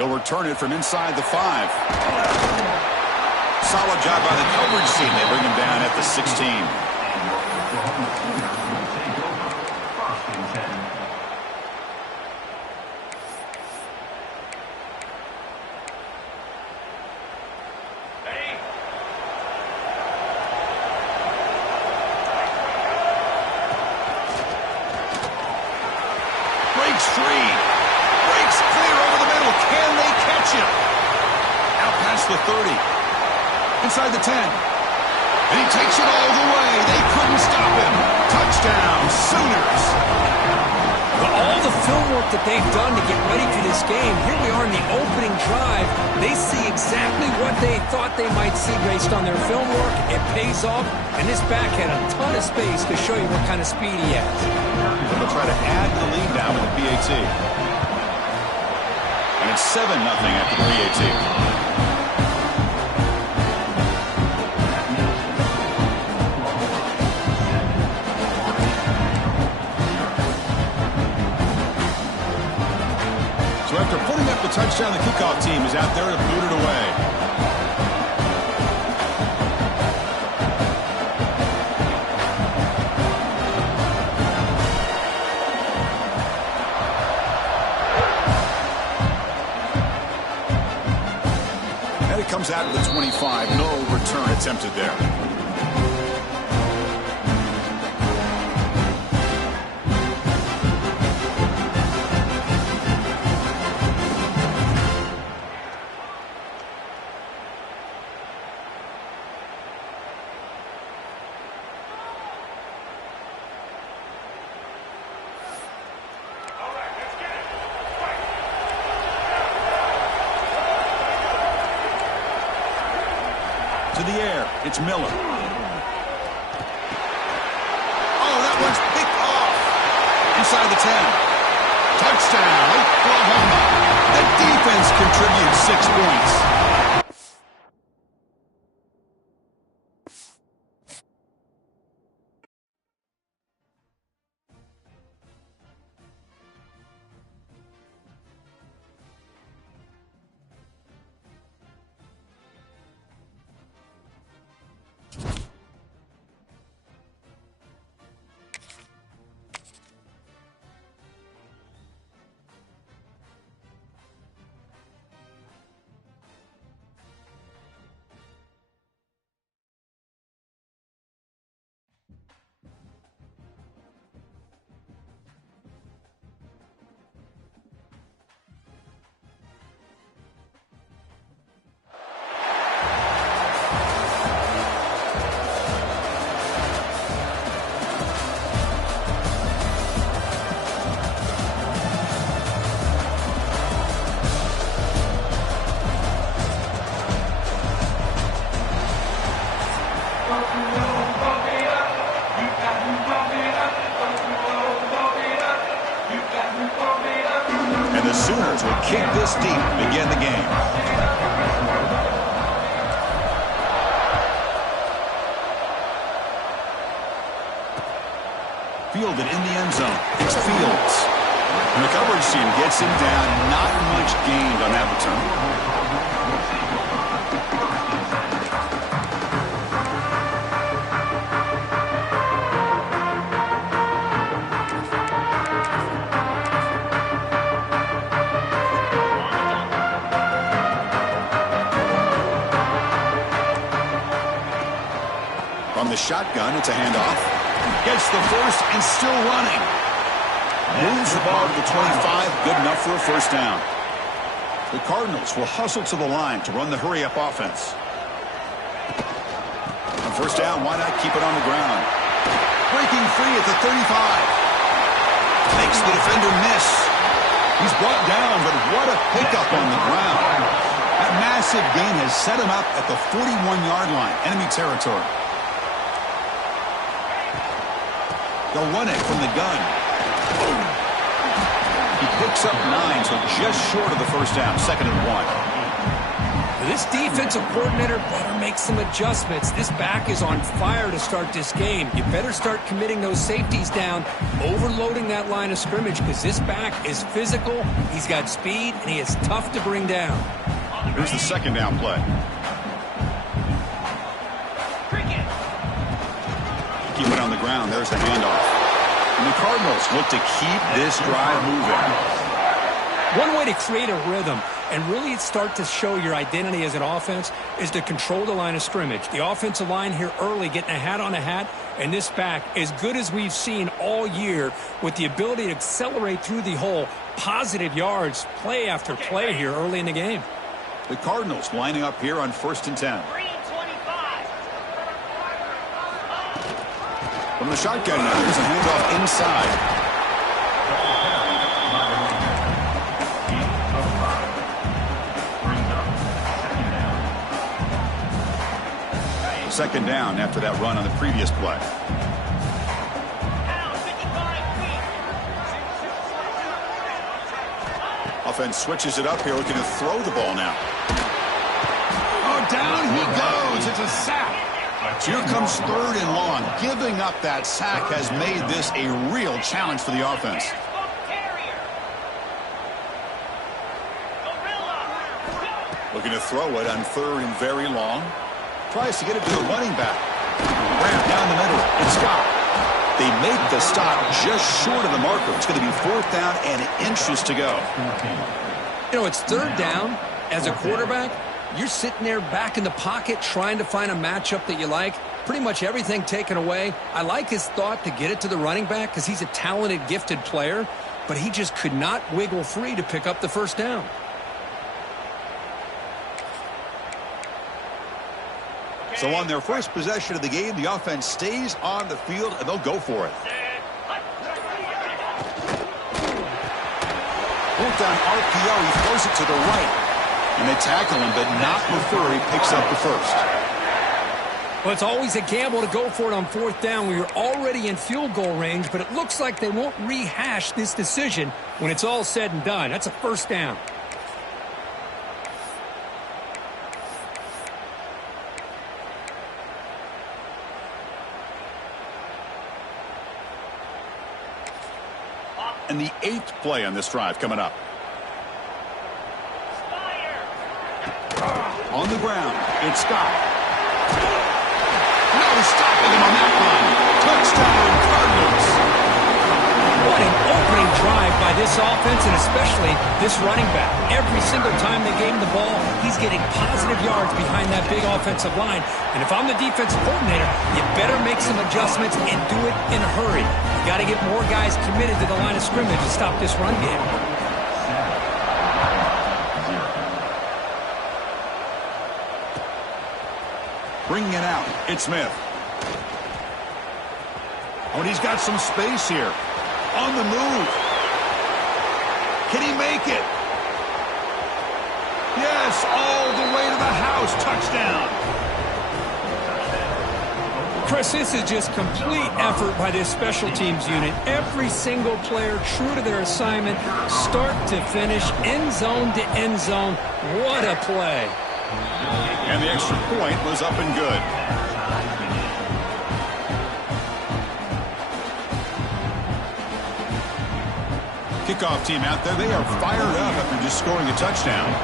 He'll return it from inside the 5. Solid job by the coverage team. They bring him down at the 16. Breaks free. Breaks clear over the middle. Can they catch him? Out past the 30. Inside the 10. And he takes it all the way. They couldn't stop him. Touchdown, Sooners. Well, all the film work that they've done to get ready for this game, here we are in the opening drive. They see exactly what they thought they might see based on their film work. It pays off, and this back had a ton of space to show you what kind of speed he has. They'll try to add the lead now with the PAT. And it's 7-0 after the PAT. So after putting up the touchdown, the kickoff team is out there to boot it away. And it comes out of the 25. No return attempted there. To the air, it's Miller. Oh, that one's picked off. Inside the 10. Touchdown, Oklahoma. The defense contributes 6 points. And the Sooners will kick this deep to begin the game. Fielded in the end zone. It's Fields. And the coverage team gets him down. Not much gained on that return. From the shotgun, it's a handoff. Gets the first and still running. Moves the ball to the 25, good enough for a first down. The Cardinals will hustle to the line to run the hurry-up offense. On first down, why not keep it on the ground? Breaking free at the 35. Makes the defender miss. He's brought down, but what a pickup on the ground. That massive gain has set him up at the 41-yard line, enemy territory. They'll run it from the gun. He picks up 9, so just short of the first down, 2nd and 1. This defensive coordinator better make some adjustments. This back is on fire to start this game. You better start committing those safeties down, overloading that line of scrimmage, because this back is physical, he's got speed, and he is tough to bring down. Here's the second down play. Keep it on the ground. There's the handoff. And the Cardinals look to keep this drive moving. One way to create a rhythm and really start to show your identity as an offense is to control the line of scrimmage. The offensive line here early getting a hat on a hat, and this back as good as we've seen all year with the ability to accelerate through the hole. Positive yards, play after play here early in the game. The Cardinals lining up here on 1st and 10. From the shotgun now, there's a handoff inside. Second down after that run on the previous play. Offense switches it up here, looking to throw the ball now. Oh, down he goes. It's a sack. Here comes 3rd and long. Giving up that sack has made this a real challenge for the offense. Looking to throw it on 3rd and very long. Tries to get it to the running back. Ramp down the middle. It's Scott. They make the stop just short of the marker. It's going to be 4th down and inches to go. You know, it's 3rd down. As a quarterback, you're sitting there back in the pocket trying to find a matchup that you like. Pretty much everything taken away. I like his thought to get it to the running back because he's a talented, gifted player, but he just could not wiggle free to pick up the 1st down. So on their first possession of the game, the offense stays on the field, and they'll go for it. Worked on RPO, he throws it to the right. And they tackle him, but not before he picks up the 1st. Well, it's always a gamble to go for it on 4th down. We were already in field goal range, but it looks like they won't rehash this decision when it's all said and done. That's a 1st down. And the 8th play on this drive coming up. On the ground, it's Scott. No stopping him on that run. Touchdown, Cardinals. What an opening drive by this offense, and especially this running back. Every single time they gave him the ball, he's getting positive yards behind that big offensive line. And if I'm the defensive coordinator, you better make some adjustments and do it in a hurry. You got to get more guys committed to the line of scrimmage to stop this run game. Bringing it out, it's Smith. Oh, and he's got some space here. On the move. Can he make it? Yes, all the way to the house. Touchdown. Chris, this is just complete effort by this special teams unit. Every single player true to their assignment, start to finish, end zone to end zone. What a play. And the extra point was up and good. Kickoff team out there, they are fired up after just scoring a touchdown.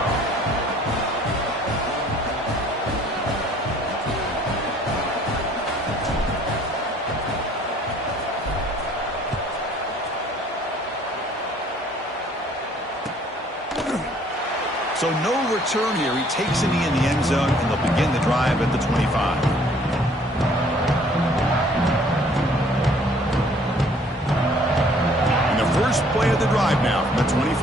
So no return here. He takes a knee in the end zone, and they'll begin the drive at the 25. And the first play of the drive now from the 25.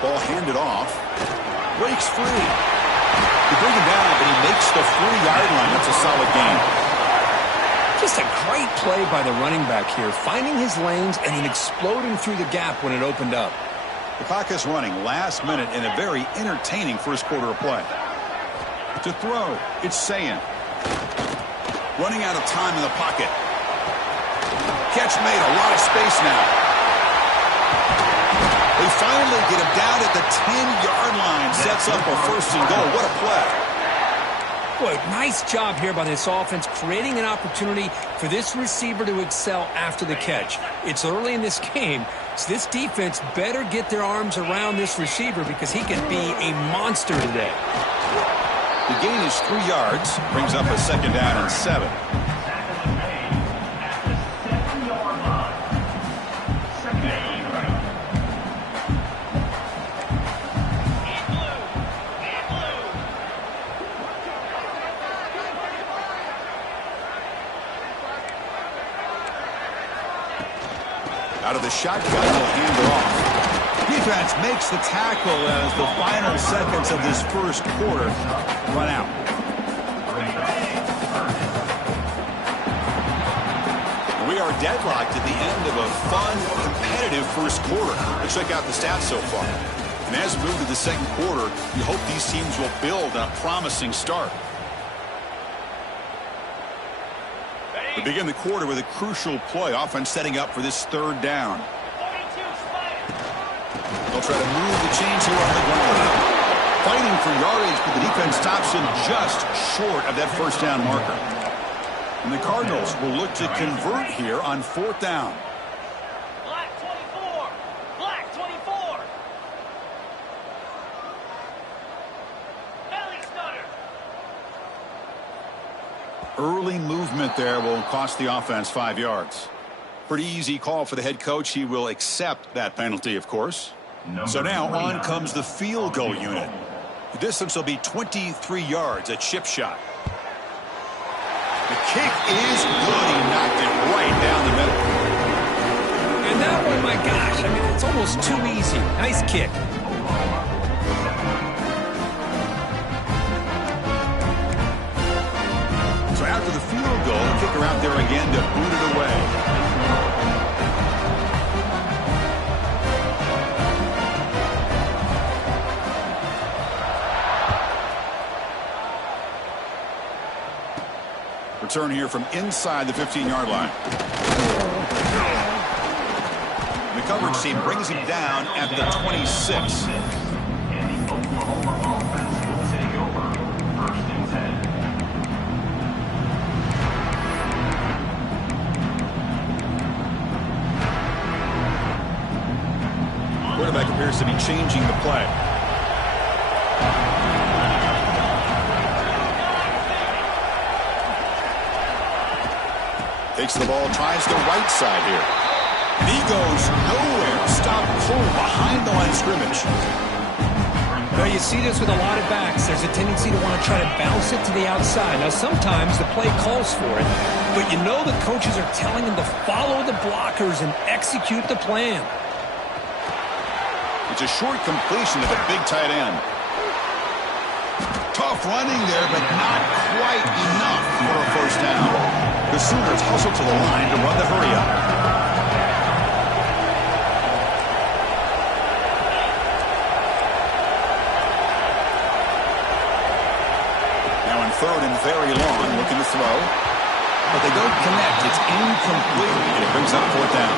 Ball handed off. Breaks free. They bring him down, but he makes the 40-yard line. That's a solid game. Just a great play by the running back here, finding his lanes and then exploding through the gap when it opened up. The clock is running last minute in a very entertaining first quarter of play. To throw, it's Sayan. Running out of time in the pocket. Catch made, a lot of space now. They finally get him down at the 10-yard line. Sets up a first and goal. What a play. Boy, nice job here by this offense, creating an opportunity for this receiver to excel after the catch. It's early in this game, so this defense better get their arms around this receiver because he could be a monster today. The gain is 3 yards, brings up a second down and 7. Out of the shotgun, he'll hand it off. Defense makes the tackle as the final seconds of this first quarter run out. We are deadlocked at the end of a fun, competitive first quarter. Let's check out the stats so far. And as we move to the second quarter, you hope these teams will build on a promising start. We begin the quarter with a crucial play. Offense setting up for this third down. They'll try to move the chains here on the ground. Fighting for yardage, but the defense stops him just short of that first down marker. And the Cardinals will look to convert here on fourth down. Black 24. Black 24. Belly stunner. Early movement there will cost the offense 5 yards. Pretty easy call for the head coach. He will accept that penalty, of course. So now on comes the field goal unit. The distance will be 23 yards, a chip shot. The kick is good. He knocked it right down the middle. And that one, my gosh, I mean, it's almost too easy. Nice kick. So after the field goal, the kicker out there again to boot it away. Return here from inside the 15-yard line. The coverage team brings him down at the 26. Quarterback appears to be changing the play. Takes the ball, tries the right side here. And he goes nowhere. Stop cold behind the line of scrimmage. Well, you see this with a lot of backs. There's a tendency to want to try to bounce it to the outside. Now, sometimes the play calls for it, but you know the coaches are telling them to follow the blockers and execute the plan. It's a short completion to the big tight end. Tough running there, but not quite enough for a first down. The Sooners hustle to the line to run the hurry-up. Now in third and very long, looking to throw. But they don't connect. It's incomplete, and it brings up fourth down.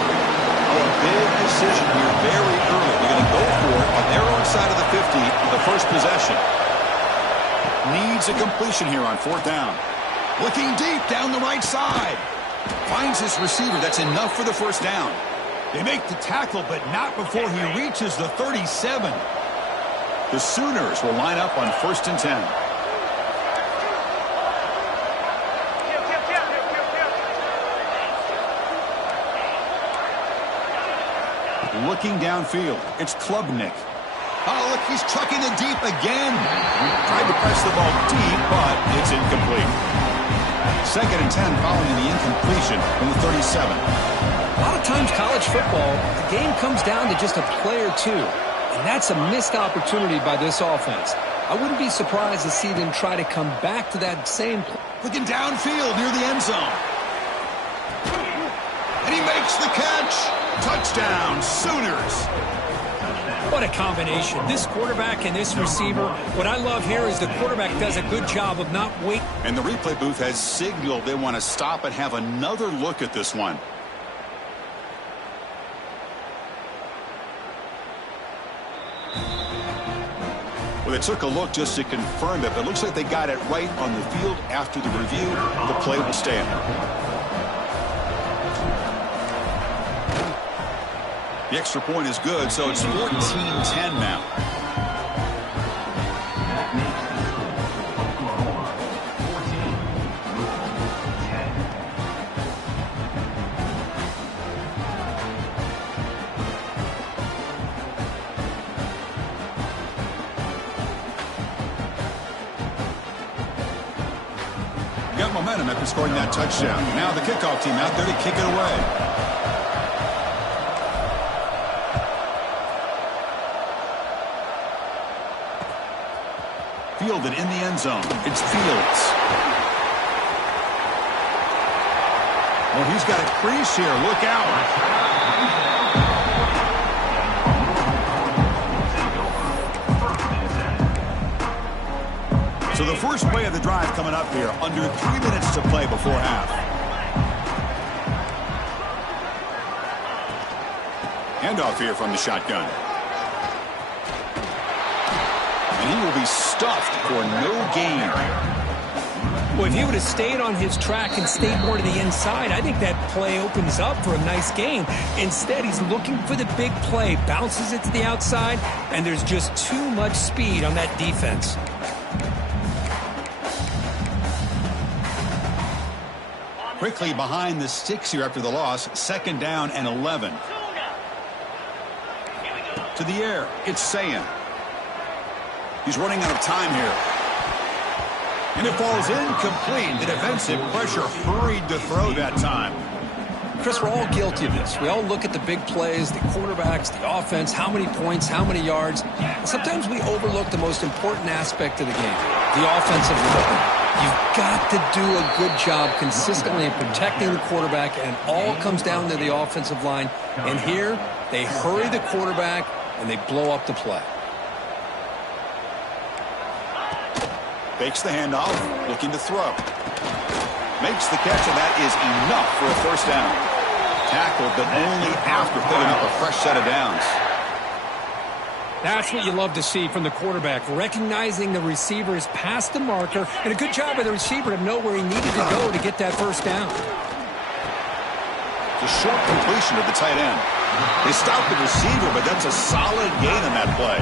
Oh, a big decision here very early. They're going to go for it on their own side of the 50, the first possession. Needs a completion here on fourth down. Looking deep down the right side. Finds his receiver. That's enough for the first down. They make the tackle, but not before he reaches the 37. The Sooners will line up on first and 10. Looking downfield. It's Klubnik. Oh, look, he's trucking it deep again. Tried to press the ball deep, but it's incomplete. Second and 10 following the incompletion from the 37. A lot of times college football, the game comes down to just a play or two. And that's a missed opportunity by this offense. I wouldn't be surprised to see them try to come back to that same play. Looking downfield near the end zone. And he makes the catch. Touchdown, Sooners. What a combination. This quarterback and this receiver. What I love here is the quarterback does a good job of not waiting. And the replay booth has signaled they want to stop and have another look at this one. Well, they took a look just to confirm it, but it looks like they got it right on the field after the review. The play will stand. The extra point is good, so it's 14-10 now. Got momentum after scoring that touchdown. Now the kickoff team out there to kick it away. Fielded in the end zone. It's Fields. Well, he's got a crease here. Look out. So the first play of the drive coming up here. Under 3 minutes to play before half. Handoff here from the shotgun. And he will be stuffed for no gain. Well, if he would have stayed on his track and stayed more to the inside, I think that play opens up for a nice gain. Instead, he's looking for the big play, bounces it to the outside, and there's just too much speed on that defense. Quickly behind the sticks here after the loss. 2nd down and 11. To the air. It's Sayan. He's running out of time here. And it falls incomplete. The defensive pressure hurried to throw that time. Chris, we're all guilty of this. We all look at the big plays, the quarterbacks, the offense, how many points, how many yards. Sometimes we overlook the most important aspect of the game, the offensive line. You've got to do a good job consistently in protecting the quarterback, and it all comes down to the offensive line. And here, they hurry the quarterback, and they blow up the play. Fakes the handoff, looking to throw. Makes the catch, and that is enough for a first down. Tackled, but only after picking up a fresh set of downs. That's what you love to see from the quarterback, recognizing the receiver is past the marker, and a good job by the receiver to know where he needed to go to get that first down. The short completion of the tight end. They stopped the receiver, but that's a solid gain on that play.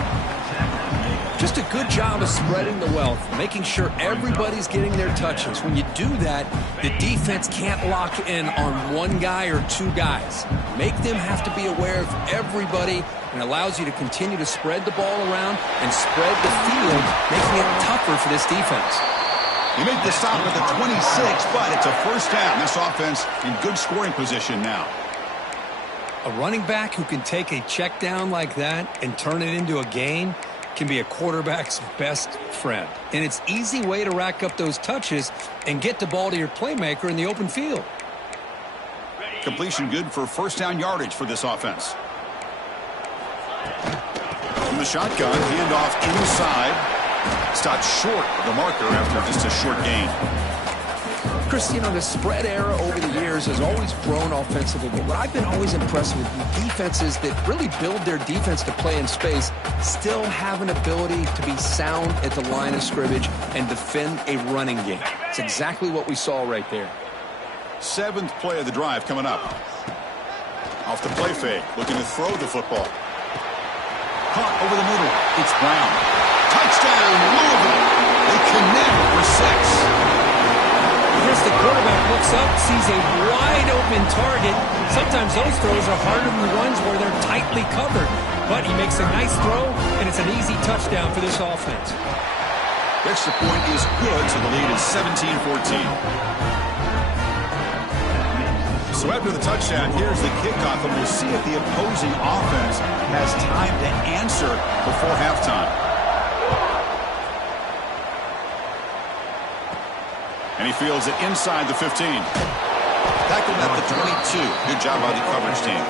Just a good job of spreading the wealth, making sure everybody's getting their touches. When you do that, the defense can't lock in on one guy or two guys. Make them have to be aware of everybody, and allows you to continue to spread the ball around and spread the field, making it tougher for this defense. You make the stop at the 26, but it's a first down. This offense in good scoring position now. A running back who can take a check down like that and turn it into a gain can be a quarterback's best friend. And it's an easy way to rack up those touches and get the ball to your playmaker in the open field. Completion good for first down yardage for this offense. From the shotgun, handoff inside. Stopped short of the marker after just a short gain. Chris, you know, the spread era over the years has always grown offensively, but what I've been always impressed with defenses that really build their defense to play in space still have an ability to be sound at the line of scrimmage and defend a running game. It's exactly what we saw right there. 7th play of the drive coming up. Off the play fake, looking to throw the football. Caught over the middle. It's Brown. Touchdown, Louisville. They connect for 6. Chris, the quarterback looks up, sees a wide-open target. Sometimes those throws are harder than the ones where they're tightly covered. But he makes a nice throw, and it's an easy touchdown for this offense. The extra point is good, so the lead is 17-14. So after the touchdown, here's the kickoff, and we'll see if the opposing offense has time to answer before halftime. And he fields it inside the 15. Tackled at the 22. Good job by the coverage team.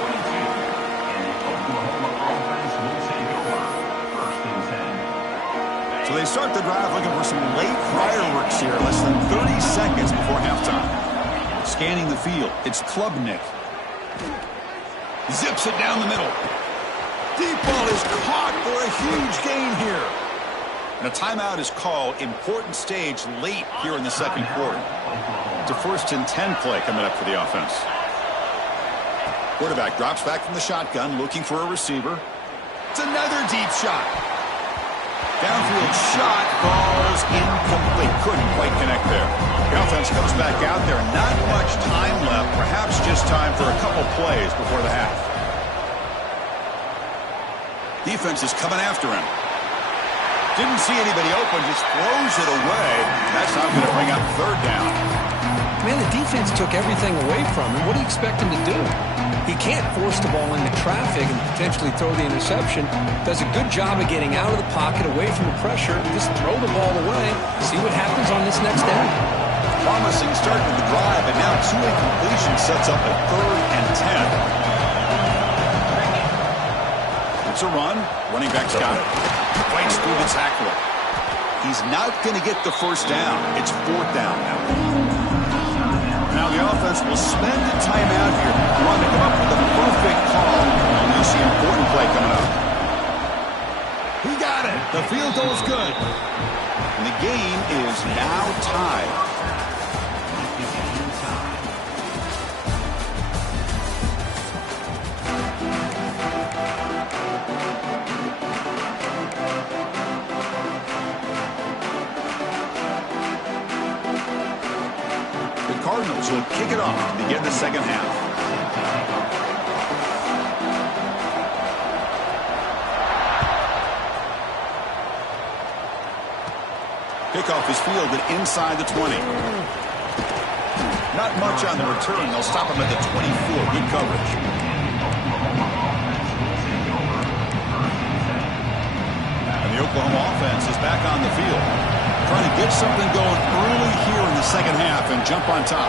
So they start the drive looking for some late fireworks here. Less than 30 seconds before halftime. Scanning the field. It's Klubnik. Zips it down the middle. Deep ball is caught for a huge gain here. And a timeout is called. Important stage late here in the second quarter. It's a 1st and 10 play coming up for the offense. Quarterback drops back from the shotgun, looking for a receiver. It's another deep shot. Downfield shot falls incomplete. Couldn't quite connect there. The offense comes back out there. Not much time left. Perhaps just time for a couple plays before the half. Defense is coming after him. Didn't see anybody open, just throws it away. That's not going to bring up 3rd down. Man, the defense took everything away from him. What do you expect him to do? He can't force the ball into traffic and potentially throw the interception. Does a good job of getting out of the pocket, away from the pressure. Just throw the ball away. See what happens on this next down. Promising start to the drive, and now 2 incompletions sets up a 3rd and 10. It's a run. Running back's got it. Breaks through the tackler. He's not going to get the 1st down. It's 4th down now. Now the offense will spend a timeout here. Want to come up with a perfect call on this important play coming up. He got it. The field goal is good. And the game is now tied. Cardinals will kick it off to begin the second half. Kickoff is fielded inside the 20. Not much on the return. They'll stop him at the 24. Good coverage. And the Oklahoma offense is back on the field. Trying to get something going early here in the second half and jump on top.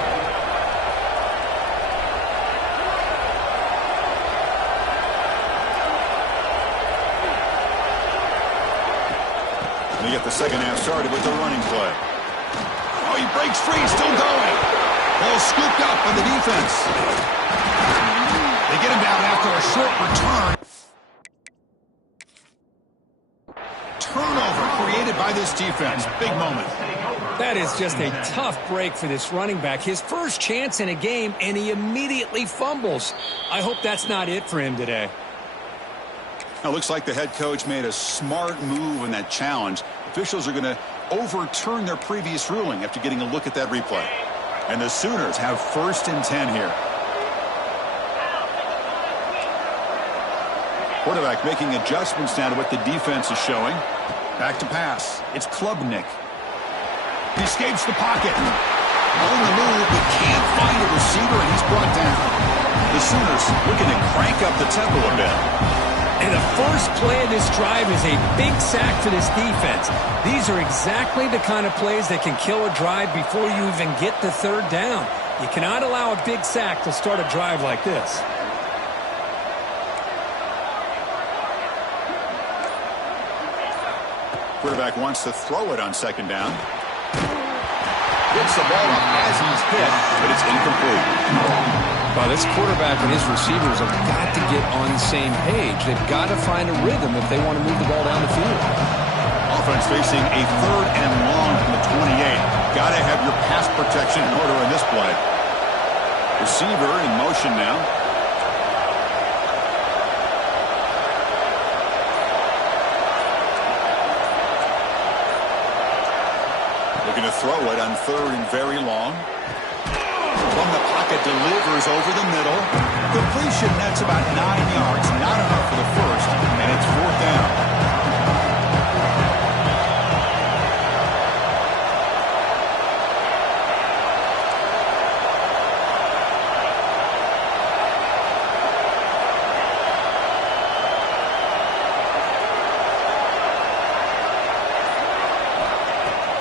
And they get the second half started with the running play. Oh, he breaks free, still going. Ball scooped up by the defense. They get him down after a short return. Turnover created by this defense. Big moment. That is just a tough break for this running back. His first chance in a game, and he immediately fumbles. I hope that's not it for him today. Now, looks like the head coach made a smart move in that challenge. Officials are going to overturn their previous ruling after getting a look at that replay. And the Sooners have 1st and 10 here. Quarterback making adjustments now to what the defense is showing. Back to pass. It's Klubnik. He escapes the pocket. On the move, but can't find a receiver, and he's brought down. The Sooners looking to crank up the tempo a bit. And the first play of this drive is a big sack for this defense. These are exactly the kind of plays that can kill a drive before you even get the 3rd down. You cannot allow a big sack to start a drive like this. Quarterback wants to throw it on 2nd down. Gets the ball up as he's hit, but it's incomplete. Well, this quarterback and his receivers have got to get on the same page. They've got to find a rhythm if they want to move the ball down the field. Offense facing a 3rd and long from the 28. Got to have your pass protection in order in this play. Receiver in motion now. Looking to throw it on 3rd and very long. From the pocket, delivers over the middle. Completion, that's about 9 yards. Not enough for the 1st, and it's 4th down.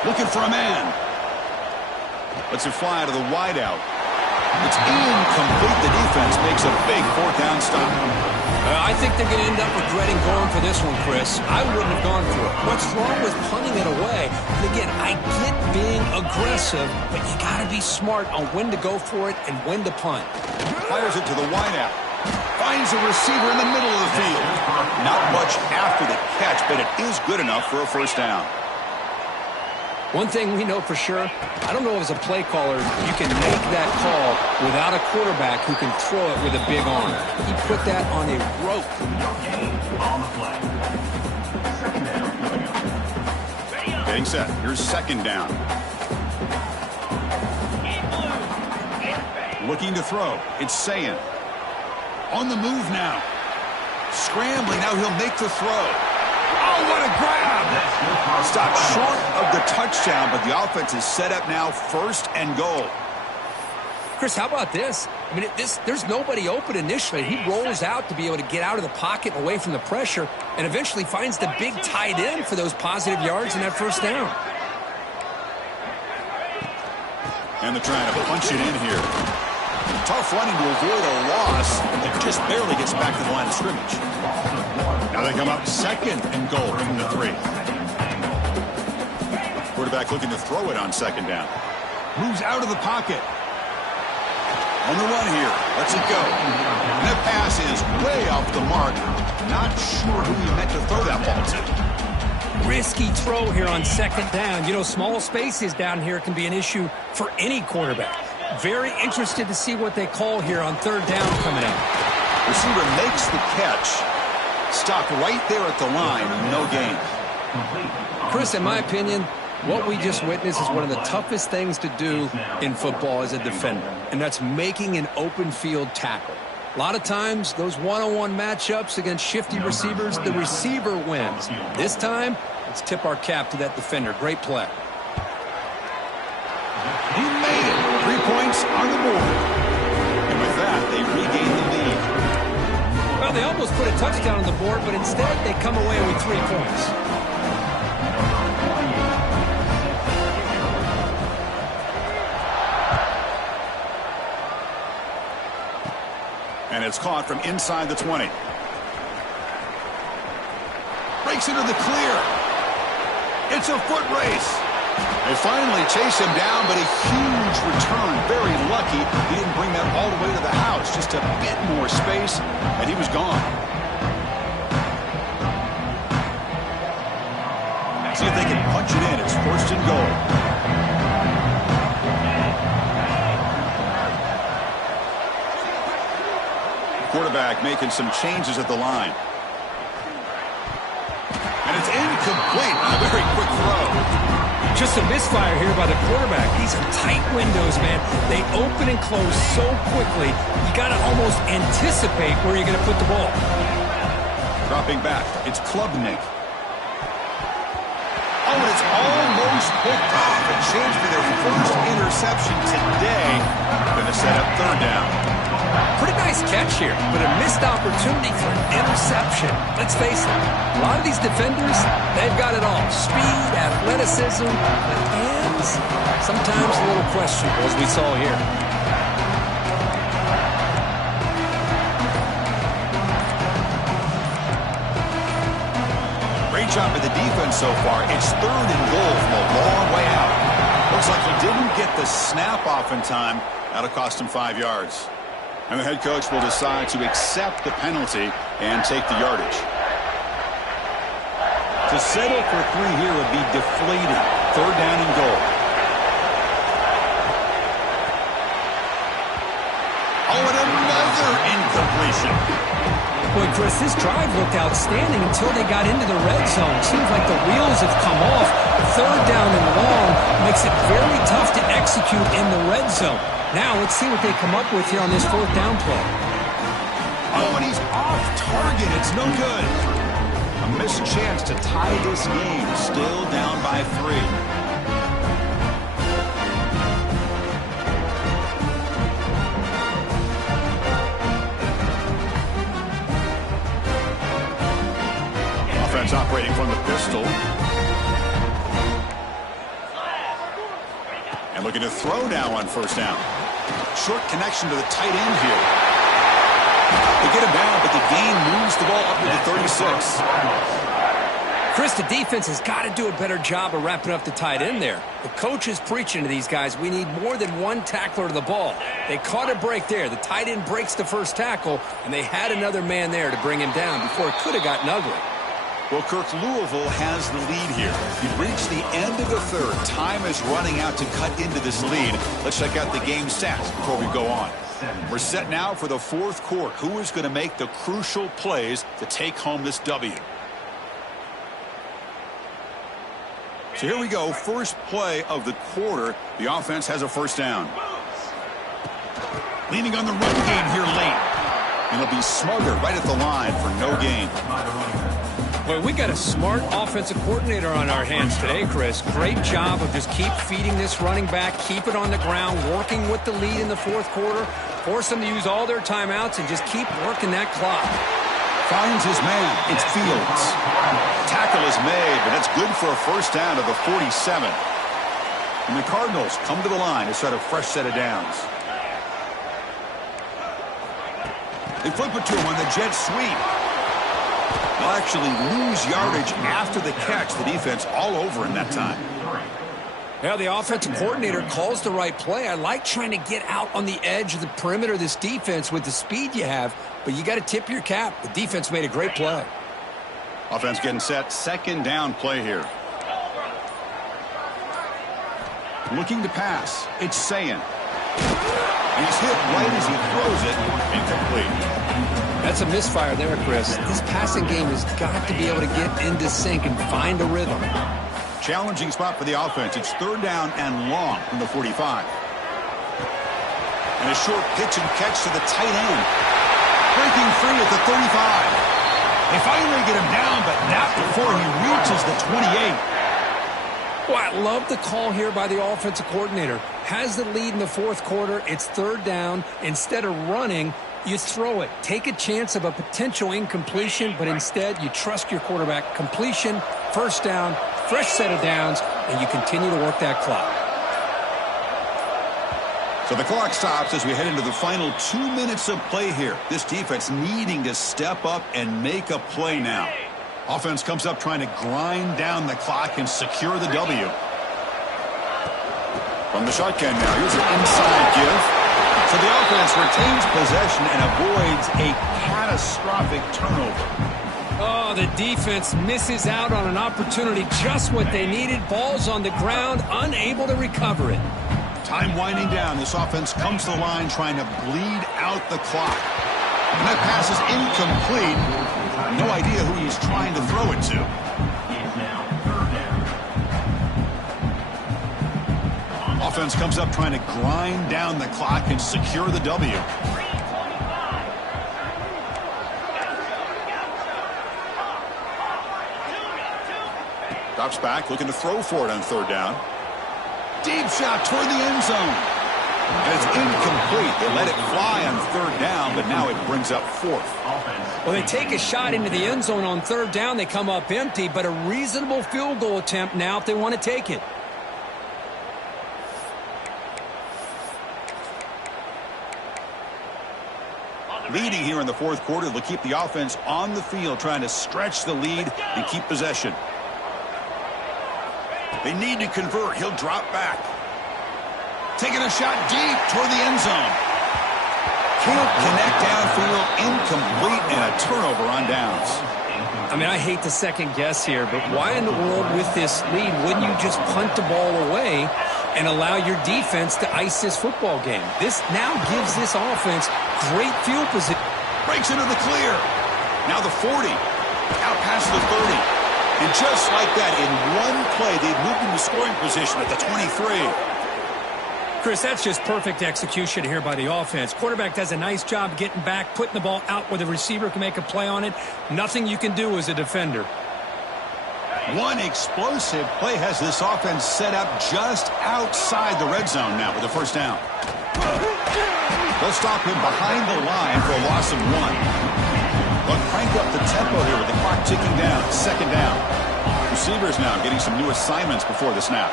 Looking for a man. Lets it fly to the wideout. It's incomplete. The defense makes a big 4th down stop. I think they're going to end up regretting going for this one, Chris. I wouldn't have gone for it. What's wrong with punting it away? And again, I get being aggressive, but you got to be smart on when to go for it and when to punt. Fires it to the wideout. Finds a receiver in the middle of the field. Not much after the catch, but it is good enough for a first down. One thing we know for sure, I don't know as a play caller, you can make that call without a quarterback who can throw it with a big arm. He put that on a rope. Getting set. Here's second down. Looking to throw. It's Sayin. On the move now. Scrambling. Now he'll make the throw. Oh, what a grab! Stopped short of the touchdown, but the offense is set up now, first and goal. Chris, how about this? I mean, there's nobody open initially. He rolls out to be able to get out of the pocket and away from the pressure, and eventually finds the big tight end for those positive yards in that first down. And they're trying to punch it in here. Tough running to avoid a loss, and it just barely gets back to the line of scrimmage. Now they come up second and goal from the 3. Quarterback looking to throw it on second down. Moves out of the pocket. On the run here. Lets it go. And that pass is way off the mark. Not sure who he meant to throw that ball to. Risky throw here on second down. You know, small spaces down here can be an issue for any quarterback. Very interested to see what they call here on third down coming up. Receiver makes the catch. Stopped right there at the line. No gain. Chris, in my opinion, what we just witnessed is one of the toughest things to do in football as a defender, and that's making an open field tackle. A lot of times, those one-on-one matchups against shifty receivers, the receiver wins. This time, let's tip our cap to that defender. Great play. He made it. 3 points on the board. And with that, they regain the lead. Well, they almost put a touchdown on the board, but instead they come away with 3 points. And it's caught from inside the 20. Breaks into the clear. It's a foot race. They finally chase him down, but a huge return. Very lucky he didn't bring that all the way to the house. Just a bit more space, and he was gone. See if they can punch it in. It's first and goal. Quarterback making some changes at the line. And it's incomplete. A very quick throw. Just a misfire here by the quarterback. These are tight windows, man. They open and close so quickly, you got to almost anticipate where you're going to put the ball. Dropping back, it's Klubnik. Oh, and it's almost picked off. A chance for their first interception today. Going to set up third down. Pretty nice catch here, but a missed opportunity for an interception. Let's face it, a lot of these defenders, they've got it all. Speed, athleticism, but hands, sometimes a little questionable, as we saw here. Great job by the defense so far. It's third and goal from a long way out. Looks like he didn't get the snap off in time. That'll cost him 5 yards. And the head coach will decide to accept the penalty and take the yardage. To settle for 3 here would be deflating. Third down and goal. Oh, and another incompletion. Boy, Chris, this drive looked outstanding until they got into the red zone. Seems like the wheels have come off. Third down and long makes it very tough to execute in the red zone. Now, let's see what they come up with here on this fourth down play. Oh, and he's off target. It's no good. A missed chance to tie this game. Still down by 3. Offense operating from the pistol. And looking to throw now on first down. Short connection to the tight end here. They get him down, but the gain moves the ball up to the 36. Chris, the defense has got to do a better job of wrapping up the tight end there. The coach is preaching to these guys, we need more than one tackler to the ball. They caught a break there. The tight end breaks the first tackle, and they had another man there to bring him down before it could have gotten ugly. Well, Kirk, Louisville has the lead here. We've reached the end of the third. Time is running out to cut into this lead. Let's check out the game stats before we go on. We're set now for the fourth quarter. Who is going to make the crucial plays to take home this W? So here we go. First play of the quarter. The offense has a first down. Leaning on the run game here late. And it'll be smothered right at the line for no gain. Well, we got a smart offensive coordinator on our hands today, Chris. Great job of just keep feeding this running back, keep it on the ground, working with the lead in the fourth quarter, force them to use all their timeouts, and just keep working that clock. Finds his man. It's Fields. Tackle is made, but that's good for a first down to the 47. And the Cardinals come to the line to start a fresh set of downs. They flip it to him on the jet sweep. They'll actually lose yardage after the catch. The defense all over him that time. Yeah, the offensive coordinator calls the right play. I like trying to get out on the edge of the perimeter of this defense with the speed you have, but you got to tip your cap. The defense made a great play. Offense getting set. Second down play here. Looking to pass. It's Sayin. And he's hit right as he throws it. Incomplete. That's a misfire there, Chris. This passing game has got to be able to get into sync and find a rhythm. Challenging spot for the offense. It's third down and long from the 45. And a short pitch and catch to the tight end. Breaking free at the 35. They finally get him down, but not before he reaches the 28. Well, I love the call here by the offensive coordinator. Has the lead in the fourth quarter. It's third down. Instead of running, you throw it. Take a chance of a potential incompletion, but instead you trust your quarterback. Completion, first down, fresh set of downs, and you continue to work that clock. So the clock stops as we head into the final 2 minutes of play here. This defense needing to step up and make a play now. Offense comes up trying to grind down the clock and secure the W. From the shotgun now, here's an inside give. So the offense retains possession and avoids a catastrophic turnover. Oh, the defense misses out on an opportunity, just what they needed. Ball's on the ground, unable to recover it. Time winding down. This offense comes to the line trying to bleed out the clock. And that pass is incomplete. No idea who he's trying to throw it to. Offense comes up trying to grind down the clock and secure the W. Drops back, looking to throw for it on third down. Deep shot toward the end zone. And it's incomplete. They let it fly on third down, but now it brings up fourth. Well, they take a shot into the end zone on third down. They come up empty, but a reasonable field goal attempt now if they want to take it. Leading here in the fourth quarter, they'll keep the offense on the field, trying to stretch the lead and keep possession. They need to convert. He'll drop back. Taking a shot deep toward the end zone. Can't connect downfield, incomplete, and a turnover on downs. I mean, I hate to second guess here, but why in the world with this lead wouldn't you just punt the ball away and allow your defense to ice this football game? This now gives this offense great field position. Breaks into the clear. Now the 40. Out past the 30. And just like that, in one play, they've moved into scoring position at the 23. Chris, that's just perfect execution here by the offense. Quarterback does a nice job getting back, putting the ball out where the receiver can make a play on it. Nothing you can do as a defender. One explosive play has this offense set up just outside the red zone now with a first down. They'll stop him behind the line for a loss of one. But crank up the tempo here with the clock ticking down. Second down. Receivers now getting some new assignments before the snap.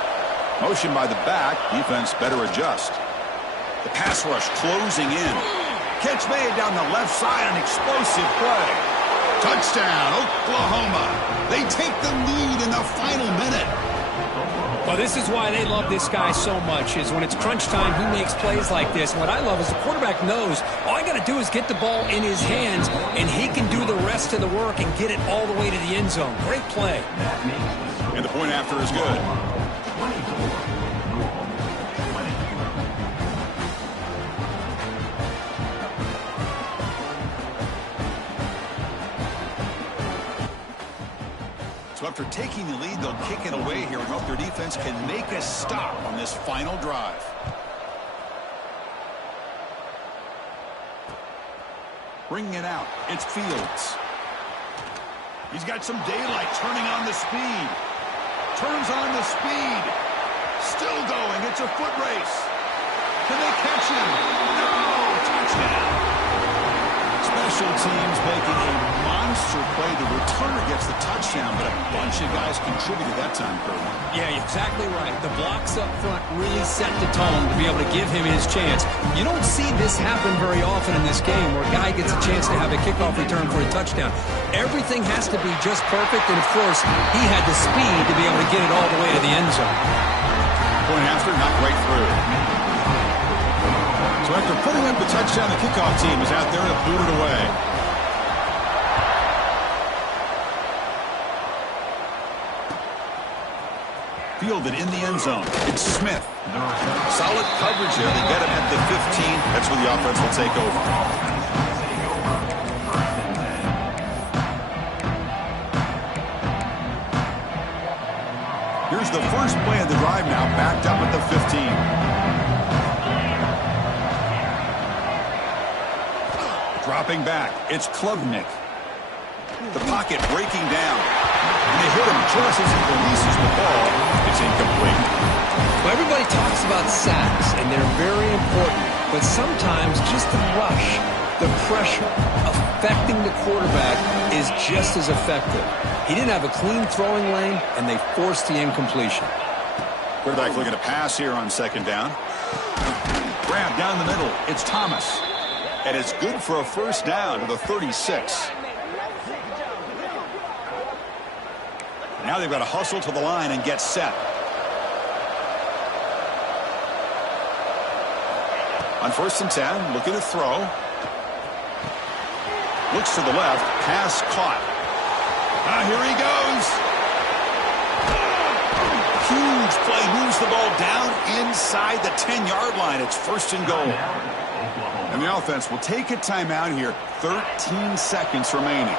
Motion by the back. Defense better adjust. The pass rush closing in. Catch made down the left side. An explosive play. Touchdown, Oklahoma. They take the lead in the final minute. Well, this is why they love this guy so much, is when it's crunch time, he makes plays like this. And what I love is the quarterback knows all I got to do is get the ball in his hands, and he can do the rest of the work and get it all the way to the end zone. Great play. And the point after is good. So after taking the lead, they'll kick it away here and hope their defense can make a stop on this final drive. Bringing it out, it's Fields. He's got some daylight, turning on the speed. Turns on the speed. Still going, it's a foot race. Can they catch him? No! Touchdown! Special teams making a monster play. The returner gets the touchdown, but a bunch of guys contributed that time, Kurt. Yeah, exactly right. The blocks up front really set the tone to be able to give him his chance. You don't see this happen very often in this game where a guy gets a chance to have a kickoff return for a touchdown. Everything has to be just perfect, and of course, he had the speed to be able to get it all the way to the end zone. Point after, not right through. So after putting up the touchdown, the kickoff team is out there to boot it away. Fielded in the end zone. It's Smith. Solid coverage there. They get him at the 15. That's where the offense will take over. Here's the first play of the drive now, backed up at the 15. Dropping back, it's Klubnik. The pocket breaking down. And they hit him just as he releases the ball. It's incomplete. Well, everybody talks about sacks, and they're very important. But sometimes just the rush, the pressure, affecting the quarterback is just as effective. He didn't have a clean throwing lane, and they forced the incompletion. Quarterback looking to pass here on second down. Grab down the middle. It's Thomas. And it's good for a first down to the 36. Now they've got to hustle to the line and get set. On 1st and 10, looking to throw. Looks to the left, pass caught. Here he goes. Huge play, moves the ball down inside the 10-yard line. It's 1st and goal. And the offense will take a timeout here. 13 seconds remaining.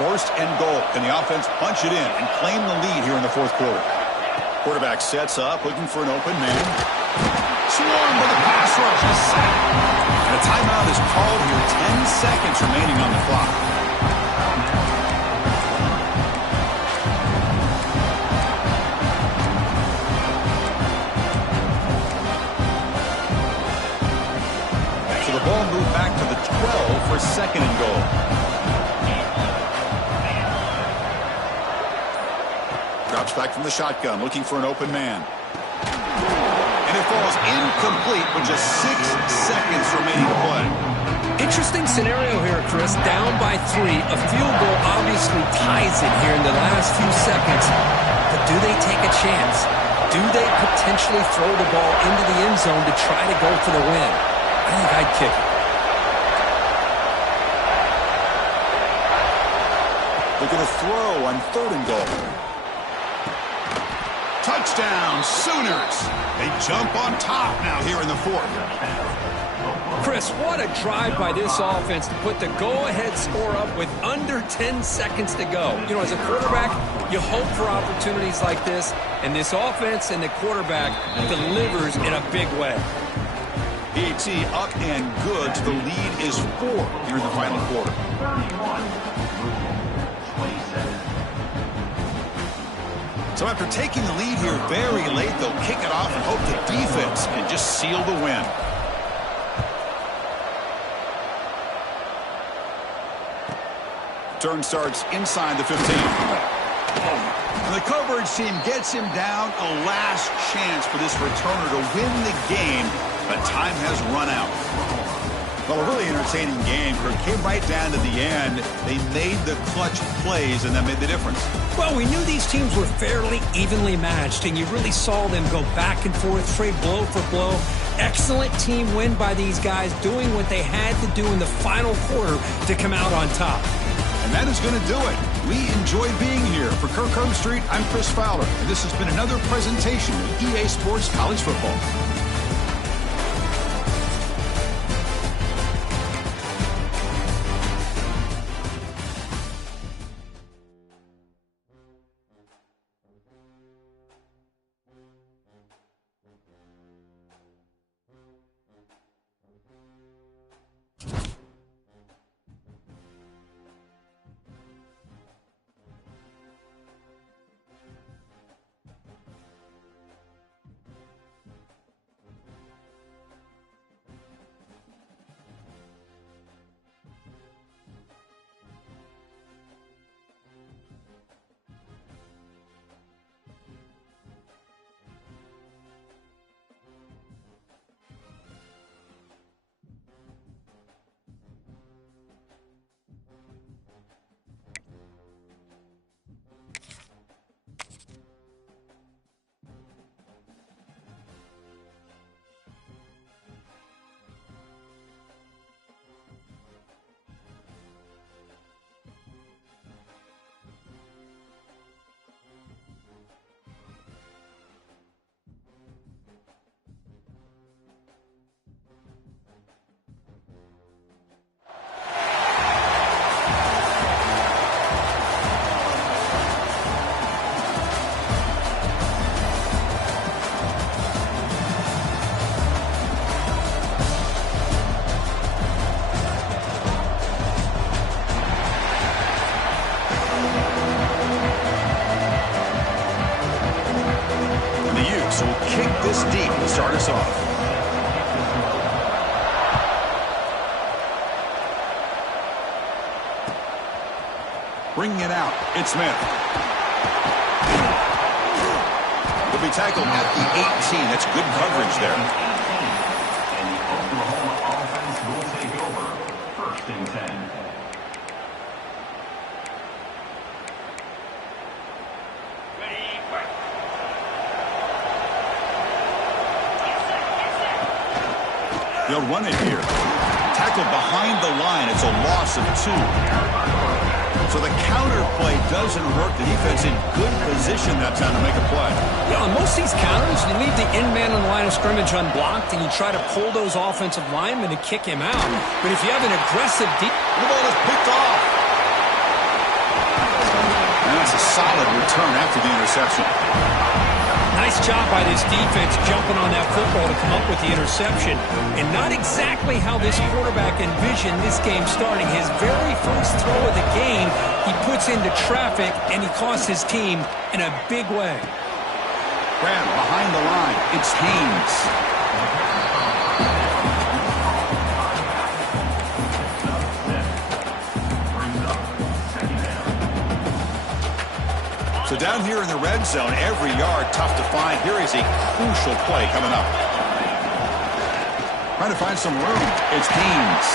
1st and goal. Can the offense punch it in and claim the lead here in the 4th quarter? Quarterback sets up, looking for an open man. Swarmed by the pass rush. A sack. And a timeout is called here. 10 seconds remaining on the clock. So the ball moved back to the 12 for 2nd and goal. Drops back from the shotgun, looking for an open man. And it falls incomplete with just 6 seconds remaining to play. Interesting scenario here, Chris. Down by 3. A field goal obviously ties it here in the last few seconds. But do they take a chance? Do they potentially throw the ball into the end zone to try to go for the win? I think I'd kick it. Looking to throw on 3rd and goal. Touchdown, Sooners. They jump on top now here in the 4th. Chris, what a drive by this offense to put the go-ahead score up with under 10 seconds to go. You know, as a quarterback, you hope for opportunities like this, and this offense and the quarterback delivers in a big way. PAT up and good. The lead is 4 here in the final quarter. So after taking the lead here very late, they'll kick it off and hope the defense can just seal the win. Turn starts inside the 15. And the coverage team gets him down. A last chance for this returner to win the game, but time has run out. Well, a really entertaining game. It came right down to the end. They made the clutch plays, and that made the difference. Well, we knew these teams were fairly evenly matched, and you really saw them go back and forth, trade blow for blow. Excellent team win by these guys, doing what they had to do in the final quarter to come out on top. And that is going to do it. We enjoy being here. For Kirk Herbstreit, I'm Chris Fowler, and this has been another presentation of EA Sports College Football. This deep to start us off. Bringing it out, it's Smith. He'll be tackled at the 18. That's good coverage there. And the Oklahoma offense will take over. 1st and 10. They'll run it here. Tackled behind the line. It's a loss of 2. So the counter play doesn't work. The defense in good position that time to make a play. Yeah, on most of these counters, you leave the in man on the line of scrimmage unblocked, and you try to pull those offensive linemen to kick him out. But if you have an aggressive deep... The ball is picked off. And that's a solid return after the interception. Nice job by this defense jumping on that football to come up with the interception. And not exactly how this quarterback envisioned this game starting. His very first throw of the game, he puts into traffic, and he costs his team in a big way. Grab behind the line. It's Haynes. So down here in the red zone, every yard tough to find. Here is a crucial play coming up. Trying to find some room. It's Haynes.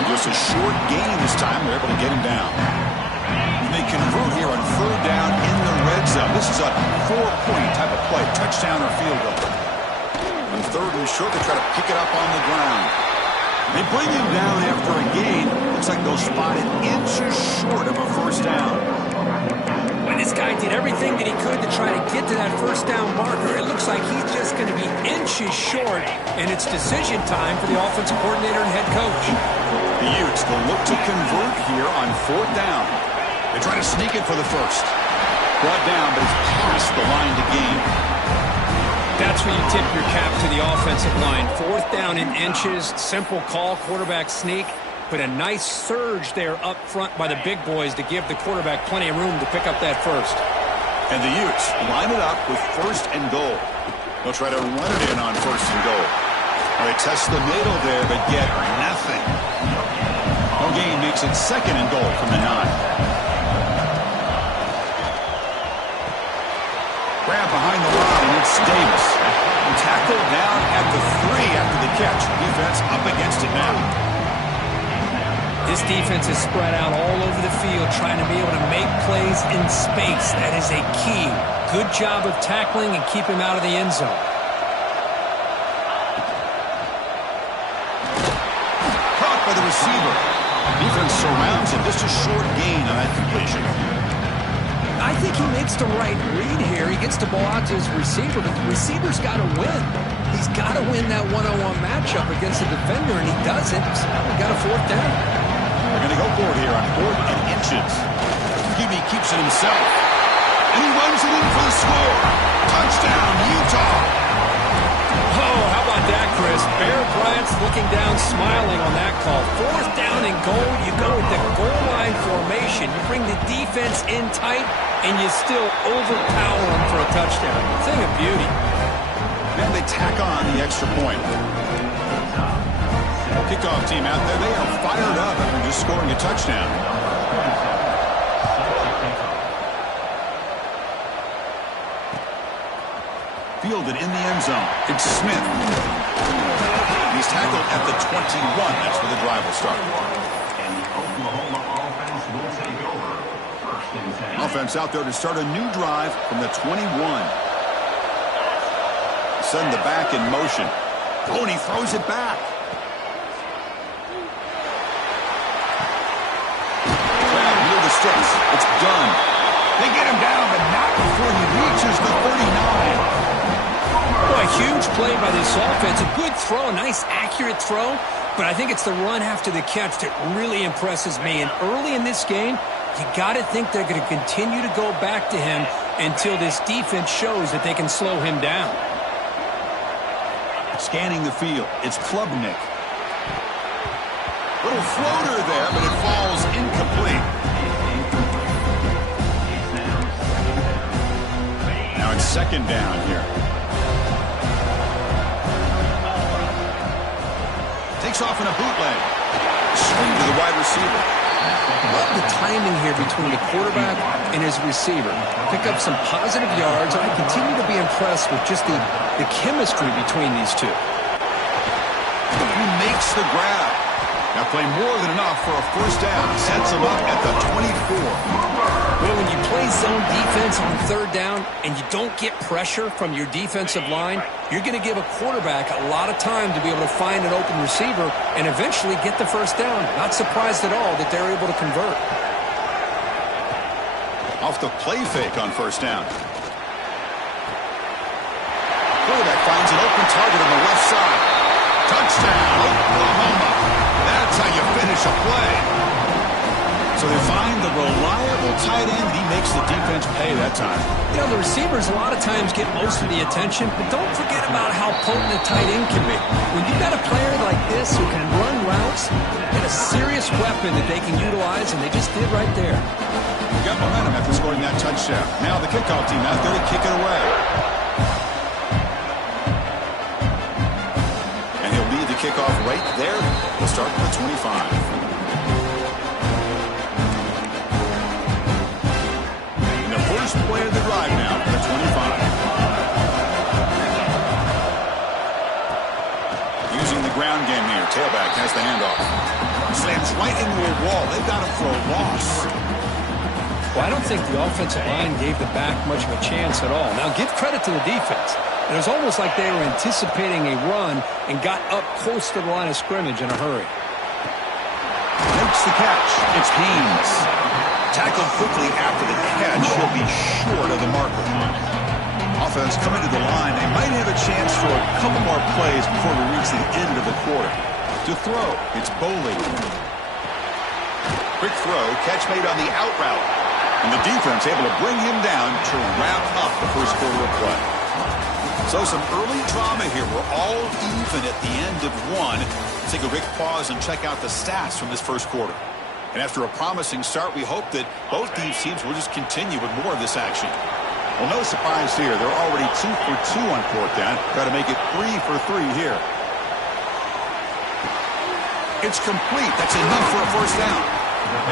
And just a short gain this time. They're able to get him down. And they convert here on 3rd down in the red zone. This is a 4-point type of play. Touchdown or field goal. On 3rd and short, they try to pick it up on the ground. They bring him down after a gain. Looks like they'll spot it inches short of a 1st down. This guy did everything that he could to try to get to that 1st down marker. It looks like he's just going to be inches short, and it's decision time for the offensive coordinator and head coach. The Utes will look to convert here on 4th down. They try to sneak it for the 1st. Brought down, but it's past the line to gain. That's where you tip your cap to the offensive line. 4th down in inches, simple call, quarterback sneak. But a nice surge there up front by the big boys to give the quarterback plenty of room to pick up that 1st. And the Utes line it up with 1st and goal. They'll try to run it in on 1st and goal. They test the middle there, but get nothing. No gain makes it 2nd and goal from the 9. Grab behind the line, and it's It's Davis. Tackled down at the 3 after the catch. Defense up against it now. This defense is spread out all over the field trying to be able to make plays in space. That is a key. Good job of tackling and keep him out of the end zone. Caught by the receiver. Defense surrounds him. Just a short gain on that completion. I think he makes the right read here. He gets the ball out to his receiver, but the receiver's got to win. He's got to win that one-on-one matchup against the defender, and he doesn't. So we got a 4th down. They're going to go for it here on 4th and inches. QB keeps it himself. And he runs it in for the score. Touchdown, Utah. Oh, how about that, Chris? Bear Bryant's looking down, smiling on that call. 4th down and goal. You go with the goal line formation. You bring the defense in tight, and you still overpower them for a touchdown. Thing of beauty. And they tack on the extra point. Kickoff team out there, they are fired up after just scoring a touchdown. Fielded in the end zone. It's Smith. He's tackled at the 21. That's where the drive will start. And the Oklahoma offense will take over. 1st and 10. Offense out there to start a new drive from the 21. Send the back in motion. Oh, and he throws it back. Sticks. It's done. They get him down, but not before he reaches the 39. Boy, huge play by this offense. A good throw, a nice accurate throw, but I think it's the run after the catch that really impresses me. And early in this game, you got to think they're going to continue to go back to him until this defense shows that they can slow him down. Scanning the field, it's Klubnik. Little floater there, but it falls incomplete. Now it's 2nd down here. Takes off in a bootleg. Swing to the wide receiver. Love the timing here between the quarterback and his receiver. Pick up some positive yards, and I continue to be impressed with just the chemistry between these two. He makes the grab. Now play more than enough for a 1st down. Sets him up at the 24. Well, when you play zone defense on 3rd down and you don't get pressure from your defensive line, you're going to give a quarterback a lot of time to be able to find an open receiver and eventually get the 1st down. Not surprised at all that they're able to convert. Off the play fake on 1st down. Quarterback finds an open target on the left side. Touchdown, Oklahoma. That's how you finish a play. So they find the reliable tight end. He makes the defense pay that time. You know, the receivers a lot of times get most of the attention, but don't forget about how potent a tight end can be. When you've got a player like this who can run routes, get a serious weapon that they can utilize, and they just did right there. Got momentum after scoring that touchdown. Now the kickoff team out there to kick it away. And he'll lead the kickoff right there. He'll start with the 25. First play of the drive now for the 25. Using the ground game here. Tailback has the handoff. Slams right into a wall. They've got him for a loss. Well, I don't think the offensive line gave the back much of a chance at all. Now, give credit to the defense. It was almost like they were anticipating a run and got up close to the line of scrimmage in a hurry. Makes the catch. It's Haynes. Tackled quickly after the catch. He'll be short of the marker. Offense coming to the line. They might have a chance for a couple more plays before we reach the end of the quarter. To throw, it's Boley. Quick throw, catch made on the out route. And the defense able to bring him down to wrap up the first quarter of play. So some early drama here. We're all even at the end of one. Let's take a quick pause and check out the stats from this first quarter. And after a promising start, we hope that both these teams will just continue with more of this action. Well, no surprise here. They're already 2 for 2 on 4th down. Got to make it 3 for 3 here. It's complete. That's enough for a 1st down.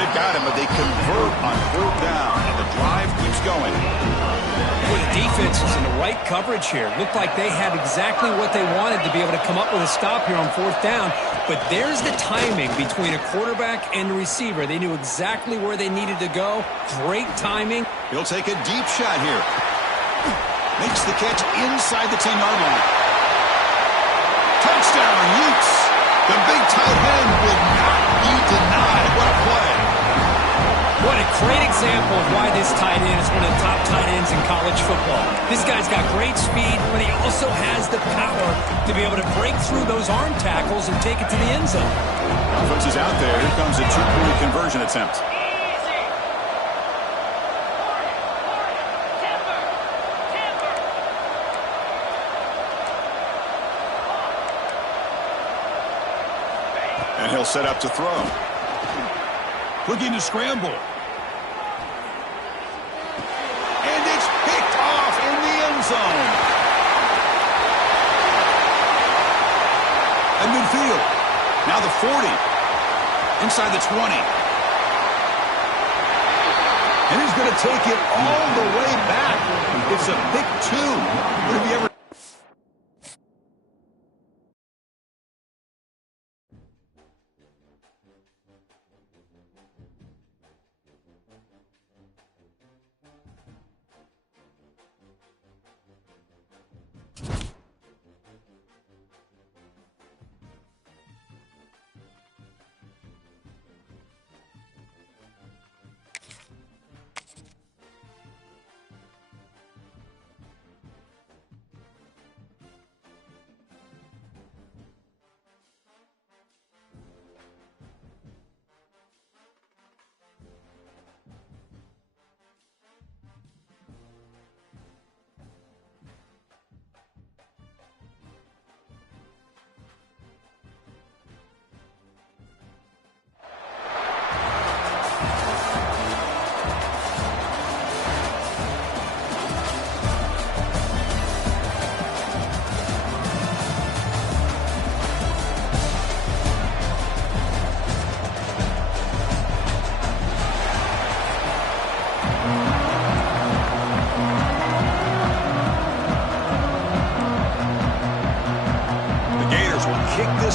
They've got him, but they convert on 4th down, and the drive keeps going. Well, the defense was in the right coverage here. Looked like they had exactly what they wanted to be able to come up with a stop here on 4th down. But there's the timing between a quarterback and the receiver. They knew exactly where they needed to go. Great timing. He'll take a deep shot here. Makes the catch inside the 10-yard line. Touchdown, Utes. The big tight end will not be denied. What a play. What a great example of why this tight end is one of the top tight ends in college football. This guy's got great speed, but he also has the power to be able to break through those arm tackles and take it to the end zone. Offense is out there. Here comes a two-point conversion attempt. And he'll set up to throw. Looking to scramble. And it's picked off in the end zone. At midfield. Now the 40. Inside the 20. And he's going to take it all the way back. It's a pick 2. What have you ever...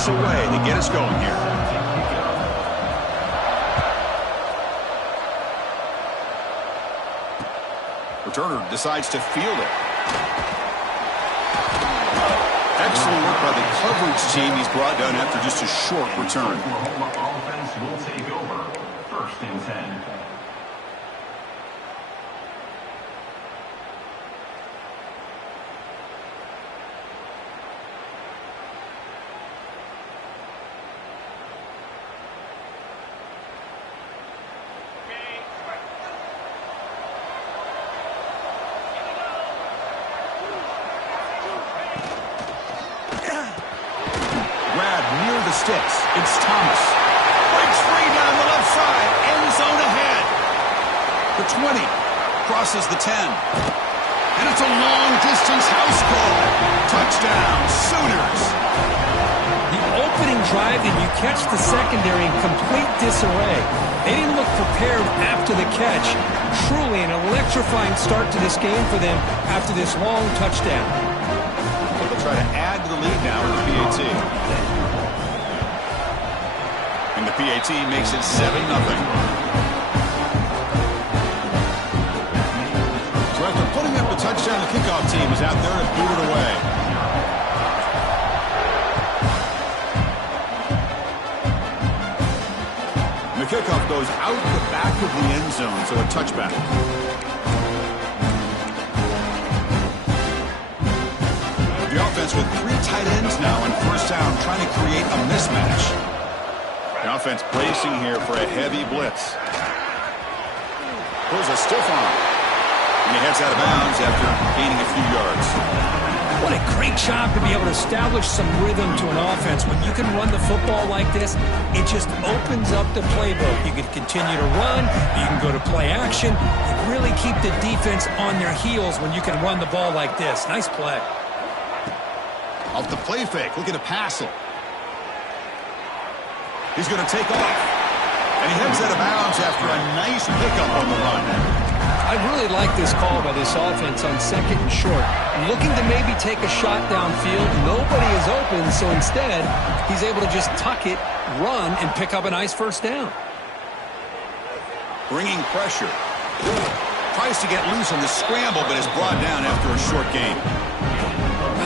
away to get us going here. Returner decides to field it. Excellent work by the coverage team. He's brought down after just a short return. Oklahoma offense will take over. 1st and 10. Sticks. It's Thomas. Breaks free down the left side. End zone ahead. The 20. Crosses the 10. And it's a long-distance house call. Touchdown, Sooners. The opening drive, and you catch the secondary in complete disarray. They didn't look prepared after the catch. Truly an electrifying start to this game for them after this long touchdown. They'll try to add to the lead now with the PAT. And the PAT makes it 7-0. So after putting up a touchdown, the kickoff team is out there to boot it away. And the kickoff goes out the back of the end zone, so a touchback. The offense with 3 tight ends now on 1st down, trying to create a mismatch. The offense bracing here for a heavy blitz. Pulls a stiff arm. And he heads out of bounds after gaining a few yards. What a great job to be able to establish some rhythm to an offense. When you can run the football like this, it just opens up the playbook. You can continue to run. You can go to play action. You really keep the defense on their heels when you can run the ball like this. Nice play. Off the play fake, looking to pass it. He's going to take off. And he heads out of bounds after a nice pickup on the run. I really like this call by this offense on 2nd and short. Looking to maybe take a shot downfield. Nobody is open, so instead, he's able to just tuck it, run, and pick up a nice first down. Bringing pressure. Tries to get loose on the scramble, but is brought down after a short gain.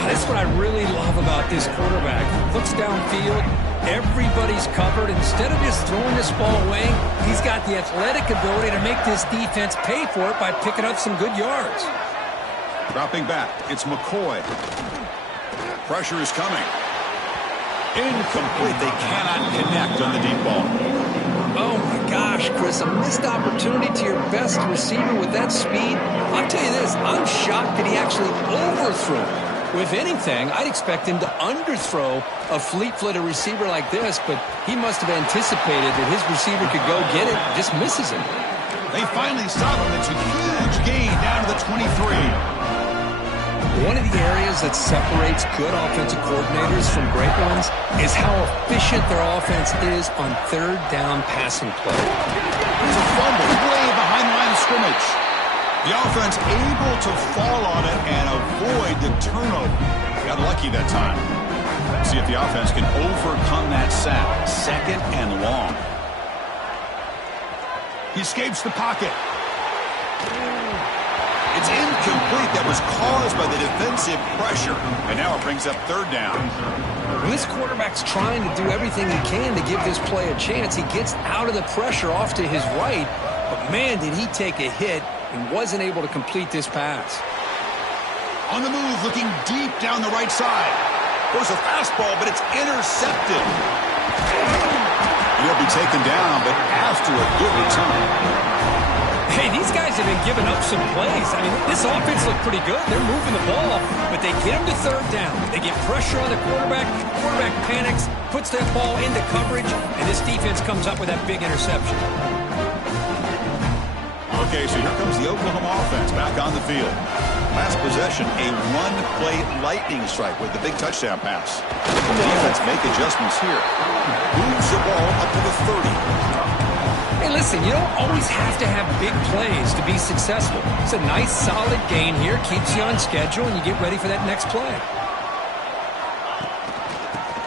That's what I really love about this quarterback. Looks downfield. Everybody's covered. Instead of just throwing this ball away, he's got the athletic ability to make this defense pay for it by picking up some good yards. Dropping back, it's McCoy. Pressure is coming. Incomplete. They cannot connect on the deep ball. Oh, my gosh, Chris, a missed opportunity to your best receiver with that speed. I'll tell you this, I'm shocked that he actually overthrew it. If anything, I'd expect him to underthrow a fleet-footed receiver like this, but he must have anticipated that his receiver could go get it, just misses him. They finally stop him. It's a huge gain down to the 23. One of the areas that separates good offensive coordinators from great ones is how efficient their offense is on 3rd down passing play. There's a fumble way behind the line of scrimmage. The offense able to fall on it and avoid the turnover. Got lucky that time. See if the offense can overcome that sack. 2nd and long. He escapes the pocket. It's incomplete. That was caused by the defensive pressure. And now it brings up 3rd down. When this quarterback's trying to do everything he can to give this play a chance, he gets out of the pressure off to his right. But, man, did he take a hit and wasn't able to complete this pass. On the move, looking deep down the right side. There's a fastball, but it's intercepted. He'll be taken down, but after a good return. Hey, these guys have been giving up some plays. I mean, this offense looked pretty good. They're moving the ball, but they get him to 3rd down. They get pressure on the quarterback. Quarterback panics, puts that ball into coverage, and this defense comes up with that big interception. Okay, so here comes the Oklahoma offense back on the field. Last possession, a one-play lightning strike with the big touchdown pass. The defense make adjustments here. Moves the ball up to the 30. Hey, listen, you don't always have to have big plays to be successful. It's a nice, solid gain here. Keeps you on schedule, and you get ready for that next play.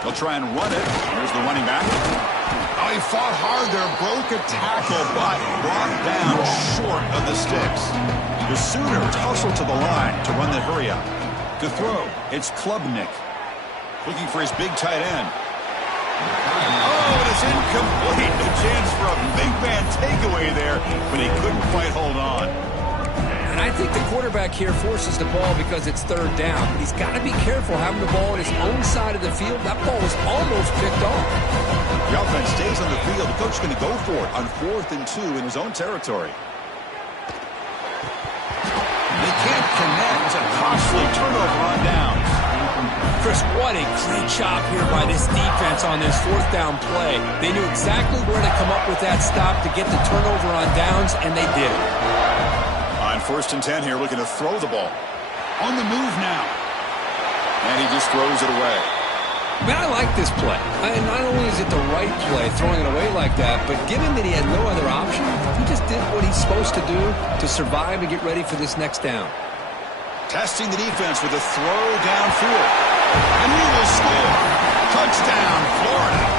They'll try and run it. Here's the running back. Oh, he fought hard there, broke a tackle, but brought down short of the sticks. The Sooners hustle to the line to run the hurry up. To throw, it's Klubnik. Looking for his big tight end. Oh, and it's incomplete. A chance for a big man takeaway there, but he couldn't quite hold on. And I think the quarterback here forces the ball because it's 3rd down, but he's got to be careful having the ball on his own side of the field. That ball was almost picked off. The offense stays on the field. The coach is going to go for it on 4th and 2 in his own territory. They can't connect. It's a costly turnover on downs. Chris, what a great job here by this defense on this 4th down play. They knew exactly where to come up with that stop to get the turnover on downs, and they did. On 1st and 10 here, looking to throw the ball. On the move now. And he just throws it away. Man, I like this play. And not only is it the right play, throwing it away like that, but given that he had no other option, he just did what he's supposed to do to survive and get ready for this next down. Testing the defense with a throw downfield. And he will score. Touchdown, Florida.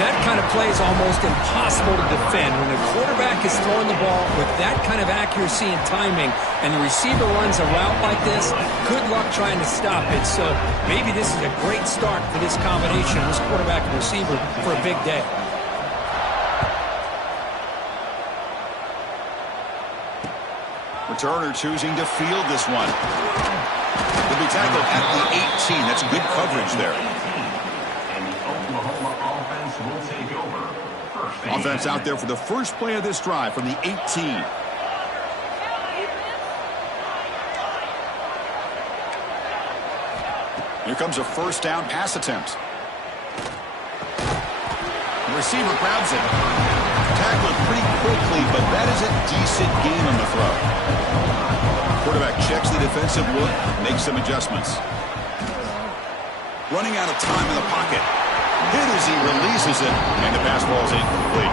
That kind of play is almost impossible to defend. When the quarterback is throwing the ball with that kind of accuracy and timing, and the receiver runs a route like this, good luck trying to stop it. So maybe this is a great start for this combination, this quarterback and receiver, for a big day. Returner choosing to field this one. He'll be tackled at the 18. That's good coverage there. Offense out there for the first play of this drive from the 18. Here comes a 1st down pass attempt. The receiver grabs it. Tackled pretty quickly, but that is a decent gain on the throw. Quarterback checks the defensive look, makes some adjustments. Running out of time in the pocket. Hit as he releases it, and the pass ball is incomplete.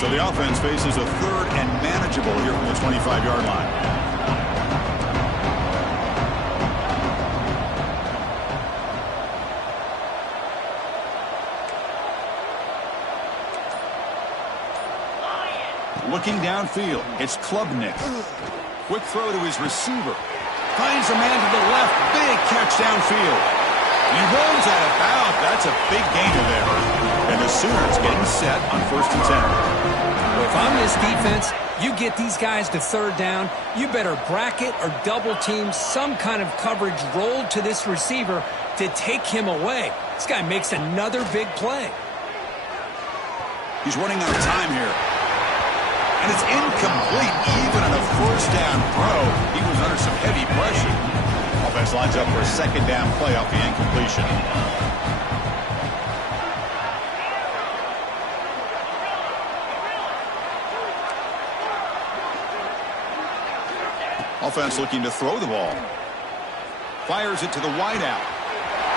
So the offense faces a third and manageable here from the 25-yard line. Looking downfield, it's Klubnik. Quick throw to his receiver. Finds a man to the left. Big catch downfield. He rolls out of bounds. That's a big gainer there. And the Sooners getting set on 1st and 10. Well, if I'm this defense, you get these guys to 3rd down, you better bracket or double team some kind of coverage rolled to this receiver to take him away. This guy makes another big play. He's running out of time here. And it's incomplete, even on a 1st down throw. He was under some heavy pressure. Offense lines up for a 2nd down play off the incompletion. Offense looking to throw the ball. Fires it to the wideout.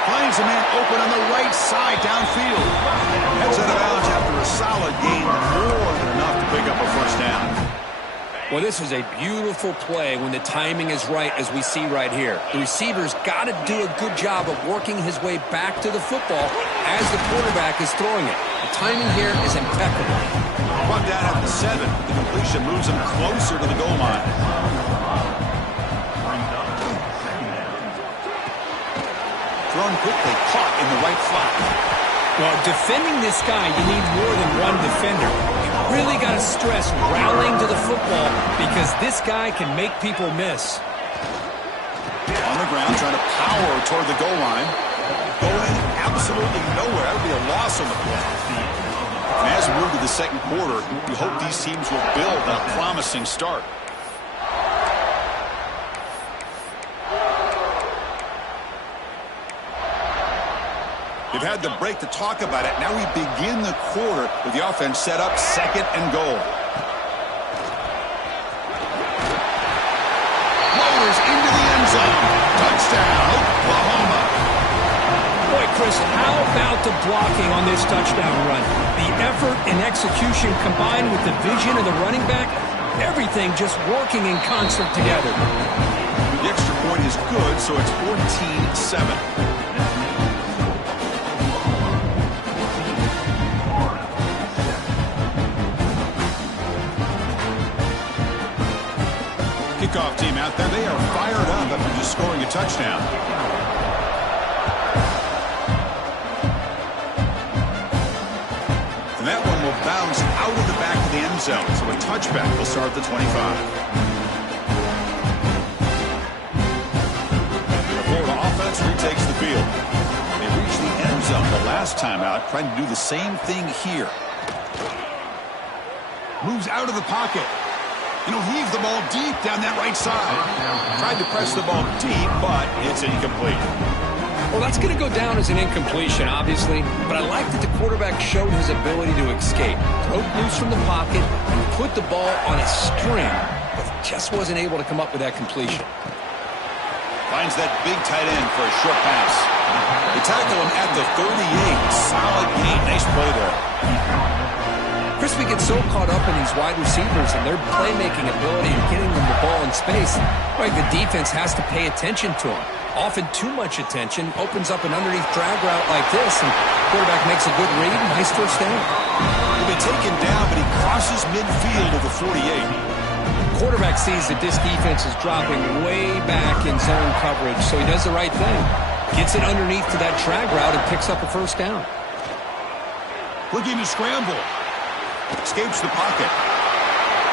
Finds a man open on the right side downfield. Heads out of bounds after a solid gain, more than enough to pick up a 1st down. Well, this is a beautiful play when the timing is right, as we see right here. The receiver's got to do a good job of working his way back to the football as the quarterback is throwing it. The timing here is impeccable. Brought down at the 7. The completion moves him closer to the goal line. Thrown quickly, caught in the right flat. Well, defending this guy, you need more than one defender. You really got to stress rallying to the football because this guy can make people miss. On the ground, trying to power toward the goal line. Going absolutely nowhere. That would be a loss on the play. And as we move to the 2nd quarter, we hope these teams will build a promising start. They've had the break to talk about it. Now we begin the quarter with the offense set up 2nd and goal. Motors into the end zone. Touchdown, Oklahoma. Boy, Chris, how about the blocking on this touchdown run? The effort and execution combined with the vision of the running back, everything just working in concert together. The extra point is good, so it's 14-7. Kickoff team out there. They are fired up after just scoring a touchdown. And that one will bounce out of the back of the end zone. So a touchback will start at the 25. The Florida offense retakes the field. They reached the end zone the last time out, trying to do the same thing here. Moves out of the pocket. And he'll heave the ball deep down that right side. Tried to press the ball deep, but it's incomplete. Well, that's going to go down as an incompletion, obviously, but I like that the quarterback showed his ability to escape. Broke loose from the pocket and put the ball on a string, but just wasn't able to come up with that completion. Finds that big tight end for a short pass. They tackle him at the 38. Solid gain. Nice play there. Chris, we get so caught up in these wide receivers and their playmaking ability and getting them the ball in space. Right, the defense has to pay attention to them. Often too much attention opens up an underneath drag route like this, and quarterback makes a good read. Nice 1st down. He'll be taken down, but he crosses midfield of the 48. Quarterback sees that this defense is dropping way back in zone coverage, so he does the right thing. Gets it underneath to that drag route and picks up a 1st down. Looking to scramble. Escapes the pocket.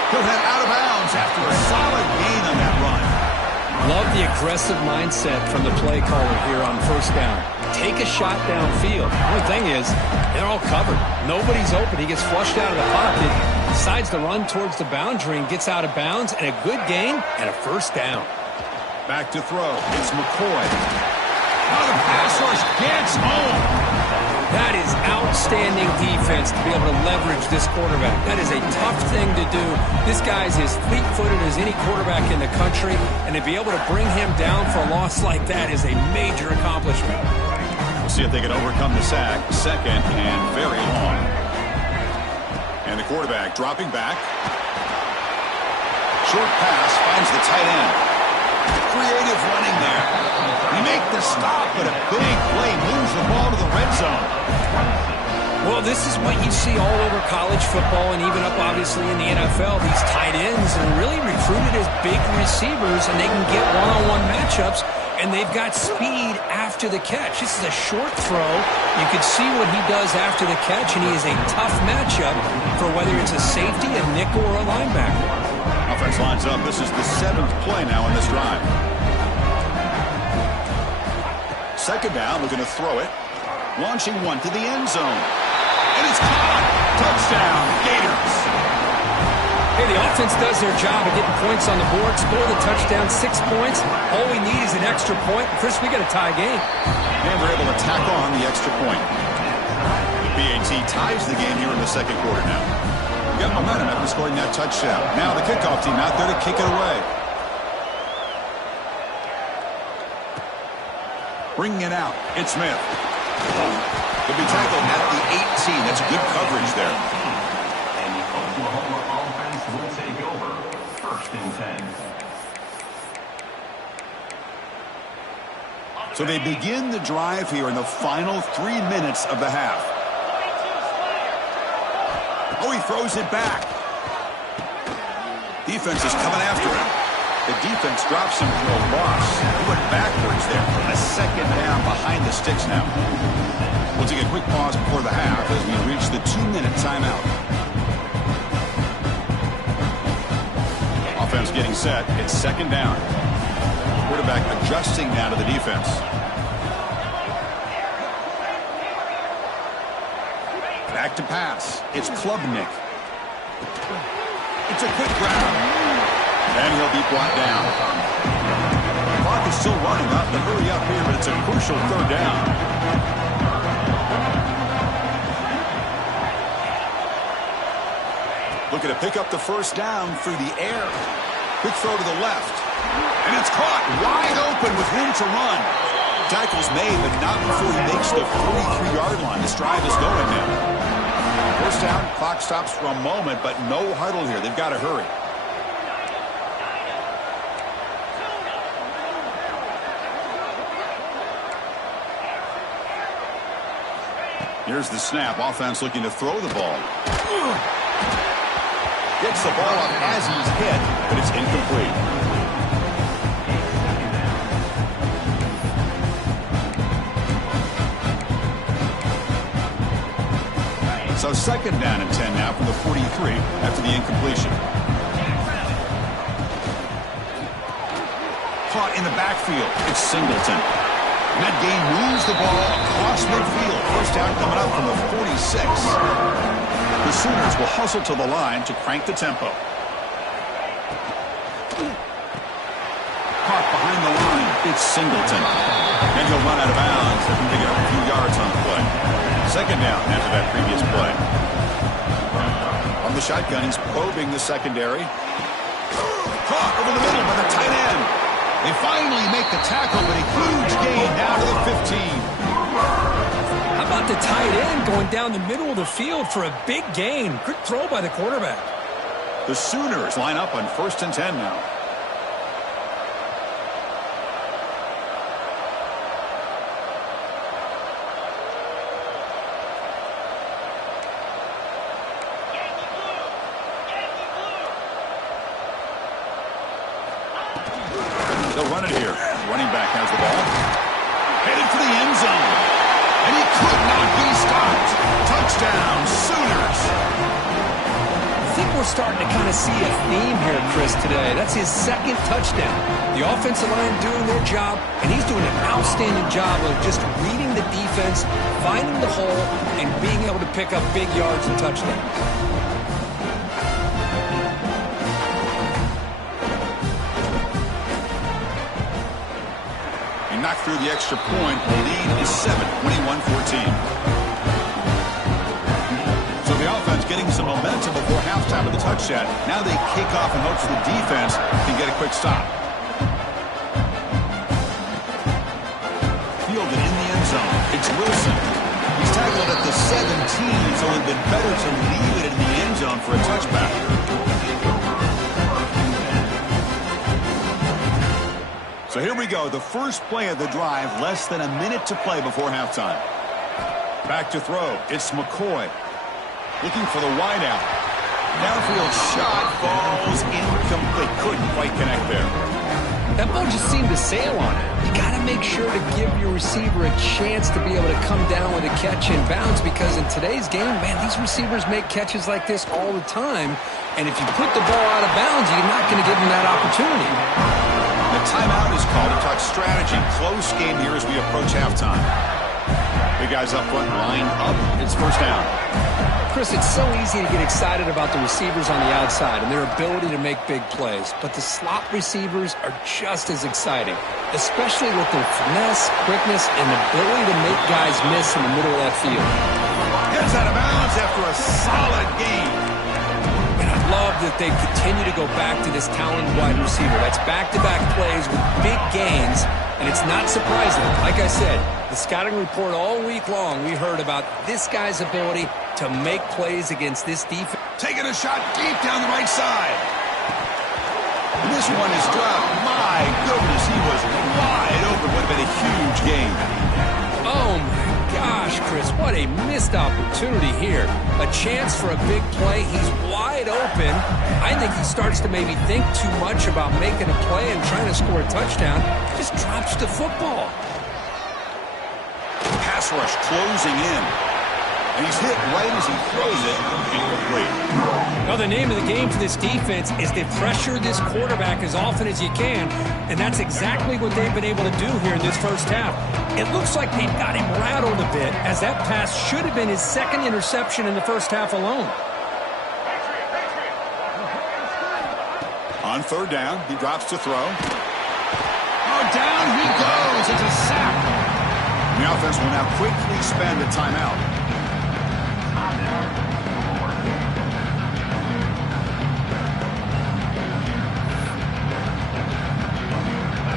He'll head out of bounds after a solid gain on that run. Love the aggressive mindset from the play caller here on 1st down. Take a shot downfield. The only thing is, they're all covered. Nobody's open. He gets flushed out of the pocket, decides to run towards the boundary and gets out of bounds, and a good gain and a 1st down. Back to throw. It's McCoy. Now the pass rush gets home. That is outstanding defense to be able to leverage this quarterback. That is a tough thing to do. This guy's as fleet-footed as any quarterback in the country, and to be able to bring him down for a loss like that is a major accomplishment. We'll see if they can overcome the sack. 2nd and very long. And the quarterback dropping back. Short pass finds the tight end. Creative running there. We make the stop, but a big play moves the ball to the red zone. Well, this is what you see all over college football and even up, obviously, in the NFL. These tight ends are really recruited as big receivers, and they can get one-on-one matchups, and they've got speed after the catch. This is a short throw. You can see what he does after the catch, and he is a tough matchup for whether it's a safety, a nickel, or a linebacker. Offense lines up. This is the 7th play now in this drive. Second down, looking to throw it. Launching one to the end zone. And it's caught. Touchdown, Gators. Hey, the offense does their job of getting points on the board. Score the touchdown, 6 points. All we need is an extra point. Chris, we got a tie game. And we're able to tack on the extra point. The BAT ties the game here in the second quarter now. Got momentum after scoring that touchdown. Now the kickoff team out there to kick it away. Bringing it out, it's Smith. He'll be tackled at the 18. That's good coverage there. And the Oklahoma offense will take over. 1st and 10. So they begin the drive here in the final 3 minutes of the half. Oh, he throws it back. Defense is coming after him. The defense drops him for a loss. He went backwards there. A second down behind the sticks now. We'll take a quick pause before the half as we reach the 2-minute timeout. Offense getting set. It's second down. Quarterback adjusting now to the defense. Back to pass. It's Klubnik. It's a quick grab. And he'll be brought down. The clock is still running up. The hurry up here, but it's a crucial 3rd down. Looking to pick up the 1st down through the air. Quick throw to the left. And it's caught wide open with room to run. Tackle's made, but not before he makes the 43-yard line. This drive is going now. 1st down, clock stops for a moment, but no huddle here. They've got to hurry. Here's the snap. Offense looking to throw the ball. Gets the ball up as he's hit, but it's incomplete. So second down and 10 now from the 43 after the incompletion. Caught in the backfield. It's Singleton. And that game moves the ball across midfield. 1st down coming up from the 46. The Sooners will hustle to the line to crank the tempo. Caught behind the line. It's Singleton. And he'll run out of bounds after picking up a few yards on the play. Second down after that previous play. On the shotgun, he's probing the secondary. Caught over the middle by the tight end. They finally make the tackle, but a huge gain down to the 15. How about the tight end going down the middle of the field for a big gain? Quick throw by the quarterback. The Sooners line up on 1st and 10 now. They'll run it here. Running back has the ball. Headed for the end zone. And he could not be stopped. Touchdown, Sooners. I think we're starting to kind of see a theme here, Chris, today. That's his 2nd touchdown. The offensive line doing their job, and he's doing an outstanding job of just reading the defense, finding the hole, and being able to pick up big yards and touchdowns. Knocked through the extra point. The lead is 7, 21-14. So the offense getting some momentum before halftime of the touchdown. Now they kick off in hopes the defense can get a quick stop. Fielded in the end zone. It's Wilson. He's tackled at the 17, so it would have been better to leave it in the end zone for So here we go, the first play of the drive, less than a minute to play before halftime. Back to throw. It's McCoy. Looking for the wide out. Downfield shot falls incomplete. Couldn't quite connect there. That ball just seemed to sail on it. You got to make sure to give your receiver a chance to be able to come down with a catch in bounds, because in today's game, man, these receivers make catches like this all the time. And if you put the ball out of bounds, you're not going to give them that opportunity. The timeout is called to talk strategy. Close game here as we approach halftime. Big guys up front, lined up. It's first down. Chris, it's so easy to get excited about the receivers on the outside and their ability to make big plays, but the slot receivers are just as exciting, especially with their finesse, quickness, and ability to make guys miss in the middle of that field. Gets out of bounds after a solid game. And I love that they continue to go back to this talented wide receiver. That's back-to-back plays with big gains, and it's not surprising. Like I said, the scouting report all week long, we heard about this guy's ability to make plays against this defense. Taking a shot deep down the right side. And this one is dropped. My goodness, he was wide open. Would have been a huge game. Oh, my gosh, Chris, what a missed opportunity here. A chance for a big play. He's wide open. I think he starts to maybe think too much about making a play and trying to score a touchdown. Just drops the football. Pass rush closing in. And he's hit right as he throws it. Incomplete. Now, the name of the game for this defense is to pressure this quarterback as often as you can, and that's exactly what they've been able to do here in this first half. It looks like they've got him rattled a bit, as that pass should have been his second interception in the first half alone. On third down, he drops to throw. Oh, down he goes. It's a sack. The offense will now quickly spend a timeout.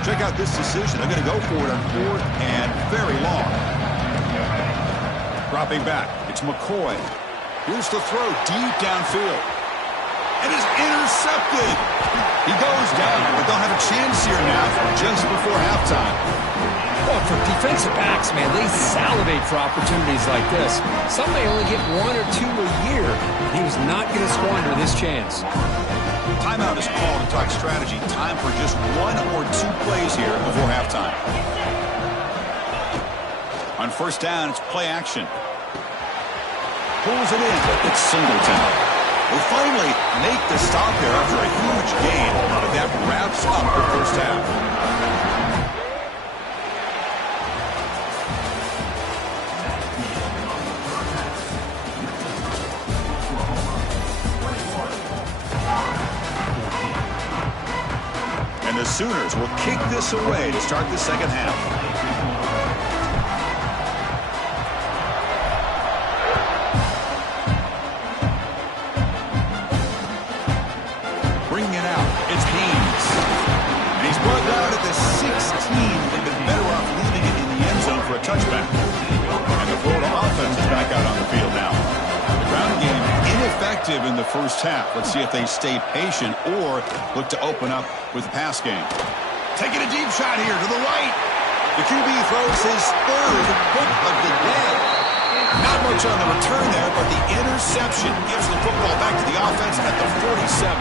Check out this decision. They're going to go for it on fourth and very long. Dropping back. It's McCoy. Here's the throw deep downfield. And is intercepted. He goes down, but they'll have a chance here now just before halftime. Well, for defensive backs, man, they salivate for opportunities like this. Some may only get one or two a year, and he was not going to squander this chance. Timeout is called to talk strategy. Time for just one or two plays here before halftime. On first down, it's play action. Pulls it in. It's Singleton. Will finally make the stop here after a huge gain, but that wraps up the first half. And the Sooners will kick this away to start the second half. Bringing it out, it's Haynes. And he's brought down at the 16. They've been better off leaving it in the end zone for a touchback. And the Florida offense is back out on the field now. The ground game ineffective in the first half. Let's see if they stay patient or look to open up with the pass game. Taking a deep shot here to the right. The QB throws his third pick of the day. Not much on the return there, but the interception gives the football back to the offense at the 47.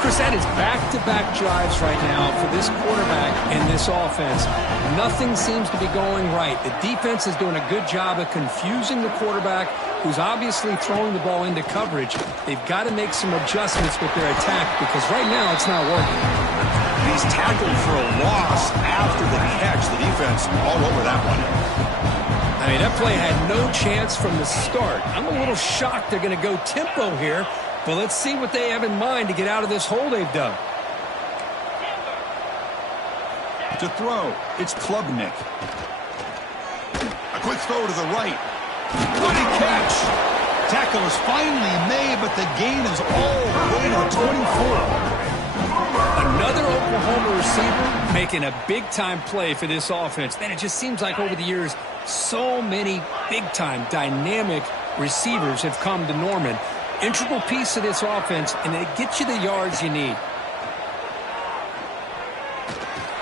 Chris, that is back-to-back drives right now for this quarterback and this offense. Nothing seems to be going right. The defense is doing a good job of confusing the quarterback, who's obviously throwing the ball into coverage. They've got to make some adjustments with their attack because right now it's not working. He's tackled for a loss after the catch. The defense all over that one. I mean, that play had no chance from the start. I'm a little shocked they're going to go tempo here, but let's see what they have in mind to get out of this hole they've dug. To throw, it's Klubnik. A quick throw to the right. What a catch! Tackle is finally made, but the gain is all the way to the 24. Another Oklahoma receiver making a big-time play for this offense. Man, it just seems like over the years, so many big-time, dynamic receivers have come to Norman. Integral piece of this offense, and they get you the yards you need.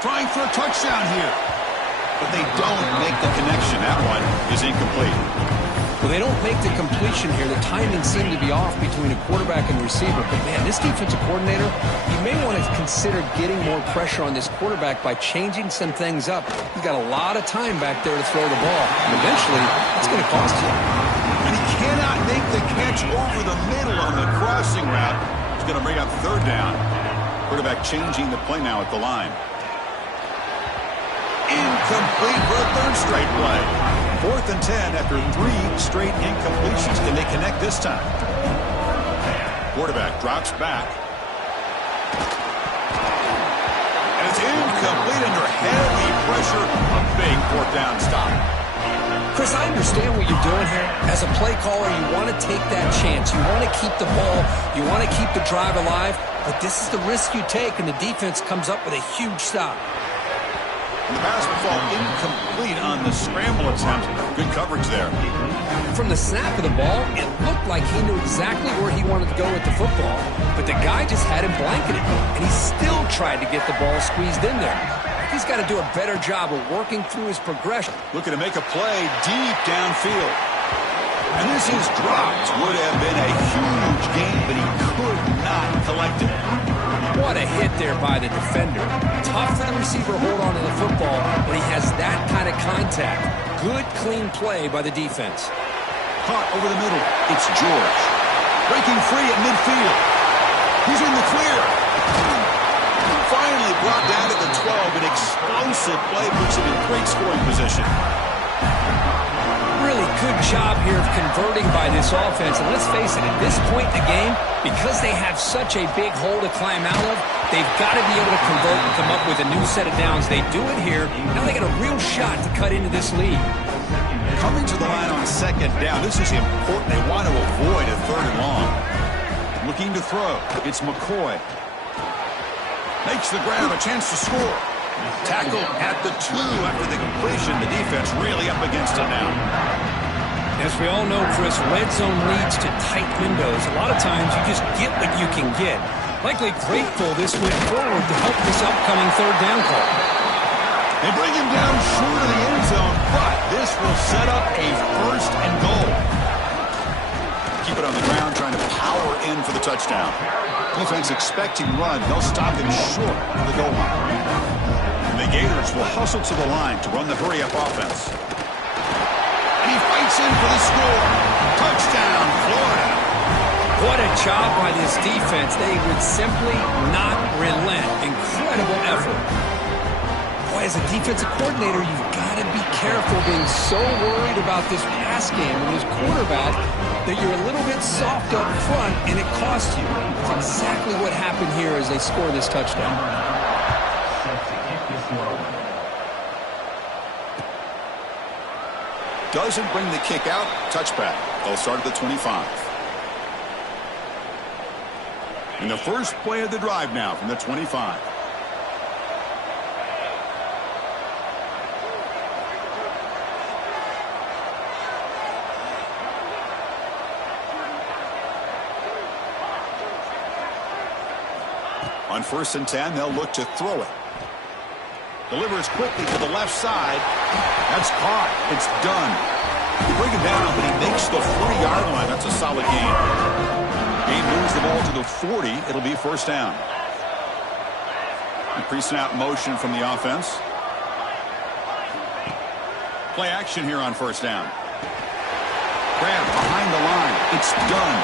trying for a touchdown here. But they don't make the connection. That one is incomplete. Well, they don't make the completion here. The timing seemed to be off between a quarterback and receiver. But, man, this defensive coordinator, he may want to consider getting more pressure on this quarterback by changing some things up. He's got a lot of time back there to throw the ball. And eventually, it's going to cost you. And he cannot make the catch over the middle on the crossing route. He's going to bring up third down. Quarterback changing the play now at the line. Incomplete for a third straight play. 4th and 10 after 3 straight incompletions. Can they connect this time? Quarterback drops back. And it's incomplete under heavy pressure. A big 4th down stop. Chris, I understand what you're doing here. As a play caller, you want to take that chance. You want to keep the ball. You want to keep the drive alive. But this is the risk you take, and the defense comes up with a huge stop. The pass will fall incomplete on the scramble attempt. Good coverage there. From the snap of the ball, it looked like he knew exactly where he wanted to go with the football. But the guy just had him blanketed, and he still tried to get the ball squeezed in there. He's got to do a better job of working through his progression. Looking to make a play deep downfield. And this is dropped. Would have been a huge gain, but he could not collect it. What a hit there by the defender. Tough for the receiver to hold on to the football when he has that kind of contact. Good, clean play by the defense. Caught over the middle. It's George. Breaking free at midfield. He's in the clear. Finally brought down to the 12. An explosive play puts him in great scoring position. Really good job here of converting by this offense. And let's face it, at this point in the game, because they have such a big hole to climb out of, they've got to be able to convert and come up with a new set of downs. They do it here. Now they got a real shot to cut into this lead. Coming to the line on 2nd down. This is important. They want to avoid a 3rd and long. Looking to throw. It's McCoy. Makes the grab, a chance to score. Tackled at the 2 after the completion. The defense really up against it now. As we all know, Chris, red zone leads to tight windows. A lot of times you just get what you can get. Likely grateful this went forward to help this upcoming 3rd down call. They bring him down short of the end zone, but this will set up a 1st and goal. Keep it on the ground, trying to power in for the touchdown. Defense expecting run. They'll stop him short of the goal line. The Gators will hustle to the line to run the hurry-up offense. And he fights in for the score. Touchdown, Florida. What a job by this defense. They would simply not relent. Incredible effort. Boy, as a defensive coordinator, you've got to be careful being so worried about this pass game and this quarterback that you're a little bit soft up front and it costs you. It's exactly what happened here as they score this touchdown. Doesn't bring the kick out. Touchback. They'll start at the 25. And the first play of the drive now from the 25. On 1st and 10, they'll look to throw it. Delivers quickly to the left side. That's caught. It's done. They bring him down, but he makes the 40-yard line. That's a solid gain. Gain moves the ball to the 40. It'll be 1st down. Pre-snap motion from the offense. Play action here on 1st down. Grab behind the line. It's done.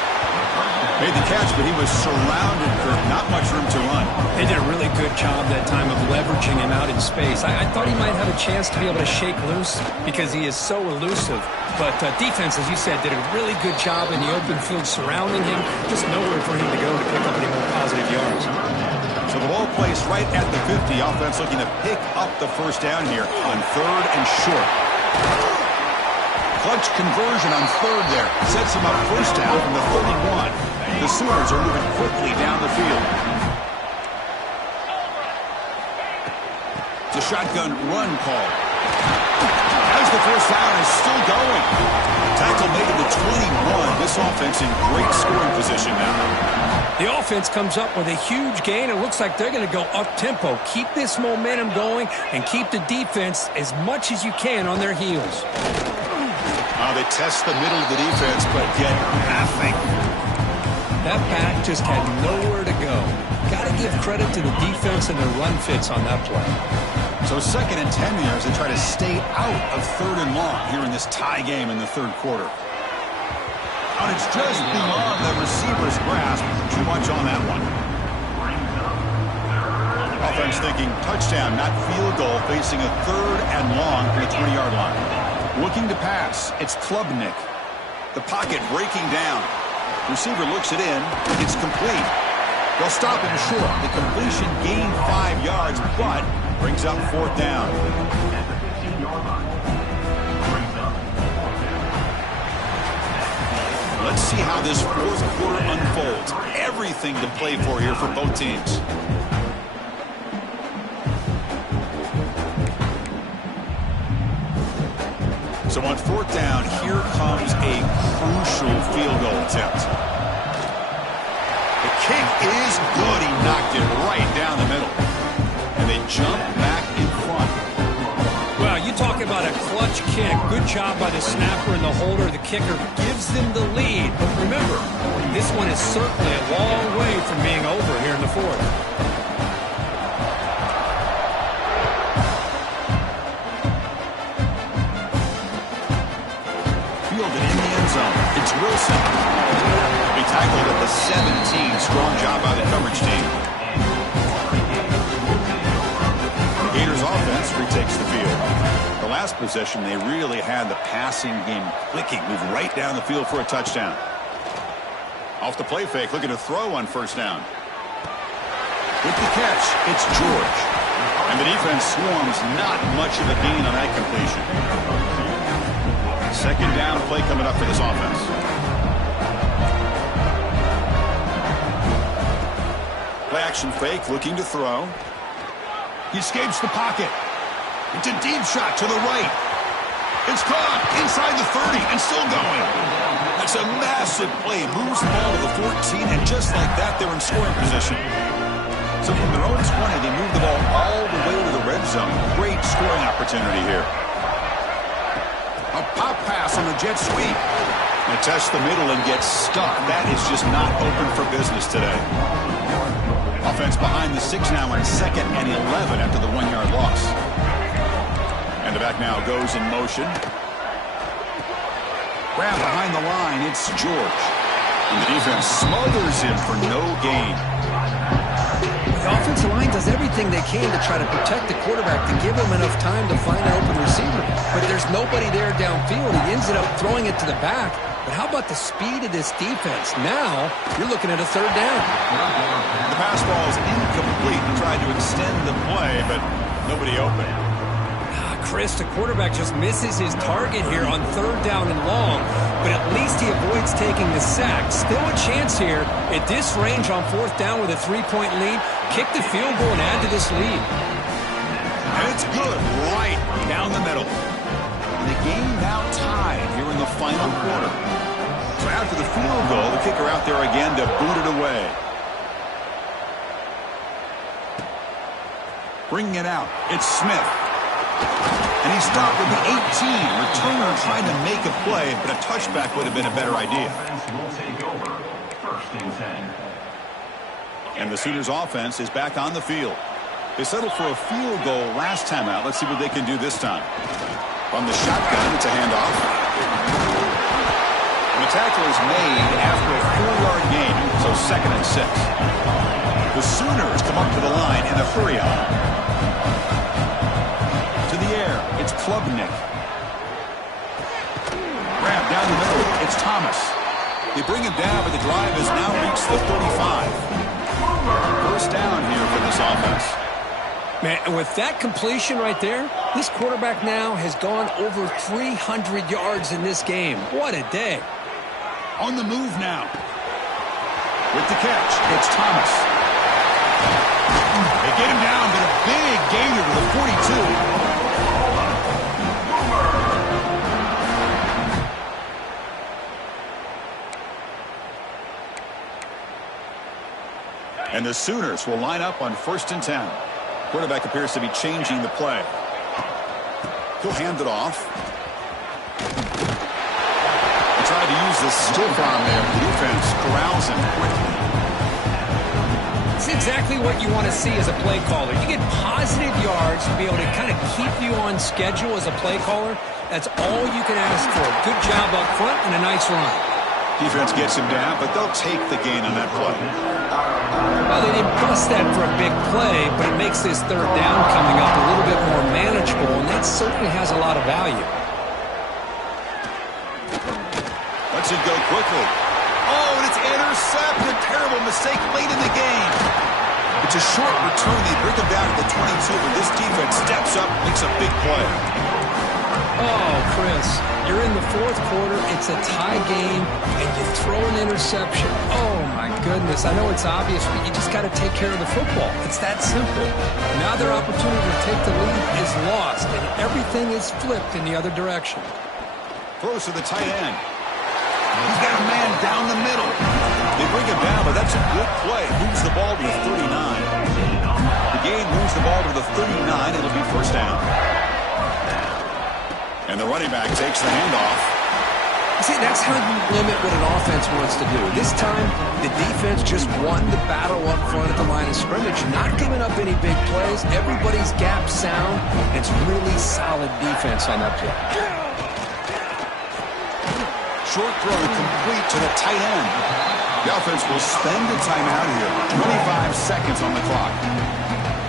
Made the catch, but he was surrounded for not much room to run. They did a really good job that time of leveraging him out in space. I thought he might have a chance to be able to shake loose because he is so elusive. But defense, as you said, did a really good job in the open field surrounding him. Just nowhere for him to go to pick up any more positive yards. So the ball placed right at the 50. Offense looking to pick up the 1st down here on 3rd and short. Clutch conversion on 3rd there. Sets him up 1st down from the 31. The Sooners are moving quickly down the field. It's a shotgun run call. As the 1st down is still going. Tackle made at the 21. This offense in great scoring position now. The offense comes up with a huge gain. It looks like they're going to go up-tempo. Keep this momentum going and keep the defense as much as you can on their heels. They test the middle of the defense, but get nothing. That back just had nowhere to go. Got to give credit to the defense and their run fits on that play. So 2nd and 10 here as they try to stay out of 3rd and long here in this tie game in the 3rd quarter. And it's just beyond the receiver's grasp. Too much on that one. Offense thinking touchdown, not field goal, facing a 3rd and long from the 20-yard line. Looking to pass. It's Klubnik. The pocket breaking down. Receiver looks it in. It's complete. They'll stop him short. The completion gained 5 yards, but brings up 4th down. Let's see how this 4th quarter unfolds. Everything to play for here for both teams. So on 4th down, here comes a crucial field goal attempt. The kick is good. He knocked it right down the middle. And they jump back in front. Well, you talk about a clutch kick. Good job by the snapper and the holder. The kicker gives them the lead. But remember, this one is certainly a long way from being over here in the 4th. It's Wilson. He tackled at the 17. Strong job by the coverage team. Gators offense retakes the field. The last possession, they really had the passing game clicking. Moved right down the field for a touchdown. Off the play fake, looking to throw on 1st down. With the catch, it's George. And the defense swarms, not much of a gain on that completion. 2nd down play coming up for this offense. Play action fake, looking to throw. He escapes the pocket. It's a deep shot to the right. It's caught inside the 30 and still going. That's a massive play. Moves the ball to the 14, and just like that, they're in scoring position. So from their own 20, they move the ball all the way to the red zone. Great scoring opportunity here. A pop pass on the jet sweep. They test the middle and get stuck. That is just not open for business today. Offense behind the 6 now on 2nd and 11 after the 1-yard loss. And the back now goes in motion. Grab behind the line. It's George. And the defense smothers him for no gain. The offensive line does everything they can to try to protect the quarterback to give him enough time to find an open receiver. But there's nobody there downfield. He ends up throwing it to the back. But how about the speed of this defense? Now you're looking at a 3rd down. The pass ball is incomplete. He tried to extend the play, but nobody open. Chris, the quarterback just misses his target here on 3rd down and long, but at least he avoids taking the sack. Still a chance here at this range on 4th down with a 3-point lead. Kick the field goal and add to this lead. And it's good right down the middle. And the game now tied here in the final quarter. So after the field goal, the kicker out there again to boot it away. Bringing it out, it's Smith. And he stopped at the 18. Returner trying to make a play, but a touchback would have been a better idea. And the Sooners offense is back on the field. They settled for a field goal last time out. Let's see what they can do this time. From the shotgun, it's a handoff. And the tackle is made after a 4-yard gain, so 2nd and 6. The Sooners come up to the line in a hurry-up. To the air, it's Klubnik. Grab down the middle, it's Thomas. They bring him down, but the drive has now reached the 35. 1st down here for this offense. Man, and with that completion right there, this quarterback now has gone over 300 yards in this game. What a day. On the move now. With the catch, it's Thomas. They get him down, but a big gainer to the 42. And the Sooners will line up on 1st and 10. Quarterback appears to be changing the play. He'll hand it off. He tried to use the stiff arm there. The defense corrals him quickly. It's exactly what you want to see as a play caller. You get positive yards to be able to kind of keep you on schedule as a play caller. That's all you can ask for. Good job up front and a nice run. Defense gets him down, but they'll take the gain on that play. Well, they didn't bust that for a big play, but it makes this 3rd down coming up a little bit more manageable, and that certainly has a lot of value. Lets it go quickly. Oh, and it's intercepted. Terrible mistake late in the game. It's a short return. They bring him down to the 22, but this defense steps up, makes a big play. Oh, Chris, you're in the 4th quarter. It's a tie game, and you throw an interception. Oh, my goodness. I know it's obvious, but you just got to take care of the football. It's that simple. Now their opportunity to take the lead is lost, and everything is flipped in the other direction. Throws to the tight end. He's got a man down the middle. They bring him down, but that's a good play. Moves the ball to the 39. The game moves the ball to the 39. It'll be 1st down. And the running back takes the handoff. See, that's how you limit what an offense wants to do. This time, the defense just won the battle up front at the line of scrimmage, not giving up any big plays. Everybody's gap sound. It's really solid defense on that play. Short throw complete to the tight end. The offense will spend a timeout here. 25 seconds on the clock.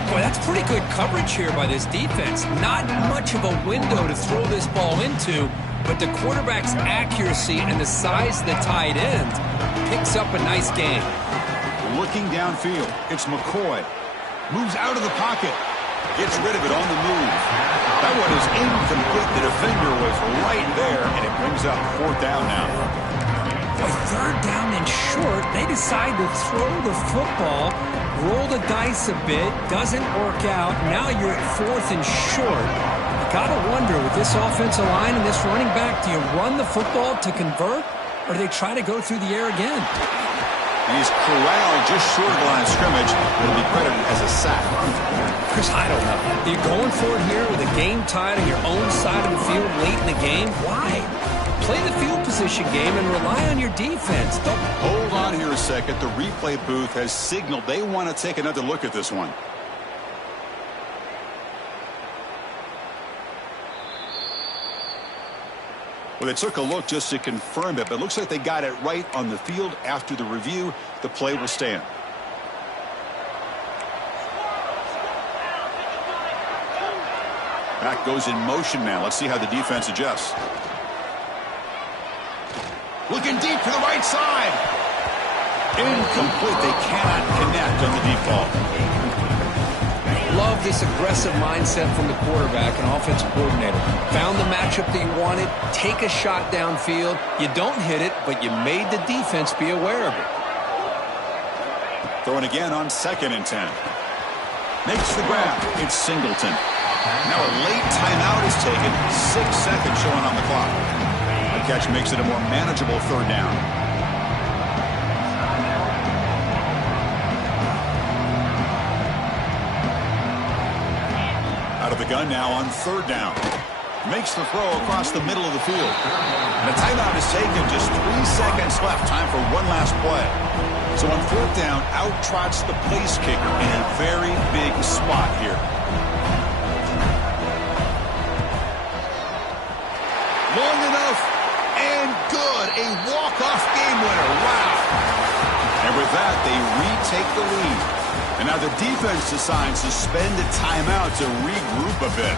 Boy, that's pretty good coverage here by this defense. Not much of a window to throw this ball into, but the quarterback's accuracy and the size of the tight end picks up a nice gain. Looking downfield, it's McCoy. Moves out of the pocket. Gets rid of it on the move. That one is incomplete. The defender was right there, and it brings up 4th down now. Boy, 3rd down and short. They decide to throw the football, roll the dice a bit, doesn't work out. Now you're at 4th and short. You got to wonder, with this offensive line and this running back, do you run the football to convert, or do they try to go through the air again? He's corralled just short of the line of scrimmage. It'll be credited as a sack. Chris, I don't know. You're going for it here with a game tied on your own side of the field late in the game? Why? Play the field position game and rely on your defense. Don't... Hold on here a second. The replay booth has signaled they want to take another look at this one. Well, they took a look just to confirm it, but it looks like they got it right on the field. After the review, the play will stand. Back goes in motion now. Let's see how the defense adjusts. Looking deep to the right side. Incomplete. They cannot connect on the deep ball. Love this aggressive mindset from the quarterback and offensive coordinator. Found the matchup that you wanted. Take a shot downfield. You don't hit it, but you made the defense be aware of it. Throwing again on 2nd and 10. Makes the grab. It's Singleton. Now a late timeout is taken. 6 seconds showing on the clock. The catch makes it a more manageable 3rd down. Out of the gun now on 3rd down. Makes the throw across the middle of the field. And the timeout is taken. Just 3 seconds left. Time for one last play. So on 4th down, out trots the place kicker in a very big spot here. Long enough and good. A walk-off game winner. Wow. And with that, they retake the lead. And now the defense decides to spend a timeout to regroup a bit.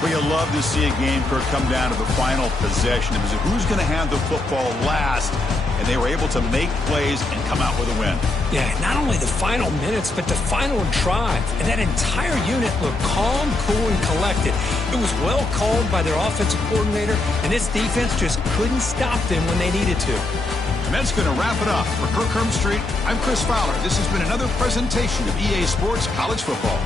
But you'll love to see a game, Kirk, come down to the final possession. It was who's going to have the football last. And they were able to make plays and come out with a win. Yeah, not only the final minutes, but the final drive. And that entire unit looked calm, cool, and collected. It was well called by their offensive coordinator, and this defense just couldn't stop them when they needed to. And that's going to wrap it up. For Kirk Street, I'm Chris Fowler. This has been another presentation of EA Sports College Football.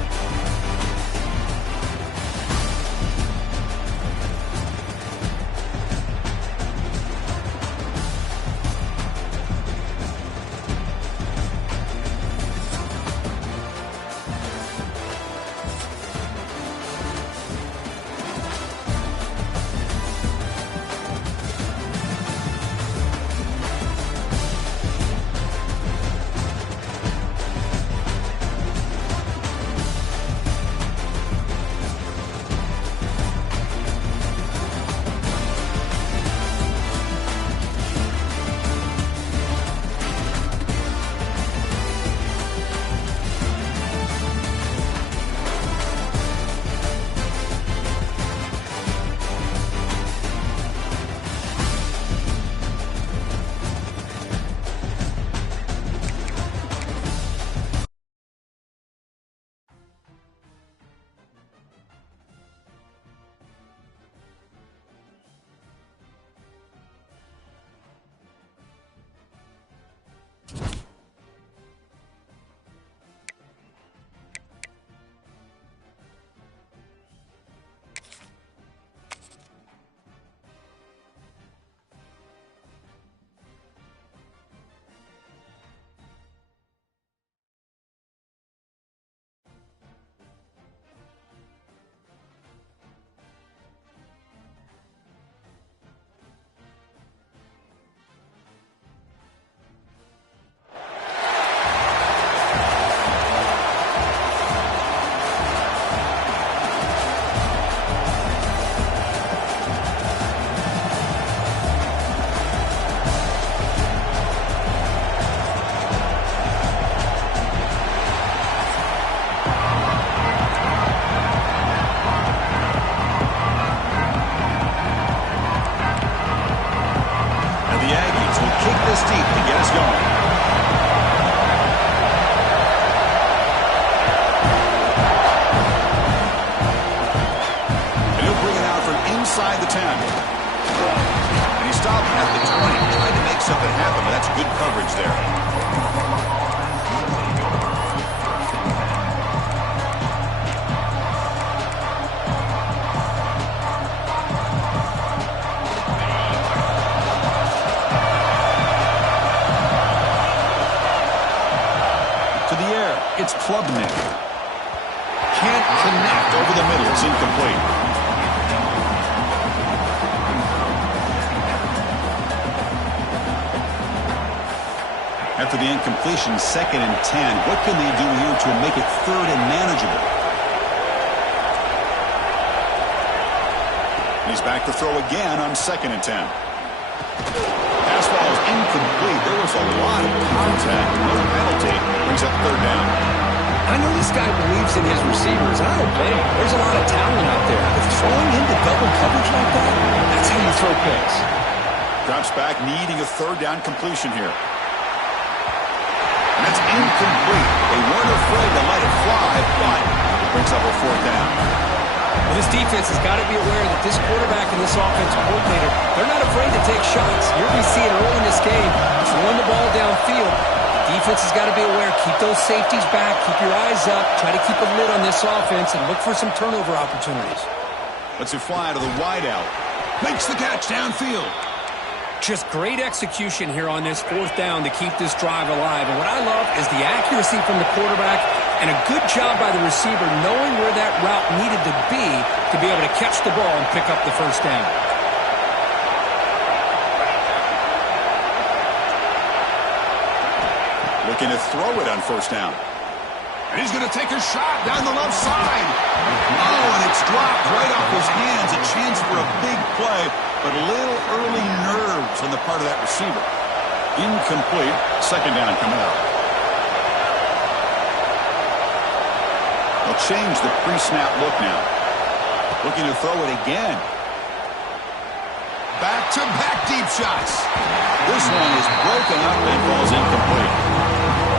It's Klubnik. Can't connect over the middle. It's incomplete. After the incompletion, 2nd and 10. What can they do here to make it 3rd and manageable? He's back to throw again on 2nd and 10. Pass ball is incomplete. There was a lot of contact. No penalty. Brings up 3rd down. I know this guy believes in his receivers. I don't blame him. There's a lot of talent out there. But throwing into double coverage like that, that's how you throw picks. Drops back, needing a 3rd down completion here. And that's incomplete. They weren't afraid to let it fly, but it brings up a 4th down. Well, this defense has got to be aware that this quarterback and this offensive coordinator, they're not afraid to take shots. You're going to see it early in this game, throwing the ball downfield. Defense has got to be aware. Keep those safeties back. Keep your eyes up. Try to keep a lid on this offense and look for some turnover opportunities. Lets it fly to the wideout. Makes the catch downfield. Just great execution here on this 4th down to keep this drive alive. And what I love is the accuracy from the quarterback and a good job by the receiver knowing where that route needed to be able to catch the ball and pick up the 1st down. Looking to throw it on 1st down. And he's going to take a shot down the left side. Oh, and it's dropped right off his hands. A chance for a big play, but a little early nerves on the part of that receiver. Incomplete. 2nd down coming up. They'll change the pre-snap look now. Looking to throw it again. Back-to-back deep shots. This one is broken up and falls incomplete.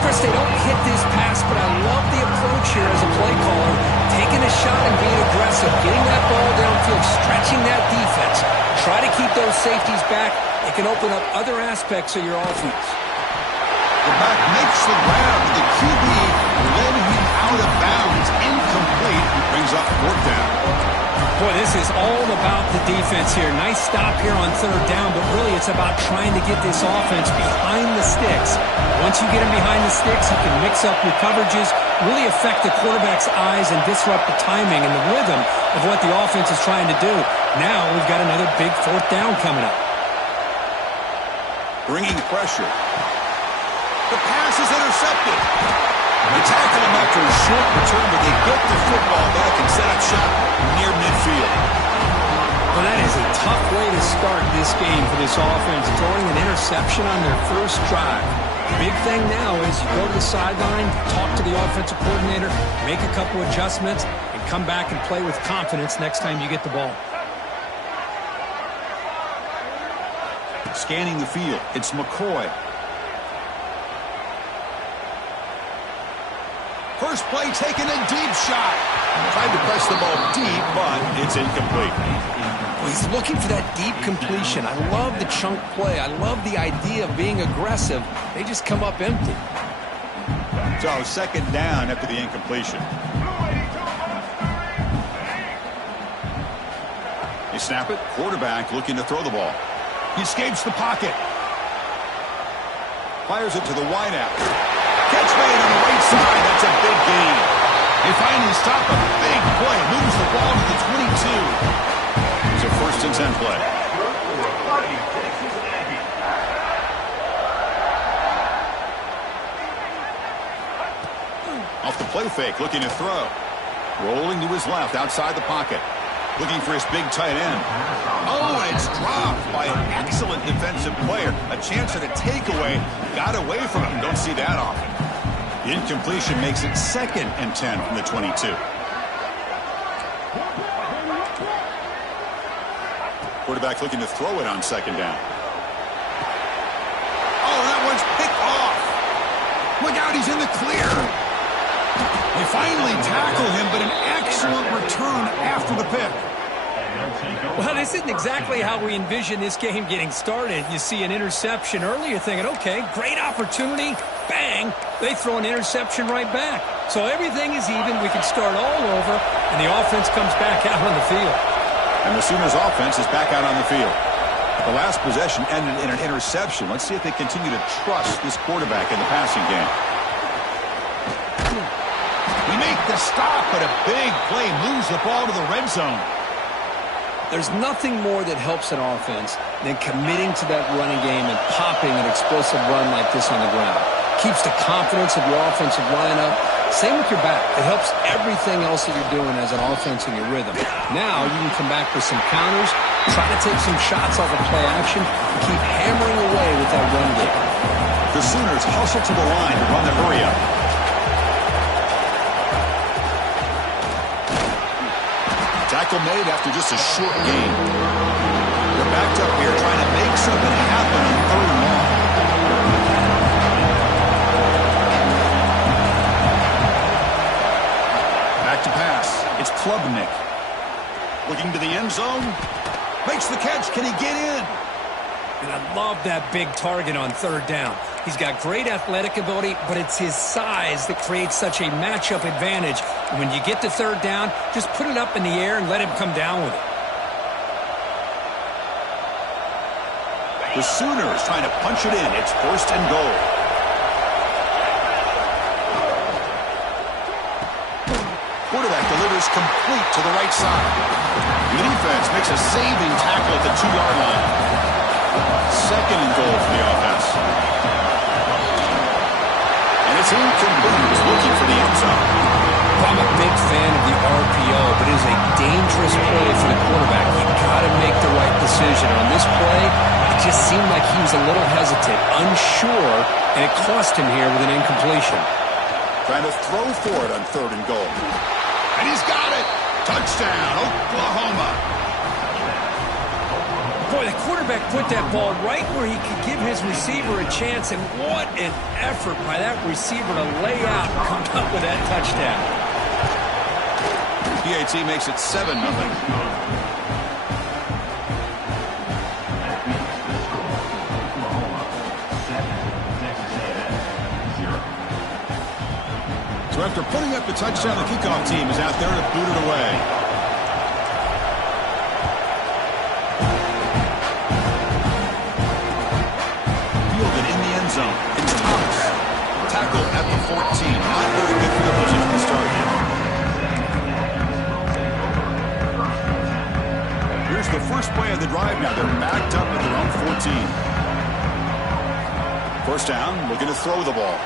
Chris, they don't hit this pass, but I love the approach here as a play caller. Taking a shot and being aggressive, getting that ball downfield, stretching that defense. Try to keep those safeties back. It can open up other aspects of your offense. The back makes the grab. The QB led him out of bounds. Incomplete. Brings up 4th down. Boy, this is all about the defense here. Nice stop here on 3rd down, but really it's about trying to get this offense behind the sticks. Once you get them behind the sticks, you can mix up your coverages, really affect the quarterback's eyes and disrupt the timing and the rhythm of what the offense is trying to do. Now we've got another big 4th down coming up. Bringing pressure. The pass is intercepted. They tackle him after a short return, but they get the football back and set up shop near midfield. Well, that is a tough way to start this game for this offense, throwing an interception on their 1st drive. The big thing now is you go to the sideline, talk to the offensive coordinator, make a couple adjustments, and come back and play with confidence next time you get the ball. Scanning the field, it's McCoy. First play, taking a deep shot. Tried to press the ball deep, but it's incomplete. Well, he's looking for that deep completion. I love the chunk play. I love the idea of being aggressive. They just come up empty. So 2nd down after the incompletion. They snap it. Quarterback looking to throw the ball. He escapes the pocket. Fires it to the wideout. Catch made on the right side. That's a big gain. They finally stop a big play. Moves the ball to the 22. It's a 1st and 10 play. Off the play fake, looking to throw. Rolling to his left, outside the pocket. Looking for his big tight end. Oh, and it's dropped by an excellent defensive player. A chance at a takeaway. Got away from him. Don't see that often. The incompletion makes it 2nd and 10 from the 22. Quarterback looking to throw it on 2nd down. Oh, that one's picked off. Look out, he's in the clear. They finally tackle him, but an excellent return after the pick. Well, this isn't exactly how we envision this game getting started. You see an interception early, you're thinking, okay, great opportunity. Bang, they throw an interception right back. So everything is even. We can start all over, and the offense comes back out on the field. And the Sooners offense is back out on the field. The last possession ended in an interception. Let's see if they continue to trust this quarterback in the passing game. make the stop, but a big play moves the ball to the red zone. There's nothing more that helps an offense than committing to that running game and popping an explosive run like this on the ground. Keeps the confidence of your offensive lineup. Same with your back. It helps everything else that you're doing as an offense in your rhythm. Now you can come back with some counters, try to take some shots off of play action, and keep hammering away with that run game. The Sooners hustle to the line to run the hurry-up. Tackle made after just a short gain. They're backed up here trying to make something happen on 3rd and long. Back to pass. It's Klubnik. Looking to the end zone. Makes the catch. Can he get in? And I love that big target on 3rd down. He's got great athletic ability, but it's his size that creates such a matchup advantage. And when you get to 3rd down, just put it up in the air and let him come down with it. The Sooners trying to punch it in. It's 1st and goal. Quarterback delivers complete to the right side. The defense makes a saving tackle at the 2-yard line. 2nd and goal for the offense. And it's incomplete. He's looking for the end zone. I'm a big fan of the RPO, but it is a dangerous play for the quarterback. You've got to make the right decision. On this play, it just seemed like he was a little hesitant, unsure, and it cost him here with an incompletion. Trying to throw for it on 3rd and goal. And he's got it. Touchdown, Oklahoma. Boy, the quarterback put that ball right where he could give his receiver a chance, and what an effort by that receiver to lay out and come up with that touchdown. PAT makes it 7-0. So after putting up the touchdown, the kickoff team is out there to boot it away. Zone. It's Thomas. Tackle at the 14. Not very good field position to start here. Here's the first play of the drive now. They're backed up at their own 14. 1st down, looking to throw the ball.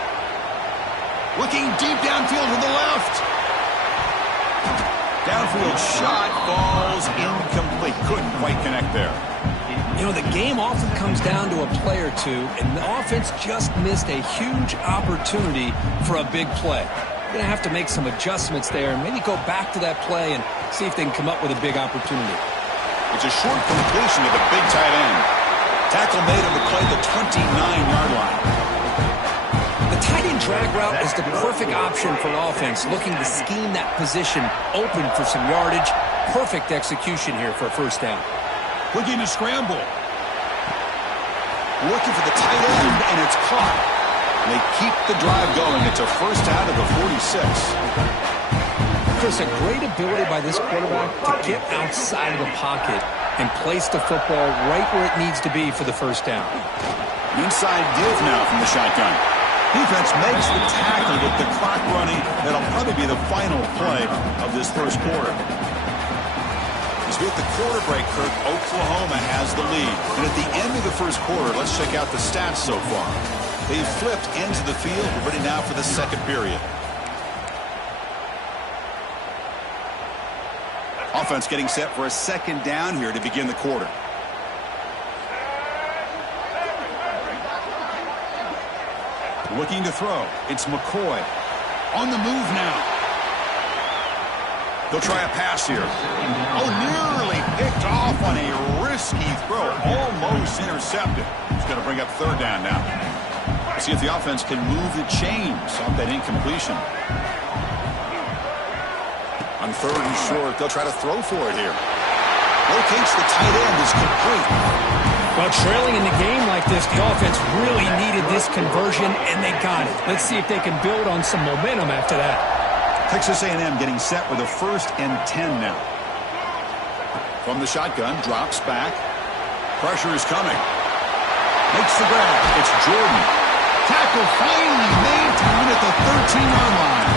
Looking deep downfield to the left. Downfield shot falls incomplete. Couldn't quite connect there. You know, the game often comes down to a play or two, and the offense just missed a huge opportunity for a big play. You're going to have to make some adjustments there and maybe go back to that play and see if they can come up with a big opportunity. It's a short completion to the big tight end. Tackle made on the play the 29-yard line. The tight end drag route is the perfect option for an offense looking to scheme that position open for some yardage. Perfect execution here for a 1st down. Looking to scramble. Looking for the tight end, and it's caught. And they keep the drive going. It's a 1st down to the 46. Chris, a great ability by this quarterback to get outside of the pocket and place the football right where it needs to be for the 1st down. Inside give now from the shotgun. Defense makes the tackle with the clock running. That'll probably be the final play of this 1st quarter. As we hit the quarter break, Kirk, Oklahoma has the lead. And at the end of the 1st quarter, let's check out the stats so far. They've flipped ends of the field. We're ready now for the 2nd period. Offense getting set for a 2nd down here to begin the quarter. Looking to throw. It's McCoy. On the move now. They'll try a pass here. Oh, nearly picked off on a risky throw. Almost intercepted. It's going to bring up 3rd down now. Let's see if the offense can move the chains off that incompletion. On 3rd and short, they'll try to throw for it here. Locates the tight end is complete. Well, trailing in the game like this, the offense really needed this conversion, and they got it. Let's see if they can build on some momentum after that. Texas A&M getting set with a 1st and 10 now. From the shotgun, drops back. Pressure is coming. Makes the grab. It's Jordan. Tackle finally made to win at the 13-yard line.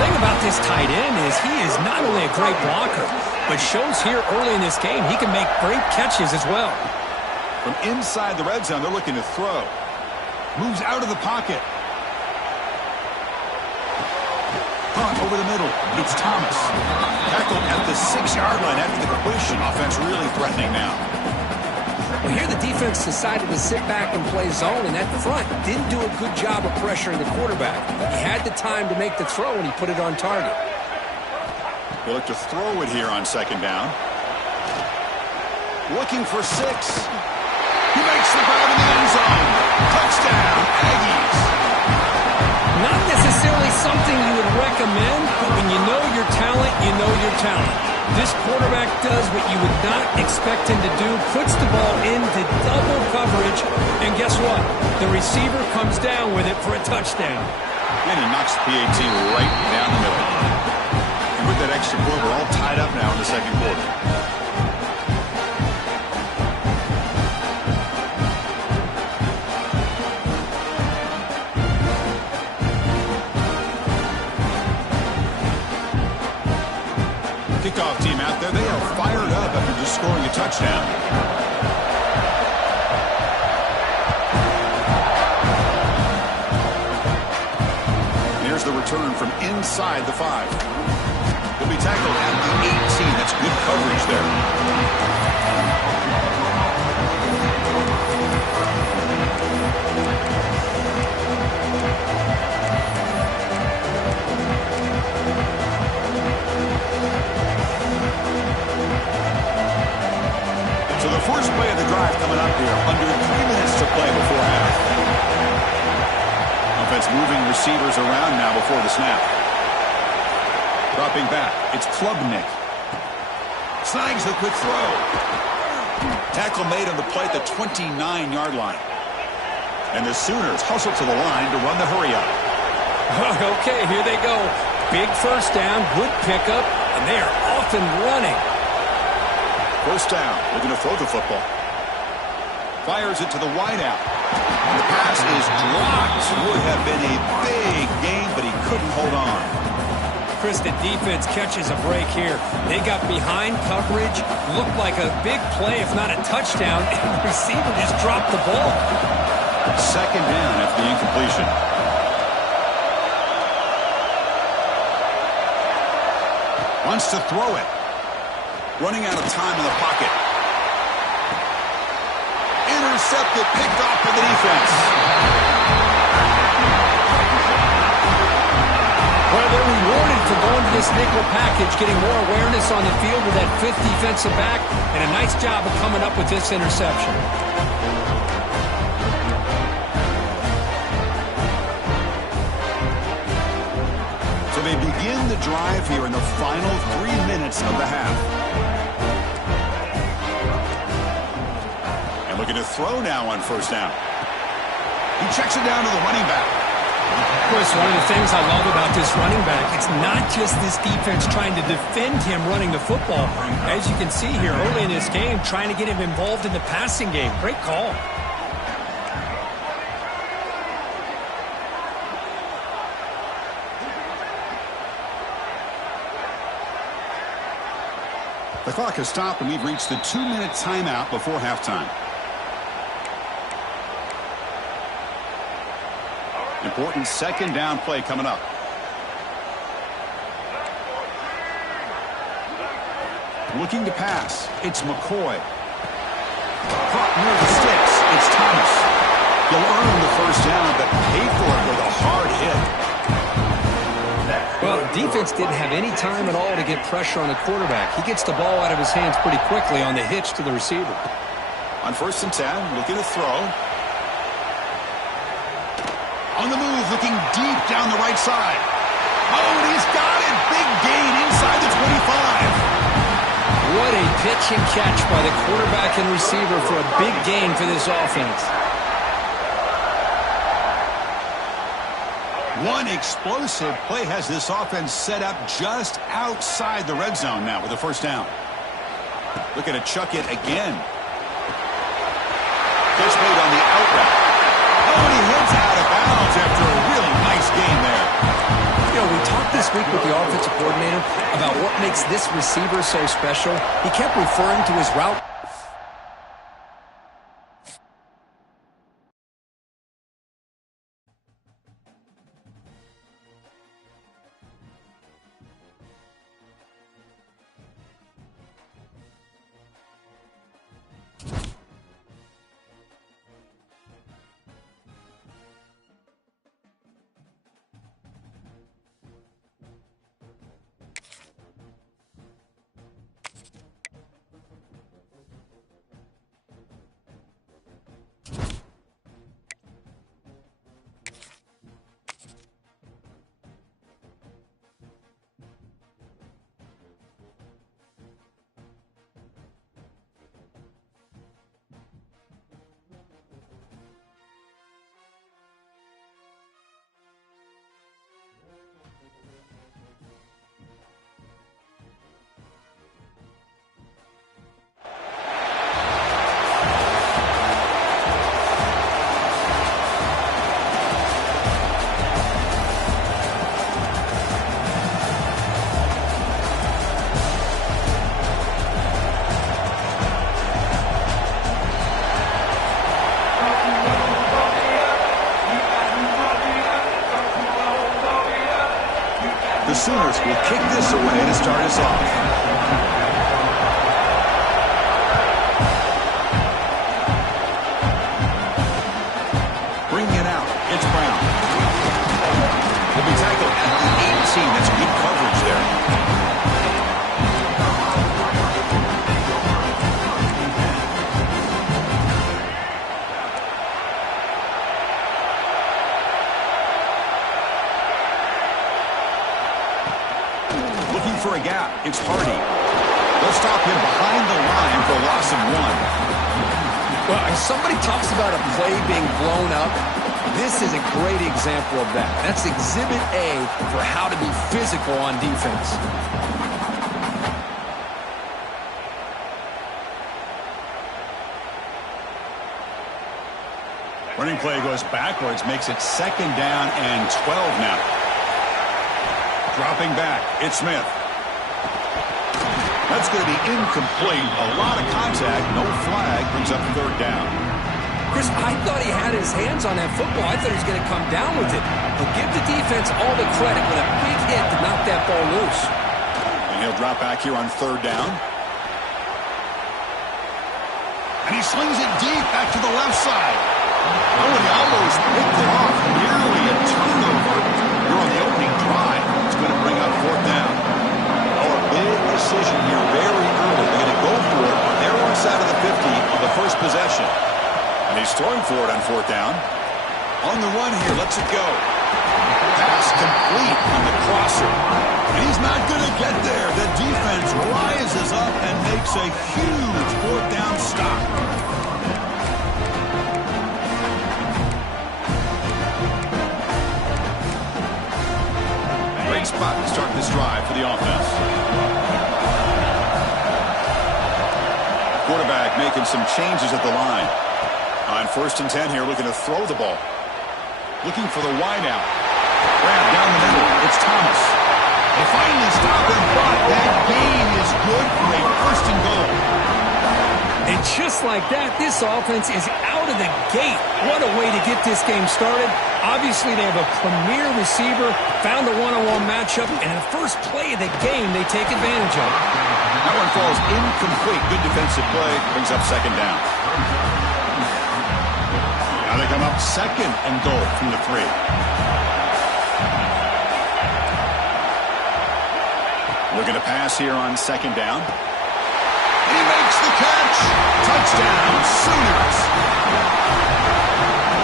thing about this tight end is he is not only a great blocker, but shows here early in this game he can make great catches as well. From inside the red zone, they're looking to throw. Moves out of the pocket. Hunt over the middle. It's Thomas. Tackled at the 6-yard line after the completion. Offense really threatening now. Well, here the defense decided to sit back and play zone, and that front didn't do a good job of pressuring the quarterback. He had the time to make the throw, and he put it on target. They look to throw it here on second down. Looking for 6. He makes the grab in the end zone. Touchdown, Aggies. Not necessarily something you would recommend, but when you know your talent, you know your talent. This quarterback does what you would not expect him to do, puts the ball into double coverage, and guess what? The receiver comes down with it for a touchdown. And he knocks the PAT right down the middle. And with that extra point, we're all tied up now in the second quarter. Kickoff team out there, they are fired up after just scoring a touchdown. And here's the return from inside the 5. He'll be tackled at the 18. That's good coverage there. So the first play of the drive coming up here, under 3 minutes to play before half. Offense moving receivers around now before the snap. Dropping back, it's Klubnik. Snags the quick throw. Tackle made on the play at the 29-yard line. And the Sooners hustle to the line to run the hurry up. Okay, here they go. Big first down, good pickup, and they are off and running. First down, looking to throw the football. Fires it to the wideout. And the pass is dropped. Would have been a big gain, but he couldn't hold on. Chris, the defense catches a break here. They got behind coverage, looked like a big play, if not a touchdown, and the receiver just dropped the ball. Second down after the incompletion. Wants to throw it. Running out of time in the pocket. Intercepted, picked off by the defense. Well, they're rewarded for going to this nickel package, getting more awareness on the field with that 5th defensive back, and a nice job of coming up with this interception. So they begin the drive here in the final 3 minutes of the half. And looking to throw now on first down. He checks it down to the running back. Chris, one of the things I love about this running back, it's not just this defense trying to defend him running the football. As you can see here early in this game, trying to get him involved in the passing game. Great call. The clock has stopped, and we've reached the 2-minute timeout before halftime. Important second down play coming up. Looking to pass. It's McCoy. Caught near the sticks. It's Thomas. He'll earn the first down, but pay for it with a hard hit. Well, defense didn't have any time at all to get pressure on the quarterback. He gets the ball out of his hands pretty quickly on the hitch to the receiver. On first and 10, looking to throw. On the move, looking deep down the right side. Oh, and he's got it. Big gain inside the 25. What a pitch and catch by the quarterback and receiver for a big gain for this offense. One explosive play has this offense set up just outside the red zone now with a first down. Looking to chuck it again. Pitch made on the out route. Oh, and he heads out of bounds after a really nice game there. You know, we talked this week offensive coordinator about what makes this receiver so special. He kept referring to his route. The Sooners will kick this away to start us off. Bringing it out. It's Brown. Will be tackled at the 18. That's good coverage there. For a gap, it's Hardy. They'll stop him behind the line for a loss of 1. Well, if somebody talks about a play being blown up, this is a great example of that. That's Exhibit A for how to be physical on defense. Running play goes backwards, makes it 2nd down and 12 now. Dropping back, it's Smith. That's going to be incomplete. A lot of contact. No flag. Brings up 3rd down. Chris, I thought he had his hands on that football. I thought he was going to come down with it. But give the defense all the credit with a big hit to knock that ball loose. And he'll drop back here on 3rd down. And he slings it deep back to the left side. Oh, and he almost picked it off. Nearly a turnover. You're on the opening drive. It's going to bring up 4th down. Big decision here very early. They're going to go for it on their own side of the 50 on the first possession. And he's throwing for it on 4th down. On the run here, lets it go. Pass complete on the crosser. And he's not going to get there. The defense rises up and makes a huge 4th down stop. Great spot to start this drive for the offense. Quarterback making some changes at the line. On 1st and 10 here, looking to throw the ball. Looking for the wide out. Grab down the middle. It's Thomas. They finally stop him, but that gain is good for a 1st and goal. And just like that, this offense is out of the gate. What a way to get this game started. Obviously, they have a premier receiver, found a one-on-one matchup, and the first play of the game they take advantage of. That one falls incomplete. Good defensive play. Brings up 2nd down. Now they come up 2nd and goal from the 3. Looking to pass here on 2nd down. And he makes the catch. Touchdown, Sooners.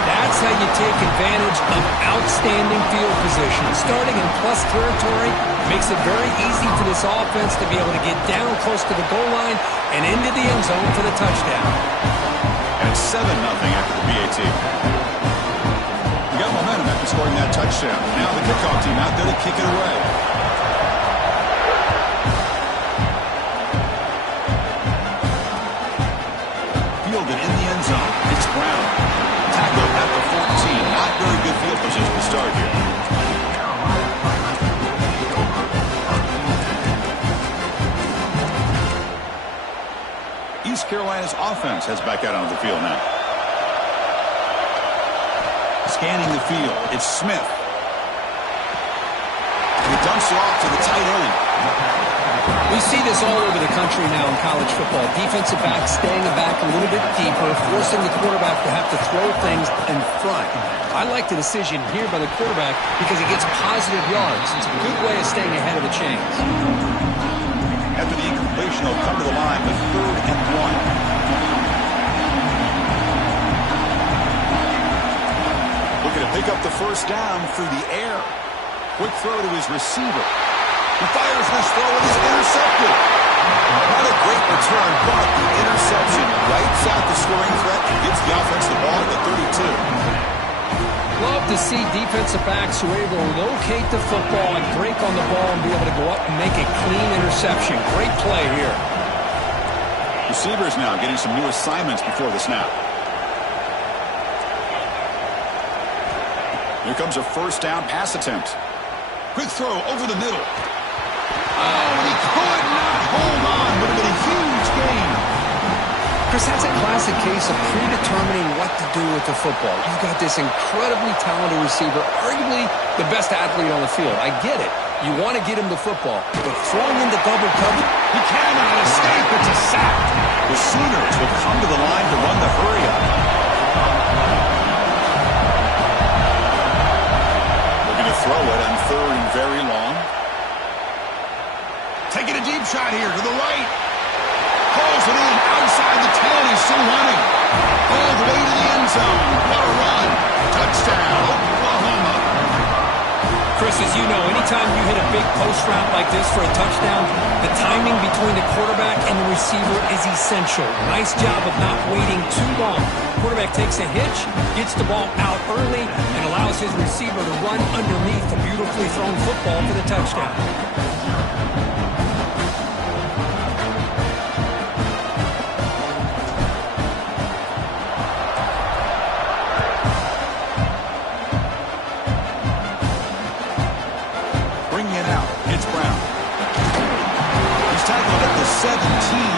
That's how you take advantage of outstanding field position. Starting in plus territory makes it very easy for this offense to be able to get down close to the goal line and into the end zone for the touchdown. And it's 7-0 after the BAT. We got momentum after scoring that touchdown. Now the kickoff team out there to kick it away. Fielded in the end zone. It's Brown. Tackled at the 14. Not very good field position to start here. Carolina's offense heads back out onto the field now. Scanning the field, it's Smith. He dumps it off to the tight end. We see this all over the country now in college football. Defensive backs staying back a little bit deeper, forcing the quarterback to have to throw things in front. I like the decision here by the quarterback because he gets positive yards. It's a good way of staying ahead of the chains. After the incompletion, they'll come to the line with 3rd and 1. Looking to pick up the first down through the air. Quick throw to his receiver. He fires this throw and is intercepted. Not a great return, but the interception wipes out the scoring threat and gets the offense the ball at the 32. Love to see defensive backs who are able to locate the football and break on the ball and be able to go up and make a clean interception. Great play here. Receivers now getting some new assignments before the snap. Here comes a first down pass attempt. Quick throw over the middle. Oh, he could not hold on. Would have been a huge gain. Chris, that's a classic case of predetermining what to do with the football. You've got this incredibly talented receiver, arguably the best athlete on the field. I get it. You want to get him the football, but throwing into double cover, he cannot escape. It's a sack. The Sooners will come to the line to run the hurry-up. Looking to throw it on 3rd and very long. Taking a deep shot here to the right. Pulls it in outside the 10. He's still running. All the way to the end zone. What a run. Touchdown, Oklahoma. Chris, as you know, anytime you hit a big post route like this for a touchdown, the timing between the quarterback and the receiver is essential. Nice job of not waiting too long. Quarterback takes a hitch, gets the ball out early, and allows his receiver to run underneath the beautifully thrown football for the touchdown.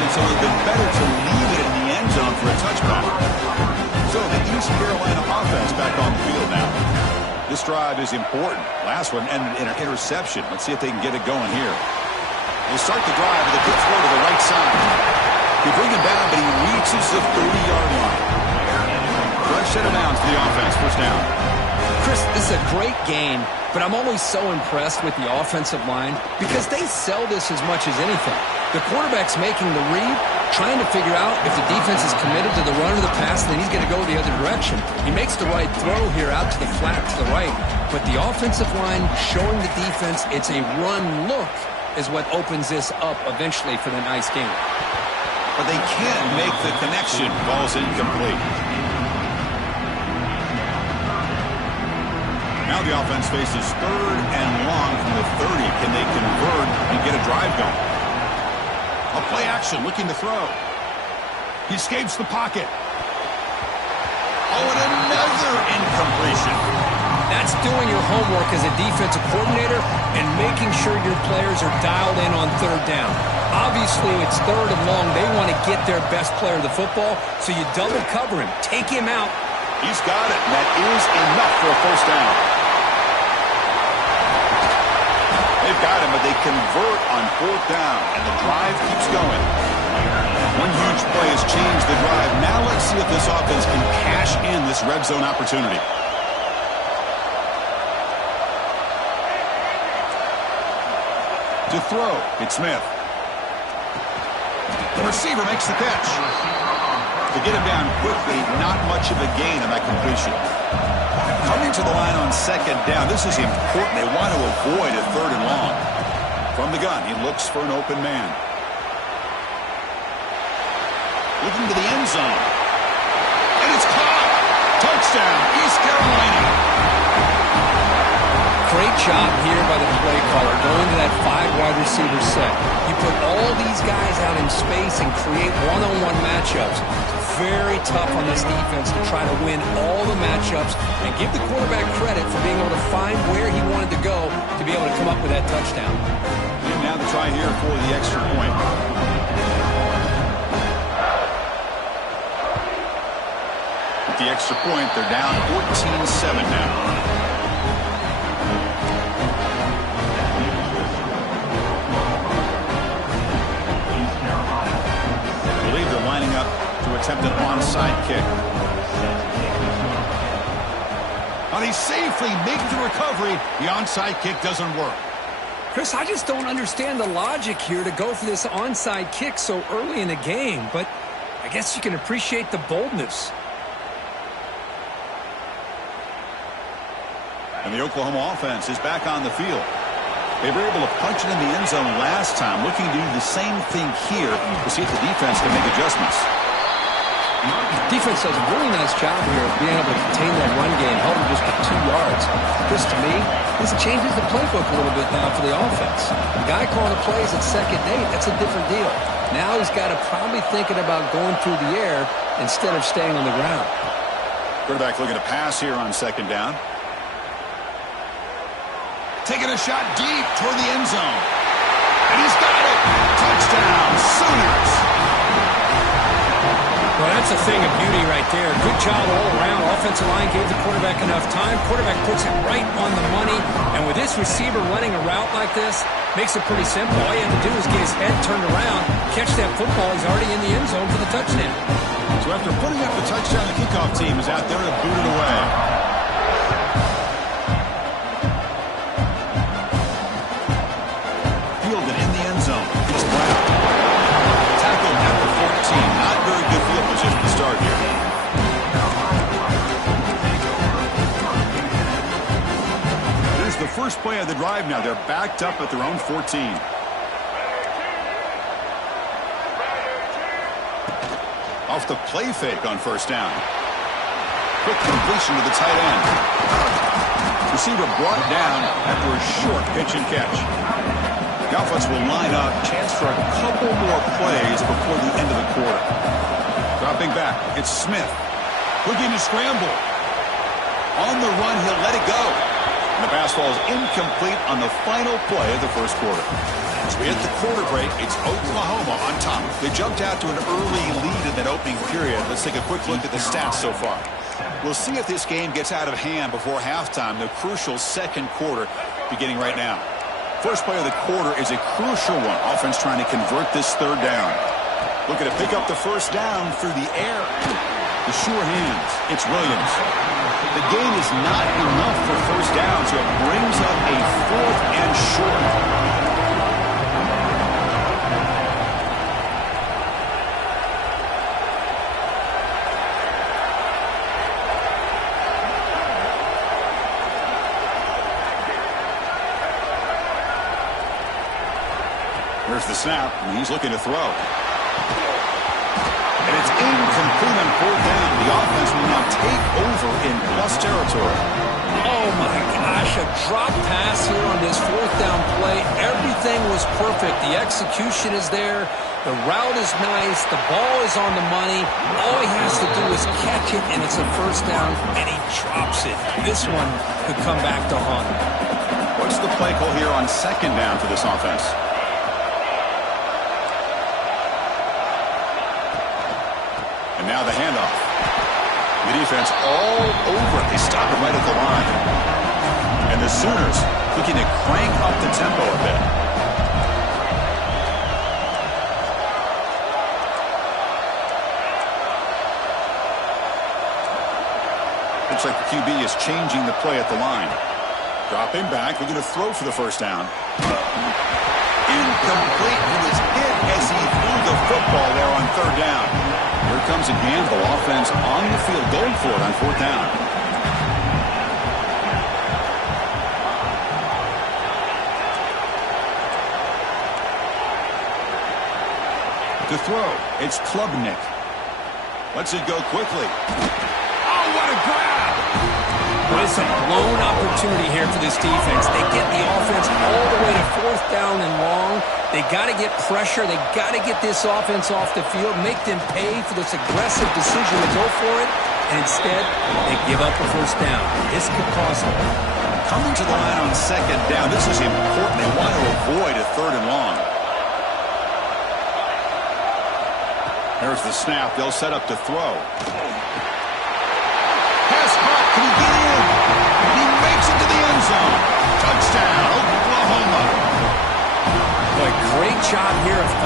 So it would have been better to leave it in the end zone for a touchback. So the East Carolina offense back on the field now. This drive is important. Last one ended in an interception. Let's see if they can get it going here. They start the drive with a good throw to the right side. They bring him down, but he reaches the 30-yard line. Fresh set of downs for the offense. First down. Chris, this is a great game, but I'm always so impressed with the offensive line because they sell this as much as anything. The quarterback's making the read, trying to figure out if the defense is committed to the run or the pass, and then he's going to go the other direction. He makes the right throw here out to the flat to the right, but the offensive line showing the defense it's a run look is what opens this up eventually for the nice game. But they can't make the connection. Ball's incomplete. Now the offense faces 3rd and long from the 30. Can they convert and get a drive going? A play action, looking to throw. He escapes the pocket. Oh, and another incompletion. That's doing your homework as a defensive coordinator and making sure your players are dialed in on 3rd down. Obviously, it's 3rd and long. They want to get their best player the football, so you double cover him. Take him out. He's got it. That is enough for a first down. They've got him, but they convert on 4th down, and the drive keeps going. One huge play has changed the drive. Now let's see if this offense can cash in this red zone opportunity. To throw, it's Smith. The receiver makes the catch. To get him down quickly, not much of a gain on that completion. Coming to the line on 2nd down, this is important. They want to avoid a 3rd and long. From the gun, he looks for an open man. Looking to the end zone. And it's caught. Touchdown, East Carolina. Great job here by the play caller, going to that 5-wide receiver set. You put all these guys out in space and create one-on-one matchups. Very tough on this defense to try to win all the matchups and give the quarterback credit for being able to find where he wanted to go to be able to come up with that touchdown. And now the try here for the extra point. the extra point. They're down 14-7 now. I believe they're lining up to attempt an onside kick. And he safely makes the recovery. The onside kick doesn't work. Chris, I just don't understand the logic here to go for this onside kick so early in the game, but I guess you can appreciate the boldness. And the Oklahoma offense is back on the field. They were able to punch it in the end zone last time, looking to do the same thing here to see if the defense can make adjustments. Defense does a really nice job here of being able to contain that run game, held him just to 2 yards. Chris, to me, this changes the playbook a little bit now for the offense. The guy calling the plays at 2nd and 8, that's a different deal. Now he's got to probably thinking about going through the air instead of staying on the ground. Quarterback looking to pass here on 2nd down. Taking a shot deep toward the end zone. And he's got it. Touchdown, Sooners. Well, that's a thing of beauty right there. Good job all around. Offensive line gave the quarterback enough time. Quarterback puts it right on the money. And with this receiver running a route like this, makes it pretty simple. All you have to do is get his head turned around, catch that football. He's already in the end zone for the touchdown. So after putting up the touchdown, the kickoff team is out there to boot it away. Fielded in the end zone. It's Brown. Tackled at the 14. Not very good field position to start here. Here's the first play of the drive now. They're backed up at their own 14. Off the play fake on 1st down. Quick completion to the tight end. Receiver brought down after a short pitch and catch. The offense will line up. Chance for a couple more plays before the end of the quarter. Dropping back, it's Smith. Looking to scramble. On the run, he'll let it go. And the pass falls incomplete on the final play of the 1st quarter. As we hit the quarter break, it's Oklahoma on top. They jumped out to an early lead in that opening period. Let's take a quick look at the stats so far. We'll see if this game gets out of hand before halftime, the crucial 2nd quarter beginning right now. First play of the quarter is a crucial one. Offense trying to convert this 3rd down. Looking to pick up the 1st down through the air. The sure hands. It's Williams. The gain is not enough for 1st down, so it brings up a 4th and short. There's the snap, and he's looking to throw. And it's incomplete on 4th down. The offense will now take over in plus territory. Oh, my gosh, a drop pass here on this 4th down play. Everything was perfect. The execution is there. The route is nice. The ball is on the money. All he has to do is catch it, and it's a 1st down, and he drops it. This one could come back to haunt him. What's the play call here on 2nd down for this offense? And now the handoff. The defense all over it. They stop it right at the line. And the Sooners looking to crank up the tempo a bit. Looks like the QB is changing the play at the line. Dropping back, looking to throw for the 1st down. Incomplete. He was hit as he threw the football there on 3rd down. Here comes a gamble. Offense on the field going for it on 4th down. To throw, it's Klubnik. Lets it go quickly. Oh, what a grab! Well, it's a blown opportunity here for this defense. They get the offense all the way to 4th down and long. They got to get pressure. They got to get this offense off the field, make them pay for this aggressive decision to go for it. And instead, they give up a 1st down. This could cost them. Coming to the line on 2nd down, this is important. They want to avoid a 3rd and long. There's the snap. They'll set up to throw.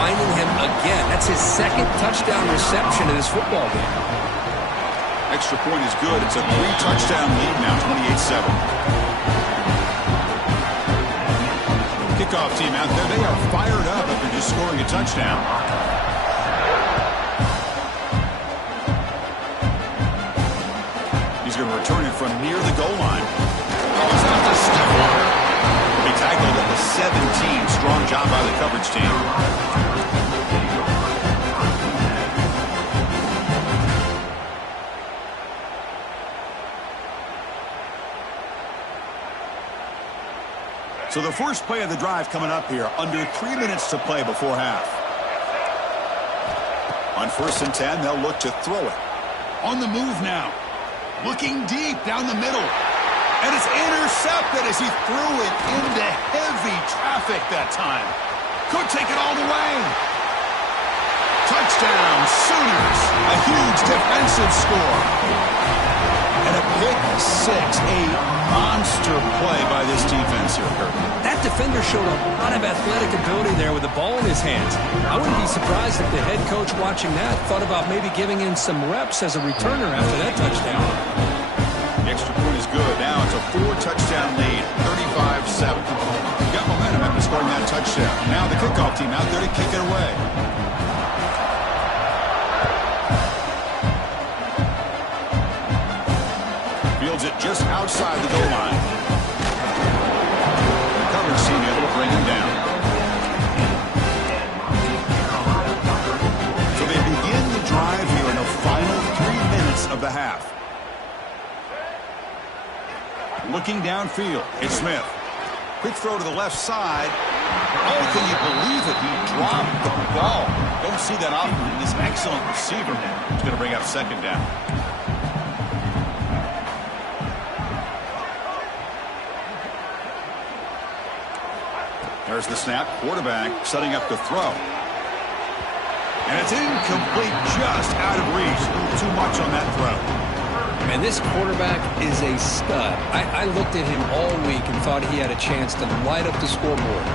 finding him again. That's his second touchdown reception in this football game. Extra point is good. It's a 3-touchdown lead now, 28-7. Kickoff team out there, they are fired up after just scoring a touchdown. He's going to return it from near the goal line. Goes out to Stefan. He tackled at the 17. Strong job by the coverage team. So the first play of the drive coming up here, under 3 minutes to play before half. On 1st and 10, they'll look to throw it. On the move now. Looking deep down the middle. And it's intercepted as he threw it into heavy traffic that time. Could take it all the way. Touchdown, Sooners. A huge defensive score. And a pick six, a monster play by this defense here, Kurt. That defender showed a lot of athletic ability there with the ball in his hands. I wouldn't be surprised if the head coach watching that thought about maybe giving him some reps as a returner after that touchdown. The extra point is good. Now it's a 4-touchdown lead, 35-7. Got momentum after scoring that touchdown. Now the kickoff team out there to kick it away. Fields it just outside the goal line. The coverage team able to bring him down. So they begin the drive here in the final 3 minutes of the half. Looking downfield, it's Smith. Quick throw to the left side. Oh, can you believe it? He dropped the ball. Don't see that often from this excellent receiver. He's going to bring up 2nd down. There's the snap. Quarterback setting up the throw. And it's incomplete, just out of reach. A little too much on that throw. And this quarterback is a stud. I looked at him all week and thought he had a chance to light up the scoreboard.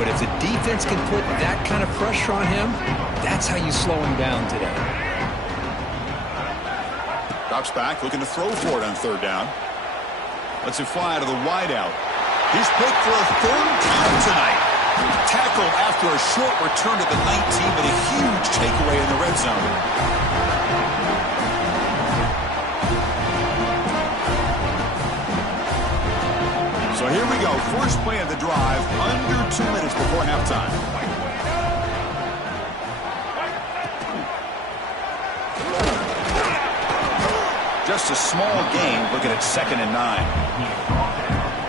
But if the defense can put that kind of pressure on him, that's how you slow him down today. Drops back, looking to throw for it on 3rd down. Lets it fly to the wideout. He's picked for a 3rd time tonight. Tackled after a short return to the 19, but a huge takeaway in the red zone. So here we go, first play of the drive, under 2 minutes before halftime. Just a small gain, looking at 2nd and 9.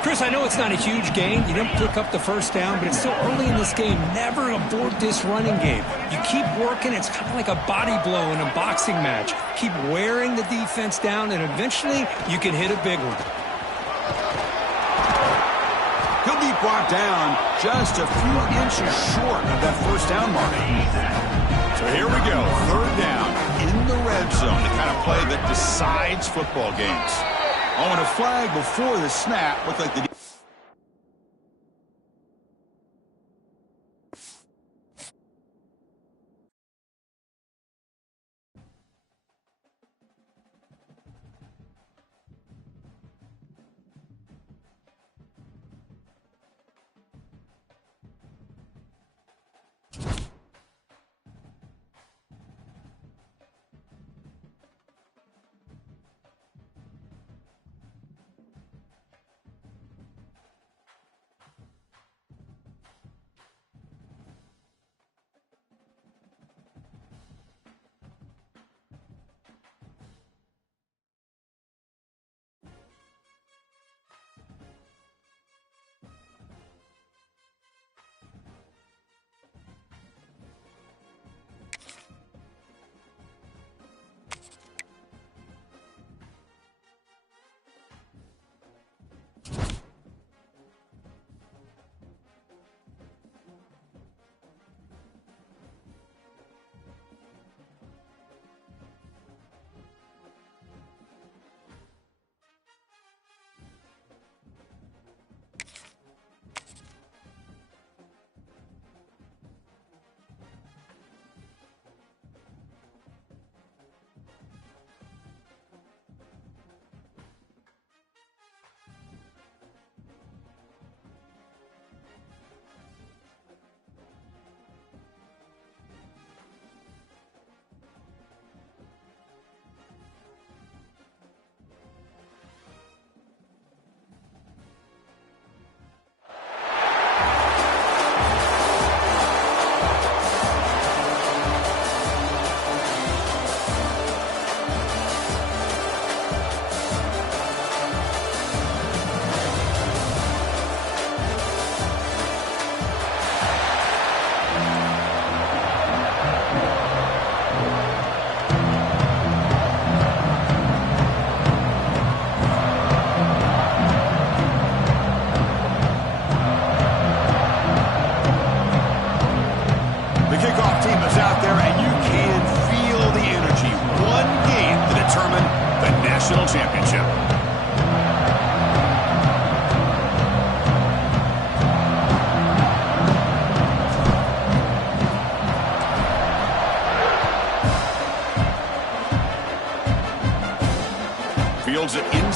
Chris, I know it's not a huge gain. You didn't pick up the first down, but it's still early in this game. Never abort this running game. You keep working. It's kind of like a body blow in a boxing match. Keep wearing the defense down, and eventually you can hit a big one. He'll be brought down just a few inches short of that first down mark. So here we go, 3rd down in the red zone, the kind of play that decides football games. Oh, and a flag before the snap. Looked like the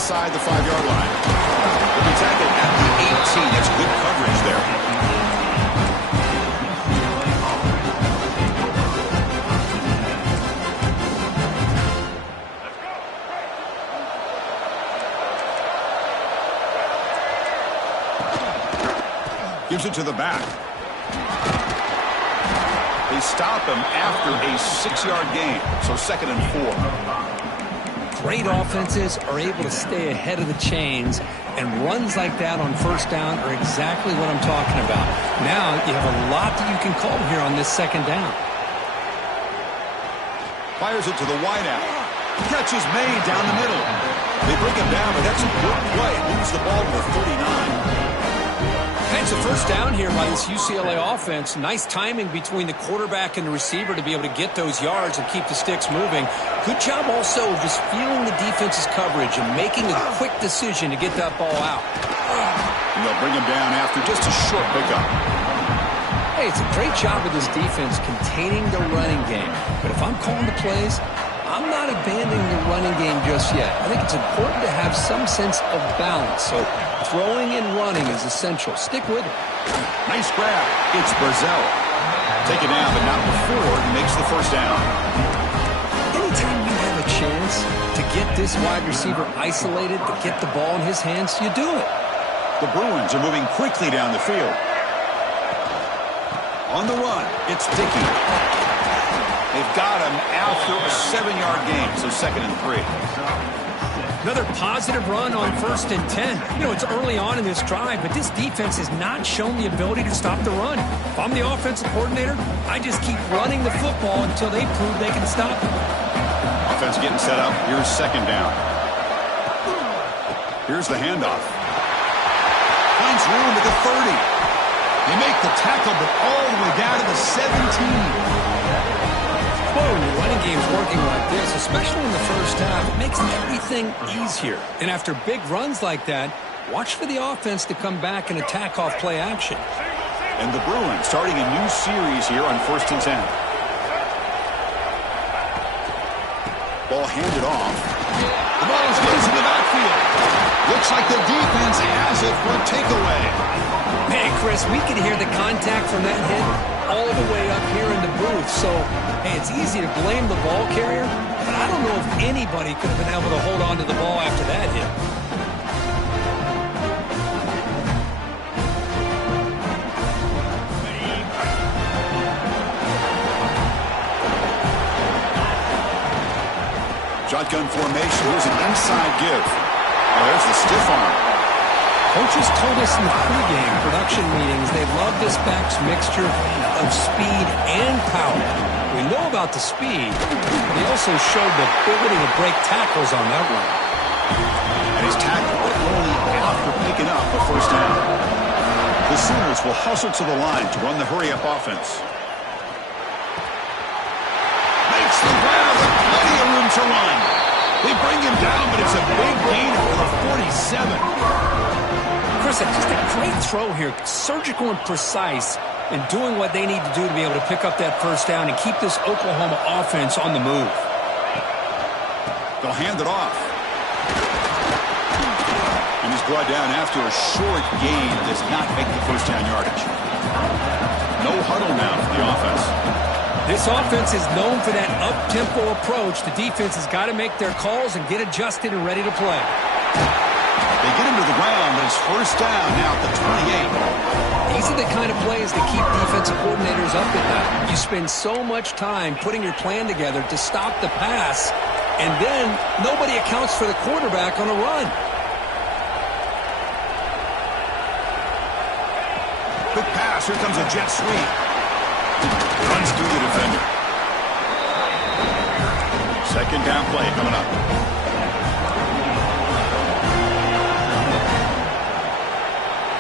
inside the 5-yard line. He'll be tackled at the 18. That's good coverage there. Gives it to the back. They stop him after a 6-yard gain, so 2nd and 4. Great offenses are able to stay ahead of the chains, and runs like that on first down are exactly what I'm talking about. Now you have a lot that you can call here on this 2nd down. Fires it to the wideout. Catch is made down the middle. They bring him down, but that's a good play. Moves the ball to the 39. It's a first down here by this UCLA offense. Nice timing between the quarterback and the receiver to be able to get those yards and keep the sticks moving. Good job also of just feeling the defense's coverage and making a quick decision to get that ball out. And they'll bring him down after just a short pickup. Hey, it's a great job of this defense containing the running game. But if I'm calling the plays, I'm not abandoning the running game just yet. I think it's important to have some sense of balance. So throwing and running is essential. Stick with it. Nice grab. It's Brazil. Take it down, but not before he makes the first down. Anytime you have a chance to get this wide receiver isolated, to get the ball in his hands, you do it. The Bruins are moving quickly down the field. On the run, it's Dickey. They've got him after a 7-yard gain, so 2nd and 3. Another positive run on 1st and 10. You know, it's early on in this drive, but this defense has not shown the ability to stop the run. If I'm the offensive coordinator, I just keep running the football until they prove they can stop it. Offense getting set up. Here's 2nd down. Here's the handoff. Finds room at the 30. They make the tackle, but all the way down to the 17. Boy, when your running game's working like this, especially in the first half, it makes everything easier. And after big runs like that, watch for the offense to come back and attack off play action. And the Bruins starting a new series here on 1st and 10. Ball handed off. The ball is loose in the backfield. Looks like the defense has it for a takeaway. Man, Chris, we can hear the contact from that hit all the way up here in the booth. So, hey, it's easy to blame the ball carrier, but I don't know if anybody could have been able to hold on to the ball after that hit. Shotgun formation. Here's an inside give. Oh, there's the stiff arm. Coaches told us in the pregame production meetings they love this back's mixture of speed and power. We know about the speed, but he also showed the ability to break tackles on that run. And he's tackled only after picking up a first down. The Sooners will hustle to the line to run the hurry-up offense. Makes the grab with plenty of room to run. They bring him down, but it's a big gain for the 47. Chris, just a great throw here, surgical and precise in doing what they need to do to be able to pick up that first down and keep this Oklahoma offense on the move. They'll hand it off. And he's brought down after a short gain. Does not make the first down yardage. No huddle now for the offense. This offense is known for that up-tempo approach. The defense has got to make their calls and get adjusted and ready to play. They get him to the ground, but it's first down now at the 28. These are the kind of plays that keep defensive coordinators up at night. You spend so much time putting your plan together to stop the pass, and then nobody accounts for the quarterback on a run. Quick pass. Here comes a jet sweep. Runs through the defender. 2nd down play coming up.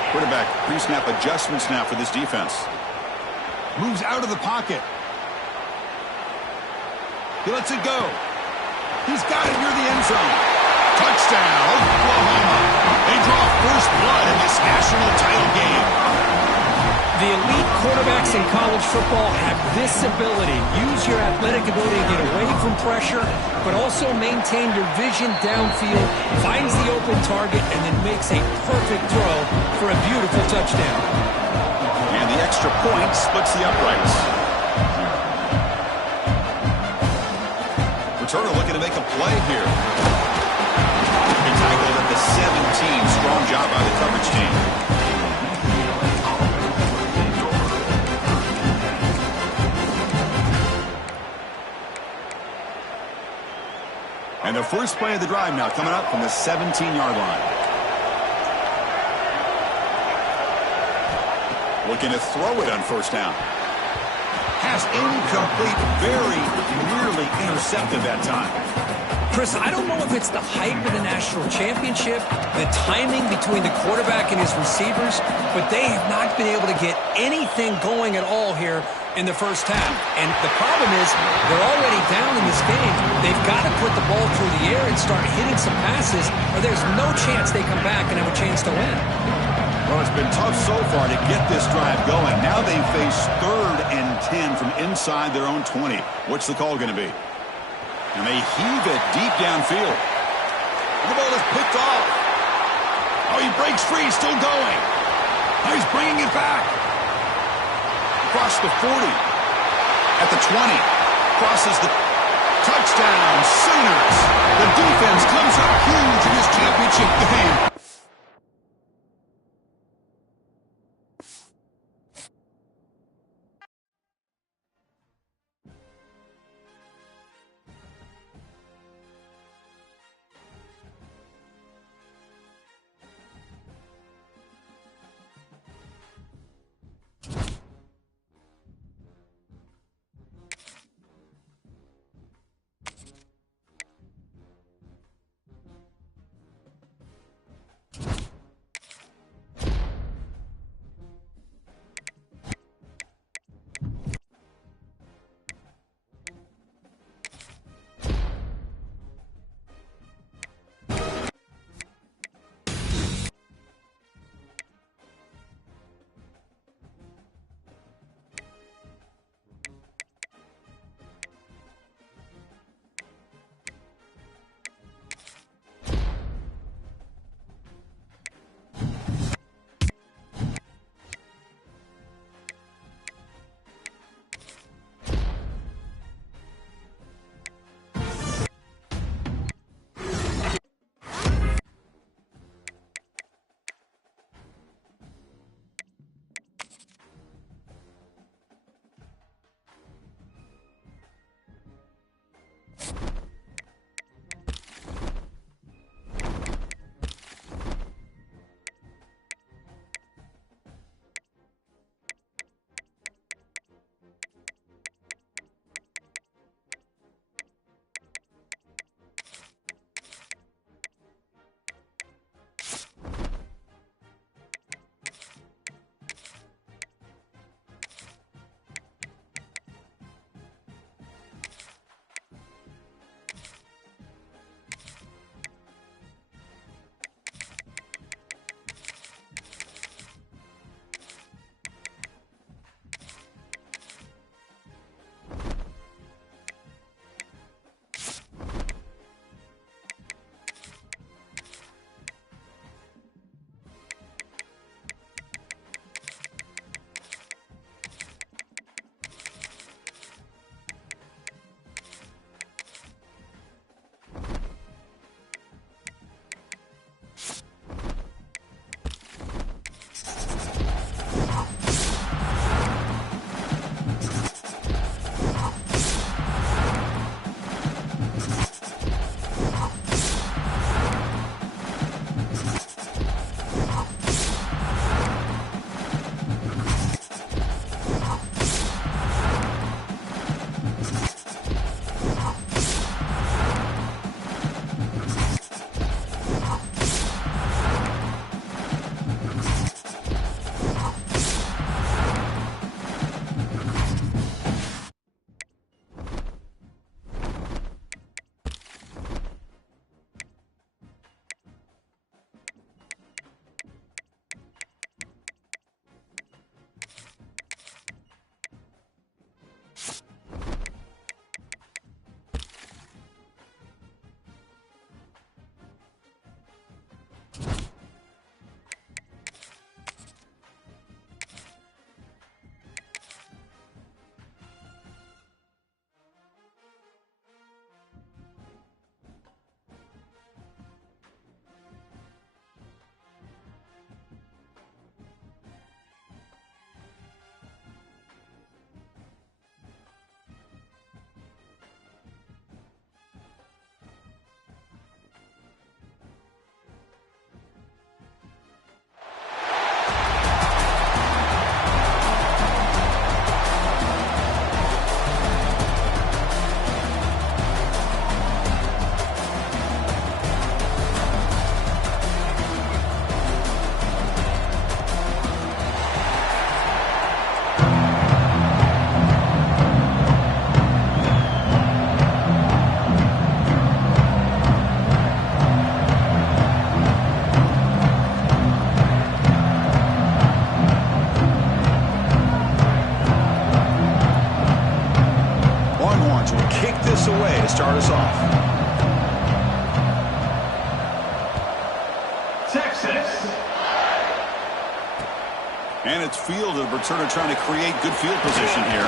Quarterback pre-snap adjustments now for this defense. Moves out of the pocket. He lets it go. He's got it near the end zone. Touchdown, Oklahoma. They draw first blood in this national title game. The elite quarterbacks quarterbacks in college football have this ability. Use your athletic ability to get away from pressure, but also maintain your vision downfield, finds the open target, and then makes a perfect throw for a beautiful touchdown. And the extra point splits the uprights. Returner looking to make a play here. He tackled at the 17. Strong job by the coverage team. And the first play of the drive now coming up from the 17-yard line. Looking to throw it on first down. Pass incomplete, very nearly intercepted that time. Chris, I don't know if it's the hype of the national championship, the timing between the quarterback and his receivers, but they have not been able to get anything going at all here in the first half. And the problem is they're already down in this game. They've got to put the ball through the air and start hitting some passes, or there's no chance they come back and have a chance to win. Well, it's been tough so far to get this drive going. Now they face 3rd and 10 from inside their own 20. What's the call going to be? And they heave it deep downfield. The ball is picked off. Oh, he breaks free, still going. Oh, he's bringing it back. Across the 40. At the 20. Crosses the touchdown. Sooners. The defense comes up huge in this championship game. away to start us off. Texas. And it's fielded. Returner trying to create good field position here.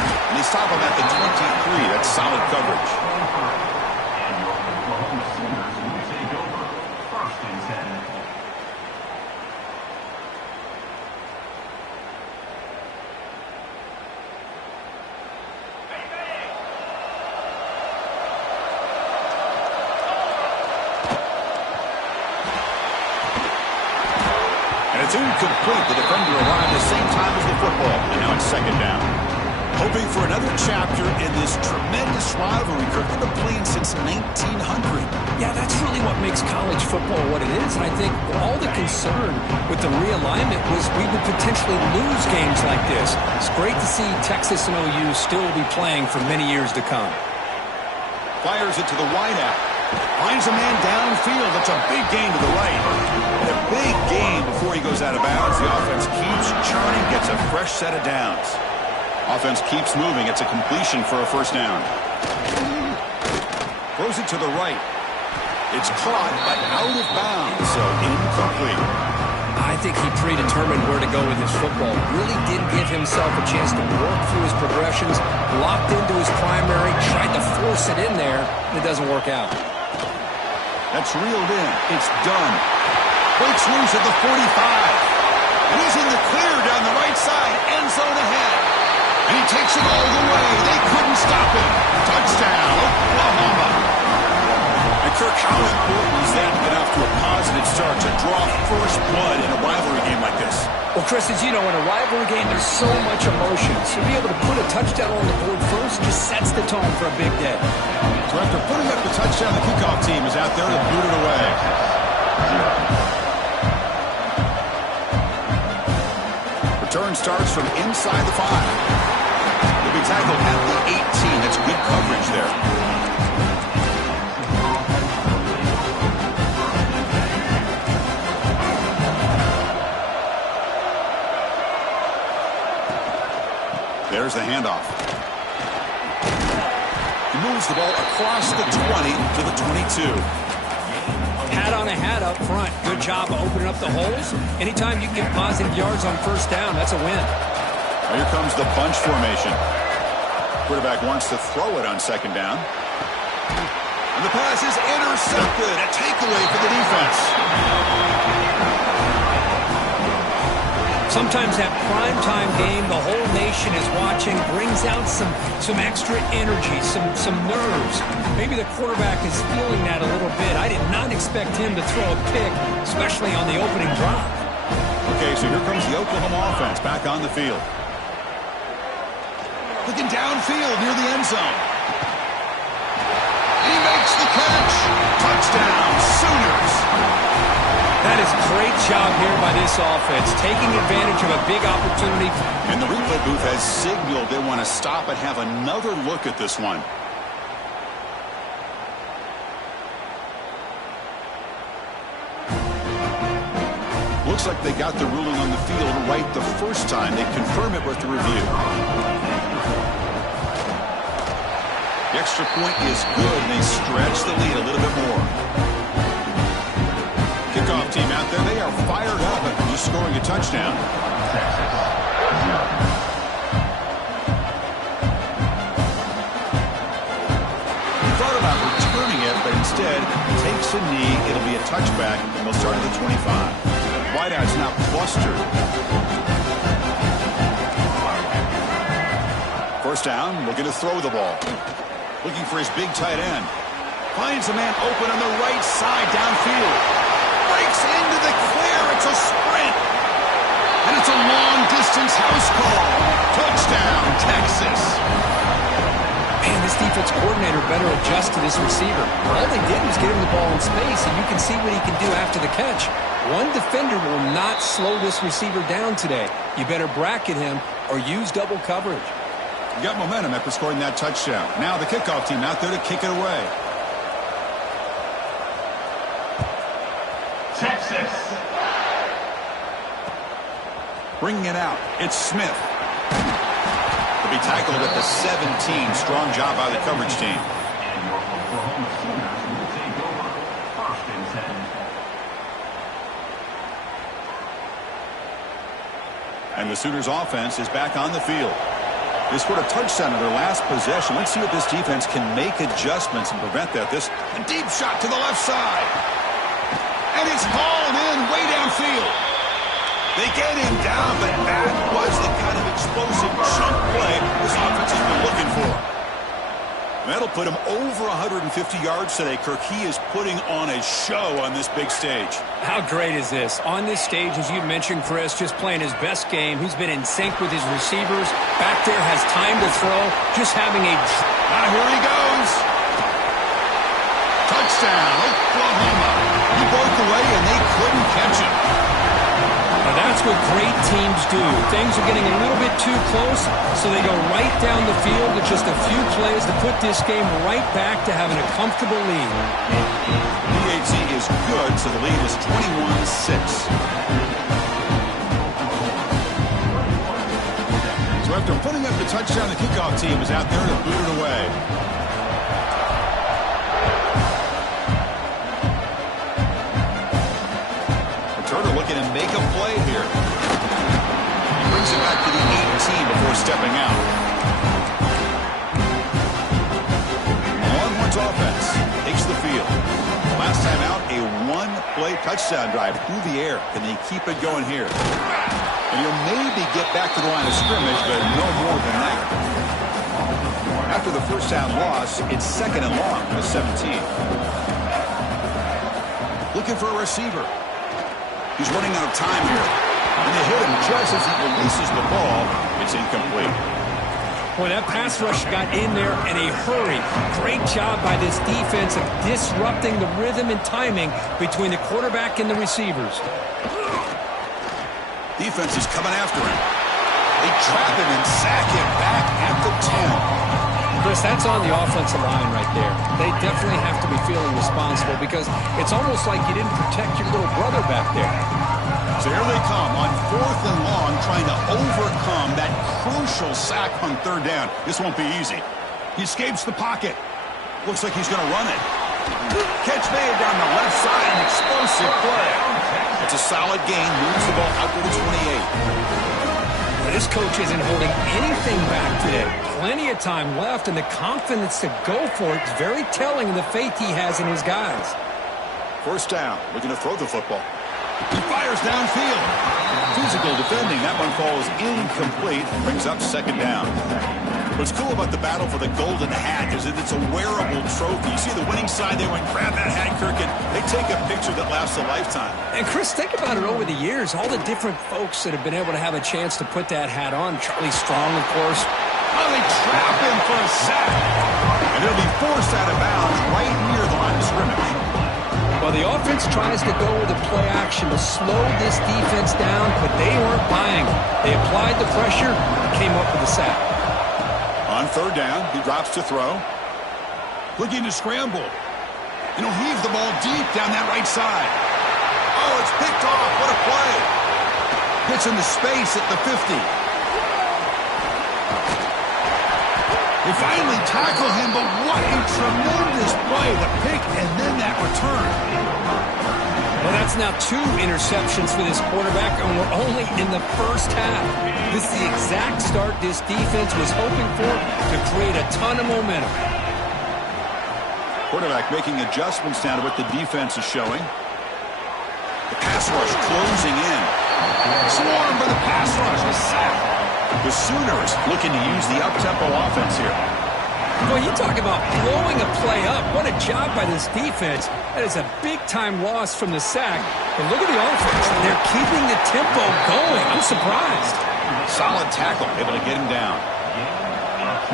And they stop him at the 23. That's solid coverage. And your Oklahoma Sooners will take over. First and 10. It's incomplete. The defender arrived the same time as the football. And now it's second down. Hoping for another chapter in this tremendous rivalry. Kirk, they've been playing since 1900. Yeah, that's really what makes college football what it is. And I think all the concern with the realignment was we would potentially lose games like this. It's great to see Texas and OU still be playing for many years to come. Fires it to the wideout. Finds a man downfield. That's a big gain to the right. And a big gain before he goes out of bounds. The offense keeps churning, gets a fresh set of downs. Offense keeps moving. It's a completion for a first down. Throws it to the right. It's caught, but out of bounds, so incomplete. I think he predetermined where to go with his football. Really didn't give himself a chance to work through his progressions. Locked into his primary, tried to force it in there, and it doesn't work out. That's reeled in. It's done. Breaks loose at the 45. And he's in the clear down the right side. End zone ahead. And he takes it all the way. They couldn't stop him. Touchdown, Oklahoma. And Kirk, how important is that to get off to a positive start to draw first blood in a rivalry game like this? Well, Chris, as you know, in a rivalry game, there's so much emotion. So to be able to put a touchdown on the board first just sets the tone for a big day. So after putting up the touchdown, the kickoff team is out there to boot it away. Return starts from inside the 5. He'll be tackled at the 18. That's good coverage there. There's the handoff. He moves the ball across the 20 to the 22. Hat on a hat up front. Good job of opening up the holes. Anytime you can get positive yards on first down, that's a win. Now here comes the bunch formation. Quarterback wants to throw it on second down. And the pass is intercepted. A takeaway for the defense. Sometimes that primetime game, the whole nation is watching, brings out some extra energy, some nerves. Maybe the quarterback is feeling that a little bit. I did not expect him to throw a pick, especially on the opening drive. Okay, so here comes the Oklahoma offense back on the field. Looking downfield near the end zone. He makes the catch. Touchdown, Sooners. That is a great job here by this offense, taking advantage of a big opportunity. And the replay booth has signaled they want to stop and have another look at this one. Looks like they got the ruling on the field right the first time. They confirm it with the review. The extra point is good, and they stretch the lead a little bit more. Kickoff team out there, they are fired up after just scoring a touchdown. He thought about returning it, but instead takes a knee. It'll be a touchback, and they'll start at the 25. Wideout's now clustered. First down, looking to throw the ball. Looking for his big tight end. Finds a man open on the right side downfield. Breaks into the clear. It's a sprint. And it's a long-distance house call. Touchdown, Texas. Man, this defense coordinator better adjust to this receiver. All they did was get him the ball in space, and you can see what he can do after the catch. One defender will not slow this receiver down today. You better bracket him or use double coverage. You got momentum after scoring that touchdown. Now the kickoff team out there to kick it away. Texas. Bringing it out. It's Smith. The He'll be tackled at the 17. Strong job by the coverage team. And your Oklahoma Sooners will take over. First and 10. And the Sooners offense is back on the field. They scored a touchdown in their last possession. Let's see if this defense can make adjustments and prevent that. This a deep shot to the left side. And it's hauled in way downfield. They get him down, but that was the kind of explosive chunk play this offense has been looking for. That'll put him over 150 yards today, Kirk. He is putting on a show on this big stage. How great is this? On this stage, as you mentioned, Chris, just playing his best game. He's been in sync with his receivers. Back there, has time to throw. Just having a... Now here he goes. Touchdown, Oklahoma. He broke away, and they couldn't catch him. Now that's what great teams do. Things are getting a little bit too close, so they go right down the field with just a few plays to put this game right back to having a comfortable lead. PAT is good, so the lead is 21-6. So after putting up the touchdown, the kickoff team is out there to boot it away. Turner looking to make a play here. He brings it back to the 18 before stepping out. Longhorns offense takes the field. Last time out, a one-play touchdown drive through the air. Can they keep it going here? And you'll maybe get back to the line of scrimmage, but no more than that. After the first down loss, it's second and long from the 17. Looking for a receiver. He's running out of time here. And they hit him just as he releases the ball. It's incomplete. Boy, that pass rush got in there in a hurry. Great job by this defense of disrupting the rhythm and timing between the quarterback and the receivers. Defense is coming after him. They trap him and sack him back at the 10. Chris, that's on the offensive line right there. They definitely have to be feeling responsible because it's almost like you didn't protect your little brother back there. So here they come on 4th and long, trying to overcome that crucial sack on 3rd down. This won't be easy. He escapes the pocket. Looks like he's going to run it. Catch made down the left side, an explosive play. It's a solid gain, moves the ball out to the 28. This coach isn't holding anything back today. Plenty of time left, and the confidence to go for it is very telling of the faith he has in his guys. 1st down, looking to throw the football. He fires downfield. Physical defending. That one falls incomplete. Brings up 2nd down. What's cool about the battle for the golden hat is that it's a wearable trophy. You see the winning side, they went grab that hat, Kirk, and they take a picture that lasts a lifetime. And Chris, think about it over the years. All the different folks that have been able to have a chance to put that hat on. Charlie Strong, of course. Oh, they trap him for a sack. And it'll be forced out of bounds right near the line of scrimmage. Well, the offense tries to go with a play action to slow this defense down, but they weren't buying it. They applied the pressure and came up with a sack. On 3rd down, he drops to throw. Looking to scramble. And he'll heave the ball deep down that right side. Oh, it's picked off. What a play. Hits into space at the 50. They finally tackle him, but what a tremendous play. The pick and then that return. Well, that's now 2 interceptions for this quarterback, and we're only in the first half. This is the exact start this defense was hoping for to create a ton of momentum. Quarterback making adjustments now to what the defense is showing. The pass rush closing in. Swarmed by the pass rush. The sack. The Sooners looking to use the up-tempo offense here. Well, you talk about blowing a play up. What a job by this defense. That is a big-time loss from the sack. But look at the offense. They're keeping the tempo going. I'm surprised. Solid tackle, able to get him down.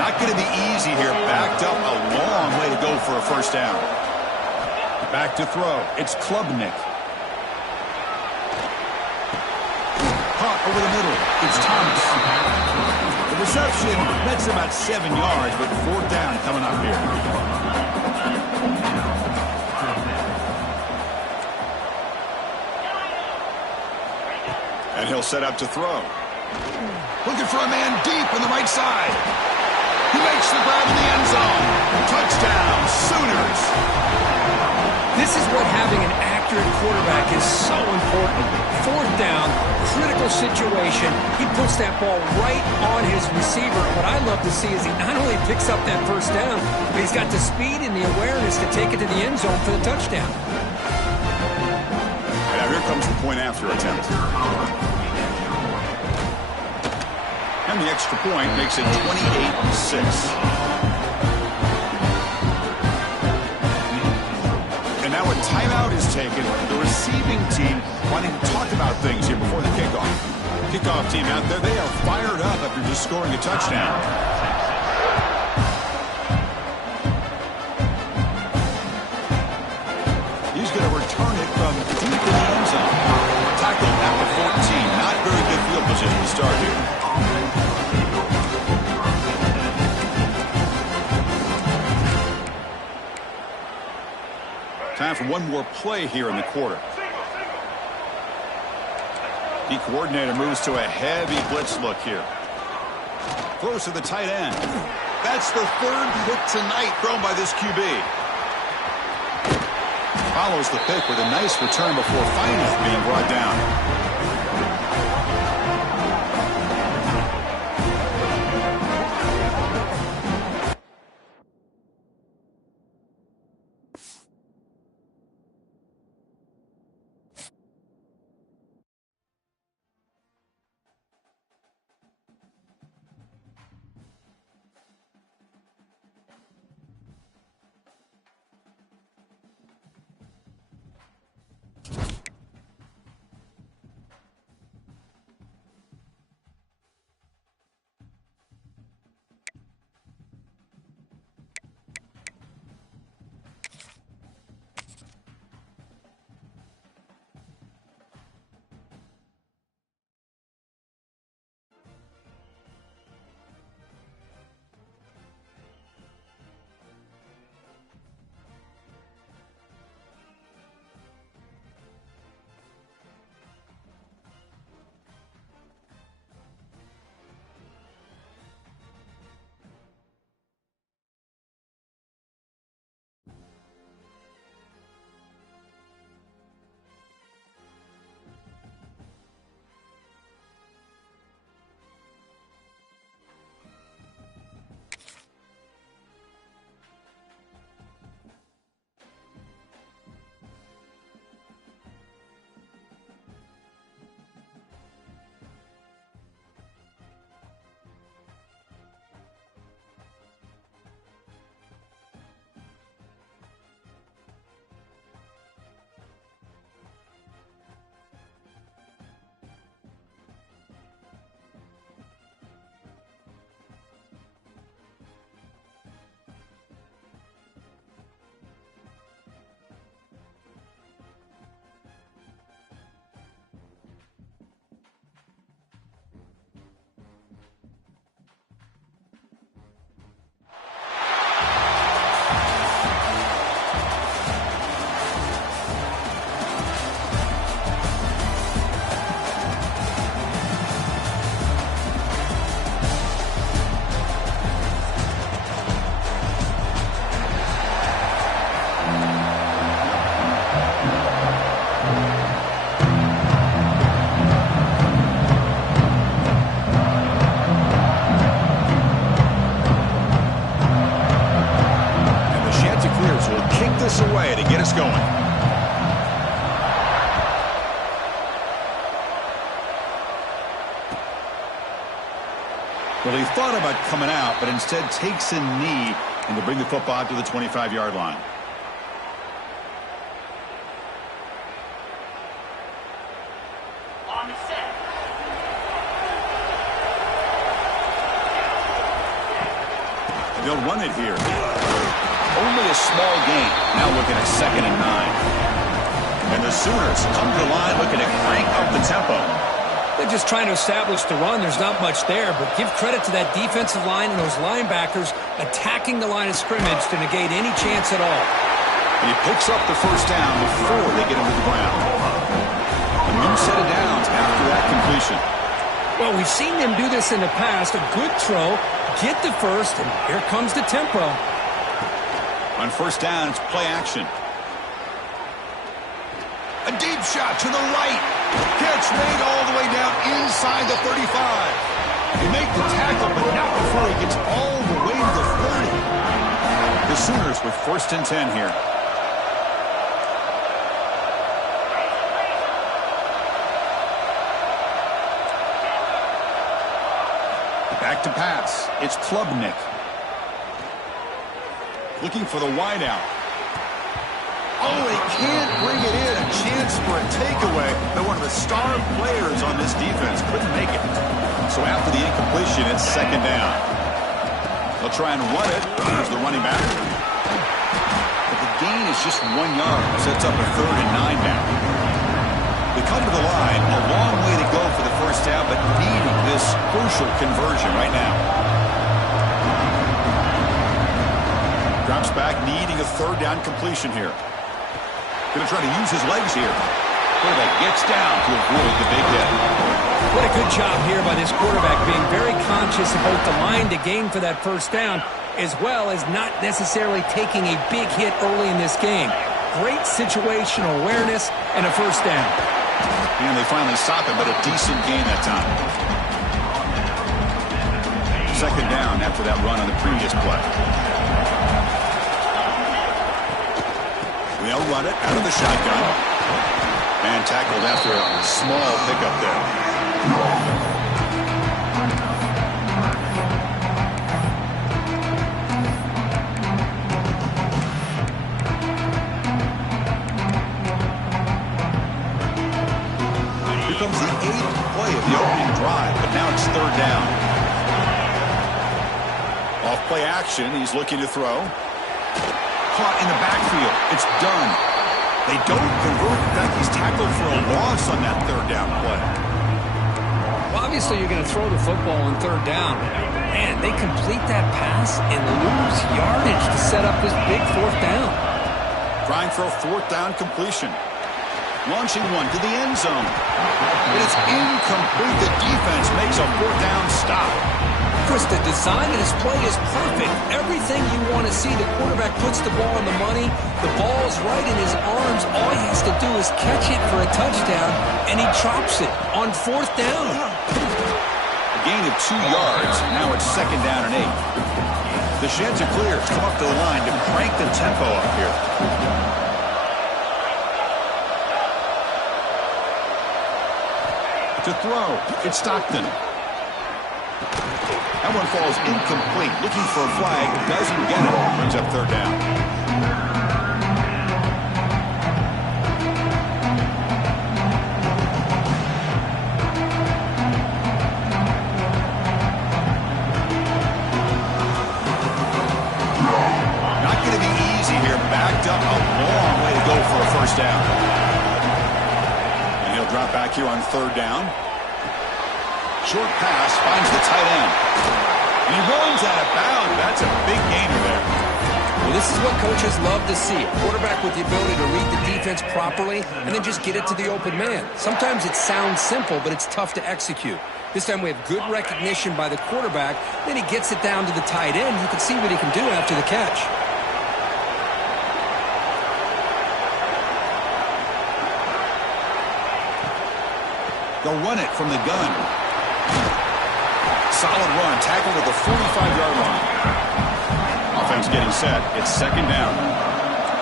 Not going to be easy here. Backed up a long way to go for a 1st down. Back to throw. It's Klubnik. Caught over the middle. It's Thomas. The reception, that's about 7 yards, but 4th down coming up here. And he'll set up to throw. Looking for a man deep on the right side. He makes the grab in the end zone. Touchdown, Sooners. This is what having an accurate quarterback is so important. Fourth down, critical situation. He puts that ball right on his receiver. What I love to see is he not only picks up that first down, but he's got the speed and the awareness to take it to the end zone for the touchdown. And now here comes the point after attempt. And the extra point makes it 28-6. And now a timeout is taken. The receiving team wanting to talk about things here before the kickoff. Kickoff team out there, they are fired up after just scoring a touchdown. He's going to return it from deep in the end zone. Tackled at the 14. Not very good field position to start here. Time for one more play here in the quarter. The coordinator moves to a heavy blitz look here. Throws to the tight end. That's the third pick tonight thrown by this QB. Follows the pick with a nice return before finally being brought down. Away to get us going. Well, he thought about coming out, but instead takes a knee and to bring the football out to the 25-yard line. On the set. They'll run it here. Only a small gain. Now looking at 2nd and 9. And the Sooners come to the line looking to crank up the tempo. They're just trying to establish the run. There's not much there, but give credit to that defensive line and those linebackers attacking the line of scrimmage to negate any chance at all. And he picks up the first down before they get him to the ground. A new set of downs after that completion. Well, we've seen them do this in the past. A good throw, get the first, and here comes the tempo. On first down, it's play action. A deep shot to the right. Catch made all the way down inside the 35. They make the tackle, but not before he gets all the way to the 30. The Sooners with first and 10 here. Back to pass. It's Klubnik. Looking for the wideout. Oh, they can't bring it in. A chance for a takeaway, but one of the star players on this defense couldn't make it. So after the incompletion, it's second down. They'll try and run it. There's the running back. But the gain is just 1 yard. Sets up a 3rd and 9 now. They come to the line. A long way to go for the first down, but needing this crucial conversion right now. Drops back, needing a 3rd down completion here. Going to try to use his legs here. Quarterback gets down to avoid the big hit. What a good job here by this quarterback, being very conscious of both the line to gain for that first down, as well as not necessarily taking a big hit early in this game. Great situational awareness and a first down. And they finally stop him, but a decent gain that time. Second down after that run on the previous play. They'll run it out of the shotgun. And tackled after a small pickup there. Here comes the 8th play of the opening drive, but now it's 3rd down. Off play action, he's looking to throw. Caught in the backfield. It's done. They don't convert. In fact, he's tackled for a loss on that 3rd down play. Well, obviously, you're going to throw the football on 3rd down. Man, they complete that pass and lose yardage to set up this big 4th down. Trying for a 4th down completion. Launching one to the end zone. But it's incomplete. The defense makes a 4th down stop. Chris, the design of this play is perfect. Everything you want to see. The quarterback puts the ball on the money. The ball's right in his arms. All he has to do is catch it for a touchdown, and he chops it on 4th down. A gain of 2 yards. Now it's 2nd down and 8. The Sheds are clear. Come up to the line to crank the tempo up here. To throw, it's Stockton. That one falls incomplete. Looking for a flag. Doesn't get it. Brings up 3rd down. Not going to be easy here. Backed up a long way to go for a first down. And he'll drop back here on 3rd down. Short pass finds the tight end. And he runs out of bounds. That's a big gainer there. Well, this is what coaches love to see. A quarterback with the ability to read the defense properly and then just get it to the open man. Sometimes it sounds simple, but it's tough to execute. This time we have good recognition by the quarterback. Then he gets it down to the tight end. You can see what he can do after the catch. They'll run it from the gun. Solid run, tackled at the 45-yard line. Offense getting set. It's 2nd down.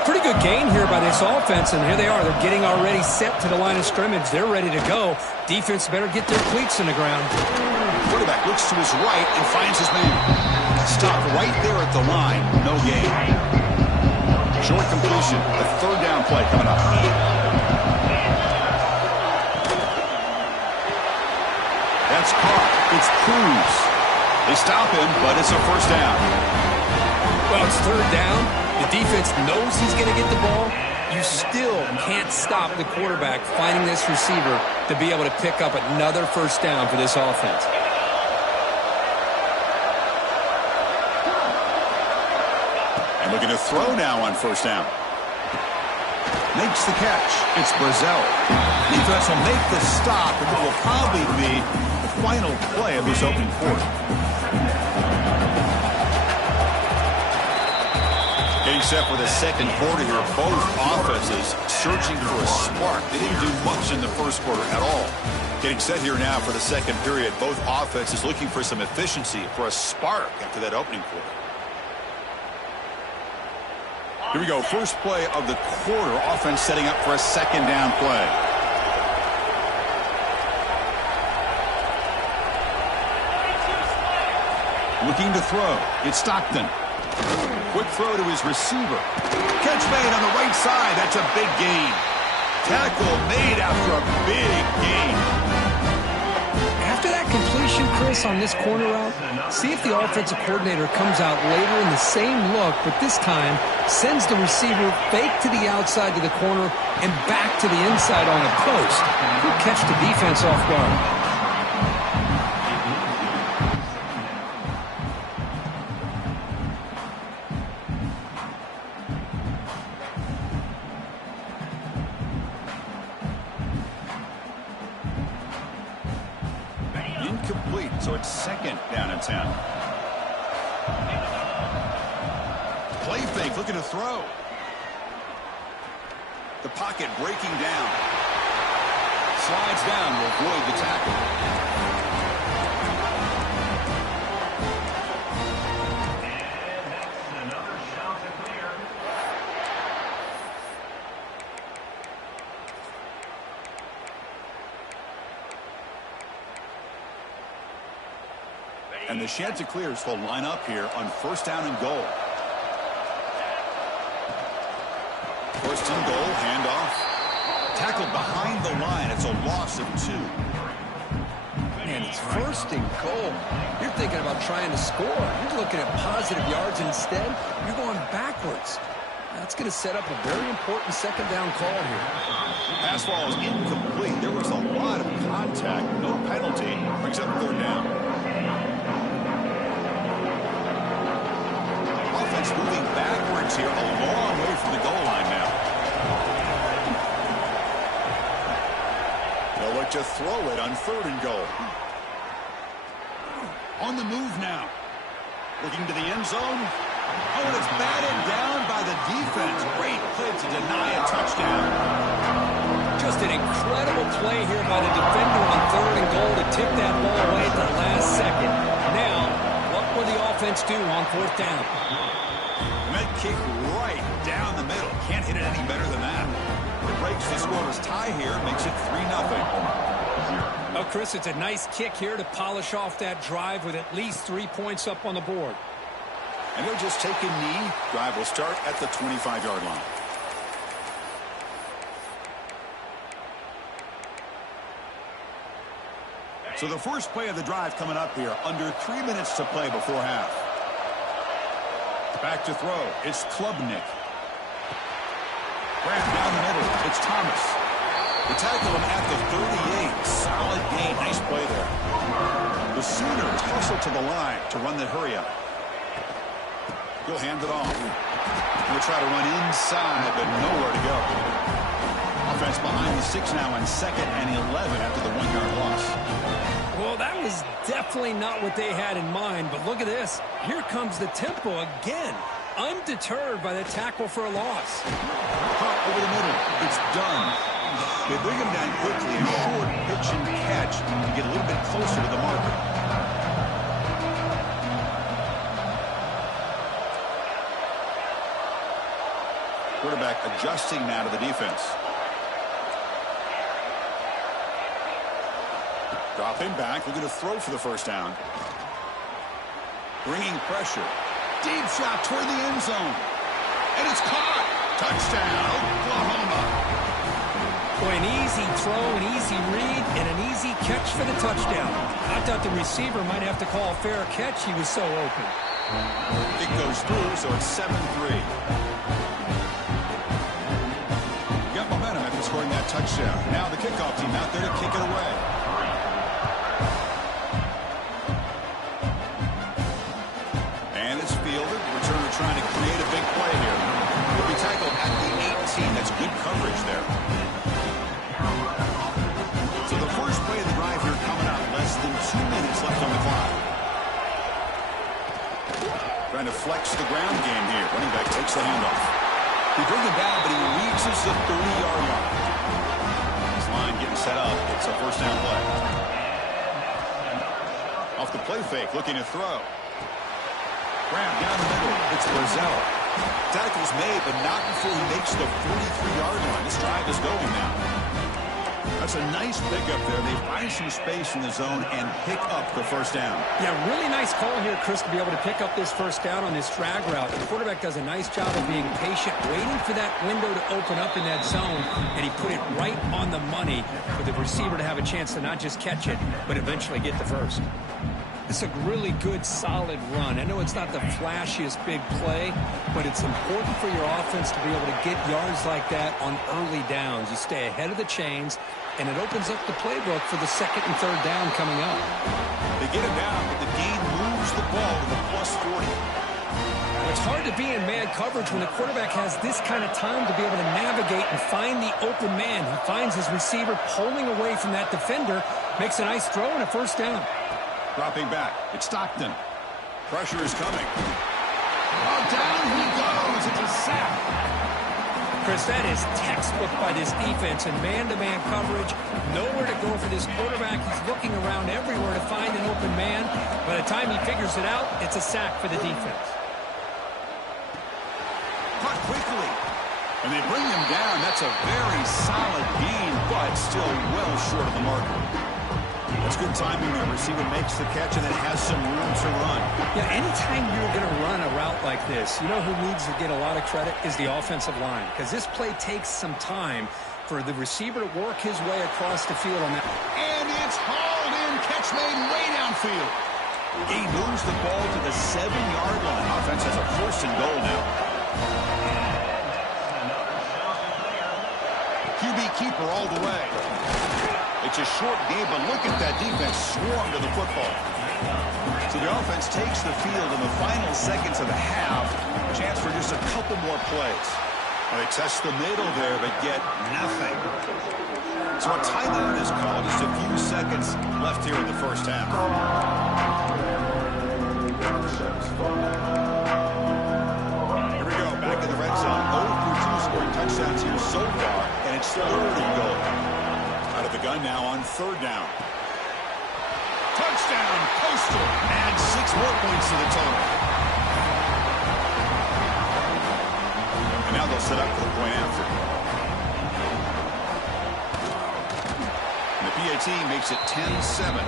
Pretty good gain here by this offense, and here they are. They're getting already set to the line of scrimmage. They're ready to go. Defense better get their cleats in the ground. Quarterback looks to his right and finds his man. Stopped right there at the line. No gain. Short completion. The 3rd down play coming up. That's caught. It's Cruz. They stop him, but it's a first down. Well, it's 3rd down. The defense knows he's going to get the ball. You still can't stop the quarterback finding this receiver to be able to pick up another first down for this offense. And looking to throw now on first down. Makes the catch. It's Brazil. Defense will make the stop, and it will probably be the final play of this opening quarter. Getting set for the second quarter here. Both offenses searching for a spark. They didn't do much in the first quarter at all. Getting set here now for the second period. Both offenses looking for some efficiency, for a spark after that opening quarter. Here we go. First play of the quarter. Offense setting up for a second down play. Looking to throw. It's Stockton. Quick throw to his receiver. Catch made on the right side. That's a big gain. Tackle made after a big gain. After that completion, Chris, on this corner route, see if the offensive coordinator comes out later in the same look, but this time sends the receiver fake to the outside to the corner and back to the inside on a post. He'll catch the defense off guard. Incomplete, so it's second down and 10. Play fake, looking to throw. The pocket breaking down. Slides down to avoid the tackle. And the Chanticleers will line up here on first down and goal. First and goal, handoff. Tackled behind the line. It's a loss of 2. And it's first and goal. You're thinking about trying to score. You're looking at positive yards instead. You're going backwards. That's going to set up a very important second down call here. Pass ball is incomplete. There was a lot of contact. No penalty. Brings up third down. Offense moving backwards here, a long way from the goal line now. They'll look to throw it on third and goal. On the move now. Looking to the end zone. Oh, and it's batted down by the defense. Great play to deny a touchdown. Just an incredible play here by the defender on third and goal to tip that ball away at the last second. Now, what will the offense do on fourth down? Med kick right down the middle. Can't hit it any better than that. It breaks the scoreless tie here, makes it 3-0. Oh, Chris, it's a nice kick here to polish off that drive with at least 3 points up on the board. And he'll just take a knee. Drive will start at the 25-yard line. So the first play of the drive coming up here. Under 3 minutes to play before half. Back to throw. It's Klubnik. Grab down the middle. It's Thomas. They tackle him at the 38. Solid gain. Nice play there. The Sooners hustle to the line to run the hurry up. He'll hand it off. He'll try to run inside, but nowhere to go. Offense behind the 6 now on second and 11 after the 1-yard loss. Well, that was definitely not what they had in mind, but look at this. Here comes the tempo again. Undeterred by the tackle for a loss. Caught over the middle. It's done. They bring him down quickly. A short pitch and catch to get a little bit closer to the marker. Quarterback adjusting now to the defense. Dropping back, looking to throw for the first down. Bringing pressure. Deep shot toward the end zone. And it's caught. Touchdown, Oklahoma. Boy, an easy throw, an easy read, and an easy catch for the touchdown. I thought the receiver might have to call a fair catch. He was so open. It goes through, so it's 7-3. Got momentum after scoring that touchdown. Now the kickoff team out there to kick it away. And it's fielded. Returner trying to create a big play here. He'll be tackled at the 18. That's good coverage there. So the first play of the drive here coming up. Less than 2 trying to flex the ground game here. Running back takes the handoff. He brings him down, but he reaches the 30-yard line. This line getting set up. It's a first down play. Off the play fake, looking to throw. Graham down the middle. It's Brazell. Tackle's made, but not before he makes the 43-yard line. This drive is going now. That's a nice pickup there. They find some space in the zone and pick up the first down. Yeah, really nice call here, Chris, to be able to pick up this first down on this drag route. The quarterback does a nice job of being patient, waiting for that window to open up in that zone, and he put it right on the money for the receiver to have a chance to not just catch it, but eventually get the first. It's a really good, solid run. I know it's not the flashiest big play, but it's important for your offense to be able to get yards like that on early downs. You stay ahead of the chains, and it opens up the playbook for the second and third down coming up. They get it down, but the gain moves the ball to the +40. It's hard to be in man coverage when the quarterback has this kind of time to be able to navigate and find the open man. He finds his receiver pulling away from that defender, makes a nice throw and a first down. Dropping back, it's Stockton. Pressure is coming. Oh, down he goes. It's a sack. Chris, that is textbook by this defense in man-to-man coverage. Nowhere to go for this quarterback. He's looking around everywhere to find an open man. By the time he figures it out, it's a sack for the defense. Caught quickly. And they bring him down. That's a very solid gain, but still well short of the marker. That's good timing there. Receiver makes the catch and then has some room to run. Yeah, anytime you're going to run a route like this, you know who needs to get a lot of credit is the offensive line. Because this play takes some time for the receiver to work his way across the field on that. And it's hauled in. Catch made way downfield. He moves the ball to the 7-yard line. Offense has a first and goal now. QB keeper all the way. It's a short game, but look at that defense swarm to the football. So the offense takes the field in the final seconds of the half. Chance for just a couple more plays. Well, they test the middle there, but get nothing. So a timeout is called. Just a few seconds left here in the first half. Here we go, back in the red zone. 0 for 2 scoring touchdowns here so far, and it's third and goal. Out of the gun now on third down. Touchdown, Coastal. And 6 more points to the total. And now they'll set up for the point after. And the PAT makes it 10-7.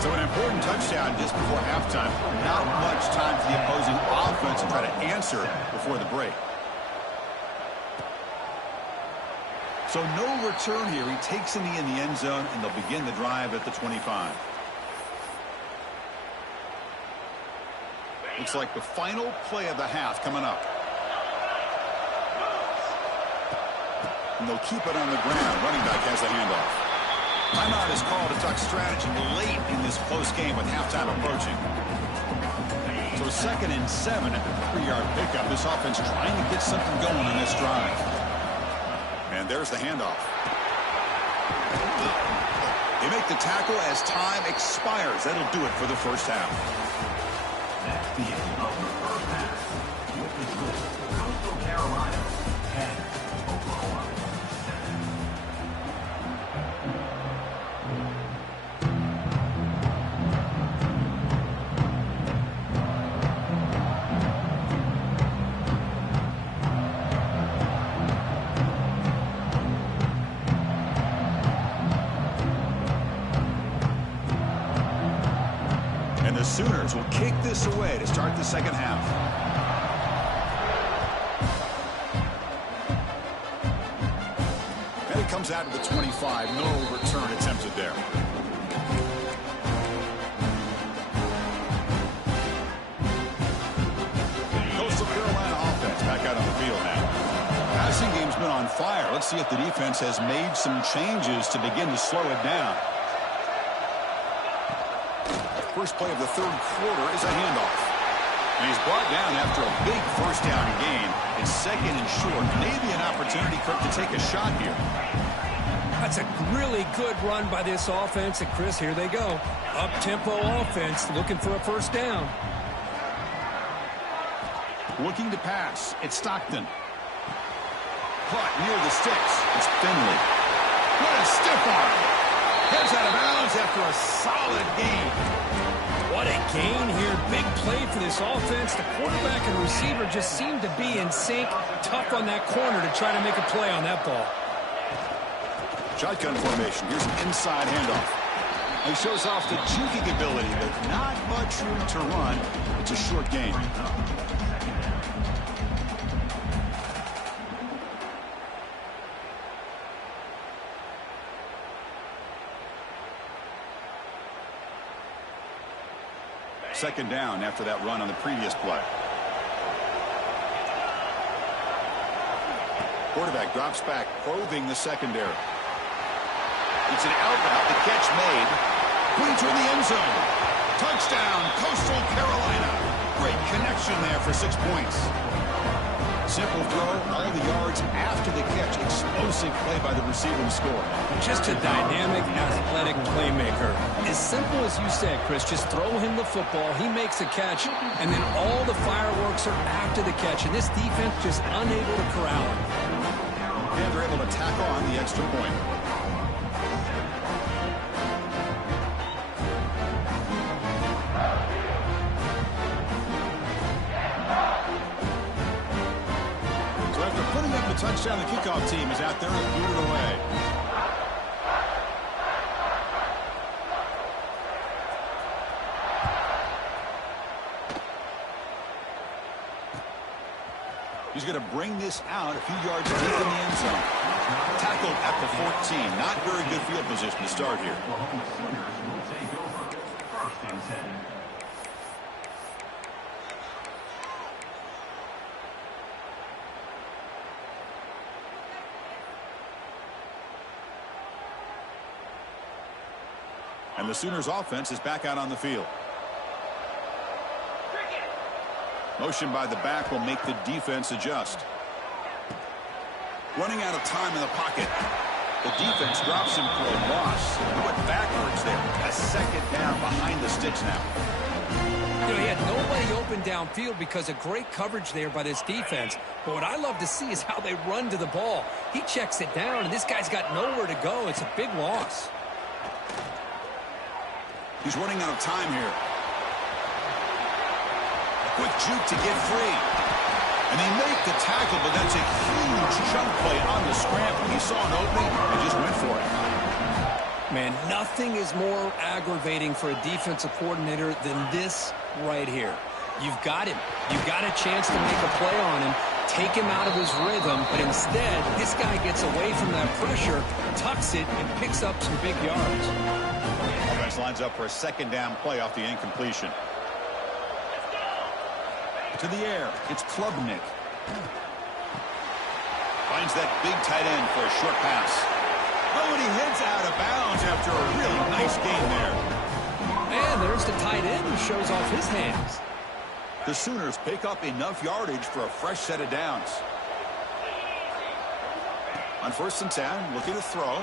So an important touchdown just before halftime. Not much time for the opposing offense to try to answer before the break. So no return here. He takes in the end zone, and they'll begin the drive at the 25. Looks like the final play of the half coming up. And they'll keep it on the ground. Running back has the handoff. Timeout is called to talk strategy late in this close game with halftime approaching. So 2nd and 7 at the 3-yard pickup. This offense trying to get something going on this drive. And there's the handoff. They make the tackle as time expires. That'll do it for the first half. That's the end of the first half. With the score, Coastal Carolina 10, Oklahoma 7. And the Sooners will kick this away to start the second half. And it comes out to the 25. No return attempted there. Coastal Carolina offense back out on the field now. Passing game's been on fire. Let's see if the defense has made some changes to begin to slow it down. First play of the third quarter is a handoff. And he's brought down after a big first down gain. It's 2nd and short. Maybe an opportunity for him to take a shot here. That's a really good run by this offense. And, Chris, here they go. Up-tempo offense looking for a first down. Looking to pass. It's Stockton. Caught near the sticks. It's Finley. What a stiff arm. Heads out of bounds after a solid gain. What a gain here. Big play for this offense. The quarterback and receiver just seem to be in sync. Tough on that corner to try to make a play on that ball. Shotgun formation. Here's an inside handoff. He shows off the juking ability, but not much room to run. It's a short gain. Second down after that run on the previous play. Quarterback drops back, probing the secondary. It's an out route. The catch made. Putting toward the end zone. Touchdown, Coastal Carolina. Great connection there for 6 points. Simple throw, all the yards after the catch. Explosive play by the receiver to score. Just a dynamic, athletic playmaker. As simple as you said, Chris, just throw him the football. He makes a catch, and then all the fireworks are after the catch. And this defense just unable to corral him. And they're able to tack on the extra point. Touchdown, the kickoff team is out there and booted away. He's going to bring this out a few yards deep in the end zone. Tackled at the 14. Not very good field position to start here. And the Sooners offense is back out on the field. Motion by the back will make the defense adjust. Running out of time in the pocket. The defense drops him for a loss. He went backwards there. A second down behind the sticks now. You know, he had nobody open downfield because of great coverage there by this defense. But what I love to see is how they run to the ball. He checks it down, and this guy's got nowhere to go. It's a big loss. He's running out of time here. A quick juke to get free. And they make the tackle, but that's a huge chunk play on the scramble. He saw an opening and just went for it. Man, nothing is more aggravating for a defensive coordinator than this right here. You've got him. You've got a chance to make a play on him, take him out of his rhythm, but instead, this guy gets away from that pressure, tucks it, and picks up some big yards. Offense lines up for a second down play off the incompletion. To the air, it's Klubnik. Finds that big tight end for a short pass. Oh, and he heads out of bounds after a really nice game there. And there's the tight end who shows off his hands. The Sooners pick up enough yardage for a fresh set of downs. On 1st and 10, looking to throw.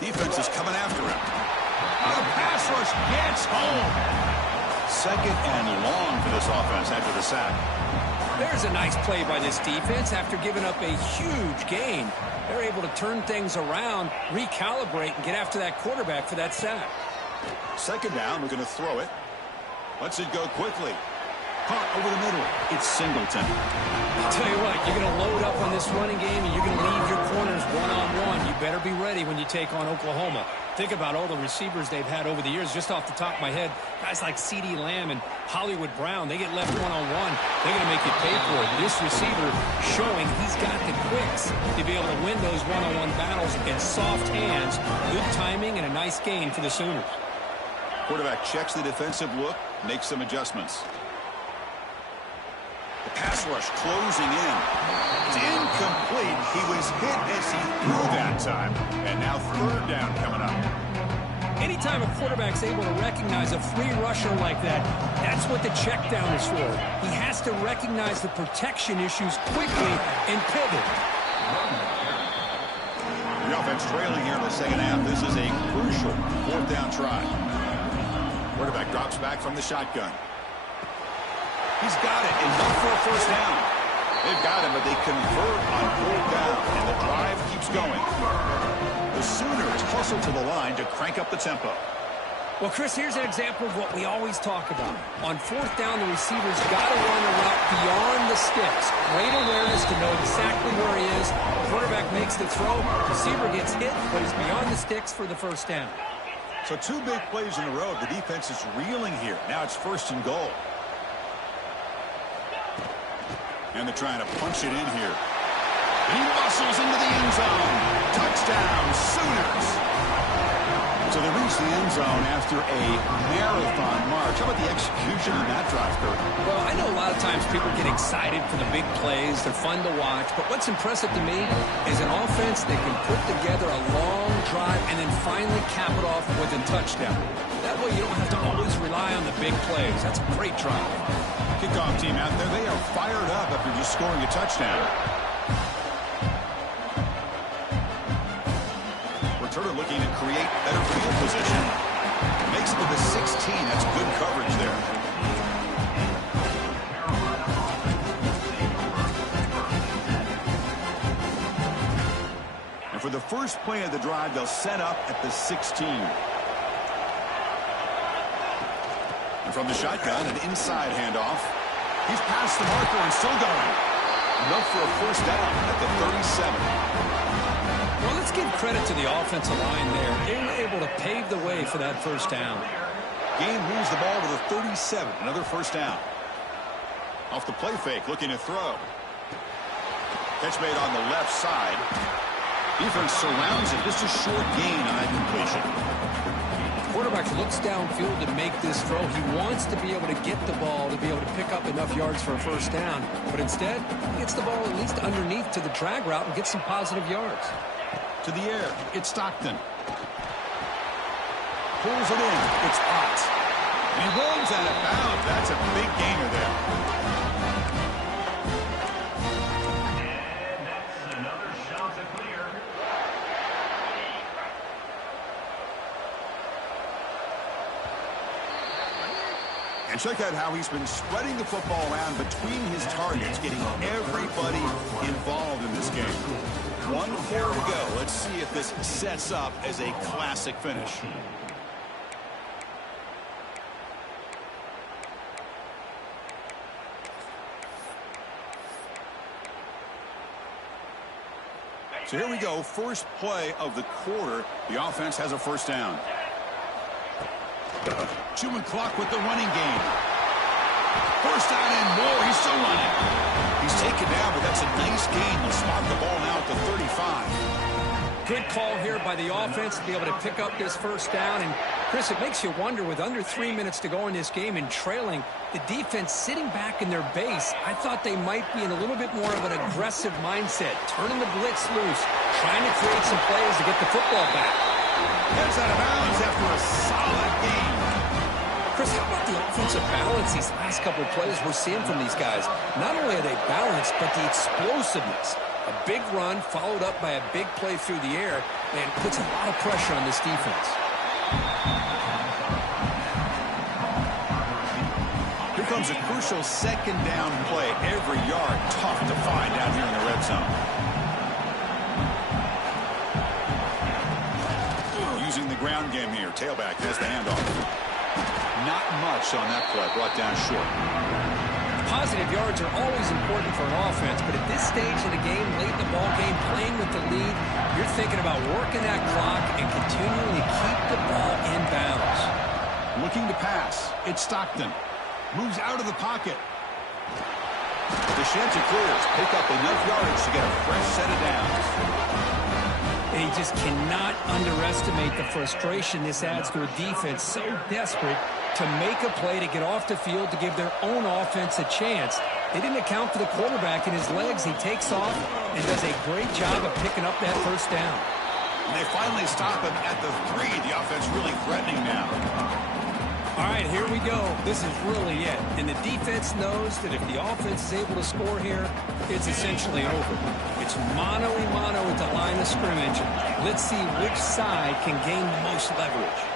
Defense is coming after him. The pass rush gets home. Second and long for this offense after the sack. There's a nice play by this defense after giving up a huge gain. They're able to turn things around, recalibrate, and get after that quarterback for that sack. Second down, we're going to throw it. Lets it go quickly. Caught over the middle. It's Singleton. I'll tell you what, you're going to load up on this running game, and you're going to leave your corners one-on-one. You better be ready when you take on Oklahoma. Think about all the receivers they've had over the years. Just off the top of my head, guys like CeeDee Lamb and Hollywood Brown, they get left one-on-one. They're going to make you pay for it. This receiver showing he's got the quicks to be able to win those one-on-one battles in soft hands. Good timing and a nice gain for the Sooners. Quarterback checks the defensive look, makes some adjustments. The pass rush closing in. It's incomplete. He was hit as he threw that time. And now third down coming up. Anytime a quarterback's able to recognize a free rusher like that, that's what the check down is for. He has to recognize the protection issues quickly and pivot. The offense defense trailing here in the second half. This is a crucial fourth down try. Quarterback drops back from the shotgun. He's got it. Enough for a first down. They've got him, but they convert on fourth down, and the drive keeps going. The Sooners hustle to the line to crank up the tempo. Well, Chris, here's an example of what we always talk about. On fourth down, the receiver's got to run a route beyond the sticks. Great awareness to know exactly where he is. Quarterback makes the throw. Receiver gets hit, but he's beyond the sticks for the first down. So 2 big plays in a row. The defense is reeling here. Now it's first and goal. And they're trying to punch it in here. And he muscles into the end zone. Touchdown, Sooners. So they reach the end zone after a marathon march. How about the execution on that drive, Kurt? Well, I know a lot of times people get excited for the big plays. They're fun to watch. But what's impressive to me is an offense that can put together a long drive and then finally cap it off with a touchdown. That way you don't have to always rely on the big plays. That's a great drive. Kickoff team out there, they are fired up after just scoring a touchdown. Returner looking to create better field position. Makes it to the 16. That's good coverage there. And for the first play of the drive, they'll set up at the 16. And from the shotgun, an inside handoff. He's past the marker and still going. Enough for a first down at the 37. Well, let's give credit to the offensive line there. They were able to pave the way for that first down. Gain moves the ball to the 37. Another first down. Off the play fake, looking to throw. Catch made on the left side. Defense surrounds it. Just a short gain on that completion. Quarterback looks downfield to make this throw. He wants to be able to get the ball to be able to pick up enough yards for a first down. But instead, he gets the ball at least underneath to the drag route and gets some positive yards. To the air, it's Stockton. Pulls it in, it's Ott. And he runs out of bounds. That's a big gainer there. And that's another shot to clear. And check out how he's been spreading the football around between his targets, getting everybody involved in this game. 1 quarter to go. Let's see if this sets up as a classic finish. So here we go. First play of the quarter. The offense has a first down. Chewing clock with the running game. First down and more. He's still running. He's taken down, but that's a nice gain. They'll spot the ball now at the 35. Good call here by the offense to be able to pick up this first down. And, Chris, it makes you wonder, with under 3 minutes to go in this game and trailing, the defense sitting back in their base, I thought they might be in a little bit more of an aggressive mindset, turning the blitz loose, trying to create some plays to get the football back. Gets out of bounds after a solid game. Chris, how about the offensive balance these last couple of plays we're seeing from these guys? Not only are they balanced, but the explosiveness. A big run followed up by a big play through the air, and puts a lot of pressure on this defense. Here comes a crucial second down play. Every yard tough to find down here in the red zone. Using the ground game here. Tailback has the handoff. Not much on that play. Brought down short. Positive yards are always important for an offense, but at this stage of the game, late in the ball game, playing with the lead, you're thinking about working that clock and continuing to keep the ball in bounds. Looking to pass. It's Stockton. Moves out of the pocket. The chance it clears. Pick up enough yards to get a fresh set of downs. And he just cannot underestimate the frustration this adds to a defense so desperate to make a play to get off the field to give their own offense a chance. They didn't account for the quarterback in his legs. He takes off and does a great job of picking up that first down. And they finally stop him at the 3. The offense really threatening now. All right, here we go. This is really it. And the defense knows that if the offense is able to score here, it's essentially over. It's mano-a-mano at the line of scrimmage. Let's see which side can gain the most leverage.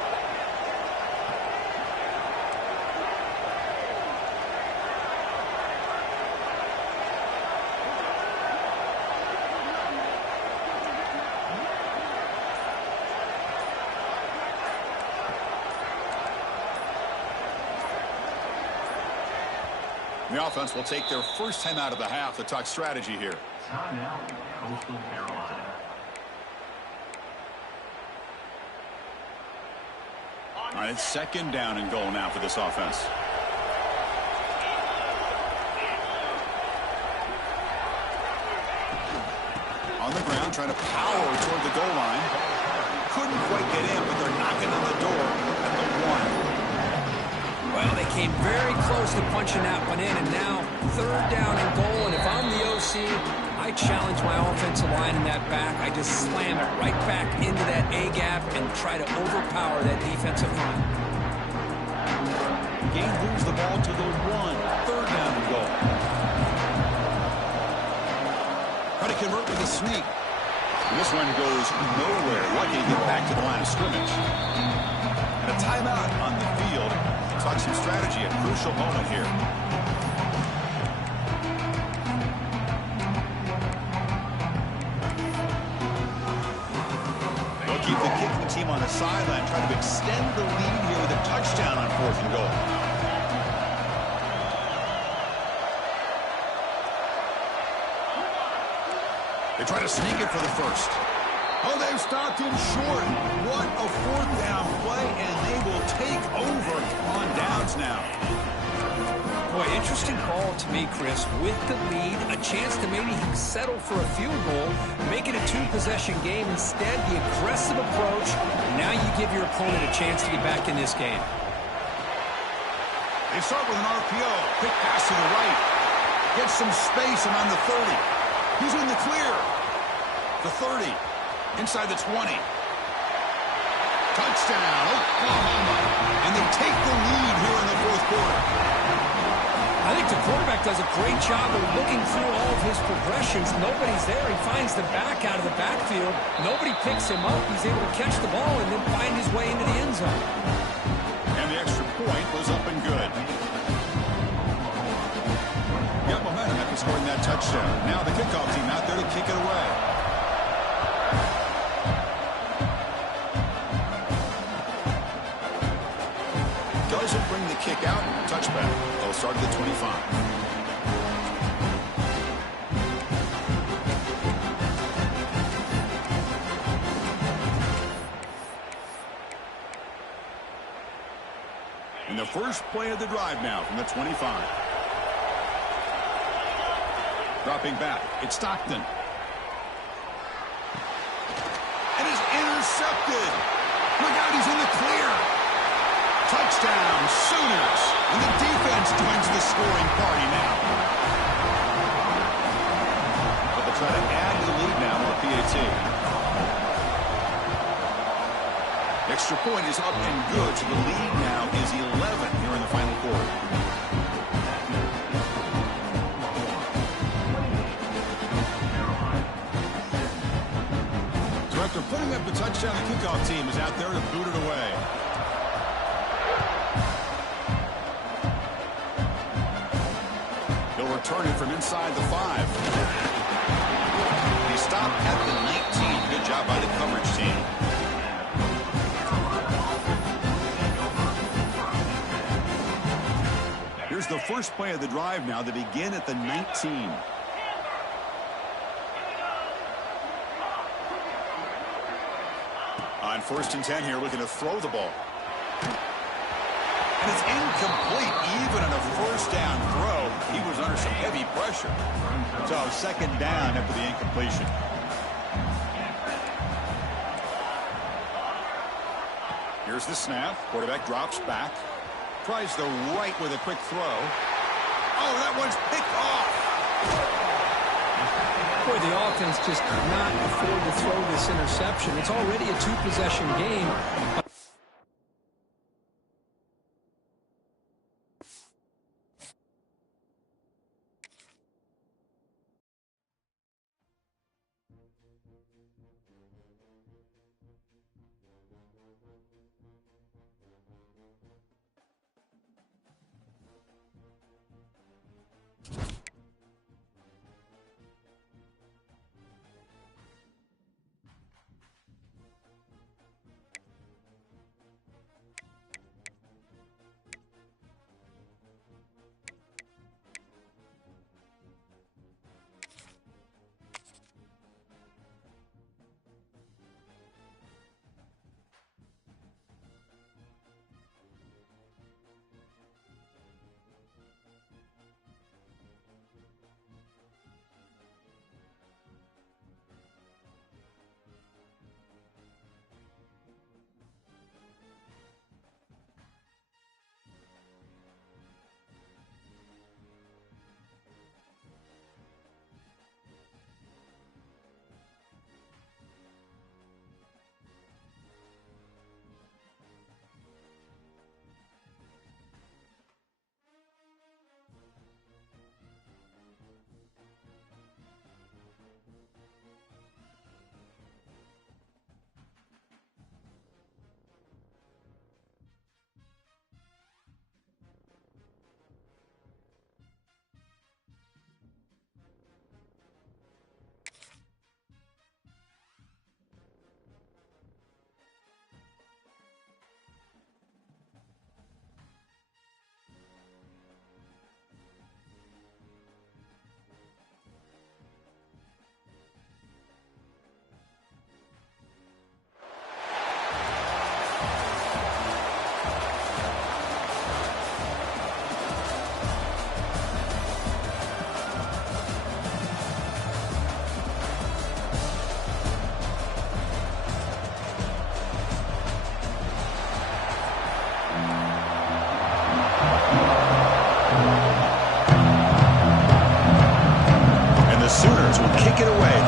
The offense will take their first time out of the half to talk strategy here. Timeout, Coastal Carolina. All right, it's second down and goal now for this offense. On the ground, trying to power toward the goal line. Couldn't quite get in, but they're knocking on the door at the 1. Well, they came very close to punching that one in, and now third down and goal. And if I'm the OC, I challenge my offensive line in that back. I just slam it right back into that A-gap and try to overpower that defensive front. Gain moves the ball to the 1. Third down and goal. Try to convert with a sneak. And this one goes nowhere. Lucky to get back to the line of scrimmage. And a timeout on the field. Talk some strategy at a crucial moment here. They'll keep the kicking team on the sideline, trying to extend the lead here with a touchdown on 4th and goal. They try to sneak it for the first. Oh, they've stopped him short. What a 4th down play, and they will take over on downs now. Boy, interesting call to me, Chris. With the lead, a chance to maybe settle for a field goal, make it a 2-possession game. Instead, the aggressive approach. Now you give your opponent a chance to get back in this game. They start with an RPO. Quick pass to the right. Gets some space around the 30. He's in the clear. The 30. Inside the 20. Touchdown, Oklahoma. And they take the lead here in the 4th quarter. I think the quarterback does a great job of looking through all of his progressions. Nobody's there. He finds the back out of the backfield. Nobody picks him up. He's able to catch the ball and then find his way into the end zone. And the extra point was up and good. Got momentum after scoring that touchdown. Now the kickoff team out there to kick it away. Doesn't bring the kick out. Touchback. They'll start at the 25. And the first play of the drive now from the 25. Dropping back. It's Stockton. And is intercepted. Look out, he's in the clear. Touchdown, Sooners. And the defense joins the scoring party now. But they'll try to add to the lead now on the PAT. Extra point is up and good, so the lead now is 11 here in the final quarter. So after putting up the touchdown, the kickoff team is out there to boot it away. Return it from inside the 5. He stopped at the 19. Good job by the coverage team. Here's the first play of the drive now. They begin at the 19. On 1st and 10 here, looking to throw the ball. And it's incomplete. Even on a 1st down throw, he was under some heavy pressure. So 2nd down after the incompletion. Here's the snap. Quarterback drops back. Tries the right with a quick throw. Oh, that one's picked off. Boy, the offense just could not afford to throw this interception. It's already a 2-possession game.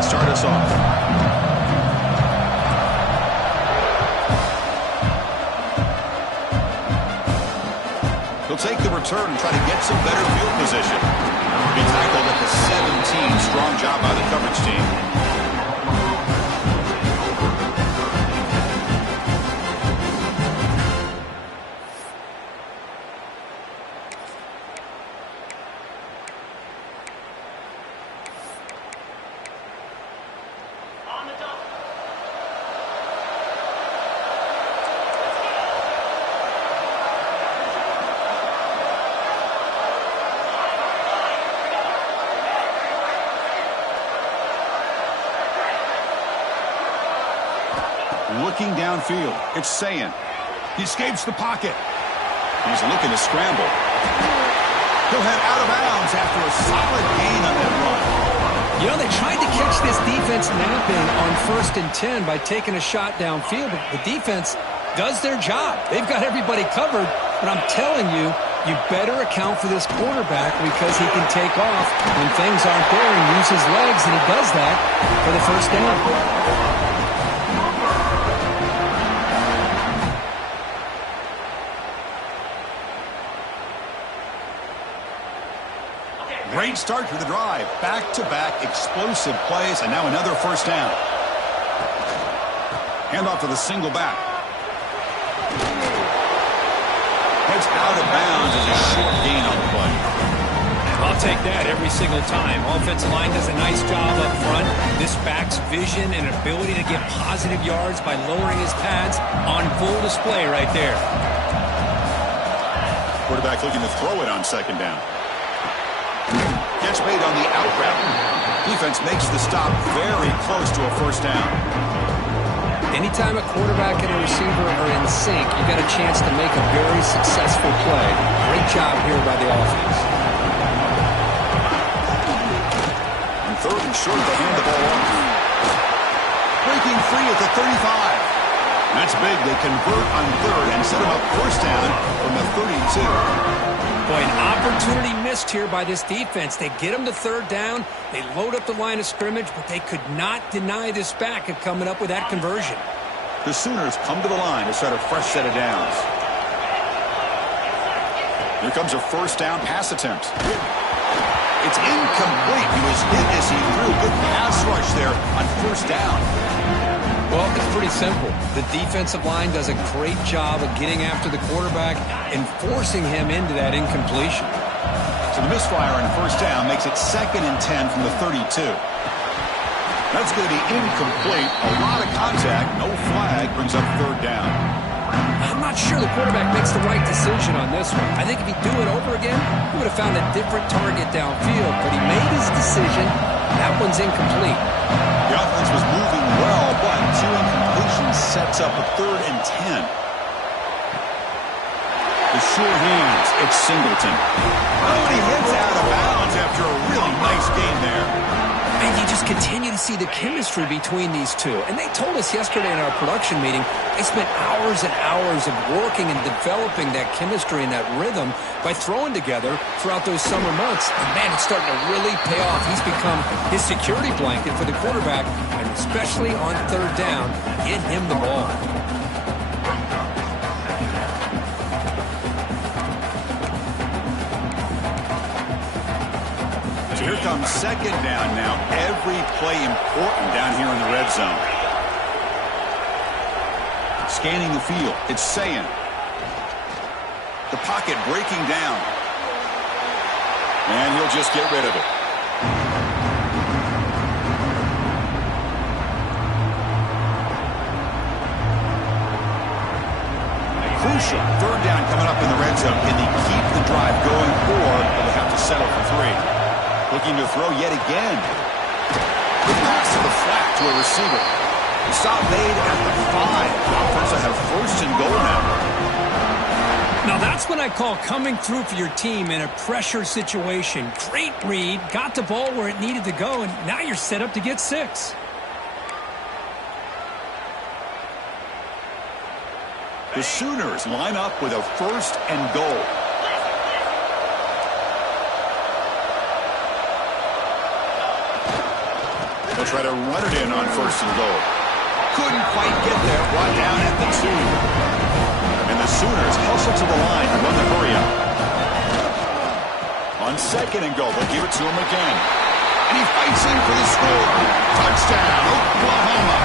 start us off. He'll take the return and try to get some better field position. He tackled at the 17. Strong job by the coverage team. Looking downfield, it's Sayin. He escapes the pocket. He's looking to scramble. He'll head out of bounds after a solid gain on that run. You know, they tried to catch this defense napping on 1st and 10 by taking a shot downfield, but the defense does their job. They've got everybody covered, but I'm telling you, you better account for this quarterback because he can take off when things aren't there and use his legs, and he does that for the first down. Great start to the drive. Back-to-back explosive plays, and now another first down. Handoff to the single back. Heads out of bounds as a short gain on the play. I'll take that every single time. Offensive line does a nice job up front. This back's vision and ability to get positive yards by lowering his pads on full display right there. Quarterback looking to throw it on second down. Catch made on the out route. Defense makes the stop very close to a first down. Anytime a quarterback and a receiver are in sync, you got a chance to make a very successful play. Great job here by the offense. On 3rd and short, they hand the ball off. Breaking free at the 35. That's big. They convert on 3rd and set him up first down from the 32. Boy, an opportunity missed here by this defense. They get him to 3rd down. They load up the line of scrimmage, but they could not deny this back of coming up with that conversion. The Sooners come to the line to start a fresh set of downs. Here comes a first down pass attempt. It's incomplete. He was hit as he threw a good pass rush there on first down. Well, it's pretty simple. The defensive line does a great job of getting after the quarterback and forcing him into that incompletion. So the misfire on first down makes it 2nd and 10 from the 32. That's going to be incomplete. A lot of contact. No flag brings up 3rd down. I'm not sure the quarterback makes the right decision on this one. I think if he'd do it over again, he would have found a different target downfield, but he made his decision. That one's incomplete. The offense was moving well, but 2 incompletions sets up a 3rd and 10. The sure hands, it's Singleton. Oh, and he heads out of bounds after a really nice game there. And you just continue to see the chemistry between these two. And they told us yesterday in our production meeting, they spent hours and hours of working and developing that chemistry and that rhythm by throwing together throughout those summer months. And man, it's starting to really pay off. He's become his security blanket for the quarterback, and especially on 3rd down, get him the ball. So here comes 2nd down now. Every play important down here in the red zone. Scanning the field, it's Sayin. The pocket breaking down. And he'll just get rid of it. Crucial 3rd down coming up in the red zone. Can they keep the drive going, or will they have to settle for 3? Looking to throw yet again. Good pass to the flat to a receiver. The stop made at the 5. The offense will have 1st and goal now. Now that's what I call coming through for your team in a pressure situation. Great read, got the ball where it needed to go, and now you're set up to get 6. The Sooners line up with a 1st and goal. The they'll try to run it in on 1st and goal. Couldn't quite get there. Brought down at the 2. And the Sooners hustle to the line to run the hurry up. On 2nd and goal, they'll give it to him again. And he fights in for the score. Touchdown, Oklahoma.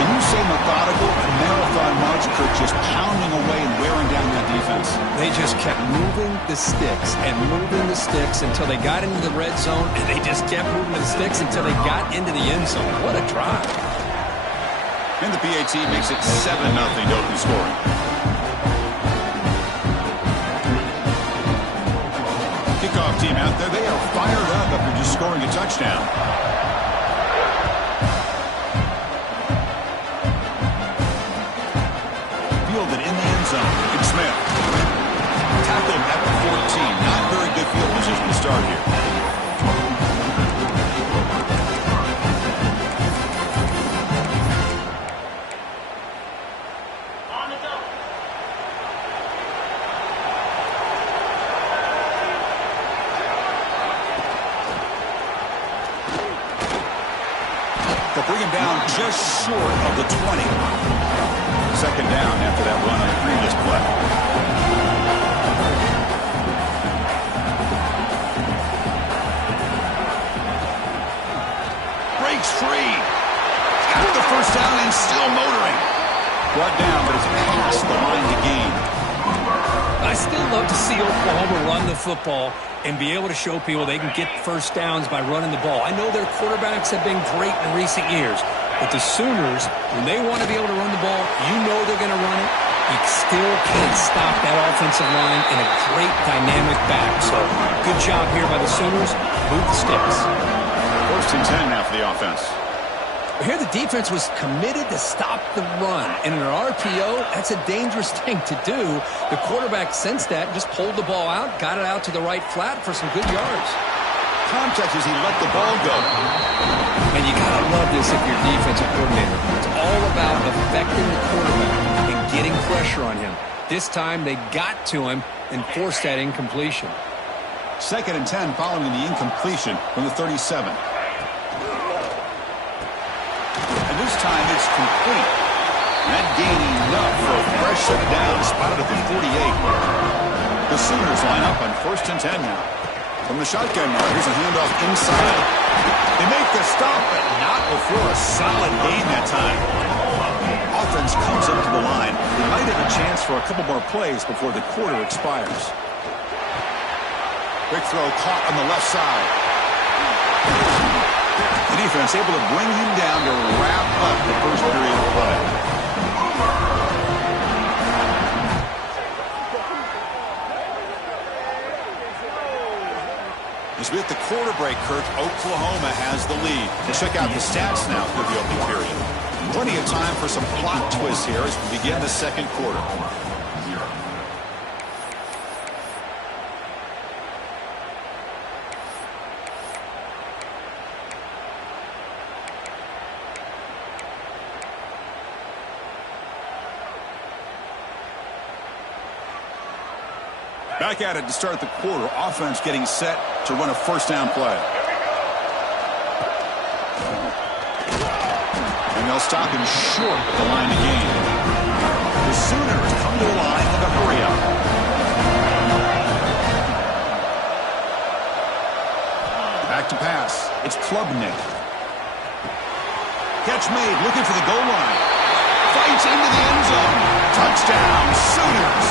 Can you say methodical? Marathon march, Kurt, just pounding away and wearing down that defense. They just kept moving the sticks and moving the sticks until they got into the red zone, and they just kept moving the sticks until they got into the end zone. What a drive. And the PAT makes it 7-0 to open scoring. Kickoff team out there. They are fired up after just scoring a touchdown. Fielded in the end zone. And Smith. Tackled at the 14. Not very good field position to start here. They'll bring him down just short of the 20. 2nd down after that run on the previous play. Breaks free. Got the 1st down and still motoring. Brought down, but it's past the line to gain. I still love to see Oklahoma run the football and be able to show people they can get 1st downs by running the ball. I know their quarterbacks have been great in recent years, but the Sooners, when they want to be able to run the ball, you know they're going to run it. You still can't stop that offensive line in a great dynamic back. So good job here by the Sooners. Move the sticks. 1st and 10 now for the offense. Here the defense was committed to stop the run. And in an RPO, that's a dangerous thing to do. The quarterback sensed that and just pulled the ball out, got it out to the right flat for some good yards. Context as he let the ball go. And you got to love this if you're a defensive coordinator. It's all about affecting the quarterback and getting pressure on him. This time they got to him and forced that incompletion. 2nd and 10 following the incompletion from the 37. And this time it's complete. That gain enough for a fresh set down, spotted at the 48. The Sooners line up on 1st and 10 now. From the shotgun now, here's a handoff inside. They make the stop, but not before a solid gain that time. Offense comes up to the line. They might have a chance for a couple more plays before the quarter expires. Quick throw caught on the left side. The defense able to bring him down to wrap up the 1st period of play. As we hit the quarter break, Kirk, Oklahoma has the lead. We'll check out the stats now for the opening period. Plenty of time for some plot twists here as we begin the 2nd quarter. Back at it to start the quarter. Offense getting set to run a 1st down play. And they'll stop him short at the line to gain. The Sooners come to the line with a hurry up. Back to pass. It's Klubnik. Catch made, looking for the goal line. Fights into the end zone. Touchdown, Sooners.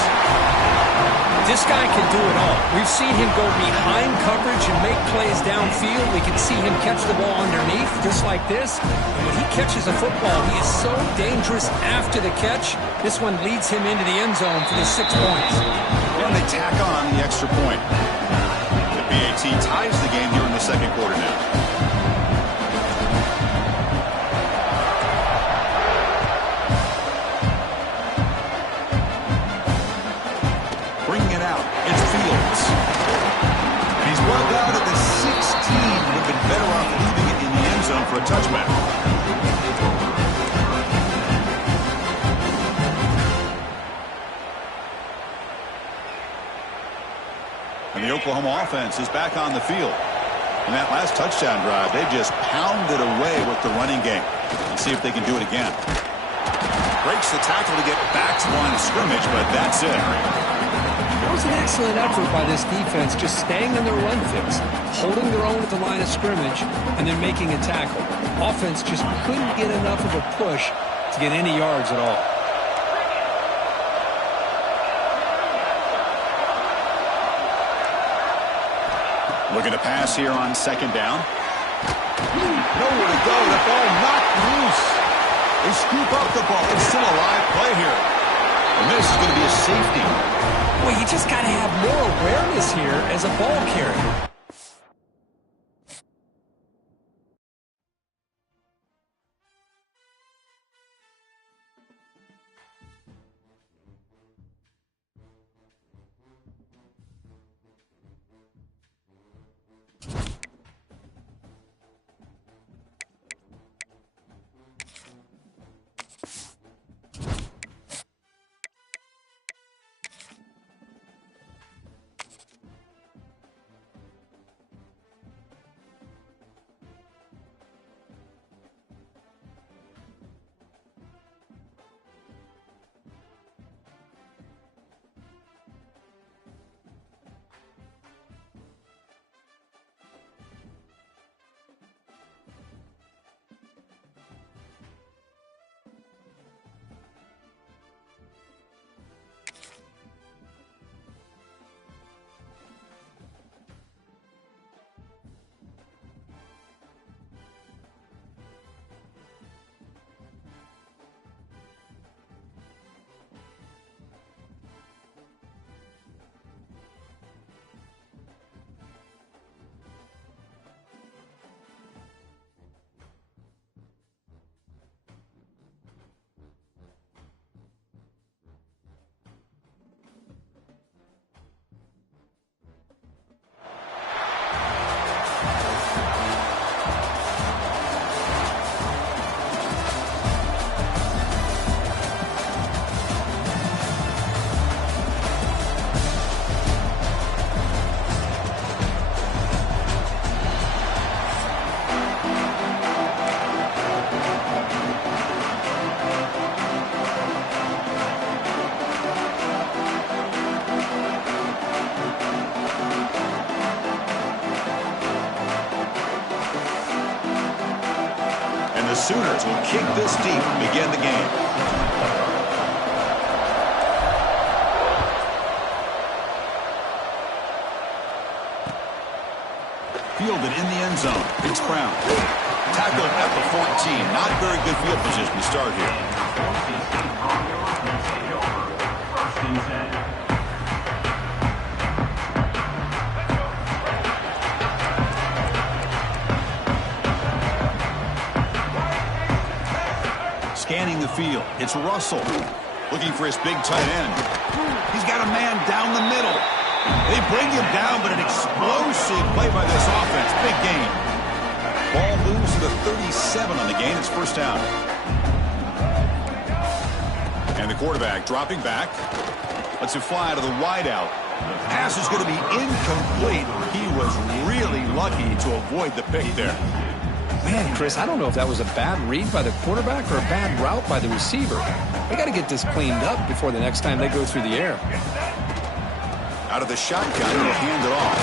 This guy can do it all. We've seen him go behind coverage and make plays downfield. We can see him catch the ball underneath, just like this. And when he catches a football, he is so dangerous after the catch. This one leads him into the end zone for the 6 points. And they tack on the extra point. The PAT ties the game here in the 2nd quarter now. Bringing it out, it's Fields. And he's well down at the 16. Would have been better off leaving it in the end zone for a touchback. And the Oklahoma offense is back on the field. In that last touchdown drive, they just pounded away with the running game. Let's see if they can do it again. Breaks the tackle to get back to the line of scrimmage, but that's it. It was an excellent effort by this defense, just staying in their run fix, holding their own at the line of scrimmage, and then making a tackle. Offense just couldn't get enough of a push to get any yards at all. Looking to pass here on second down. Nowhere to go. The ball knocked loose. They scoop up the ball. It's still a live play here. And this is going to be a safety. Well, you just got to have more awareness here as a ball carrier. The Sooners will kick this deep and begin the game. Fielded in the end zone. It's Brown. Tackled at the 14. Not very good field position to start here. First and 10. Scanning the field. It's Russell looking for his big tight end. He's got a man down the middle. They bring him down, but an explosive play by this offense. Big gain. Ball moves to the 37 on the gain. It's first down. And the quarterback dropping back. Lets it fly to the wideout. Pass is going to be incomplete. He was really lucky to avoid the pick there. Man, Chris, I don't know if that was a bad read by the quarterback or a bad route by the receiver. They got to get this cleaned up before the next time they go through the air. Out of the shotgun, he'll hand it off.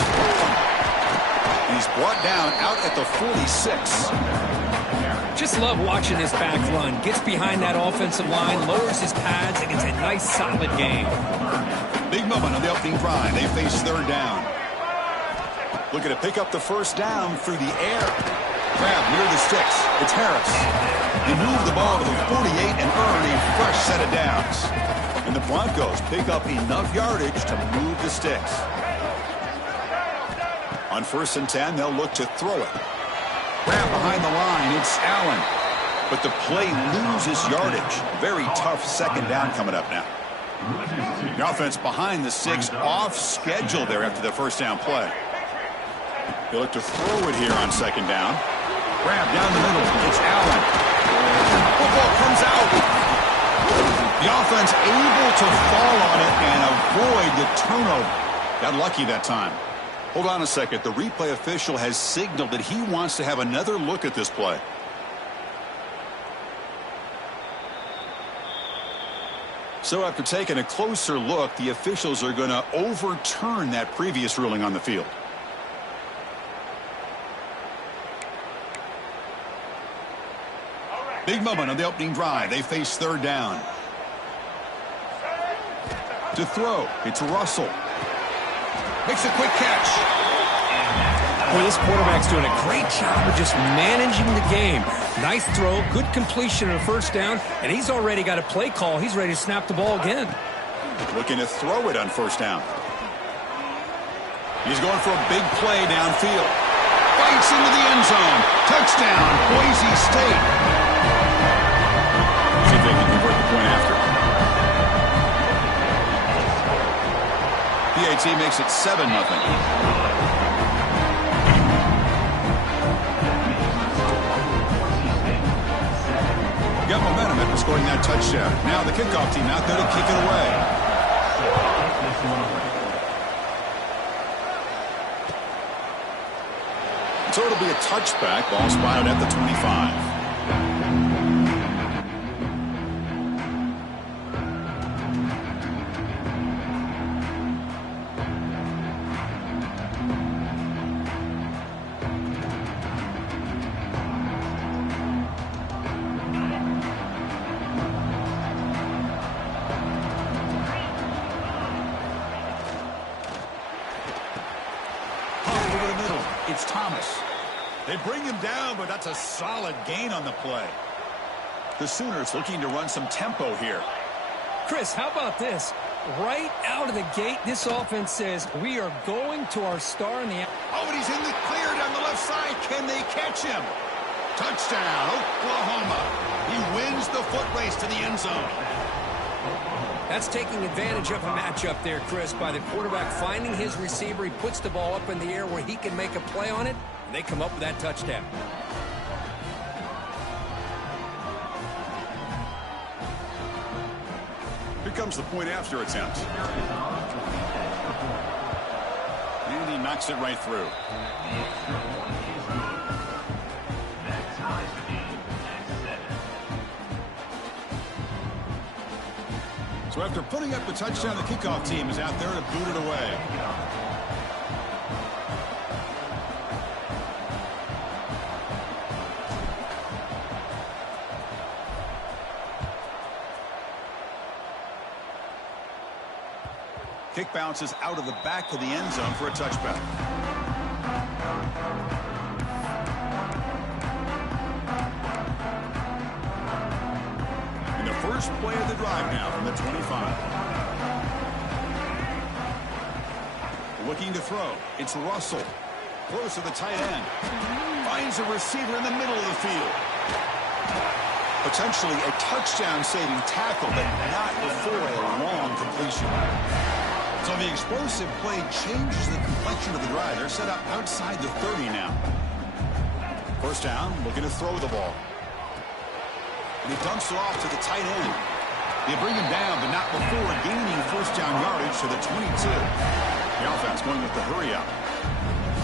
He's brought down out at the 46. Just love watching this back run. Gets behind that offensive line, lowers his pads, and it's a nice, solid game. Big moment on the opening drive. They face third down. Looking to pick up the first down through the air. Grab near the sticks. It's Harris. They move the ball to the 48 and earn a fresh set of downs. And the Broncos pick up enough yardage to move the sticks. On first and 10, they'll look to throw it. Grab behind the line. It's Allen. But the play loses yardage. Very tough second down coming up now. The offense behind the six, off schedule there after the first down play. They look to throw it here on second down. Grab down the middle. It's Allen. Football comes out. The offense able to fall on it and avoid the turnover. Got lucky that time. Hold on a second. The replay official has signaled that he wants to have another look at this play. So after taking a closer look, the officials are going to overturn that previous ruling on the field. Big moment on the opening drive. They face third down. To throw, it's Russell. Makes a quick catch. Boy, this quarterback's doing a great job of just managing the game. Nice throw, good completion of a first down, and he's already got a play call. He's ready to snap the ball again. Looking to throw it on first down. He's going for a big play downfield. Fights into the end zone. Touchdown, Boise State. See if they can convert the point after. PAT makes it 7-0. Got momentum after scoring that touchdown. Now the kickoff team out there to kick it away. So it'll be a touchback. Ball spotted at the 25. It's Thomas. They bring him down, but that's a solid gain on the play. The Sooners looking to run some tempo here. Chris, how about this? Right out of the gate, this offense says, we are going to our star in the... Oh, and he's in the clear down the left side. Can they catch him? Touchdown, Oklahoma. He wins the foot race to the end zone. That's taking advantage of a matchup there, Chris, by the quarterback finding his receiver. He puts the ball up in the air where he can make a play on it, and they come up with that touchdown. Here comes the point after attempt. And he knocks it right through. So after putting up the touchdown, the kickoff team is out there to boot it away. Kick bounces out of the back of the end zone for a touchback. First play of the drive now from the 25. Looking to throw. It's Russell. Throws to the tight end. Finds a receiver in the middle of the field. Potentially a touchdown-saving tackle, but not before a long completion. So the explosive play changes the complexion of the drive. They're set up outside the 30 now. First down, looking to throw the ball. And he dumps it off to the tight end. They bring him down, but not before gaining first down yardage to the 22. The offense going with the hurry up.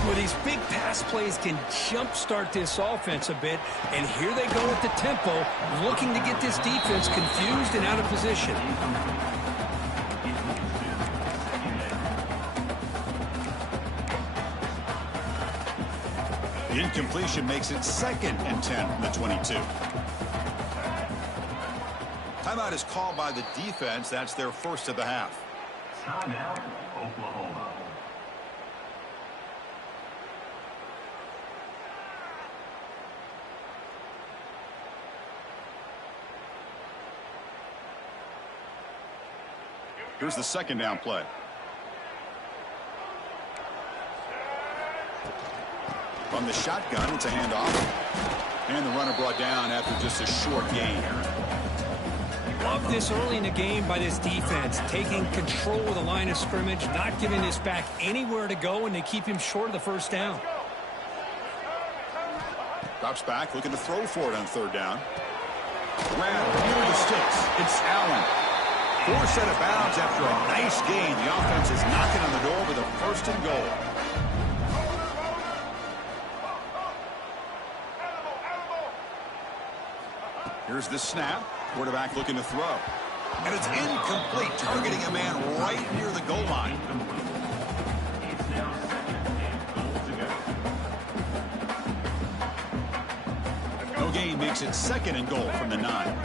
Well, these big pass plays can jumpstart this offense a bit, and here they go with the tempo, looking to get this defense confused and out of position. The incompletion makes it 2nd and 10 from the 22. Timeout is called by the defense. That's their first of the half. Timeout, Oklahoma. Here's the second down play. From the shotgun, it's a handoff. And the runner brought down after just a short gain. Love this early in the game by this defense, taking control of the line of scrimmage, not giving this back anywhere to go, and they keep him short of the first down. Drops back, looking to throw for it on third down. Grab near the sticks. It's Allen. Forced out of bounds after a nice gain. The offense is knocking on the door with a 1st and goal. Here's the snap. Quarterback looking to throw. And it's incomplete, targeting a man right near the goal line. It's now 2nd and goal to go. No gain makes it 2nd and goal from the 9.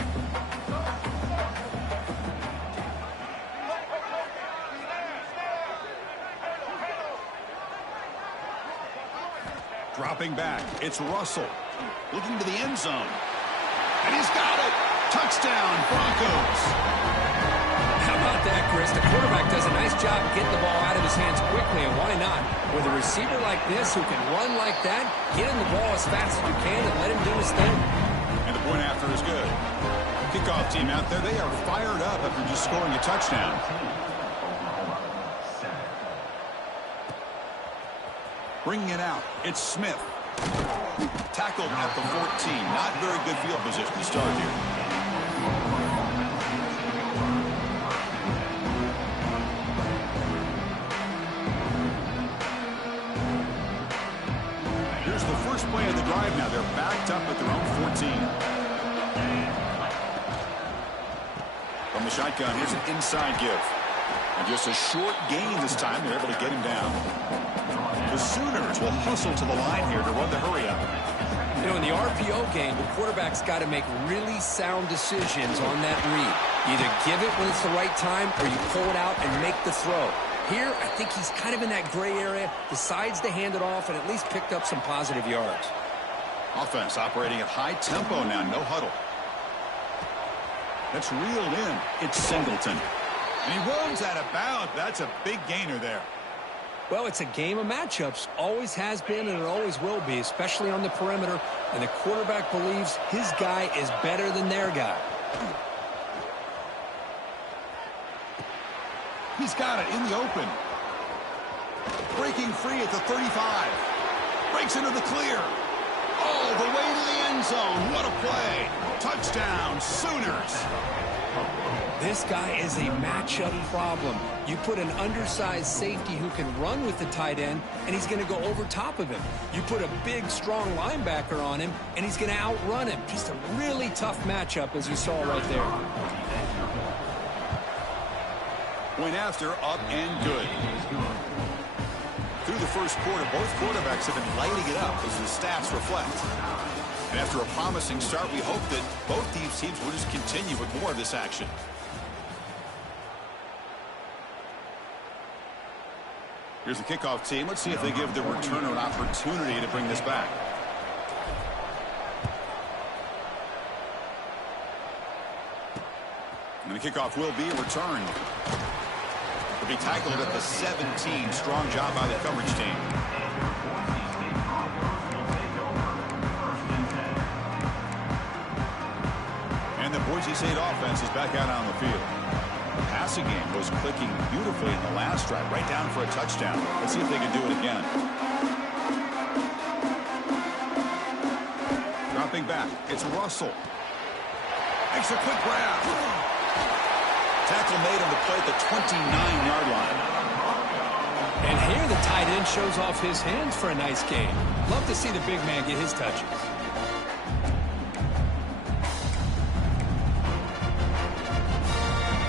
Dropping back, it's Russell. Looking to the end zone. And he's got it. Touchdown, Broncos. How about that, Chris? The quarterback does a nice job getting the ball out of his hands quickly, and why not? With a receiver like this who can run like that, get him the ball as fast as you can and let him do his thing. And the point after is good. Kickoff team out there, they are fired up after just scoring a touchdown. Bringing it out, it's Smith. Tackled at the 14. Not very good field position to start here. Here's the first play of the drive now. They're backed up at their own 14. From the shotgun, here's an inside give. And just a short gain this time. They're able to get him down. The Sooners will hustle to the line here to run the hurry up. You know, in the RPO game, the quarterback's got to make really sound decisions on that read. Either give it when it's the right time or you pull it out and make the throw. Here, I think he's kind of in that gray area, decides to hand it off and at least picked up some positive yards. Offense operating at high tempo now, no huddle. That's reeled in. It's Singleton. And he runs out of bounds. That's a big gainer there. Well, it's a game of matchups. Always has been and it always will be, especially on the perimeter. And the quarterback believes his guy is better than their guy. He's got it in the open. Breaking free at the 35. Breaks into the clear. All the way to the end zone. What a play. Touchdown, Sooners. This guy is a matchup problem. You put an undersized safety who can run with the tight end, and he's going to go over top of him. You put a big, strong linebacker on him, and he's going to outrun him. Just a really tough matchup, as you saw right there. Point after, up and good. Through the first quarter, both quarterbacks have been lighting it up, as the stats reflect. And after a promising start, we hope that both these teams will just continue with more of this action. Here's the kickoff team. Let's see if they give the returner an opportunity to bring this back. And the kickoff will be returned. Will be tackled at the 17. Strong job by the coverage team. And the Boise State offense is back out on the field. The passing game was clicking beautifully in the last drive, right down for a touchdown. Let's see if they can do it again. Dropping back, it's Russell. Makes a quick grab. Tackle made on the play at the 29-yard line. And here the tight end shows off his hands for a nice gain. Love to see the big man get his touches.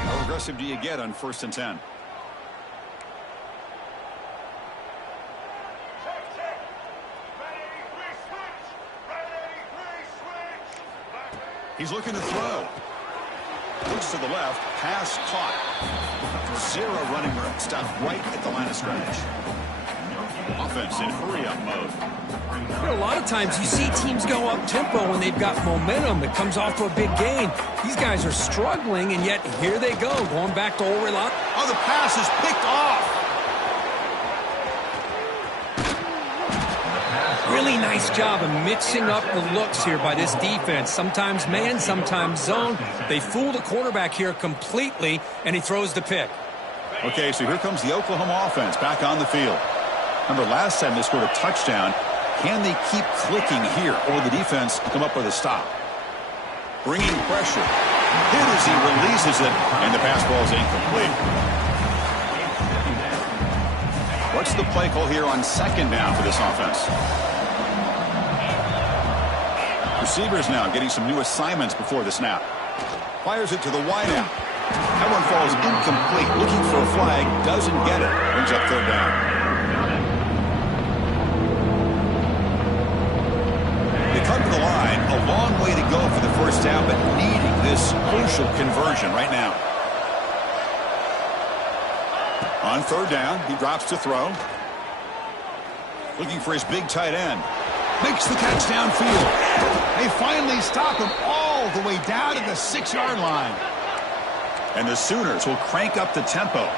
How aggressive do you get on 1st and 10? He's looking to throw. Looks to the left. Pass caught. Zero running room. Stopped right at the line of scrimmage. Offense in hurry-up mode. You know, a lot of times you see teams go up-tempo when they've got momentum that comes off to a big gain. These guys are struggling, and yet here they go, going back to old rely. Oh, the pass is picked off. Really nice job of mixing up the looks here by this defense. Sometimes man, sometimes zone. They fool the quarterback here completely, and he throws the pick. Okay, so here comes the Oklahoma offense back on the field. Remember, last time they scored a touchdown. Can they keep clicking here, or will the defense come up with a stop? Bringing pressure. Hit as he releases it, and the pass ball is incomplete. What's the play call here on 2nd down for this offense? Receivers now getting some new assignments before the snap. Fires it to the wideout. That one falls incomplete. Looking for a flag. Doesn't get it. Brings up third down. They come to the line. A long way to go for the first down, but needing this crucial conversion right now. On third down, he drops to throw. Looking for his big tight end. Makes the catch downfield. They finally stop him all the way down to the 6-yard line. And the Sooners will crank up the tempo.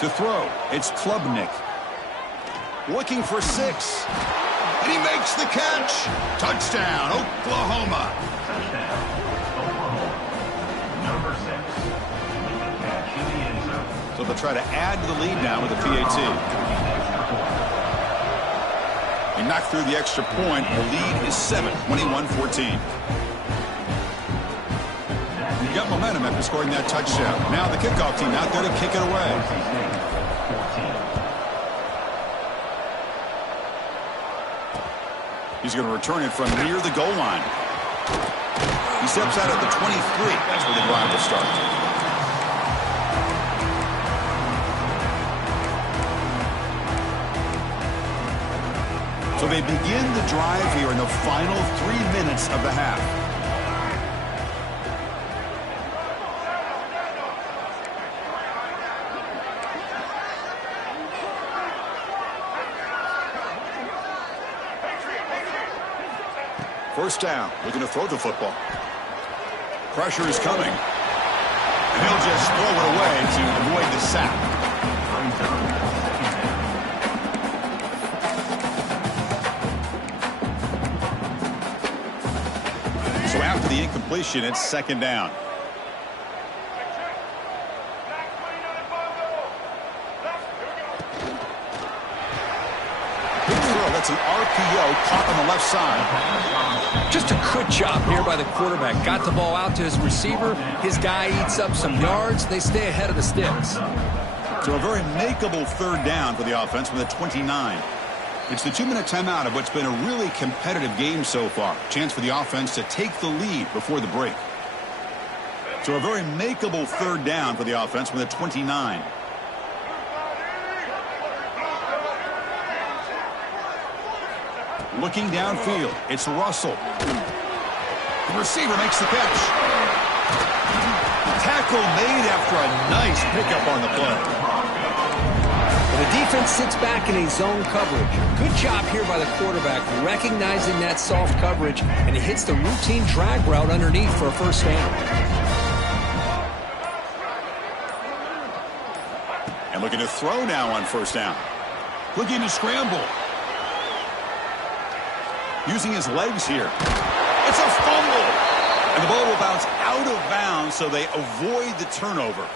To throw, it's Klubnik. Looking for 6. And he makes the catch. Touchdown, Oklahoma. Touchdown, Oklahoma. Number 6. Catch in the end zone. So they'll try to add to the lead now with a PAT. They knock through the extra point. The lead is 7, 21-14. You got momentum after scoring that touchdown. Now the kickoff team out there to kick it away. He's going to return it from near the goal line. He steps out at the 23. That's where the drive will start. So they begin the drive here in the final 3 minutes of the half. First down, looking to throw the football. Pressure is coming. And he'll just throw it away to avoid the sack. So after the incompletion, it's second down. That's an RPO caught on the left side. Just a good job here by the quarterback. Got the ball out to his receiver. His guy eats up some yards. They stay ahead of the sticks. So a very makeable third down for the offense with a 29. It's the 2-minute timeout of what's been a really competitive game so far. Chance for the offense to take the lead before the break. So a very makeable third down for the offense with a 29. Looking downfield, it's Russell. The receiver makes the catch. Tackle made after a nice pickup on the play. And the defense sits back in a zone coverage. Good job here by the quarterback, recognizing that soft coverage, and he hits the routine drag route underneath for a first down. And looking to throw now on first down. Looking to scramble. Using his legs here. It's a fumble. And the ball will bounce out of bounds, so they avoid the turnover.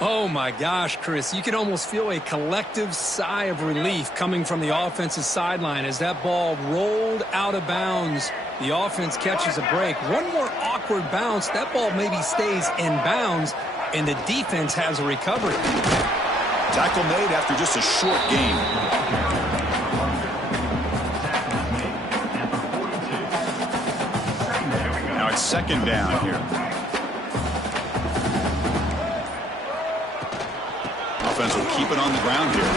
Oh, my gosh, Chris. You can almost feel a collective sigh of relief coming from the offensive sideline as that ball rolled out of bounds. The offense catches a break. One more awkward bounce. That ball maybe stays in bounds, and the defense has a recovery. Tackle made after just a short gain. Second down here. Offense will keep it on the ground here.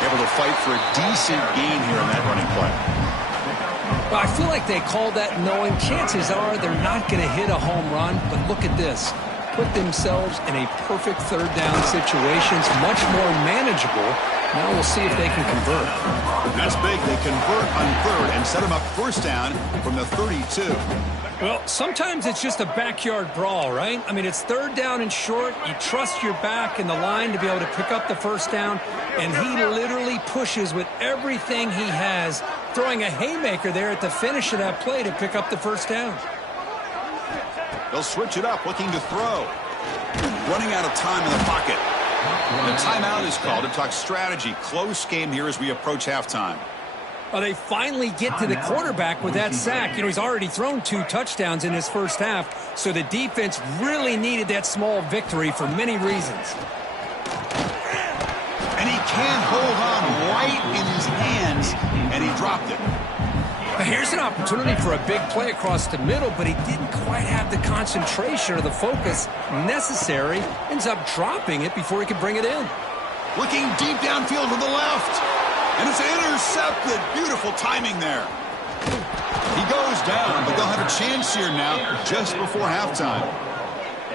Able to fight for a decent gain here in that running play. Well, I feel like they called that knowing chances are they're not going to hit a home run, but look at this. Put themselves in a perfect third down situation. It's much more manageable. Now we'll see if they can convert. That's big. They convert on third and set them up first down from the 32. Well, sometimes it's just a backyard brawl, right? I mean, it's third down and short. You trust your back in the line to be able to pick up the first down, and he literally pushes with everything he has, throwing a haymaker there at the finish of that play to pick up the first down. They'll switch it up, looking to throw. Running out of time in the pocket. The timeout is called to talk strategy. Close game here as we approach halftime. Well, they finally get to the quarterback with that sack. You know, he's already thrown 2 touchdowns in his first half, so the defense really needed that small victory for many reasons. can't hold on right in his hands, and he dropped it. Here's an opportunity for a big play across the middle, but he didn't quite have the concentration or the focus necessary. Ends up dropping it before he could bring it in. Looking deep downfield to the left. And it's intercepted. Beautiful timing there. He goes down, but they'll have a chance here now just before halftime.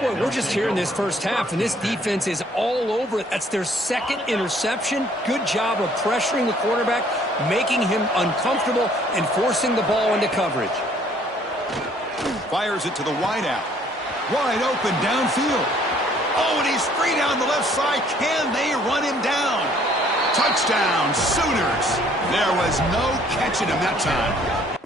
Boy, we're just here in this first half, and this defense is all over it. That's their second interception. Good job of pressuring the quarterback, making him uncomfortable, and forcing the ball into coverage. Fires it to the wideout. Wide open downfield. Oh, and he's free down the left side. Can they run him down? Touchdown, Sooners. There was no catching him that time.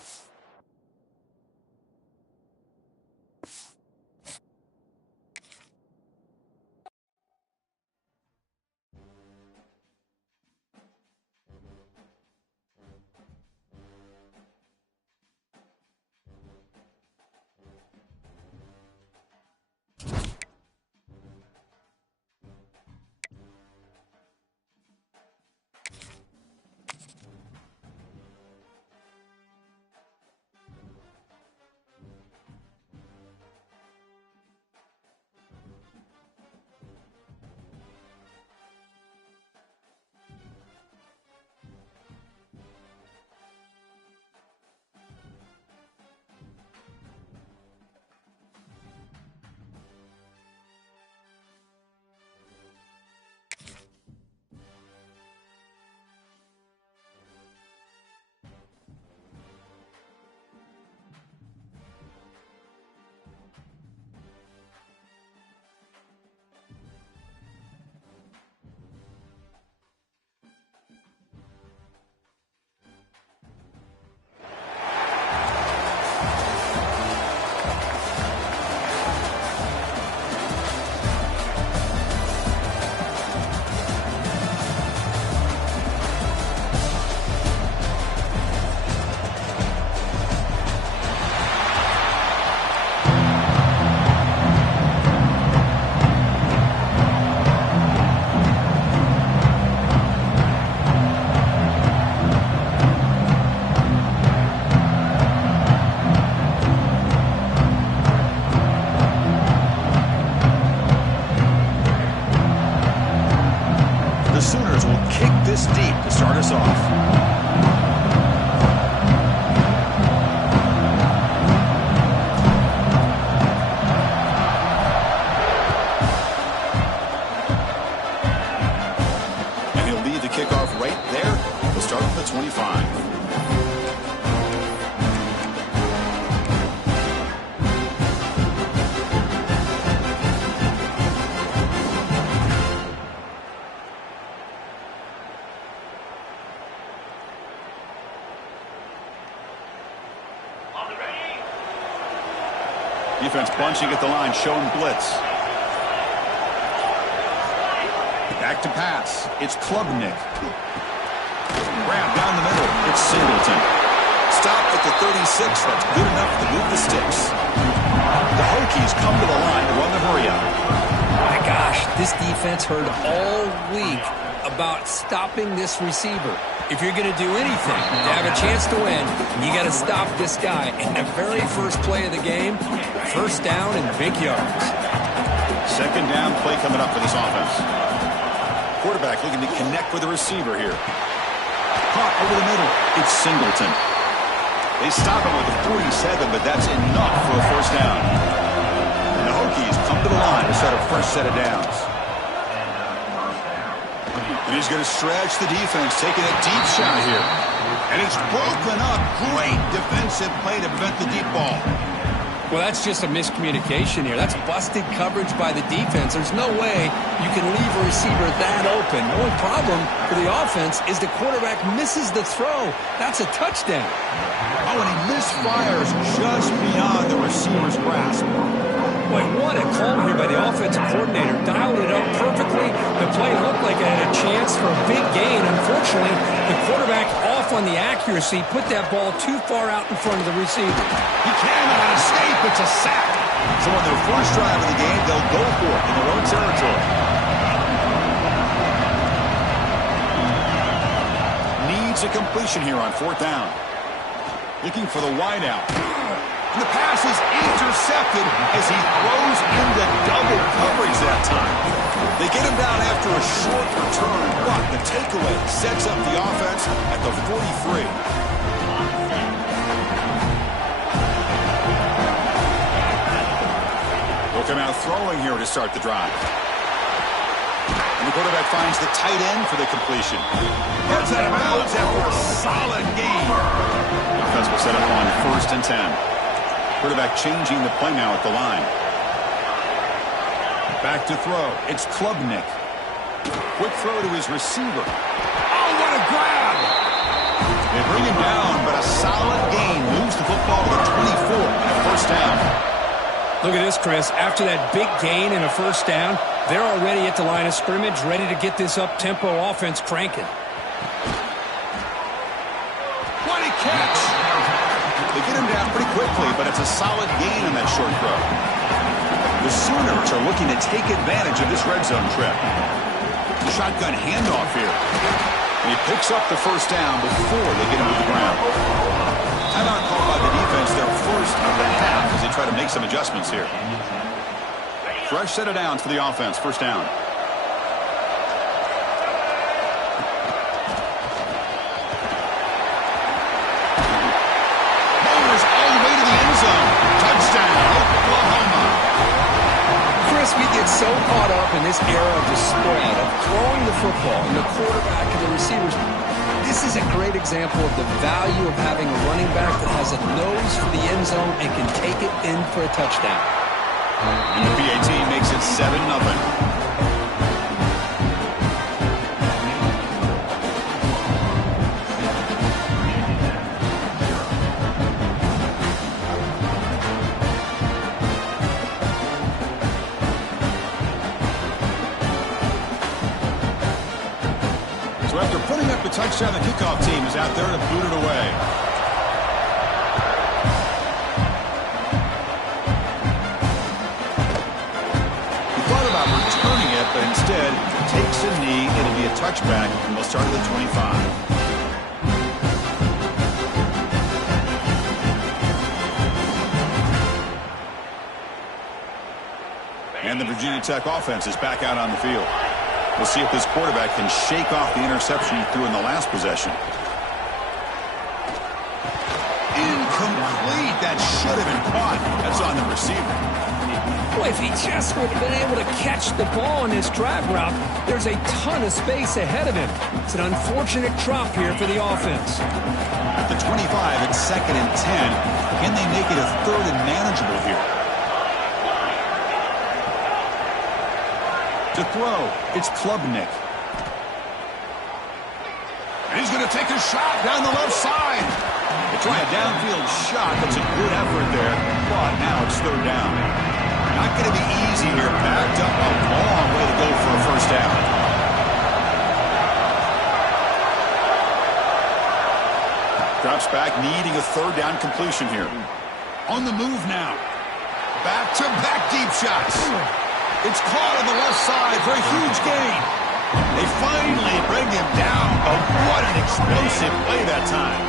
Deep to start us off. And he'll lead the kickoff right there. We'll start from the 25. Defense bunching at the line, showing blitz. Back to pass. It's Klubnik. Grab down the middle. It's Singleton. Stopped at the 36. That's good enough to move the sticks. The Hokies come to the line to run the hurry up. My gosh, this defense heard all week about stopping this receiver. If you're going to do anything to have a chance to win, you got to stop this guy. And the very first play of the game, first down and big yards. Second down play coming up for this offense. Quarterback looking to connect with the receiver here. Caught over the middle. It's Singleton. They stop him with the 47, but that's enough for a first down. And the Hokies come to the line to set a first set of downs. And he's going to stretch the defense, taking a deep shot here. And it's broken up. Great defensive play to prevent the deep ball. Well, that's just a miscommunication here. That's busted coverage by the defense. There's no way you can leave a receiver that open. The only problem for the offense is the quarterback misses the throw. That's a touchdown. Oh, and he misfires just beyond the receiver's grasp. Boy, what a call here by the offensive coordinator. Dialed it up perfectly. The play looked like it had a chance for a big gain. Unfortunately, the quarterback off on the accuracy, put that ball too far out in front of the receiver. He cannot escape. It's a sack. So on their first drive of the game, they'll go for it in their own territory. Makes a completion here on 4th down. Looking for the wide out. And the pass is intercepted as he throws into double coverage that time. They get him down after a short return, but the takeaway sets up the offense at the 43. They'll come out throwing here to start the drive. And the quarterback finds the tight end for the completion. Gets out of bounds after a solid game. Offense will set up on 1st and 10. Quarterback changing the play now at the line. Back to throw. It's Klubnik. Quick throw to his receiver. Oh, what a grab! They bring him down, but a solid gain moves the football to the 24 and a 1st down. Look at this, Chris. After that big gain and a 1st down, they're already at the line of scrimmage, ready to get this up-tempo offense cranking. What a catch! They get him down pretty quickly, but it's a solid gain on that short throw. The Sooners are looking to take advantage of this red zone trip. The shotgun handoff here. And he picks up the 1st down before they get him to the ground. Timeout called by the defense, their first of the half, as they try to make some adjustments here. Fresh set of downs for the offense, 1st down. We get so caught up in this era of the spread, of throwing the football and the quarterback and the receivers. This is a great example of the value of having a running back that has a nose for the end zone and can take it in for a touchdown. And the PAT makes it 7-0. After putting up the touchdown, the kickoff team is out there to boot it away. He thought about returning it, but instead takes a knee. It'll be a touchback, and they'll start at the 25. And the Virginia Tech offense is back out on the field. We'll see if this quarterback can shake off the interception he threw in the last possession. Incomplete. That should have been caught. That's on the receiver. Boy, if he just would have been able to catch the ball on his drag route, there's a ton of space ahead of him. It's an unfortunate drop here for the offense. At the 25, it's 2nd and 10. Can they make it a 3rd and manageable here? To throw, it's Klubnik. And he's going to take a shot down the left side. They try a downfield shot. That's a good effort there. But now it's 3rd down. Not going to be easy here. Backed up a long way to go for a 1st down. Drops back, needing a 3rd down completion here. On the move now. Back-to-back deep shots. It's caught on the left side for a huge gain. They finally bring him down, but what an explosive play that time.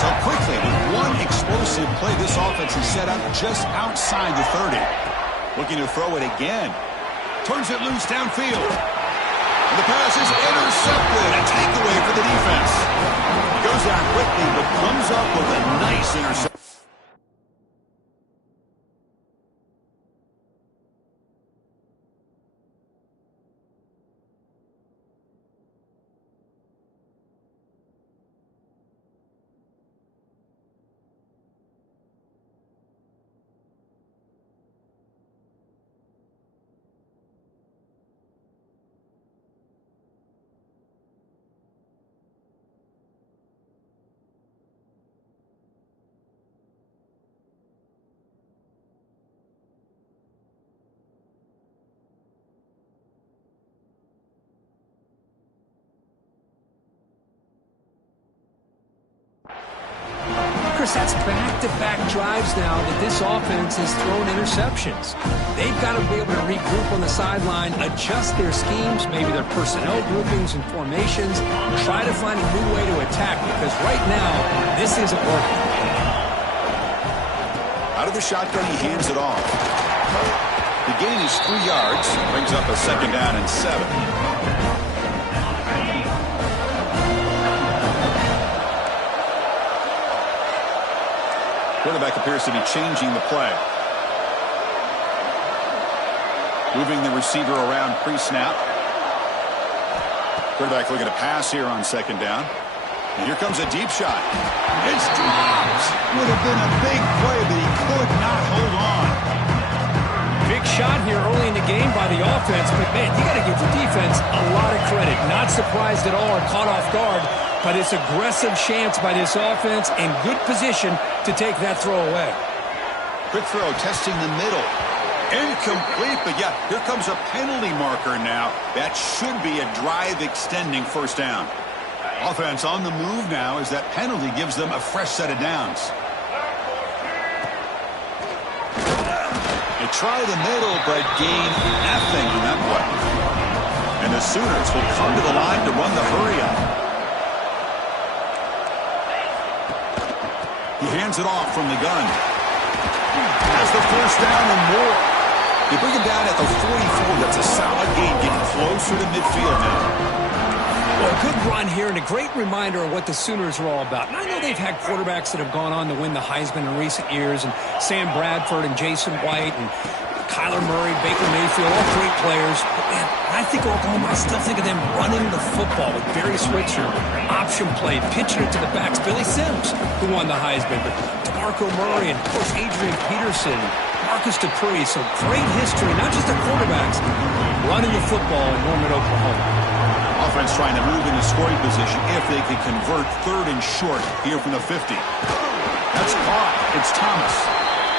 So quickly, with one explosive play, this offense is set up just outside the 30. Looking to throw it again. Turns it loose downfield. And the pass is intercepted. A takeaway for the defense. He goes down quickly, but comes up with a nice interception. Chris, that's back-to-back drives now that this offense has thrown interceptions. They've got to be able to regroup on the sideline, adjust their schemes, maybe their personnel groupings and formations, try to find a new way to attack, because right now, this isn't working. Out of the shotgun, he hands it off. The gain is 3 yards, brings up a 2nd down and 7. Quarterback appears to be changing the play. Moving the receiver around pre-snap. Quarterback looking to pass here on 2nd down. And here comes a deep shot. It's dropped. Would have been a big play, but he could not hold on. Big shot here early in the game by the offense, but man, you got to give the defense a lot of credit. Not surprised at all or caught off guard, but it's aggressive chance by this offense in good position to take that throw away. Quick throw, testing the middle. Incomplete, but yeah, here comes a penalty marker now. That should be a drive-extending 1st down. Offense on the move now as that penalty gives them a fresh set of downs. They try the middle, but gain nothing on that play. And the Sooners will come to the line to run the hurry-up. He hands it off from the gun. Has the 1st down and more. They bring him down at the 44. That's a solid gain, getting closer to midfield now. Well, a good run here and a great reminder of what the Sooners are all about. And I know they've had quarterbacks that have gone on to win the Heisman in recent years, and Sam Bradford and Jason White and Kyler Murray, Baker Mayfield, all great players. But man, I think Oklahoma, I still think of them running the football with Barry Switzer, option play, pitching it to the backs. Billy Sims, who won the Heisman, but DeMarco Murray and, of course, Adrian Peterson, Marcus Dupree. So great history, not just the quarterbacks, running the football in Norman, Oklahoma. Offense trying to move into scoring position if they can convert 3rd and short here from the 50. That's caught. It's Thomas.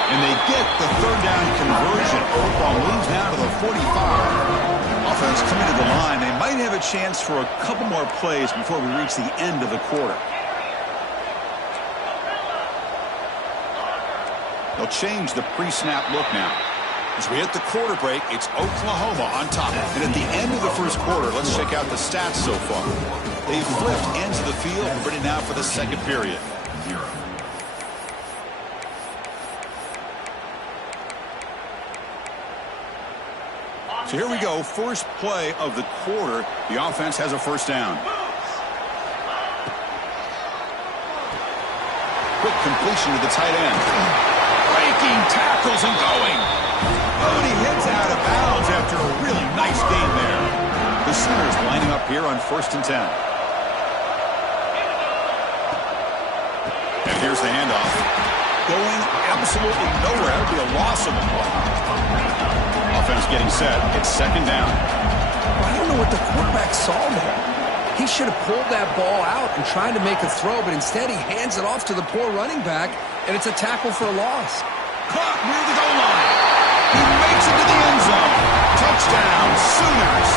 And they get the 3rd down conversion. Football moves now to the 45. Offense coming to the line. They might have a chance for a couple more plays before we reach the end of the quarter. They'll change the pre-snap look now. As we hit the quarter break, it's Oklahoma on top. And at the end of the 1st quarter, let's check out the stats so far. They've flipped ends of the field and ready now for the 2nd period. So here we go, first play of the quarter. The offense has a 1st down. Quick completion to the tight end. Breaking tackles and going. Oh, and he heads out of bounds after a really nice game there. The Sooners lining up here on 1st and 10. And here's the handoff. Going absolutely nowhere. That would be a loss of the play. Offense getting set. It's 2nd down. I don't know what the quarterback saw there. He should have pulled that ball out and tried to make a throw, but instead he hands it off to the poor running back, and it's a tackle for a loss. Caught near the goal line. He makes it to the end zone. Touchdown, Sooners.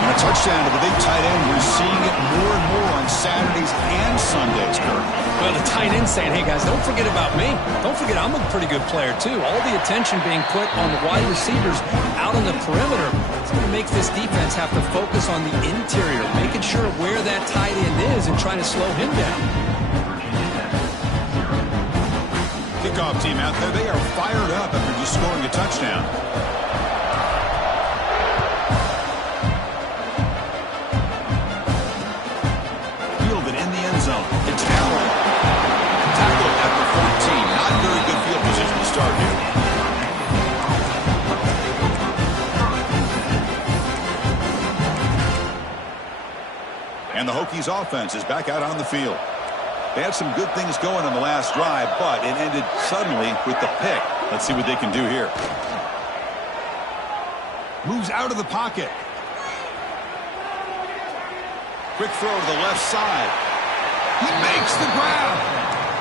And a touchdown to the big tight end. We're seeing it more and more on Saturdays and Sundays, Kurt. Well, the tight end saying, hey, guys, don't forget about me. Don't forget I'm a pretty good player, too. All the attention being put on the wide receivers out on the perimeter. It's going to make this defense have to focus on the interior, making sure where that tight end is and trying to slow him down. Kickoff team out there, they are fired up after just scoring a touchdown. Fielded in the end zone. It's Allen. Tackled at the 14. Not very good field position to start here. And the Hokies offense is back out on the field. They had some good things going on the last drive, but it ended suddenly with the pick. Let's see what they can do here. Moves out of the pocket. Quick throw to the left side. He makes the grab.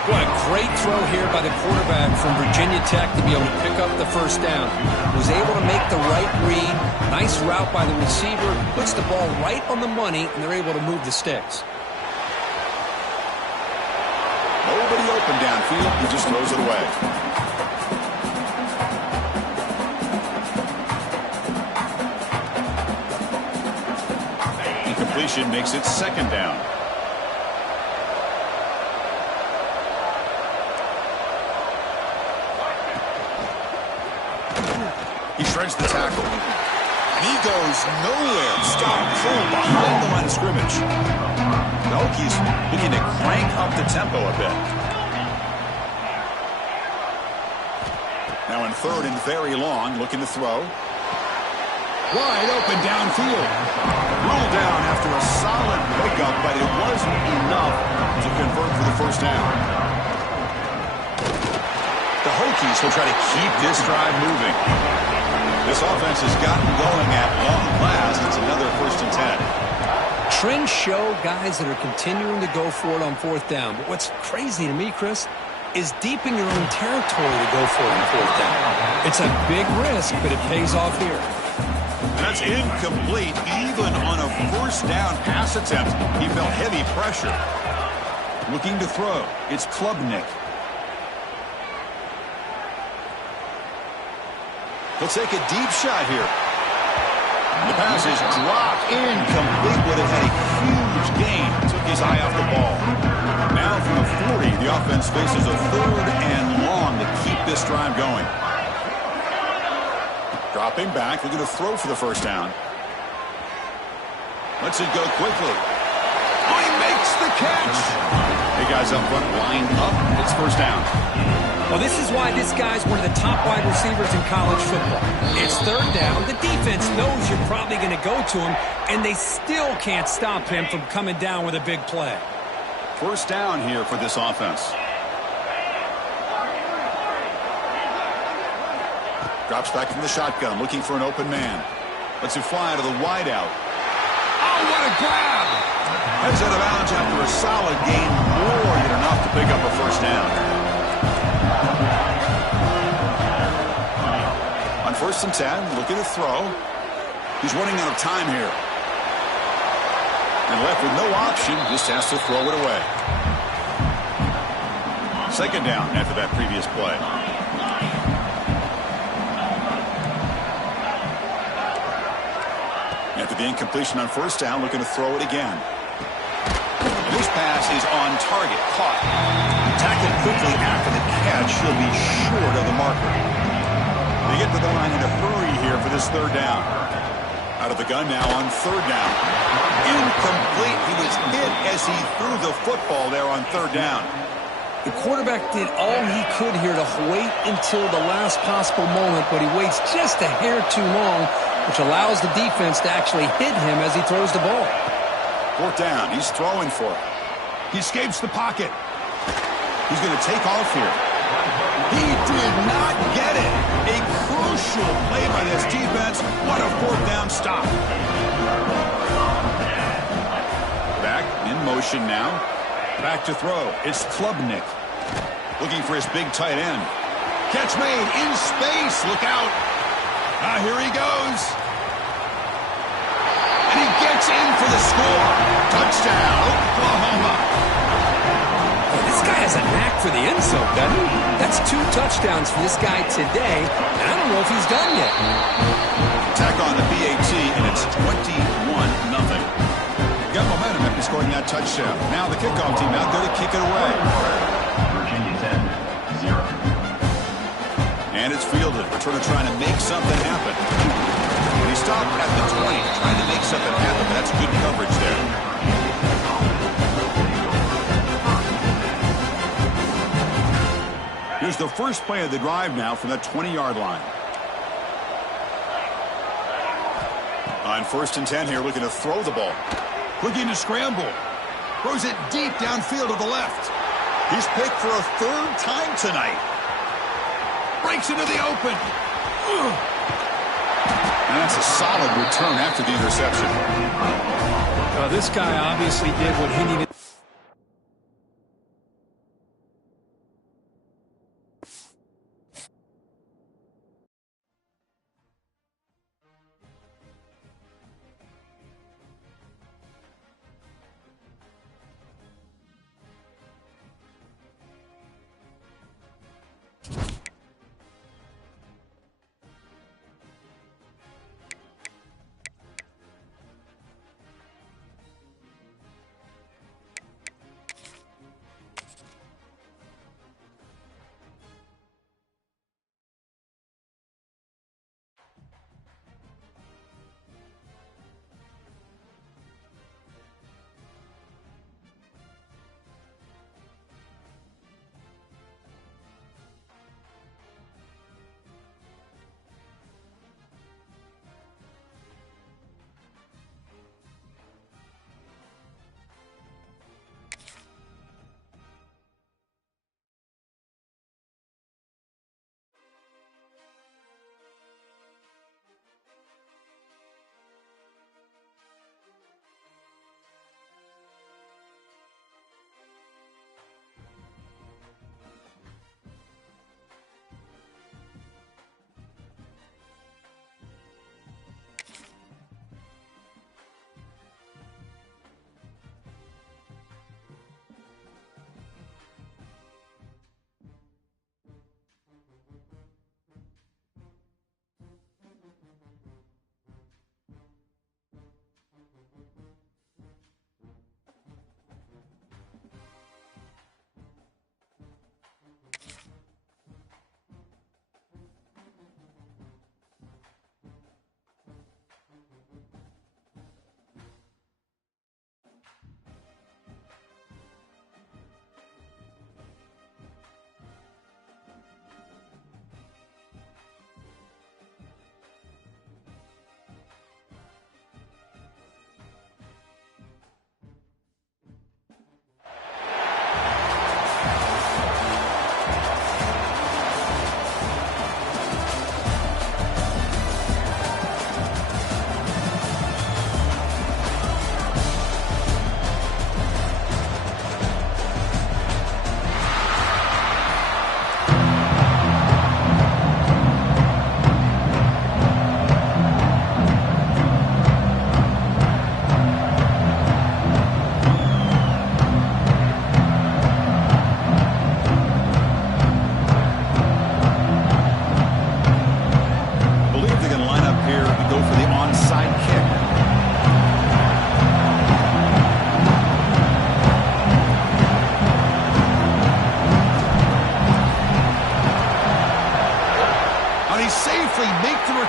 What a great throw here by the quarterback from Virginia Tech to be able to pick up the 1st down. Was able to make the right read. Nice route by the receiver. Puts the ball right on the money, and they're able to move the sticks. Nobody open downfield. He just throws it away. Incompletion makes it second down. He shreds the tackle. He goes nowhere. Stop full behind the line of scrimmage. The Hokies looking to crank up the tempo a bit. Now in third and very long, looking to throw. Wide open downfield. Ruled down after a solid pickup, but it wasn't enough to convert for the first down. The Hokies will try to keep this drive moving. This offense has gotten going at long last. It's another 1st and 10. Trends show guys that are continuing to go for it on 4th down. But what's crazy to me, Chris, is deep in your own territory to go for it on 4th down. It's a big risk, but it pays off here. And that's incomplete. Even on a 1st down pass attempt, he felt heavy pressure. Looking to throw. It's Klubnik. He'll take a deep shot here. The pass is dropped incomplete. Would have had a huge gain. Took his eye off the ball. Now from the 40, the offense faces a 3rd and long to keep this drive going. Dropping back, looking to throw for the 1st down. Lets it go quickly. Oh, he makes the catch. Hey, guys up front, line up. It's 1st down. Well, this is why this guy's one of the top wide receivers in college football. It's 3rd down. The defense knows you're probably going to go to him, and they still can't stop him from coming down with a big play. 1st down here for this offense. Drops back from the shotgun, looking for an open man. Lets it fly to the wideout. Oh, what a grab! Heads out of bounds after a solid gain, more than enough to pick up a 1st down. On 1st and 10, looking to throw. He's running out of time here. And left with no option, just has to throw it away. 2nd down after that previous play. After the incompletion on 1st down, looking to throw it again. And this pass is on target, caught. Tackled quickly after the catch, he'll be short of the marker. They get to the line in a hurry here for this 3rd down. Out of the gun now on 3rd down. Incomplete. He was hit as he threw the football there on 3rd down. The quarterback did all he could here to wait until the last possible moment, but he waits just a hair too long, which allows the defense to actually hit him as he throws the ball. 4th down. He's throwing for it. He escapes the pocket. He's going to take off here. He did not get it. A crucial play by this defense. What a 4th down stop. Back in motion now. Back to throw. It's Klubnik. Looking for his big tight end. Catch made in space. Look out. Here he goes. And he gets in for the score. Touchdown, Oklahoma. This guy has a knack for the end zone, doesn't he? That's 2 touchdowns for this guy today, and I don't know if he's done yet. Tack on the BAT, and it's 21-0. Got momentum after scoring that touchdown. Now the kickoff team out there to kick it away. Virginia 10-0. And it's fielded. Returner trying to make something happen. And he stopped at the 20, trying to make something happen. That's good coverage there. Here's the first play of the drive now from the 20-yard line. On 1st and 10 here, looking to throw the ball. Looking to scramble. Throws it deep downfield to the left. He's picked for a 3rd time tonight. Breaks into the open. And that's a solid return after the interception. This guy obviously did what he needed.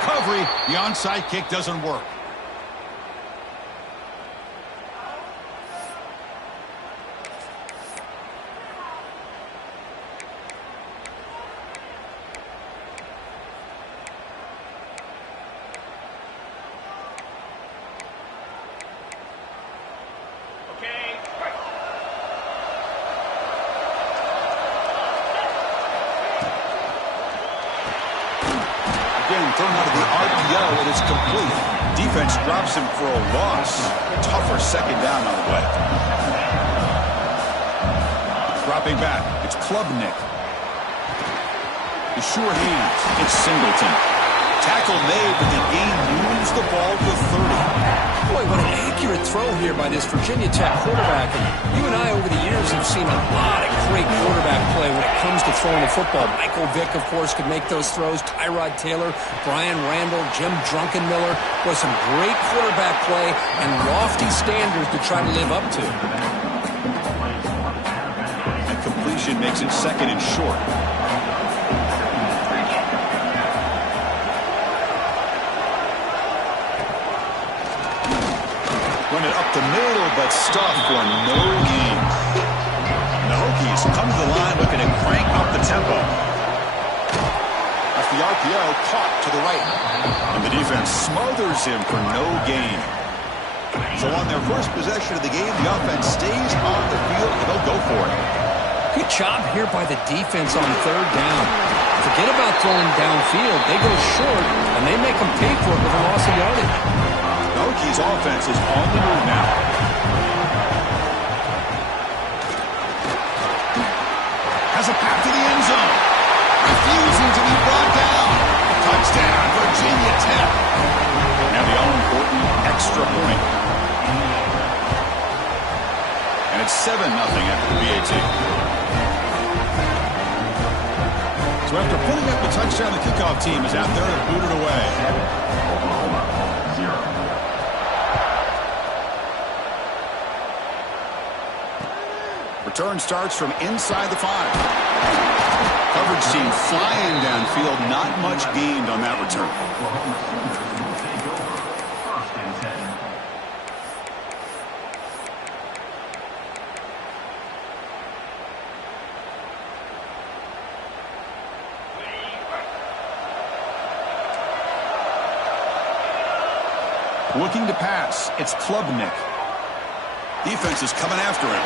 recovery. The onside kick doesn't work. Thrown out of the RPO, and it's complete. Defense drops him for a loss. Tougher second down on the way. Dropping back, it's Klubnik. The sure hands, it's Singleton. Tackle made, but the game moves the ball to 30. Boy, what an accurate throw here by this Virginia Tech quarterback. And you and I, over the years, have seen a lot of great quarterback play when it comes to throwing the football. Michael Vick, of course, could make those throws. Tyrod Taylor, Brian Randall, Jim Drunkenmiller. Was some great quarterback play and lofty standards to try to live up to. That completion makes it second and short. Run it up the middle, but stuffed for no gain. The Hokies come to the line looking to crank up the tempo. Off the RPO, caught to the right. And the defense smothers him for no gain. So on their first possession of the game, the offense stays on the field and they'll go for it. Good job here by the defense on third down. Forget about throwing downfield. They go short, and they make them pay for it with a loss of yardage. Hokies offense is on the move now. Has a path to the end zone. Refusing to be brought down. Touchdown, Virginia Tech. Now the all-important extra point. And it's 7-0 after the PAT. So after putting up the touchdown, the kickoff team is out there to boot it away. Oklahoma, 0. Return starts from inside the 5. Coverage team flying downfield. Not much gained on that return. Looking to pass. It's Klubnik. Defense is coming after him.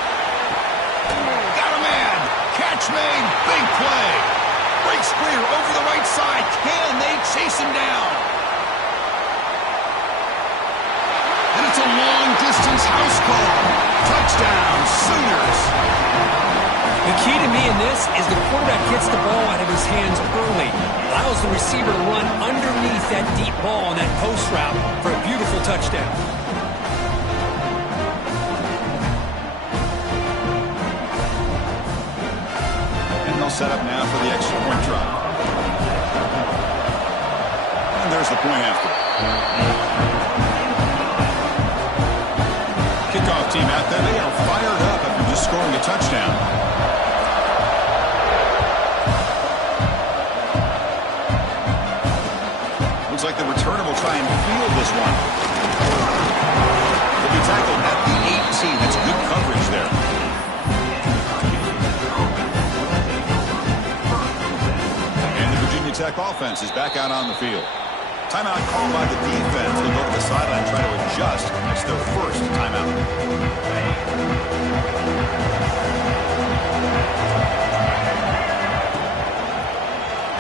Got a man. Catch made. Big play. Breaks clear over the right side. Can they chase him down? And it's a long-distance house call. Touchdown, Sooners. The key to me in this is the quarterback gets the ball out of his hands early. Allows the receiver to run underneath that deep ball on that post route for a beautiful touchdown. Set up now for the extra point try. And there's the point after. Kickoff team out there. They are fired up after just scoring a touchdown. Looks like the returner will try and field this one. He'll be tackled at the 18. That's good coverage there. Tech offense is back out on the field. Timeout called by the defense. They'll go to the sideline and try to adjust. It's their first timeout.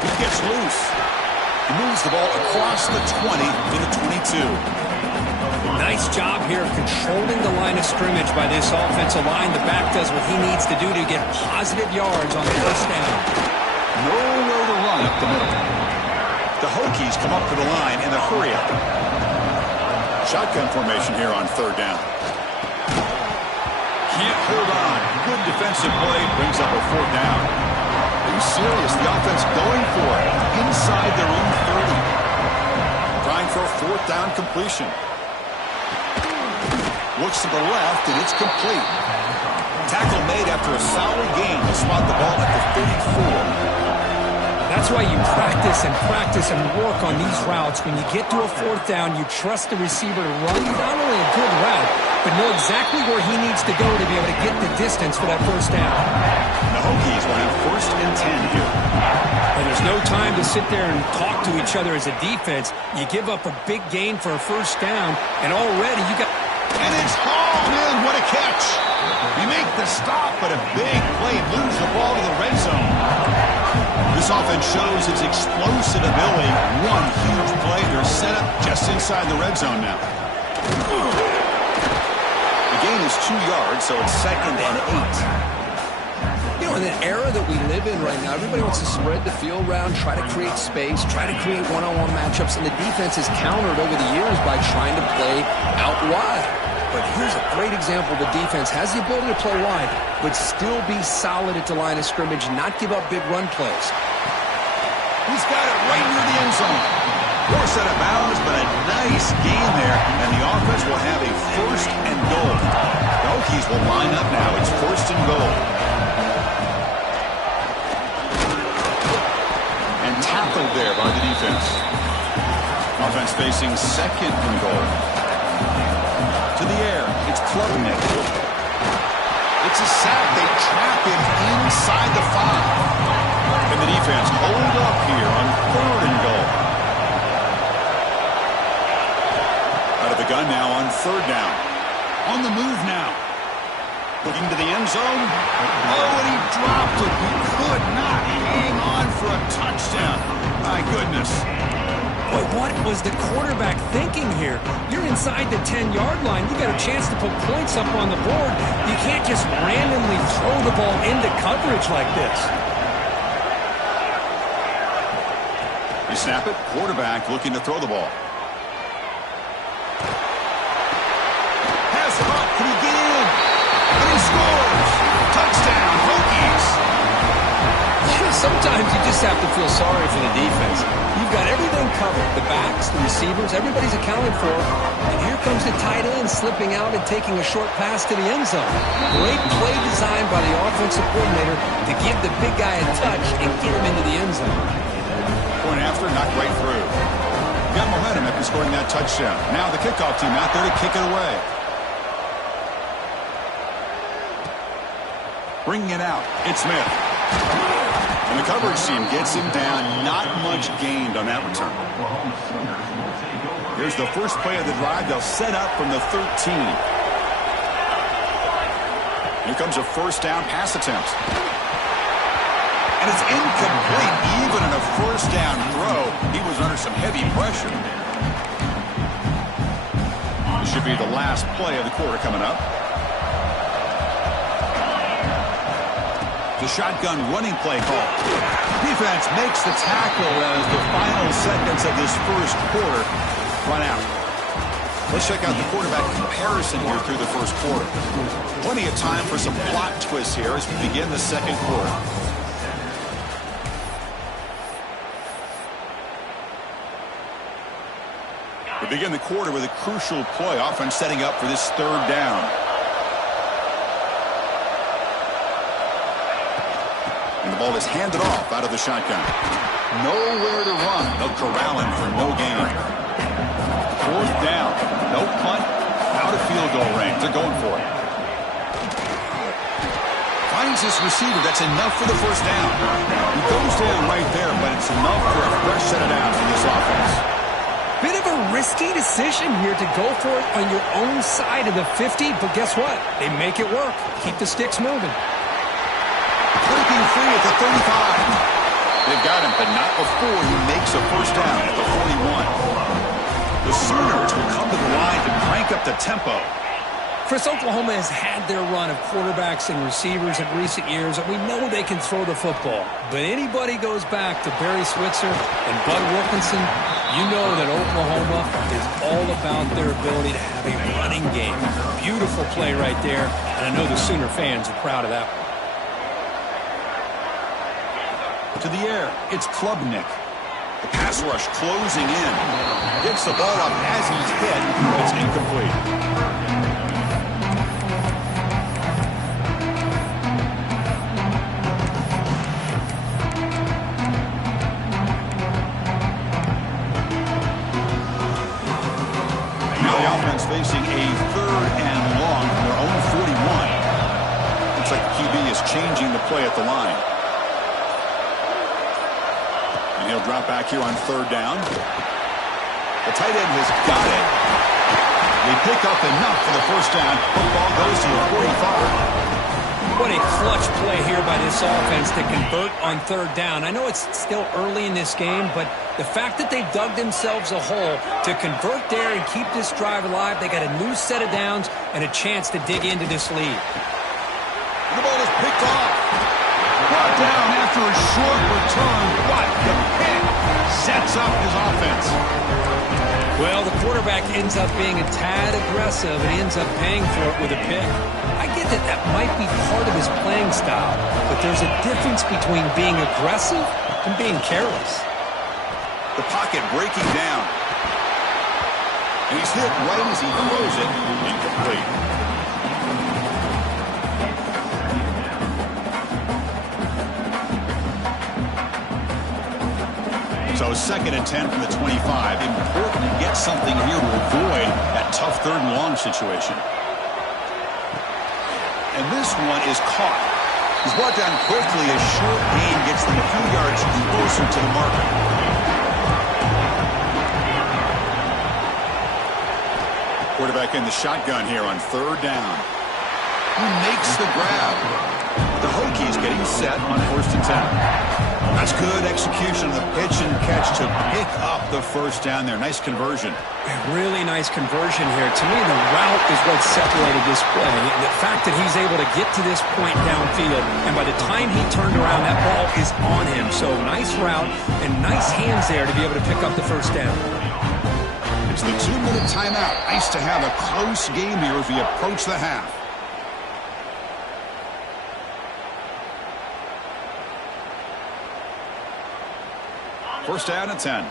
He gets loose. He moves the ball across the 20 to the 22. Nice job here of controlling the line of scrimmage by this offensive line. The back does what he needs to do to get positive yards on the first down. Nowhere to run up the middle. The Hokies come up to the line in the hurry-up. Shotgun formation here on third down. Can't hold on. Good defensive play brings up a fourth down. Are you serious? The offense going for it inside their own 30. Trying for a fourth down completion. Looks to the left, and it's complete. Tackle made after a solid gain. They'll spot the ball at the 34. That's why you practice and work on these routes. When you get to a fourth down, you trust the receiver to run not only a good route, but know exactly where he needs to go to be able to get the distance for that first down. The Hokies will have 1st and 10 here. And there's no time to sit there and talk to each other as a defense. You give up a big gain for a first down, and already you got... And it's hauled in. What a catch. You make the stop, but a big play moves the ball to the red zone. This offense shows its explosive ability. One huge play. They're set up just inside the red zone now. The gain is 2 yards, so it's 2nd and 8. You know, in an era that we live in right now, everybody wants to spread the field around, try to create space, try to create one-on-one matchups, and the defense has countered over the years by trying to play out wide. But here's a great example. The defense has the ability to play wide, but still be solid at the line of scrimmage, not give up big run plays. He's got it right near the end zone. Force out of bounds, but a nice gain there, and the offense will have a 1st and goal. The Hokies will line up now. It's 1st and goal. And tackled there by the defense. Offense facing 2nd and goal. To the air, it's Klubnik. It's a sack. They trap him inside the 5. And the defense hold up here on 3rd and goal. Out of the gun now on 3rd down. On the move now. Looking to the end zone. Oh, and he dropped it. He could not hang on for a touchdown. My goodness. Boy, what was the quarterback thinking here? You're inside the 10-yard line. You got a chance to put points up on the board. You can't just randomly throw the ball into coverage like this. You snap it. Quarterback looking to throw the ball. Pass up. Can he get in? And he scores. Touchdown, Hokies. Sometimes you just have to feel sorry for the defense. You've got everything covered. The backs, the receivers, everybody's accounted for. And here comes the tight end slipping out and taking a short pass to the end zone. Great play design by the offensive coordinator to give the big guy a touch and get him into the end zone. Point after, knocked right through. Got momentum after scoring that touchdown. Now the kickoff team out there to kick it away. Bringing it out, it's Smith. And the coverage team gets him down. Not much gained on that return. Here's the first play of the drive. They'll set up from the 13. Here comes a first down pass attempt. And it's incomplete. Even in a first down throw, he was under some heavy pressure. This should be the last play of the quarter coming up. The shotgun running play call. Defense makes the tackle as the final seconds of this first quarter run out. Let's check out the quarterback comparison here through the first quarter. Plenty of time for some plot twists here as we begin the second quarter. We begin the quarter with a crucial play. Offense setting up for this 3rd down. And the ball is handed off out of the shotgun. Nowhere to run. They'll corral him for no gain. 4th down. No punt. Out of field goal range. They're going for it. Finds this receiver. That's enough for the first down. He goes down right there, but it's enough for a fresh set of downs for this offense. Bit of a risky decision here to go for it on your own side of the 50, but guess what? They make it work. Keep the sticks moving. Breaking free at the 35. They've got him, but not before he makes a first down at the 41. The Sooners will come to the line to crank up the tempo. Chris, Oklahoma has had their run of quarterbacks and receivers in recent years, and we know they can throw the football. But anybody goes back to Barry Switzer and Bud Wilkinson, you know that Oklahoma is all about their ability to have a running game. Beautiful play right there, and I know the Sooner fans are proud of that one. To the air, it's Klubnik. The pass rush closing in. Gets the ball up as he's hit, but it's incomplete. facing a 3rd and long from their own 41. Looks like the QB is changing the play at the line. And he'll drop back here on 3rd down. The tight end has got it. They pick up enough for the 1st down. Football goes to the 45. What a clutch play here by this offense to convert on 3rd down. I know it's still early in this game, but the fact that they dug themselves a hole to convert there and keep this drive alive, they got a new set of downs and a chance to dig into this lead. The ball is picked off. Brought down after a short return. What the pick sets up his offense. Well, the quarterback ends up being a tad aggressive and he ends up paying for it with a pick. I get that that might be part of his playing style, but there's a difference between being aggressive and being careless. The pocket breaking down. And he's hit right as he throws it. Incomplete. So 2nd and 10 from the 25. Important to get something here to avoid that tough 3rd and long situation. And this one is caught. He's brought down quickly. A short gain gets them a few yards closer to the marker. Quarterback in the shotgun here on 3rd down. Who makes the grab? The Hokies getting set on 1st and 10. That's good execution of the pitch and catch to pick up the 1st down there. Nice conversion. Really nice conversion here. To me, the route is what separated this play. The fact that he's able to get to this point downfield, and by the time he turned around, that ball is on him. So nice route and nice hands there to be able to pick up the 1st down. It's the 2-minute timeout. Nice to have a close game here as we approach the half. First down and 10.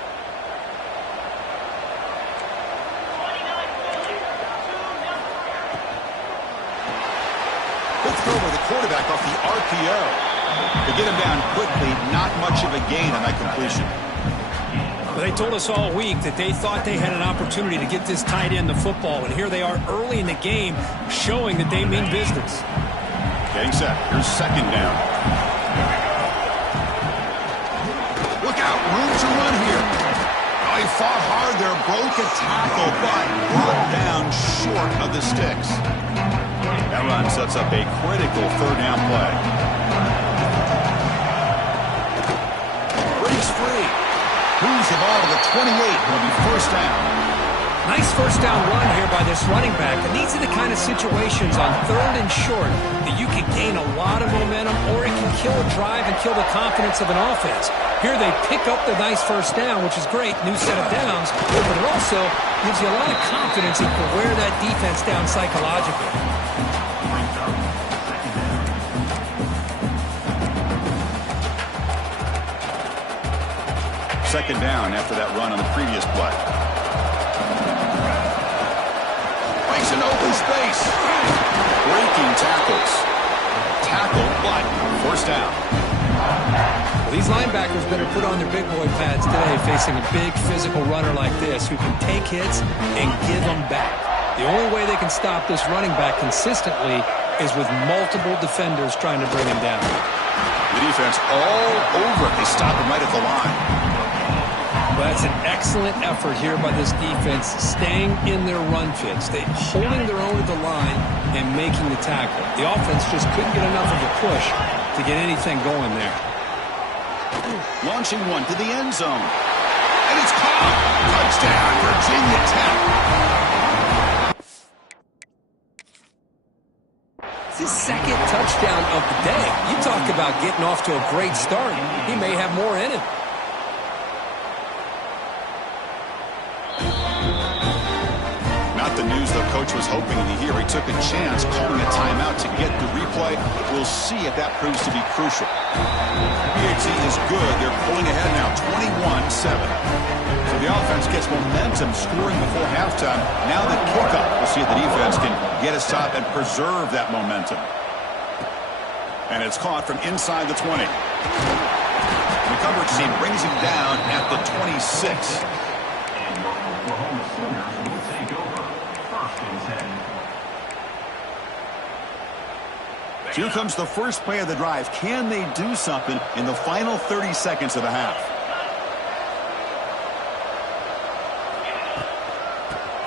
Good throw by the quarterback off the RPO. To get him down quickly, not much of a gain on that completion. Well, they told us all week that they thought they had an opportunity to get this tight end the football, and here they are early in the game showing that they mean business. Getting set. Here's 2nd down. Look out, room to run here. Oh, he fought hard there, broke a tackle, but brought down short of the sticks. That run sets up a critical 3rd down play. Breaks free. Moves the ball to the 28. It'll be 1st down. Nice 1st down run here by this running back. And these are the kind of situations on 3rd and short that you can gain a lot of momentum, or it can kill a drive and kill the confidence of an offense. Here they pick up the nice 1st down, which is great, new set of downs, but it also gives you a lot of confidence you can wear that defense down psychologically. Second down after that run on the previous play. Makes an open space. Breaking tackles. Tackle, but 1st down. These linebackers better put on their big boy pads today facing a big physical runner like this who can take hits and give them back. The only way they can stop this running back consistently is with multiple defenders trying to bring him down. The defense all over it. They stop him right at the line. Well, that's an excellent effort here by this defense, staying in their run fits. They holding their own at the line and making the tackle. The offense just couldn't get enough of a push to get anything going there. Launching one to the end zone. And it's caught. Touchdown, Virginia Tech. It's his 2nd touchdown of the day. You talk about getting off to a great start. He may have more in him. Not the news the coach was hoping to hear. He took a chance calling a timeout to get the replay. We'll see if that proves to be crucial. PHC is good. They're pulling ahead now, 21-7. So the offense gets momentum scoring before halftime. Now the kickoff. We'll see if the defense can get a stop and preserve that momentum. And it's caught from inside the 20. The coverage team brings him down at the 26. Here comes the first play of the drive. Can they do something in the final 30 seconds of the half?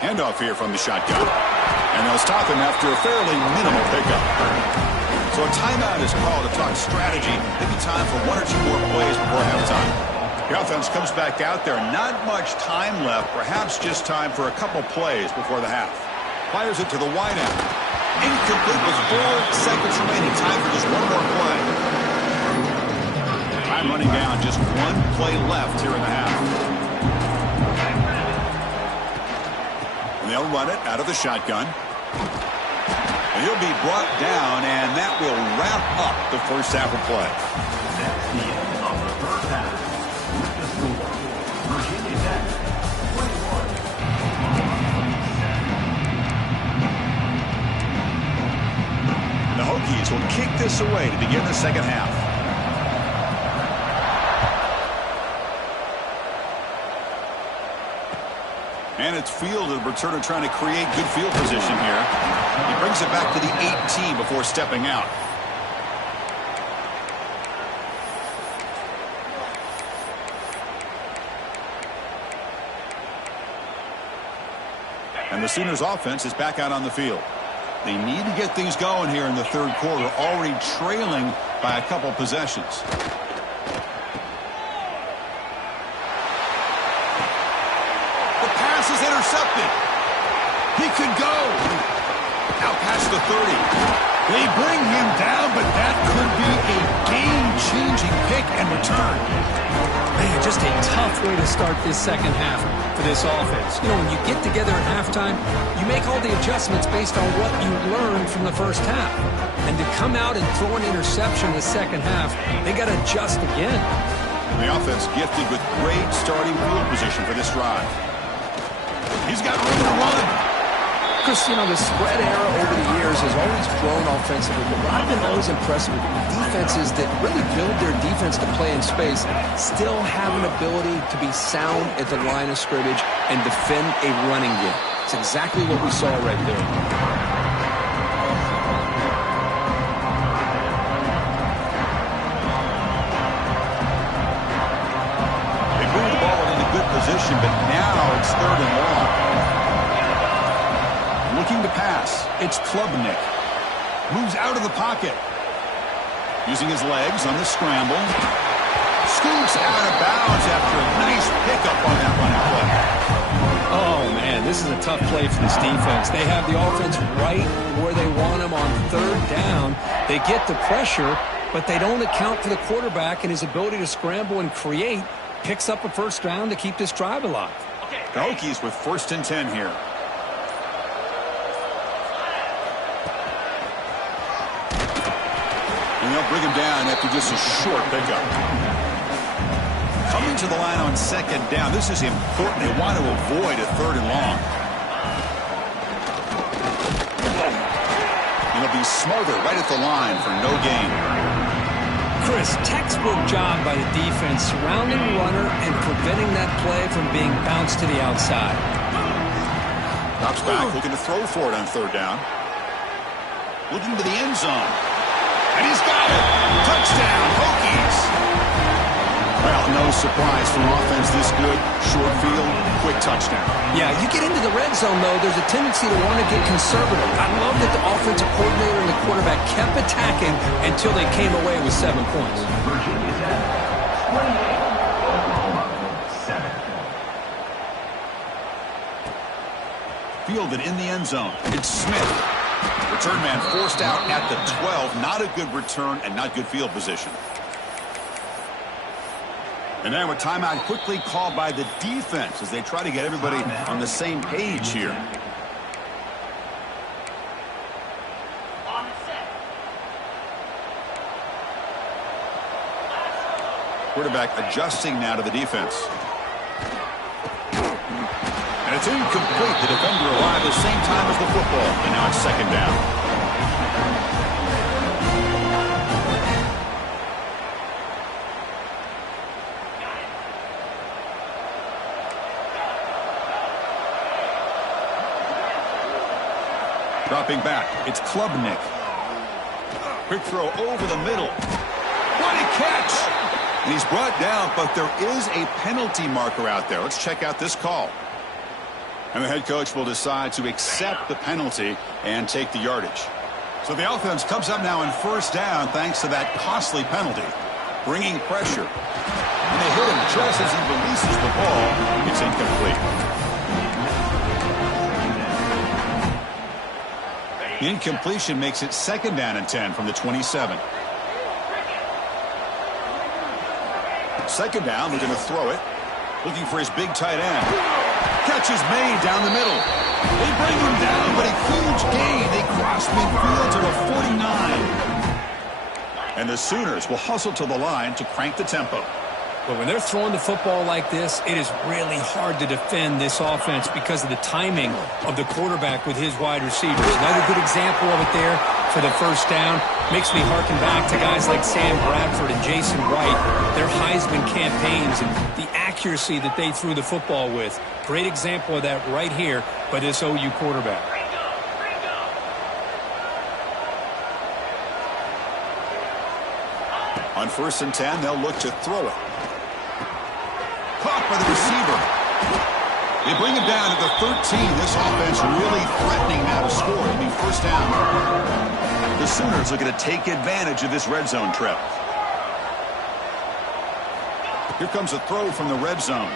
Handoff here from the shotgun. And they'll stop him after a fairly minimal pickup. So a timeout is called to talk strategy. Maybe time for one or two more plays before halftime. The offense comes back out there. Not much time left. Perhaps just time for a couple plays before the half. Fires it to the wide end. Incomplete with 4 seconds remaining. Time for just one more play. Time running down. Just one play left here in the half. And they'll run it out of the shotgun. And he'll be brought down, and that will wrap up the first half of play. That's the end of the first half. With the score, Virginia Tech 21. The Hokies will kick this away to begin the second half. And it's Field, the returner, trying to create good field position here. He brings it back to the 18 before stepping out. And the Sooners offense is back out on the field. They need to get things going here in the third quarter, already trailing by a couple possessions. The pass is intercepted. He could go. Out past the 30. They bring him down, but that could be a game-changing pick and return. Man, just a tough way to start this second half for this offense. You know, when you get together at halftime, you make all the adjustments based on what you learned from the first half. And to come out and throw an interception in the second half, they got to adjust again. The offense gifted with great starting field position for this drive. He's got room to run. Chris, you know, the spread era over the years has always grown offensively, but what I've been always impressed with defenses that really build their defense to play in space still have an ability to be sound at the line of scrimmage and defend a running game. It's exactly what we saw right there. They moved the ball into good position, but now it's third and long. Looking to pass. It's Klubnik. Moves out of the pocket. Using his legs on the scramble. Scoots out of bounds after a nice pickup on that running play. Oh, man, this is a tough play for this defense. They have the offense right where they want them on third down. They get the pressure, but they don't account for the quarterback and his ability to scramble and create. Picks up a first down to keep this drive alive. The Hokies with 1st and 10 here. And they'll bring him down after just a short pickup. Coming to the line on second down. This is important. They want to avoid a third and long. And he'll be smothered right at the line for no gain. Chris, textbook job by the defense surrounding the runner and preventing that play from being bounced to the outside. Drops back, looking to throw for it on third down. Looking to the end zone. And he's got it. Touchdown, Hokies. Well, no surprise from offense this good. Short field, quick touchdown. Yeah, you get into the red zone, though, there's a tendency to want to get conservative. I love that the offensive coordinator and the quarterback kept attacking until they came away with 7 points. Virginia Tech 28, Oklahoma 7. Fielded in the end zone. It's Smith. Return man forced out at the 12. Not a good return and not good field position. And now a timeout quickly called by the defense as they try to get everybody on the same page here. Quarterback adjusting now to the defense. And it's incomplete. The defender arrived at the same time as the football. And now it's second down. Dropping back, it's Klubnik. Quick throw over the middle. What a catch! And he's brought down, but there is a penalty marker out there. Let's check out this call. And the head coach will decide to accept the penalty and take the yardage. So the offense comes up now in first down thanks to that costly penalty. Bringing pressure. And they hit him just as he releases the ball. It's incomplete. Incompletion makes it 2nd down and 10 from the 27. 2nd down, they're going to throw it. Looking for his big tight end. Catch is made down the middle. They bring him down, but a huge gain. They cross midfield to the 49. And the Sooners will hustle to the line to crank the tempo. But when they're throwing the football like this, it is really hard to defend this offense because of the timing of the quarterback with his wide receivers. Another good example of it there for the first down. Makes me harken back to guys like Sam Bradford and Jason White, their Heisman campaigns and the accuracy that they threw the football with. Great example of that right here by this OU quarterback. On 1st and 10, they'll look to throw it. Caught by the receiver. They bring him down at the 13. This offense really threatening now to score. It'll be 1st down. The Sooners are going to take advantage of this red zone trip. Here comes a throw from the red zone.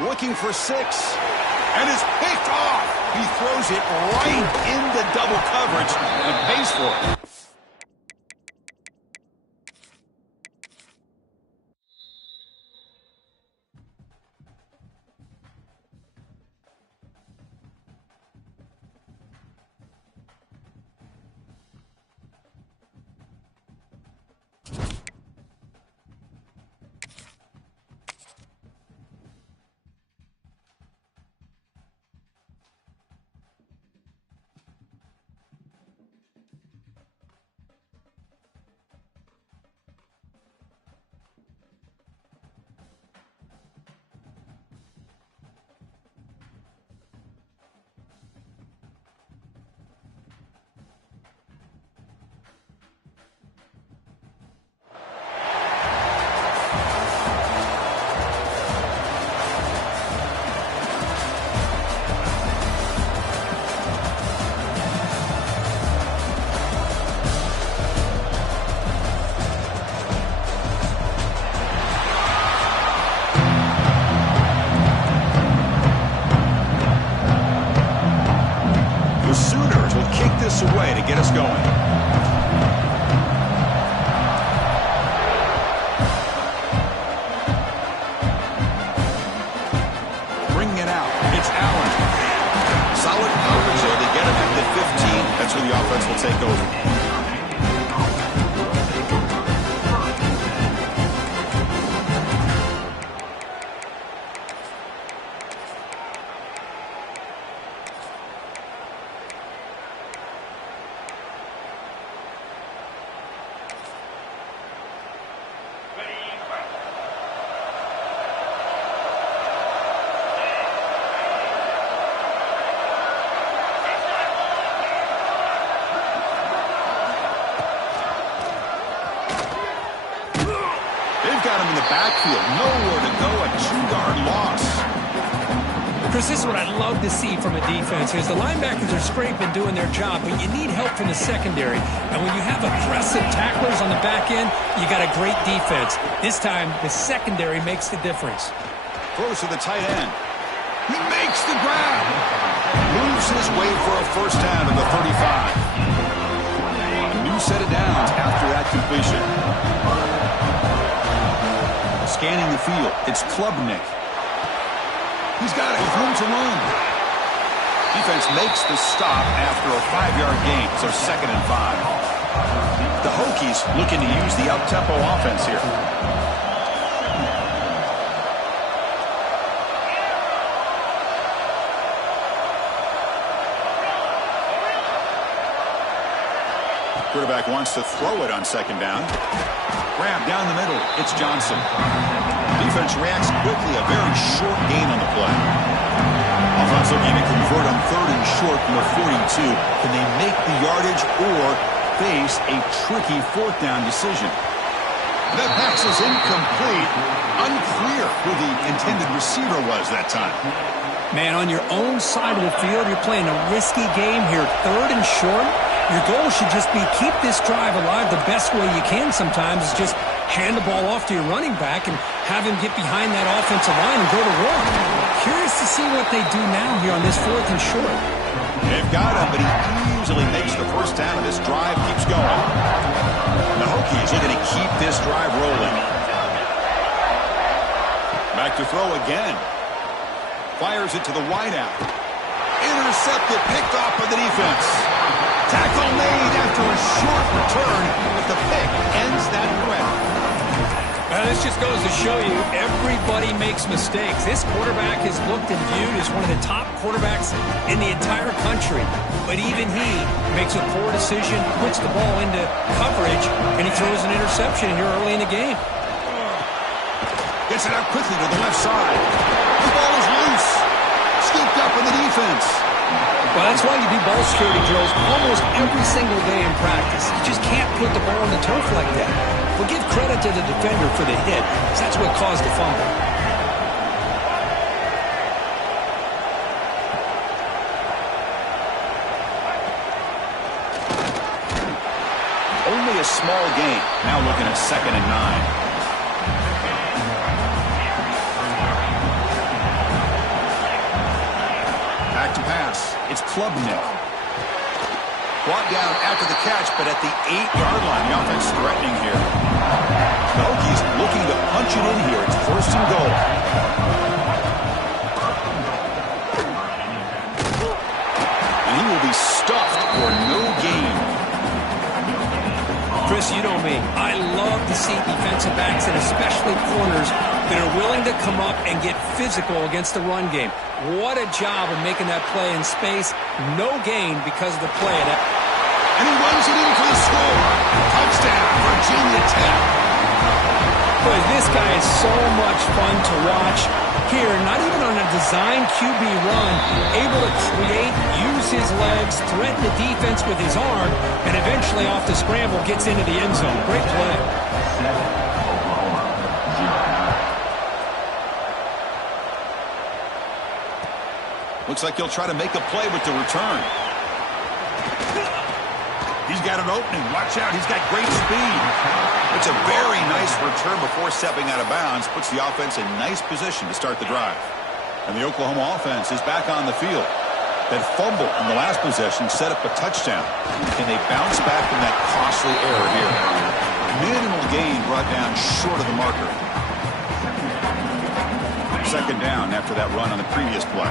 Looking for 6. And it's picked off. He throws it right into double coverage and pays for it. Away to get us going. Bringing it out. It's Allen. Solid coverage there. They get him at the 15. That's where the offense will take over. Got him in the backfield. Nowhere to go. A 2-yard loss. Chris, this is what I love to see from a defense is the linebackers are scraping, doing their job, but you need help from the secondary. And when you have aggressive tacklers on the back end, you got a great defense. This time, the secondary makes the difference. Throws to the tight end. He makes the grab. Moves his way for a 1st down to the 35. A new set of downs after that completion. Scanning the field, it's Klubnik. He's got it with room to run. Defense makes the stop after a 5-yard gain, so 2nd and 5. The Hokies looking to use the up-tempo offense here. Quarterback wants to throw it on 2nd down. Grab down the middle. It's Johnson. Defense reacts quickly. A very short gain on the play. Offense looking to convert on 3rd and short from the 42. Can they make the yardage or face a tricky 4th down decision? That pass is incomplete. Unclear who the intended receiver was that time. Man, on your own side of the field, you're playing a risky game here. 3rd and short. Your goal should just be keep this drive alive the best way you can sometimes is just hand the ball off to your running back and have him get behind that offensive line and go to work. Curious to see what they do now here on this 4th and short. They've got him, but he easily makes the first down, and this drive keeps going. The Hokies are going to keep this drive rolling. Back to throw again. Fires it to the wideout. Intercepted, picked off by the defense. Tackle made after a short return, but the pick ends that threat. This just goes to show you everybody makes mistakes. This quarterback is looked and viewed as one of the top quarterbacks in the entire country. But even he makes a poor decision, puts the ball into coverage, and he throws an interception here early in the game. Gets it out quickly to the left side. The ball is loose. Scooped up in the defense. Well, that's why you do ball security drills almost every single day in practice. You just can't put the ball on the turf like that. But give credit to the defender for the hit, because that's what caused the fumble. Only a small gain. Now looking at 2nd and 9. Back to pass. It's Klubnik. Brought down after the catch, but at the 8-yard line, the offense threatening here. The Hokies looking to punch it in here. It's 1st and goal. And he will be stuffed for no gain. Chris, you know me. I love to see defensive backs and especially corners that are willing to come up and get physical against the run game. What a job of making that play in space. No gain because of the play. And he runs it in for the score. Touchdown, Virginia Tech. Boy, this guy is so much fun to watch. Here, not even on a design QB run, able to create, use his legs, threaten the defense with his arm, and eventually off the scramble gets into the end zone. Great play. Looks like he'll try to make a play with the return. He's got an opening. Watch out. He's got great speed. It's a very nice return before stepping out of bounds. Puts the offense in nice position to start the drive. And the Oklahoma offense is back on the field. That fumble in the last possession set up a touchdown. Can they bounce back from that costly error here? Minimal gain brought down short of the marker. 2nd down after that run on the previous play.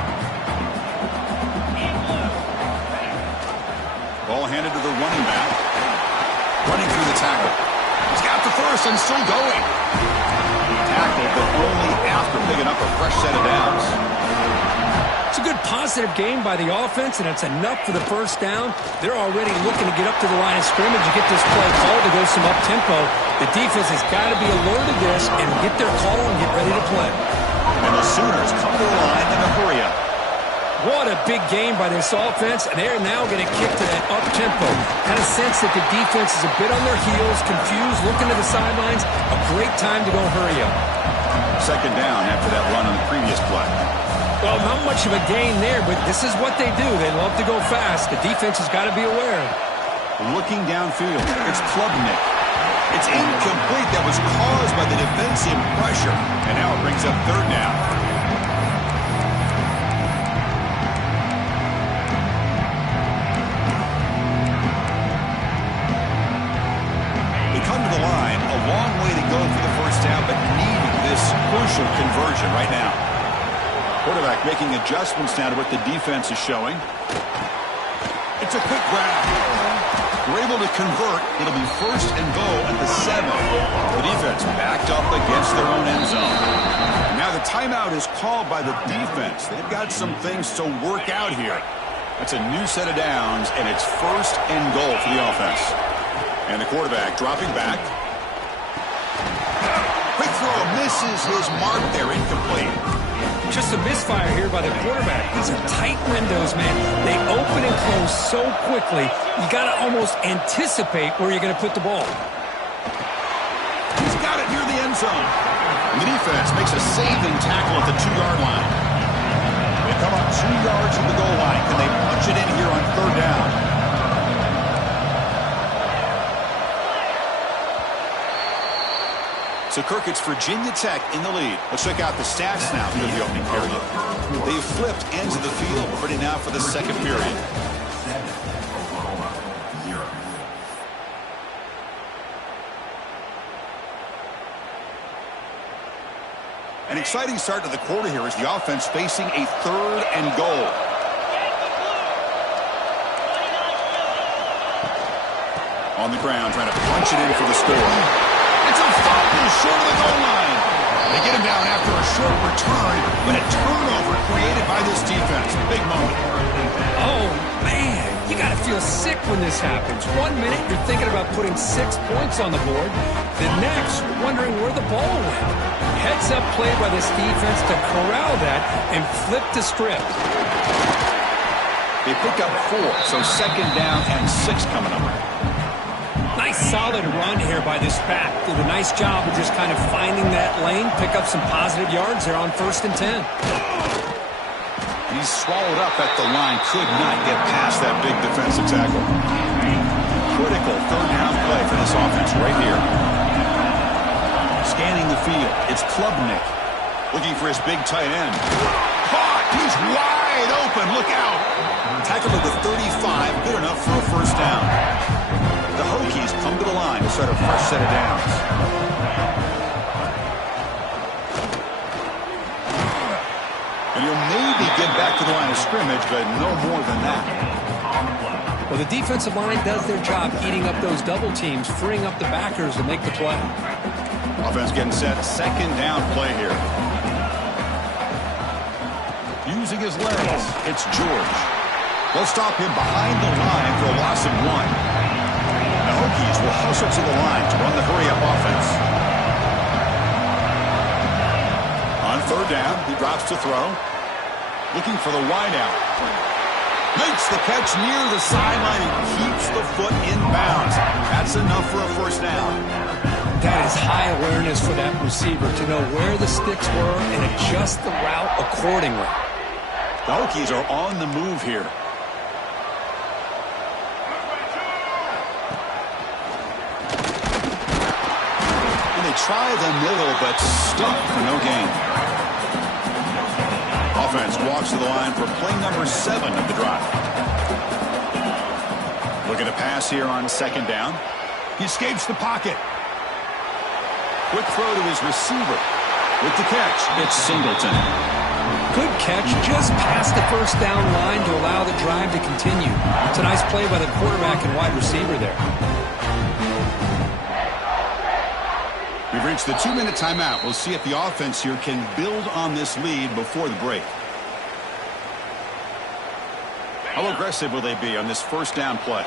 Ball handed to the running back. Running through the tackle. He's got the first and still going. Tackled, but only after picking up a fresh set of downs. It's a good positive game by the offense, and it's enough for the first down. They're already looking to get up to the line of scrimmage and get this play called to go some up-tempo. The defense has got to be alert to this and get their call and get ready to play. And the Sooners come to the line in a hurry-up. What a big game by this offense, and they're now going to kick to that up-tempo. Kind of sense that the defense is a bit on their heels, confused, looking to the sidelines. A great time to go hurry up. 2nd down after that run on the previous play. Well, not much of a gain there, but this is what they do. They love to go fast. The defense has got to be aware. Looking downfield, it's Klubnik. It's incomplete. That was caused by the defensive pressure. And now it brings up 3rd down. Come to the line, a long way to go for the first down, but needing this crucial conversion right now. Quarterback making adjustments now to what the defense is showing. It's a quick grab. We're able to convert. It'll be 1st and goal at the 7. The defense backed up against their own end zone. Now the timeout is called by the defense. They've got some things to work out here. That's a new set of downs, and it's 1st and goal for the offense. And the quarterback dropping back. Quick throw misses his mark there, incomplete. Just a misfire here by the quarterback. These are tight windows, man. They open and close so quickly, you got to almost anticipate where you're going to put the ball. He's got it near the end zone. And the defense makes a saving tackle at the 2-yard line. They come up 2 yards from the goal line. Can they punch it in here on 3rd down? So, Kirk, it's Virginia Tech in the lead. Let's check out the stats now through the opening period. They've flipped ends of the field. We're ready now for the second period. An exciting start to the quarter here as the offense facing a 3rd and goal. On the ground, trying to punch it in for the score. It's a fumble short of the goal line. They get him down after a short return, but a turnover created by this defense. Big moment. Oh, man. You got to feel sick when this happens. 1 minute, you're thinking about putting 6 points on the board. The next, you're wondering where the ball went. Heads-up play by this defense to corral that and flip the script. They pick up 4, so 2nd down and 6 coming up. Nice solid run here by this back. Did a nice job of just kind of finding that lane, pick up some positive yards there on 1st and 10. He's swallowed up at the line, could not get past that big defensive tackle. Critical 3rd down play for this offense right here. Scanning the field, it's Klubnik looking for his big tight end. Caught! He's wide open, look out! Tackle to the 35, good enough for a 1st down. The Hokies come to the line to start a fresh set of downs. And he'll maybe get back to the line of scrimmage, but no more than that. Well, the defensive line does their job eating up those double teams, freeing up the backers to make the play. Offense getting set, 2nd down play here. Using his legs, it's George. They'll stop him behind the line for a loss of 1. The Hokies will hustle to the line to run the hurry-up offense. On 3rd down, he drops to throw. Looking for the wideout. Makes the catch near the sideline and keeps the foot in bounds. That's enough for a 1st down. That is high awareness for that receiver to know where the sticks were and adjust the route accordingly. The Hokies are on the move here. Try the middle, but stuck for no gain. Offense walks to the line for play number 7 of the drive. Looking to pass here on 2nd down. He escapes the pocket. Quick throw to his receiver. With the catch, it's Singleton. Good catch just past the 1st down line to allow the drive to continue. It's a nice play by the quarterback and wide receiver there. We've reached the 2-minute timeout. We'll see if the offense here can build on this lead before the break. How aggressive will they be on this 1st down play?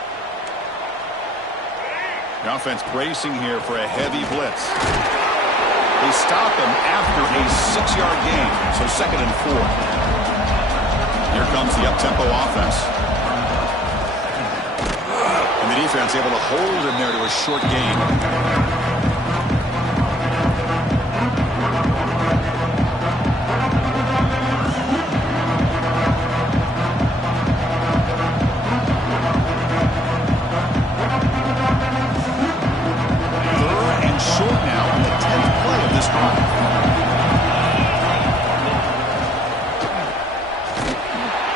The offense bracing here for a heavy blitz. They stop him after a 6-yard gain, so 2nd and 4. Here comes the up-tempo offense. And the defense able to hold him there to a short gain. Short now on the 10th play of this drive.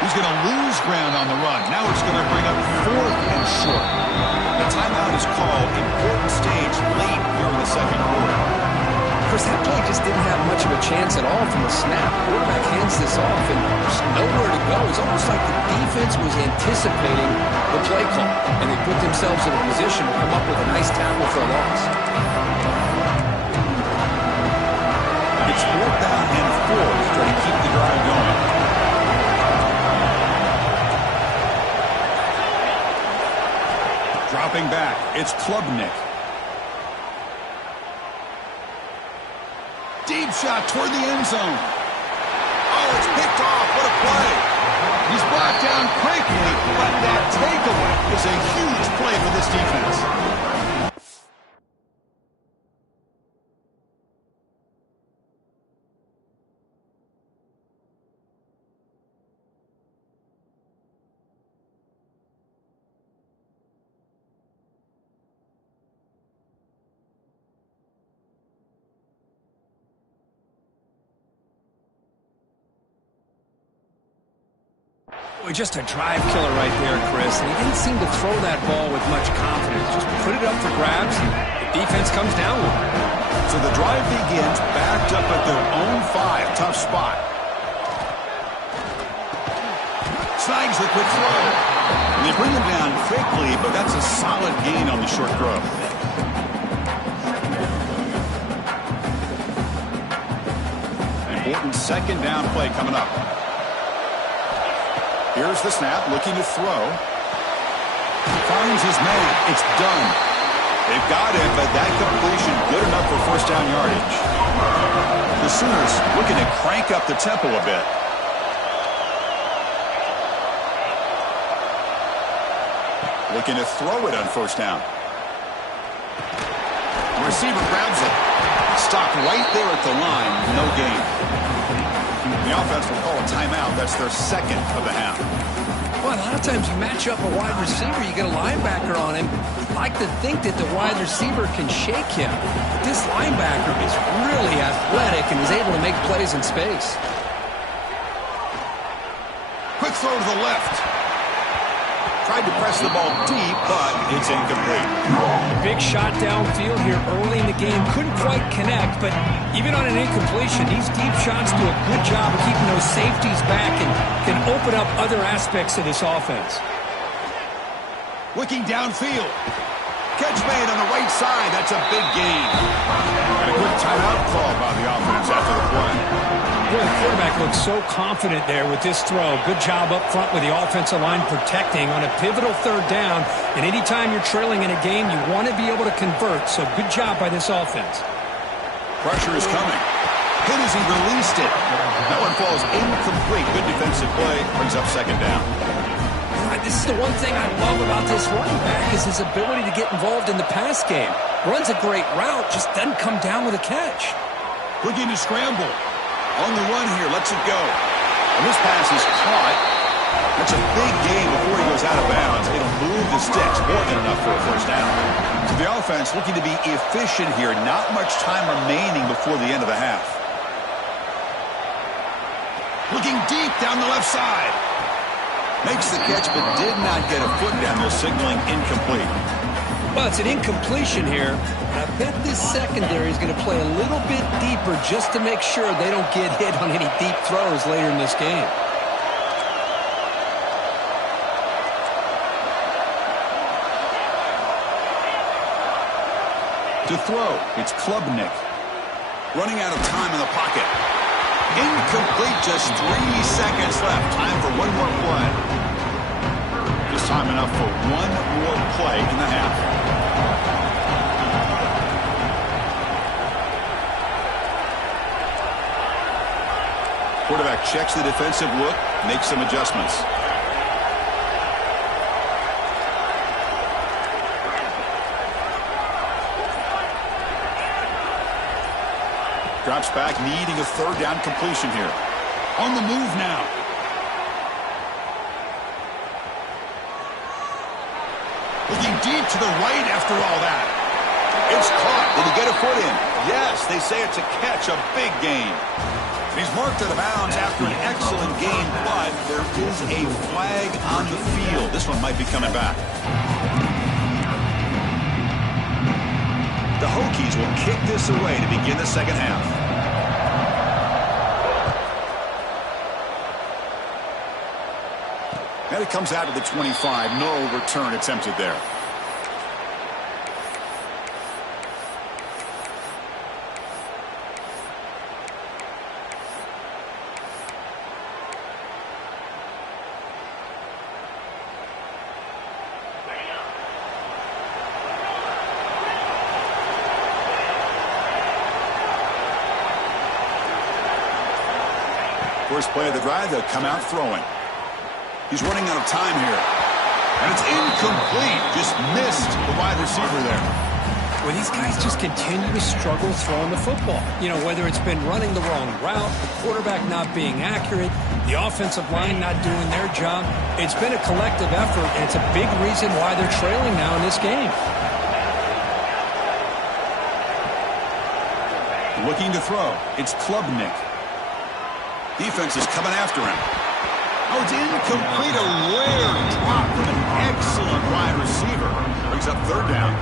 He's going to lose ground on the run. Now it's going to bring up 4th and short. The timeout is called. Important stage late here in the 2nd quarter. Of course, that play just didn't have much of a chance at all from the snap. Quarterback hands this off, and there's nowhere to go. It's almost like the defense was anticipating the play call, and they put themselves in a position to come up with a nice tackle for a loss. It's 4th down and 4 to try to keep the drive going. Dropping back, it's Klubnik. Deep shot toward the end zone. Oh, it's picked off. What a play. He's brought down quickly, but that takeaway is a huge play for this defense. Boy, just a drive killer right there, Chris. And he didn't seem to throw that ball with much confidence. Just put it up for grabs, and the defense comes down with it. So the drive begins backed up at their own 5. Tough spot. Snags the quick throw. And they bring him down quickly, but that's a solid gain on the short throw. Important second down play coming up. Here's the snap, looking to throw. Finds his man. It's done. They've got him, but that completion good enough for first down yardage. The Sooners looking to crank up the tempo a bit. Looking to throw it on first down. The receiver grabs it. Stopped right there at the line. No gain. The offense will call a timeout. That's their second of the half. Well, a lot of times you match up a wide receiver, you get a linebacker on him. You'd like to think that the wide receiver can shake him. But this linebacker is really athletic and is able to make plays in space. Quick throw to the left. Tried to press the ball deep, but it's incomplete. Big shot downfield here early in the game. Couldn't quite connect, but even on an incompletion, these deep shots do a good job of keeping those safeties back and can open up other aspects of this offense. Looking downfield. Catch made on the right side. That's a big gain. And a quick timeout call by the offense after the play. Boy, the quarterback looks so confident there with this throw. Good job up front with the offensive line protecting on a pivotal third down. And anytime you're trailing in a game, you want to be able to convert. So good job by this offense. Pressure is coming. Hit as he released it. That one falls incomplete. Good defensive play. Brings up second down. This is the one thing I love about this running back is his ability to get involved in the pass game. Runs a great route, just doesn't come down with a catch. Looking to scramble. On the run here, lets it go. And this pass is caught. That's a big gain before he goes out of bounds. It'll move the sticks, more than enough for a first down. So the offense looking to be efficient here. Not much time remaining before the end of the half. Looking deep down the left side. Makes the catch, but did not get a foot down there, signaling incomplete. Well, it's an incompletion here. I bet this secondary is going to play a little bit deeper just to make sure they don't get hit on any deep throws later in this game. To throw, it's Klubnik. Running out of time in the pocket. Incomplete, just 3 seconds left. Time for one more play. Just time enough for one more play in the half. Quarterback checks the defensive look, makes some adjustments. Drops back, needing a third down completion here. On the move now. Looking deep to the right after all that. It's caught. Did he get a foot in? Yes, they say it's a catch, a big gain. He's marked out of bounds after an excellent game, but there is a flag on the field. This one might be coming back. The Hokies will kick this away to begin the second half. And it comes out to the 25. No return attempted there. First play of the drive, they'll come out throwing. He's running out of time here. And it's incomplete. Just missed the wide receiver there. Well, these guys just continue to struggle throwing the football. You know, whether it's been running the wrong route, the quarterback not being accurate, the offensive line not doing their job. It's been a collective effort, and it's a big reason why they're trailing now in this game. Looking to throw. It's Klubnik. Defense is coming after him. Oh, it's incomplete. A rare drop from an excellent wide receiver. Brings up third down.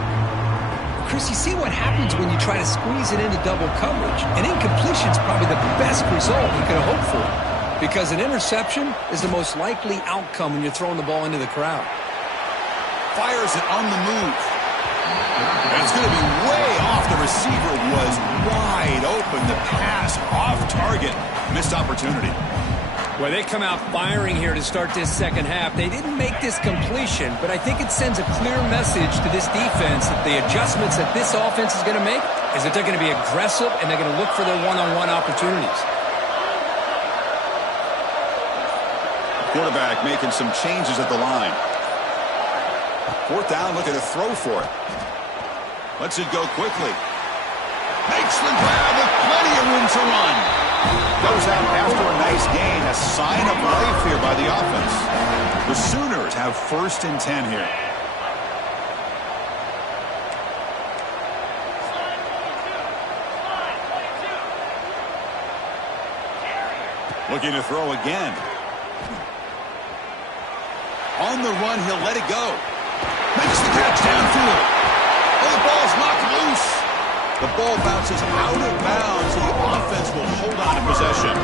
Chris, you see what happens when you try to squeeze it into double coverage. An incompletion is probably the best result you could hope for, because an interception is the most likely outcome when you're throwing the ball into the crowd. Fires it on the move. And it's going to be way off. The receiver was wide open. The pass off target. Missed opportunity. Well, they come out firing here to start this second half. They didn't make this completion, but I think it sends a clear message to this defense that the adjustments that this offense is going to make is that they're going to be aggressive and they're going to look for their one-on-one opportunities. Quarterback making some changes at the line. Fourth down, looking to throw for it. Lets it go quickly. Makes the grab with plenty of room to run. Goes out after a nice gain. A sign of life here by the offense. The Sooners have 1st and 10 here. Looking to throw again. On the run, he'll let it go. Makes the catch downfield. Oh, the ball's knocked loose. The ball bounces out of bounds, so the offense will hold on to possession.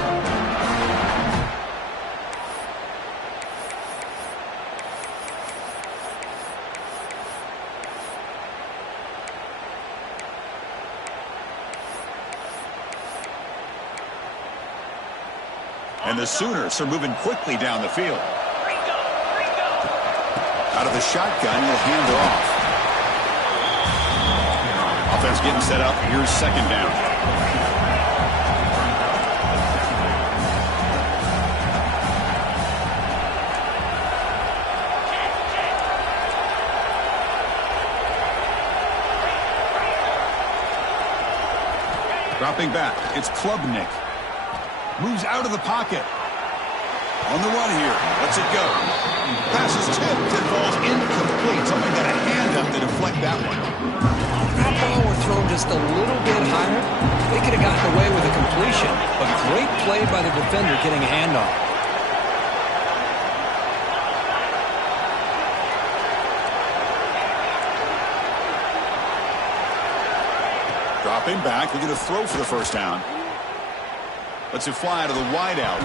And the Sooners are moving quickly down the field. Out of the shotgun, he'll hand it off. Offense getting set up. Here's second down. Dropping back. It's Klubnik. Moves out of the pocket. On the run here. Lets it go. Pass is tipped and falls incomplete. Somebody got a hand up to deflect that one. That ball were thrown just a little bit higher. They could have gotten away with a completion. A great play by the defender getting a handoff. Dropping back. Looking to throw for the first down. Lets it fly to the wideout.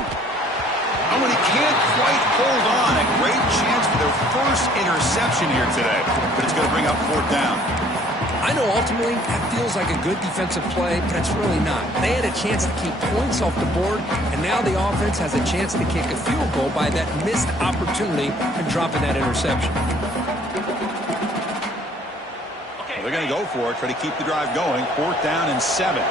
Oh, and he can't quite hold on. A great chance for their first interception here today. But it's going to bring up fourth down. I know ultimately that feels like a good defensive play, but it's really not. They had a chance to keep points off the board, and now the offense has a chance to kick a field goal by that missed opportunity and dropping that interception. Well, they're going to go for it, try to keep the drive going. Fourth down and 7.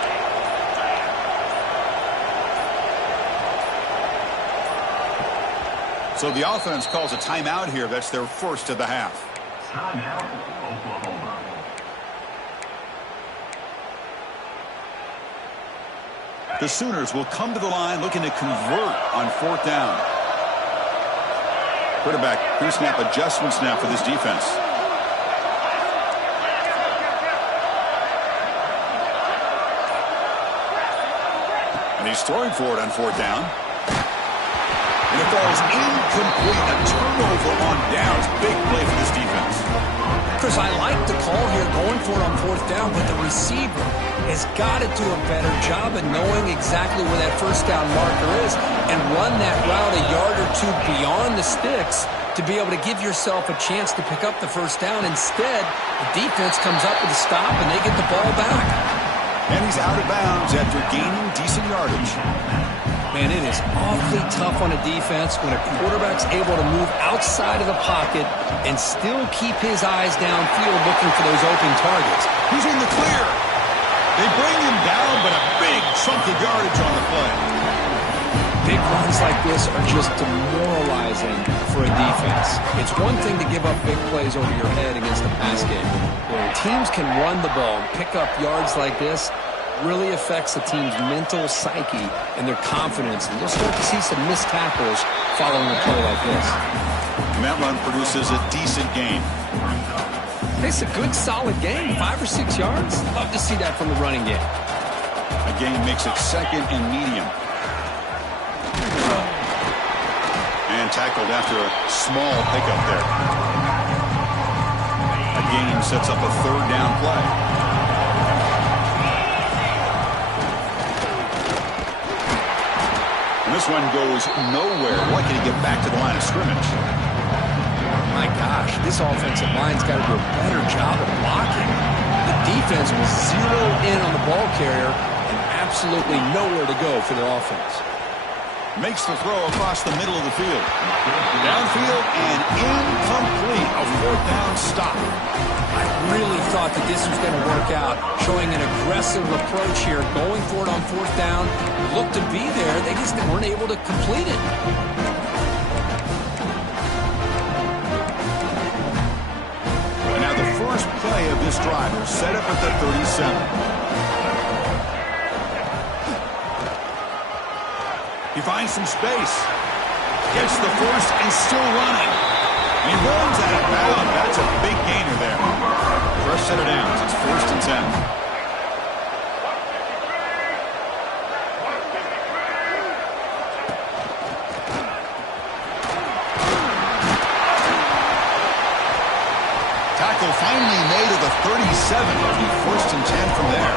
So the offense calls a timeout here. That's their first of the half. Timeout, Oklahoma. The Sooners will come to the line looking to convert on fourth down. Quarterback pre-snap adjustments now for this defense. And he's throwing for it on fourth down. And it falls incomplete. A turnover on downs. Big play for this defense. Chris, I like the call here going for it on fourth down, but the receiver has got to do a better job of knowing exactly where that first down marker is and run that route a yard or two beyond the sticks to be able to give yourself a chance to pick up the first down. Instead, the defense comes up with a stop and they get the ball back. And he's out of bounds after gaining decent yardage. Man, it is awfully tough on a defense when a quarterback's able to move outside of the pocket and still keep his eyes downfield looking for those open targets. He's in the clear. They bring him down, but a big chunk of yardage on the play. Big runs like this are just demoralizing for a defense. It's one thing to give up big plays over your head against the pass game. When teams can run the ball and pick up yards like this, really affects the team's mental psyche and their confidence. And you'll start to see some missed tackles following a play like this. And that run produces a decent gain. It's a good, solid gain. 5 or 6 yards. Love to see that from the running game. A gain makes it second and medium. And tackled after a small pickup there. A gain sets up a third down play. And this one goes nowhere. Lucky to get back to the line of scrimmage. My gosh, this offensive line's got to do a better job of blocking. The defense will zero in on the ball carrier and absolutely nowhere to go for their offense. Makes the throw across the middle of the field. Downfield and incomplete. A fourth down stop. I really thought that this was going to work out, showing an aggressive approach here, going for it on fourth down. Looked to be there. They just weren't able to complete it. And now the first play of this drive is set up at the 37. He finds some space. Gets the first and still running. He runs out of bounds. That's a big gainer there. Fresh set of downs. It's 1st and 10. Tackle finally made at the 37. It'll be 1st and 10 from there.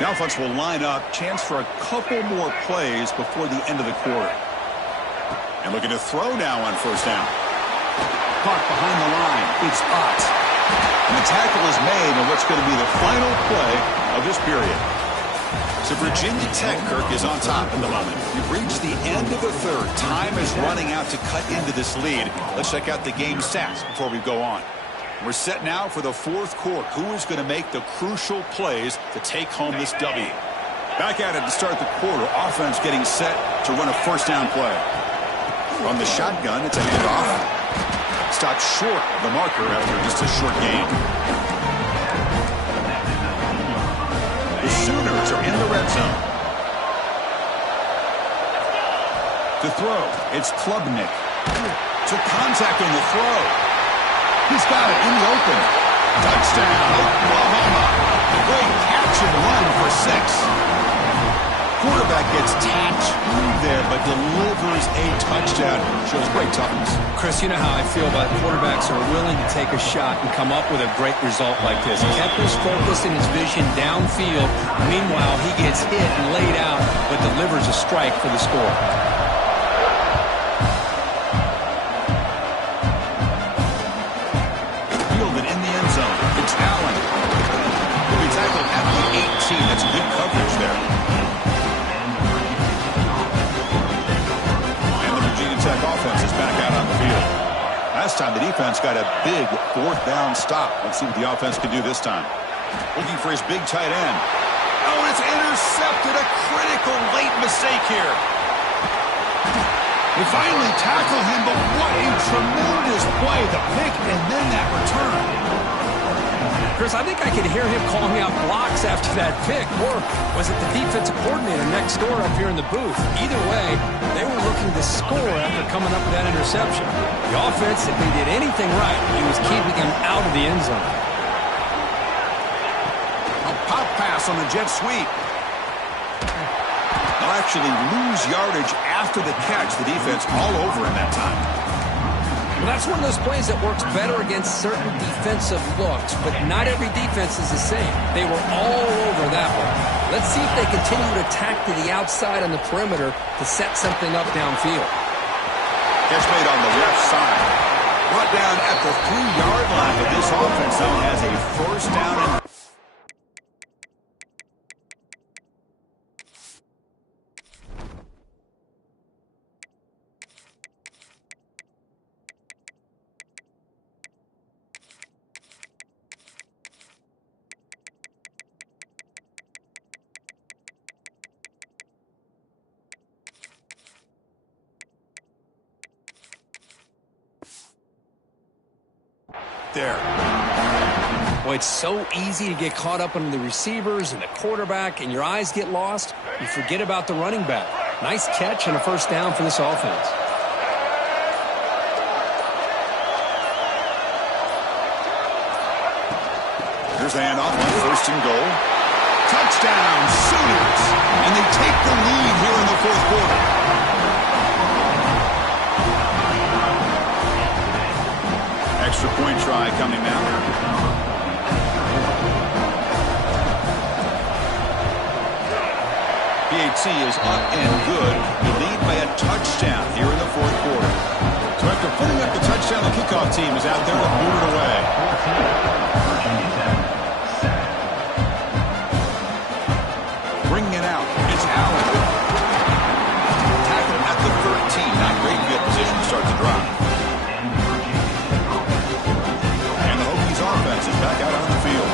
The offense will line up. Chance for a couple more plays before the end of the quarter. And looking to throw now on first down. Caught behind the line. It's Ott. And the tackle is made on what's going to be the final play of this period. So Virginia Tech, Kirk, is on top at the moment. We've reached the end of the third. Time is running out to cut into this lead. Let's check out the game stats before we go on. We're set now for the fourth quarter. Who is going to make the crucial plays to take home this W? Back at it to start the quarter. Offense getting set to run a first down play. From the shotgun, it's a handoff. Stopped short of the marker after just a short gain. The Sooners are in the red zone. To throw, it's Klubnik. Took contact on the throw. He's got it in the open. Touchdown, Oklahoma. Great catch and run for 6. Quarterback gets tapped there, but delivers a touchdown. Shows great toughness. Chris, you know how I feel about quarterbacks who are willing to take a shot and come up with a great result like this. Kept his focus and his vision downfield. Meanwhile, he gets hit and laid out, but delivers a strike for the score. That's good coverage there. And the Virginia Tech offense is back out on the field. Last time the defense got a big fourth down stop. Let's see what the offense can do this time. Looking for his big tight end. Oh, it's intercepted. A critical late mistake here. They finally tackle him, but what a tremendous play. The pick and then that return. Chris, I think I could hear him calling out blocks after that pick. Or was it the defensive coordinator next door up here in the booth? Either way, they were looking to score after coming up with that interception. The offense, if they did anything right, he was keeping him out of the end zone. A pop pass on the jet sweep. They'll actually lose yardage after the catch. The defense all over in that time. Well, that's one of those plays that works better against certain defensive looks, but not every defense is the same. They were all over that one. Let's see if they continue to attack to the outside on the perimeter to set something up downfield. Catch made on the left side. Brought down at the 3-yard line, but this offense now has a first down and right there. Well, it's so easy to get caught up on the receivers and the quarterback, and your eyes get lost. You forget about the running back. Nice catch and a first down for this offense. Here's the handoff on first and goal. Touchdown, Sooners! And they take the lead here in the fourth quarter. Extra point try coming now. PAT is up and good. The lead by a touchdown here in the fourth quarter. So after putting up the touchdown, the kickoff team is out there to boot it away. Bringing it out. It's Allen. Tackle at the 13. Not great field position to start the drive. And the Hokies offense is back out on the field.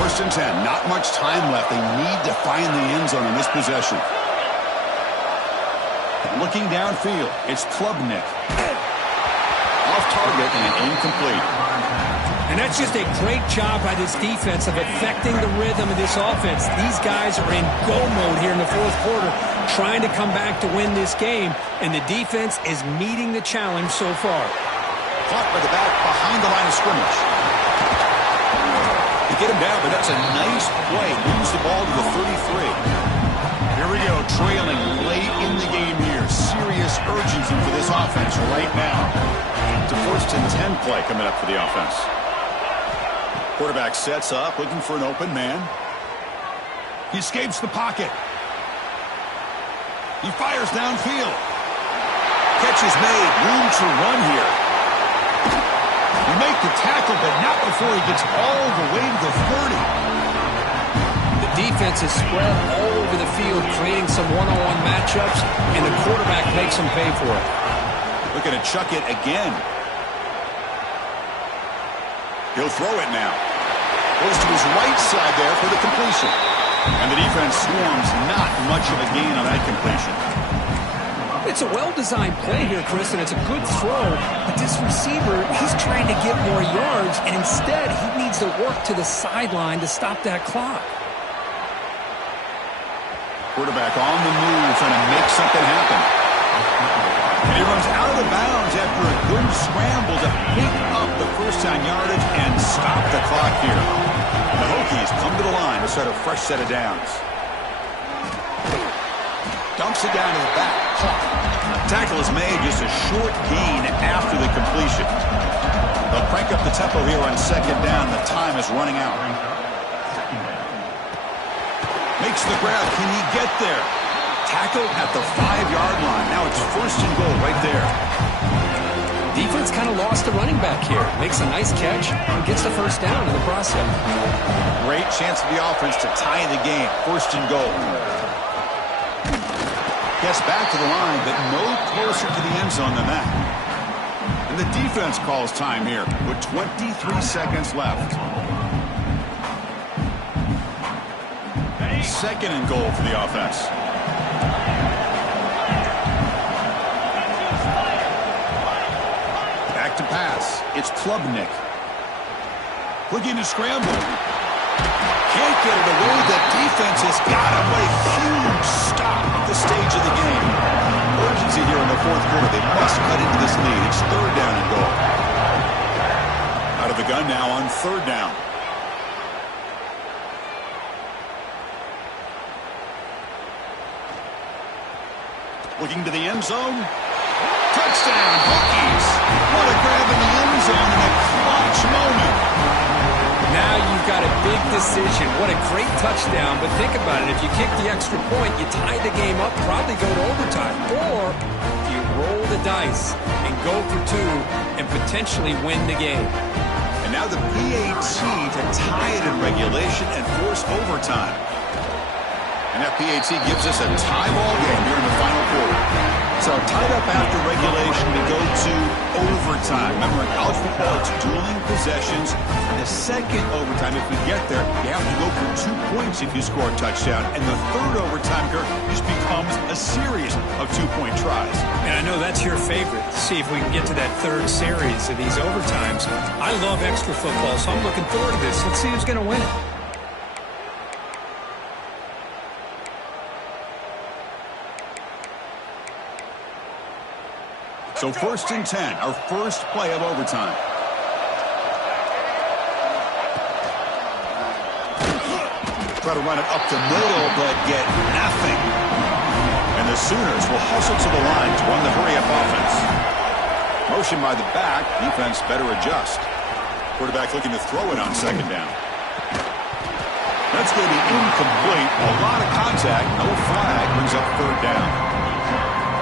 First and 10. Not much time left. They need to find the end zone in this possession. Looking downfield. It's Klubnik. Off target and incomplete. And that's just a great job by this defense of affecting the rhythm of this offense. These guys are in go mode here in the fourth quarter, trying to come back to win this game, and the defense is meeting the challenge so far. Caught by the back behind the line of scrimmage. They get him down, but that's a nice play. Moves the ball to the 33. Here we go, trailing late in the game here. Serious urgency for this offense right now. It's a first and 10 play coming up for the offense. Quarterback sets up, looking for an open man. He escapes the pocket. He fires downfield. Catch is made. Room to run here. He make the tackle, but not before he gets all the way to the 30. The defense is spread all over the field, creating some one-on-one matchups, and the quarterback makes them pay for it. Looking to chuck it again. He'll throw it now. Goes to his right side there for the completion. And the defense swarms. Not much of a gain on that completion. It's a well-designed play here, Chris, and it's a good throw. But this receiver, he's trying to get more yards, and instead he needs to work to the sideline to stop that clock. Quarterback on the move, trying to make something happen. And he runs out of bounds after a good scramble to pick up the first down yardage and stop the clock here. The Hokies come to the line to start a fresh set of downs. Dumps it down to the back. Tackle is made, just a short gain after the completion. They'll crank up the tempo here on second down. The time is running out. Makes the grab. Can he get there? Tackle at the 5-yard line. Now it's first and goal right there. Defense kind of lost the running back here. Makes a nice catch and gets the first down in the process. Great chance for the offense to tie the game. First and goal. Gets back to the line, but no closer to the end zone than that. And the defense calls time here with 23 seconds left. Second and goal for the offense. Back to pass. It's Klubnik. Looking to scramble. Can't get it away. The defense has got him. What a huge stop at the stage of the game. Urgency here in the fourth quarter. They must cut into this lead. It's third down and goal. Out of the gun now on third down. Looking to the end zone. Touchdown, Hokies. What a grab in the end zone in a clutch moment. Now you've got a big decision. What a great touchdown. But think about it. If you kick the extra point, you tie the game up, probably go to overtime. Or you roll the dice and go for two and potentially win the game. And now the PAT to tie it in regulation and force overtime. And that PAT gives us a tie ball game here in the final quarter. So tied up after regulation, we go to overtime. Remember, in college football, it's dueling possessions. The second overtime, if we get there, you have to go for 2 points if you score a touchdown. And the third overtime, Kirk, just becomes a series of 2-point tries. And I know that's your favorite. See if we can get to that third series of these overtimes. I love extra football, so I'm looking forward to this. Let's see who's going to win it. So 1st and 10, our first play of overtime. Try to run it up the middle, but get nothing. And the Sooners will hustle to the line to run the hurry-up offense. Motion by the back. Defense better adjust. Quarterback looking to throw it on 2nd down. That's going to be incomplete. A lot of contact. No flag. Brings up 3rd down.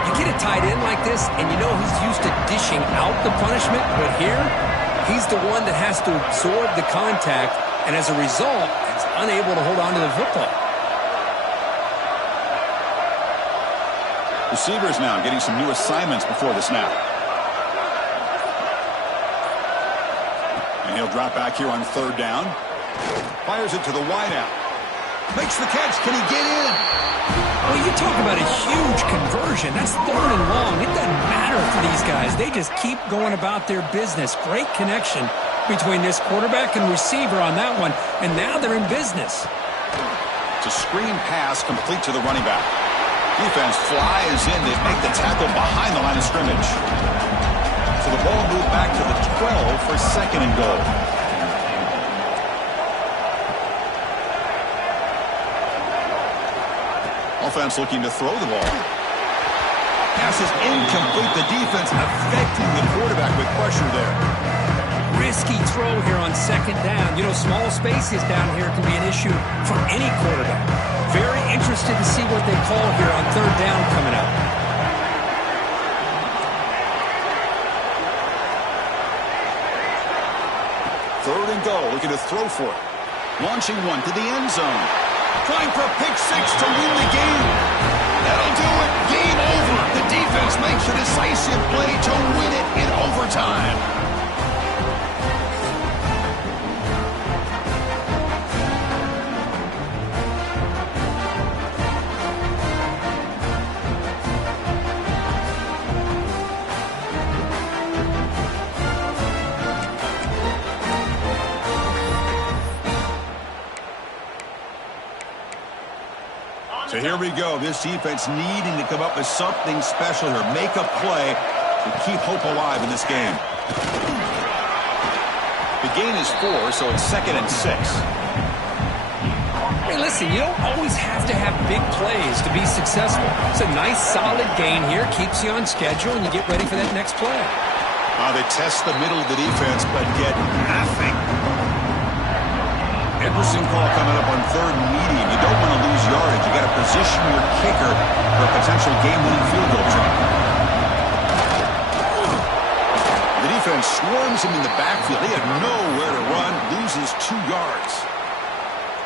You get a tight end like this, and you know he's used to dishing out the punishment, but here, he's the one that has to absorb the contact, and as a result, is unable to hold on to the football. Receivers now getting some new assignments before the snap. And he'll drop back here on 3rd down. Fires it to the wideout. Makes the catch. Can he get in? Well, you talk about a huge conversion. That's 3rd and long. It doesn't matter for these guys. They just keep going about their business. Great connection between this quarterback and receiver on that one, and now they're in business. It's a screen pass complete to the running back. Defense flies in. They make the tackle behind the line of scrimmage. So the ball moved back to the 12 for 2nd and goal. Offense looking to throw the ball. Pass is incomplete. The defense affecting the quarterback with pressure there. Risky throw here on 2nd down. You know, small spaces down here can be an issue for any quarterback. Very interested to see what they call here on 3rd down coming up. Third and goal, looking to throw for it. Launching one to the end zone. Trying for a pick 6 to win the game. That'll do it. Game over. The defense makes a decisive play to win it in overtime. So here we go. This defense needing to come up with something special here. Make a play to keep hope alive in this game. The gain is 4, so it's 2nd and 6. Hey, listen, you don't always have to have big plays to be successful. It's a nice, solid gain here. Keeps you on schedule, and you get ready for that next play. They test the middle of the defense, but get nothing. Epperson call coming up on 3rd and medium. You don't want to lose yardage. You got to position your kicker for a potential game-winning field goal try. The defense swarms him in the backfield. He had nowhere to run, loses 2 yards.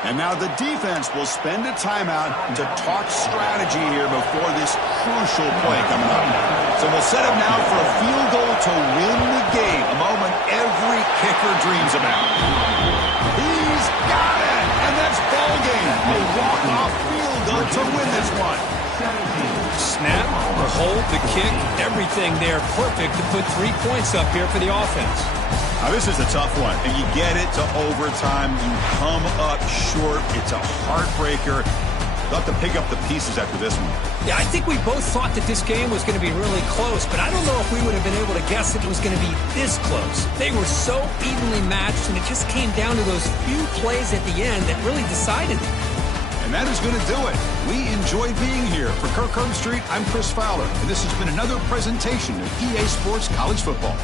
And now the defense will spend a timeout to talk strategy here before this crucial play coming up. So we'll set up now for a field goal to win the game, a moment every kicker dreams about. He's got it, and that's ball game. A walk-off field goal to win this one. Snap, the hold, the kick, everything there perfect to put 3 points up here for the offense. Now, this is a tough one, and you get it to overtime. You come up short. It's a heartbreaker. They'll have to pick up the pieces after this one. Yeah, I think we both thought that this game was going to be really close, but I don't know if we would have been able to guess that it was going to be this close. They were so evenly matched, and it just came down to those few plays at the end that really decided it. And that is going to do it. We enjoyed being here. For Kirk Herbstreit, I'm Chris Fowler, and this has been another presentation of EA Sports College Football.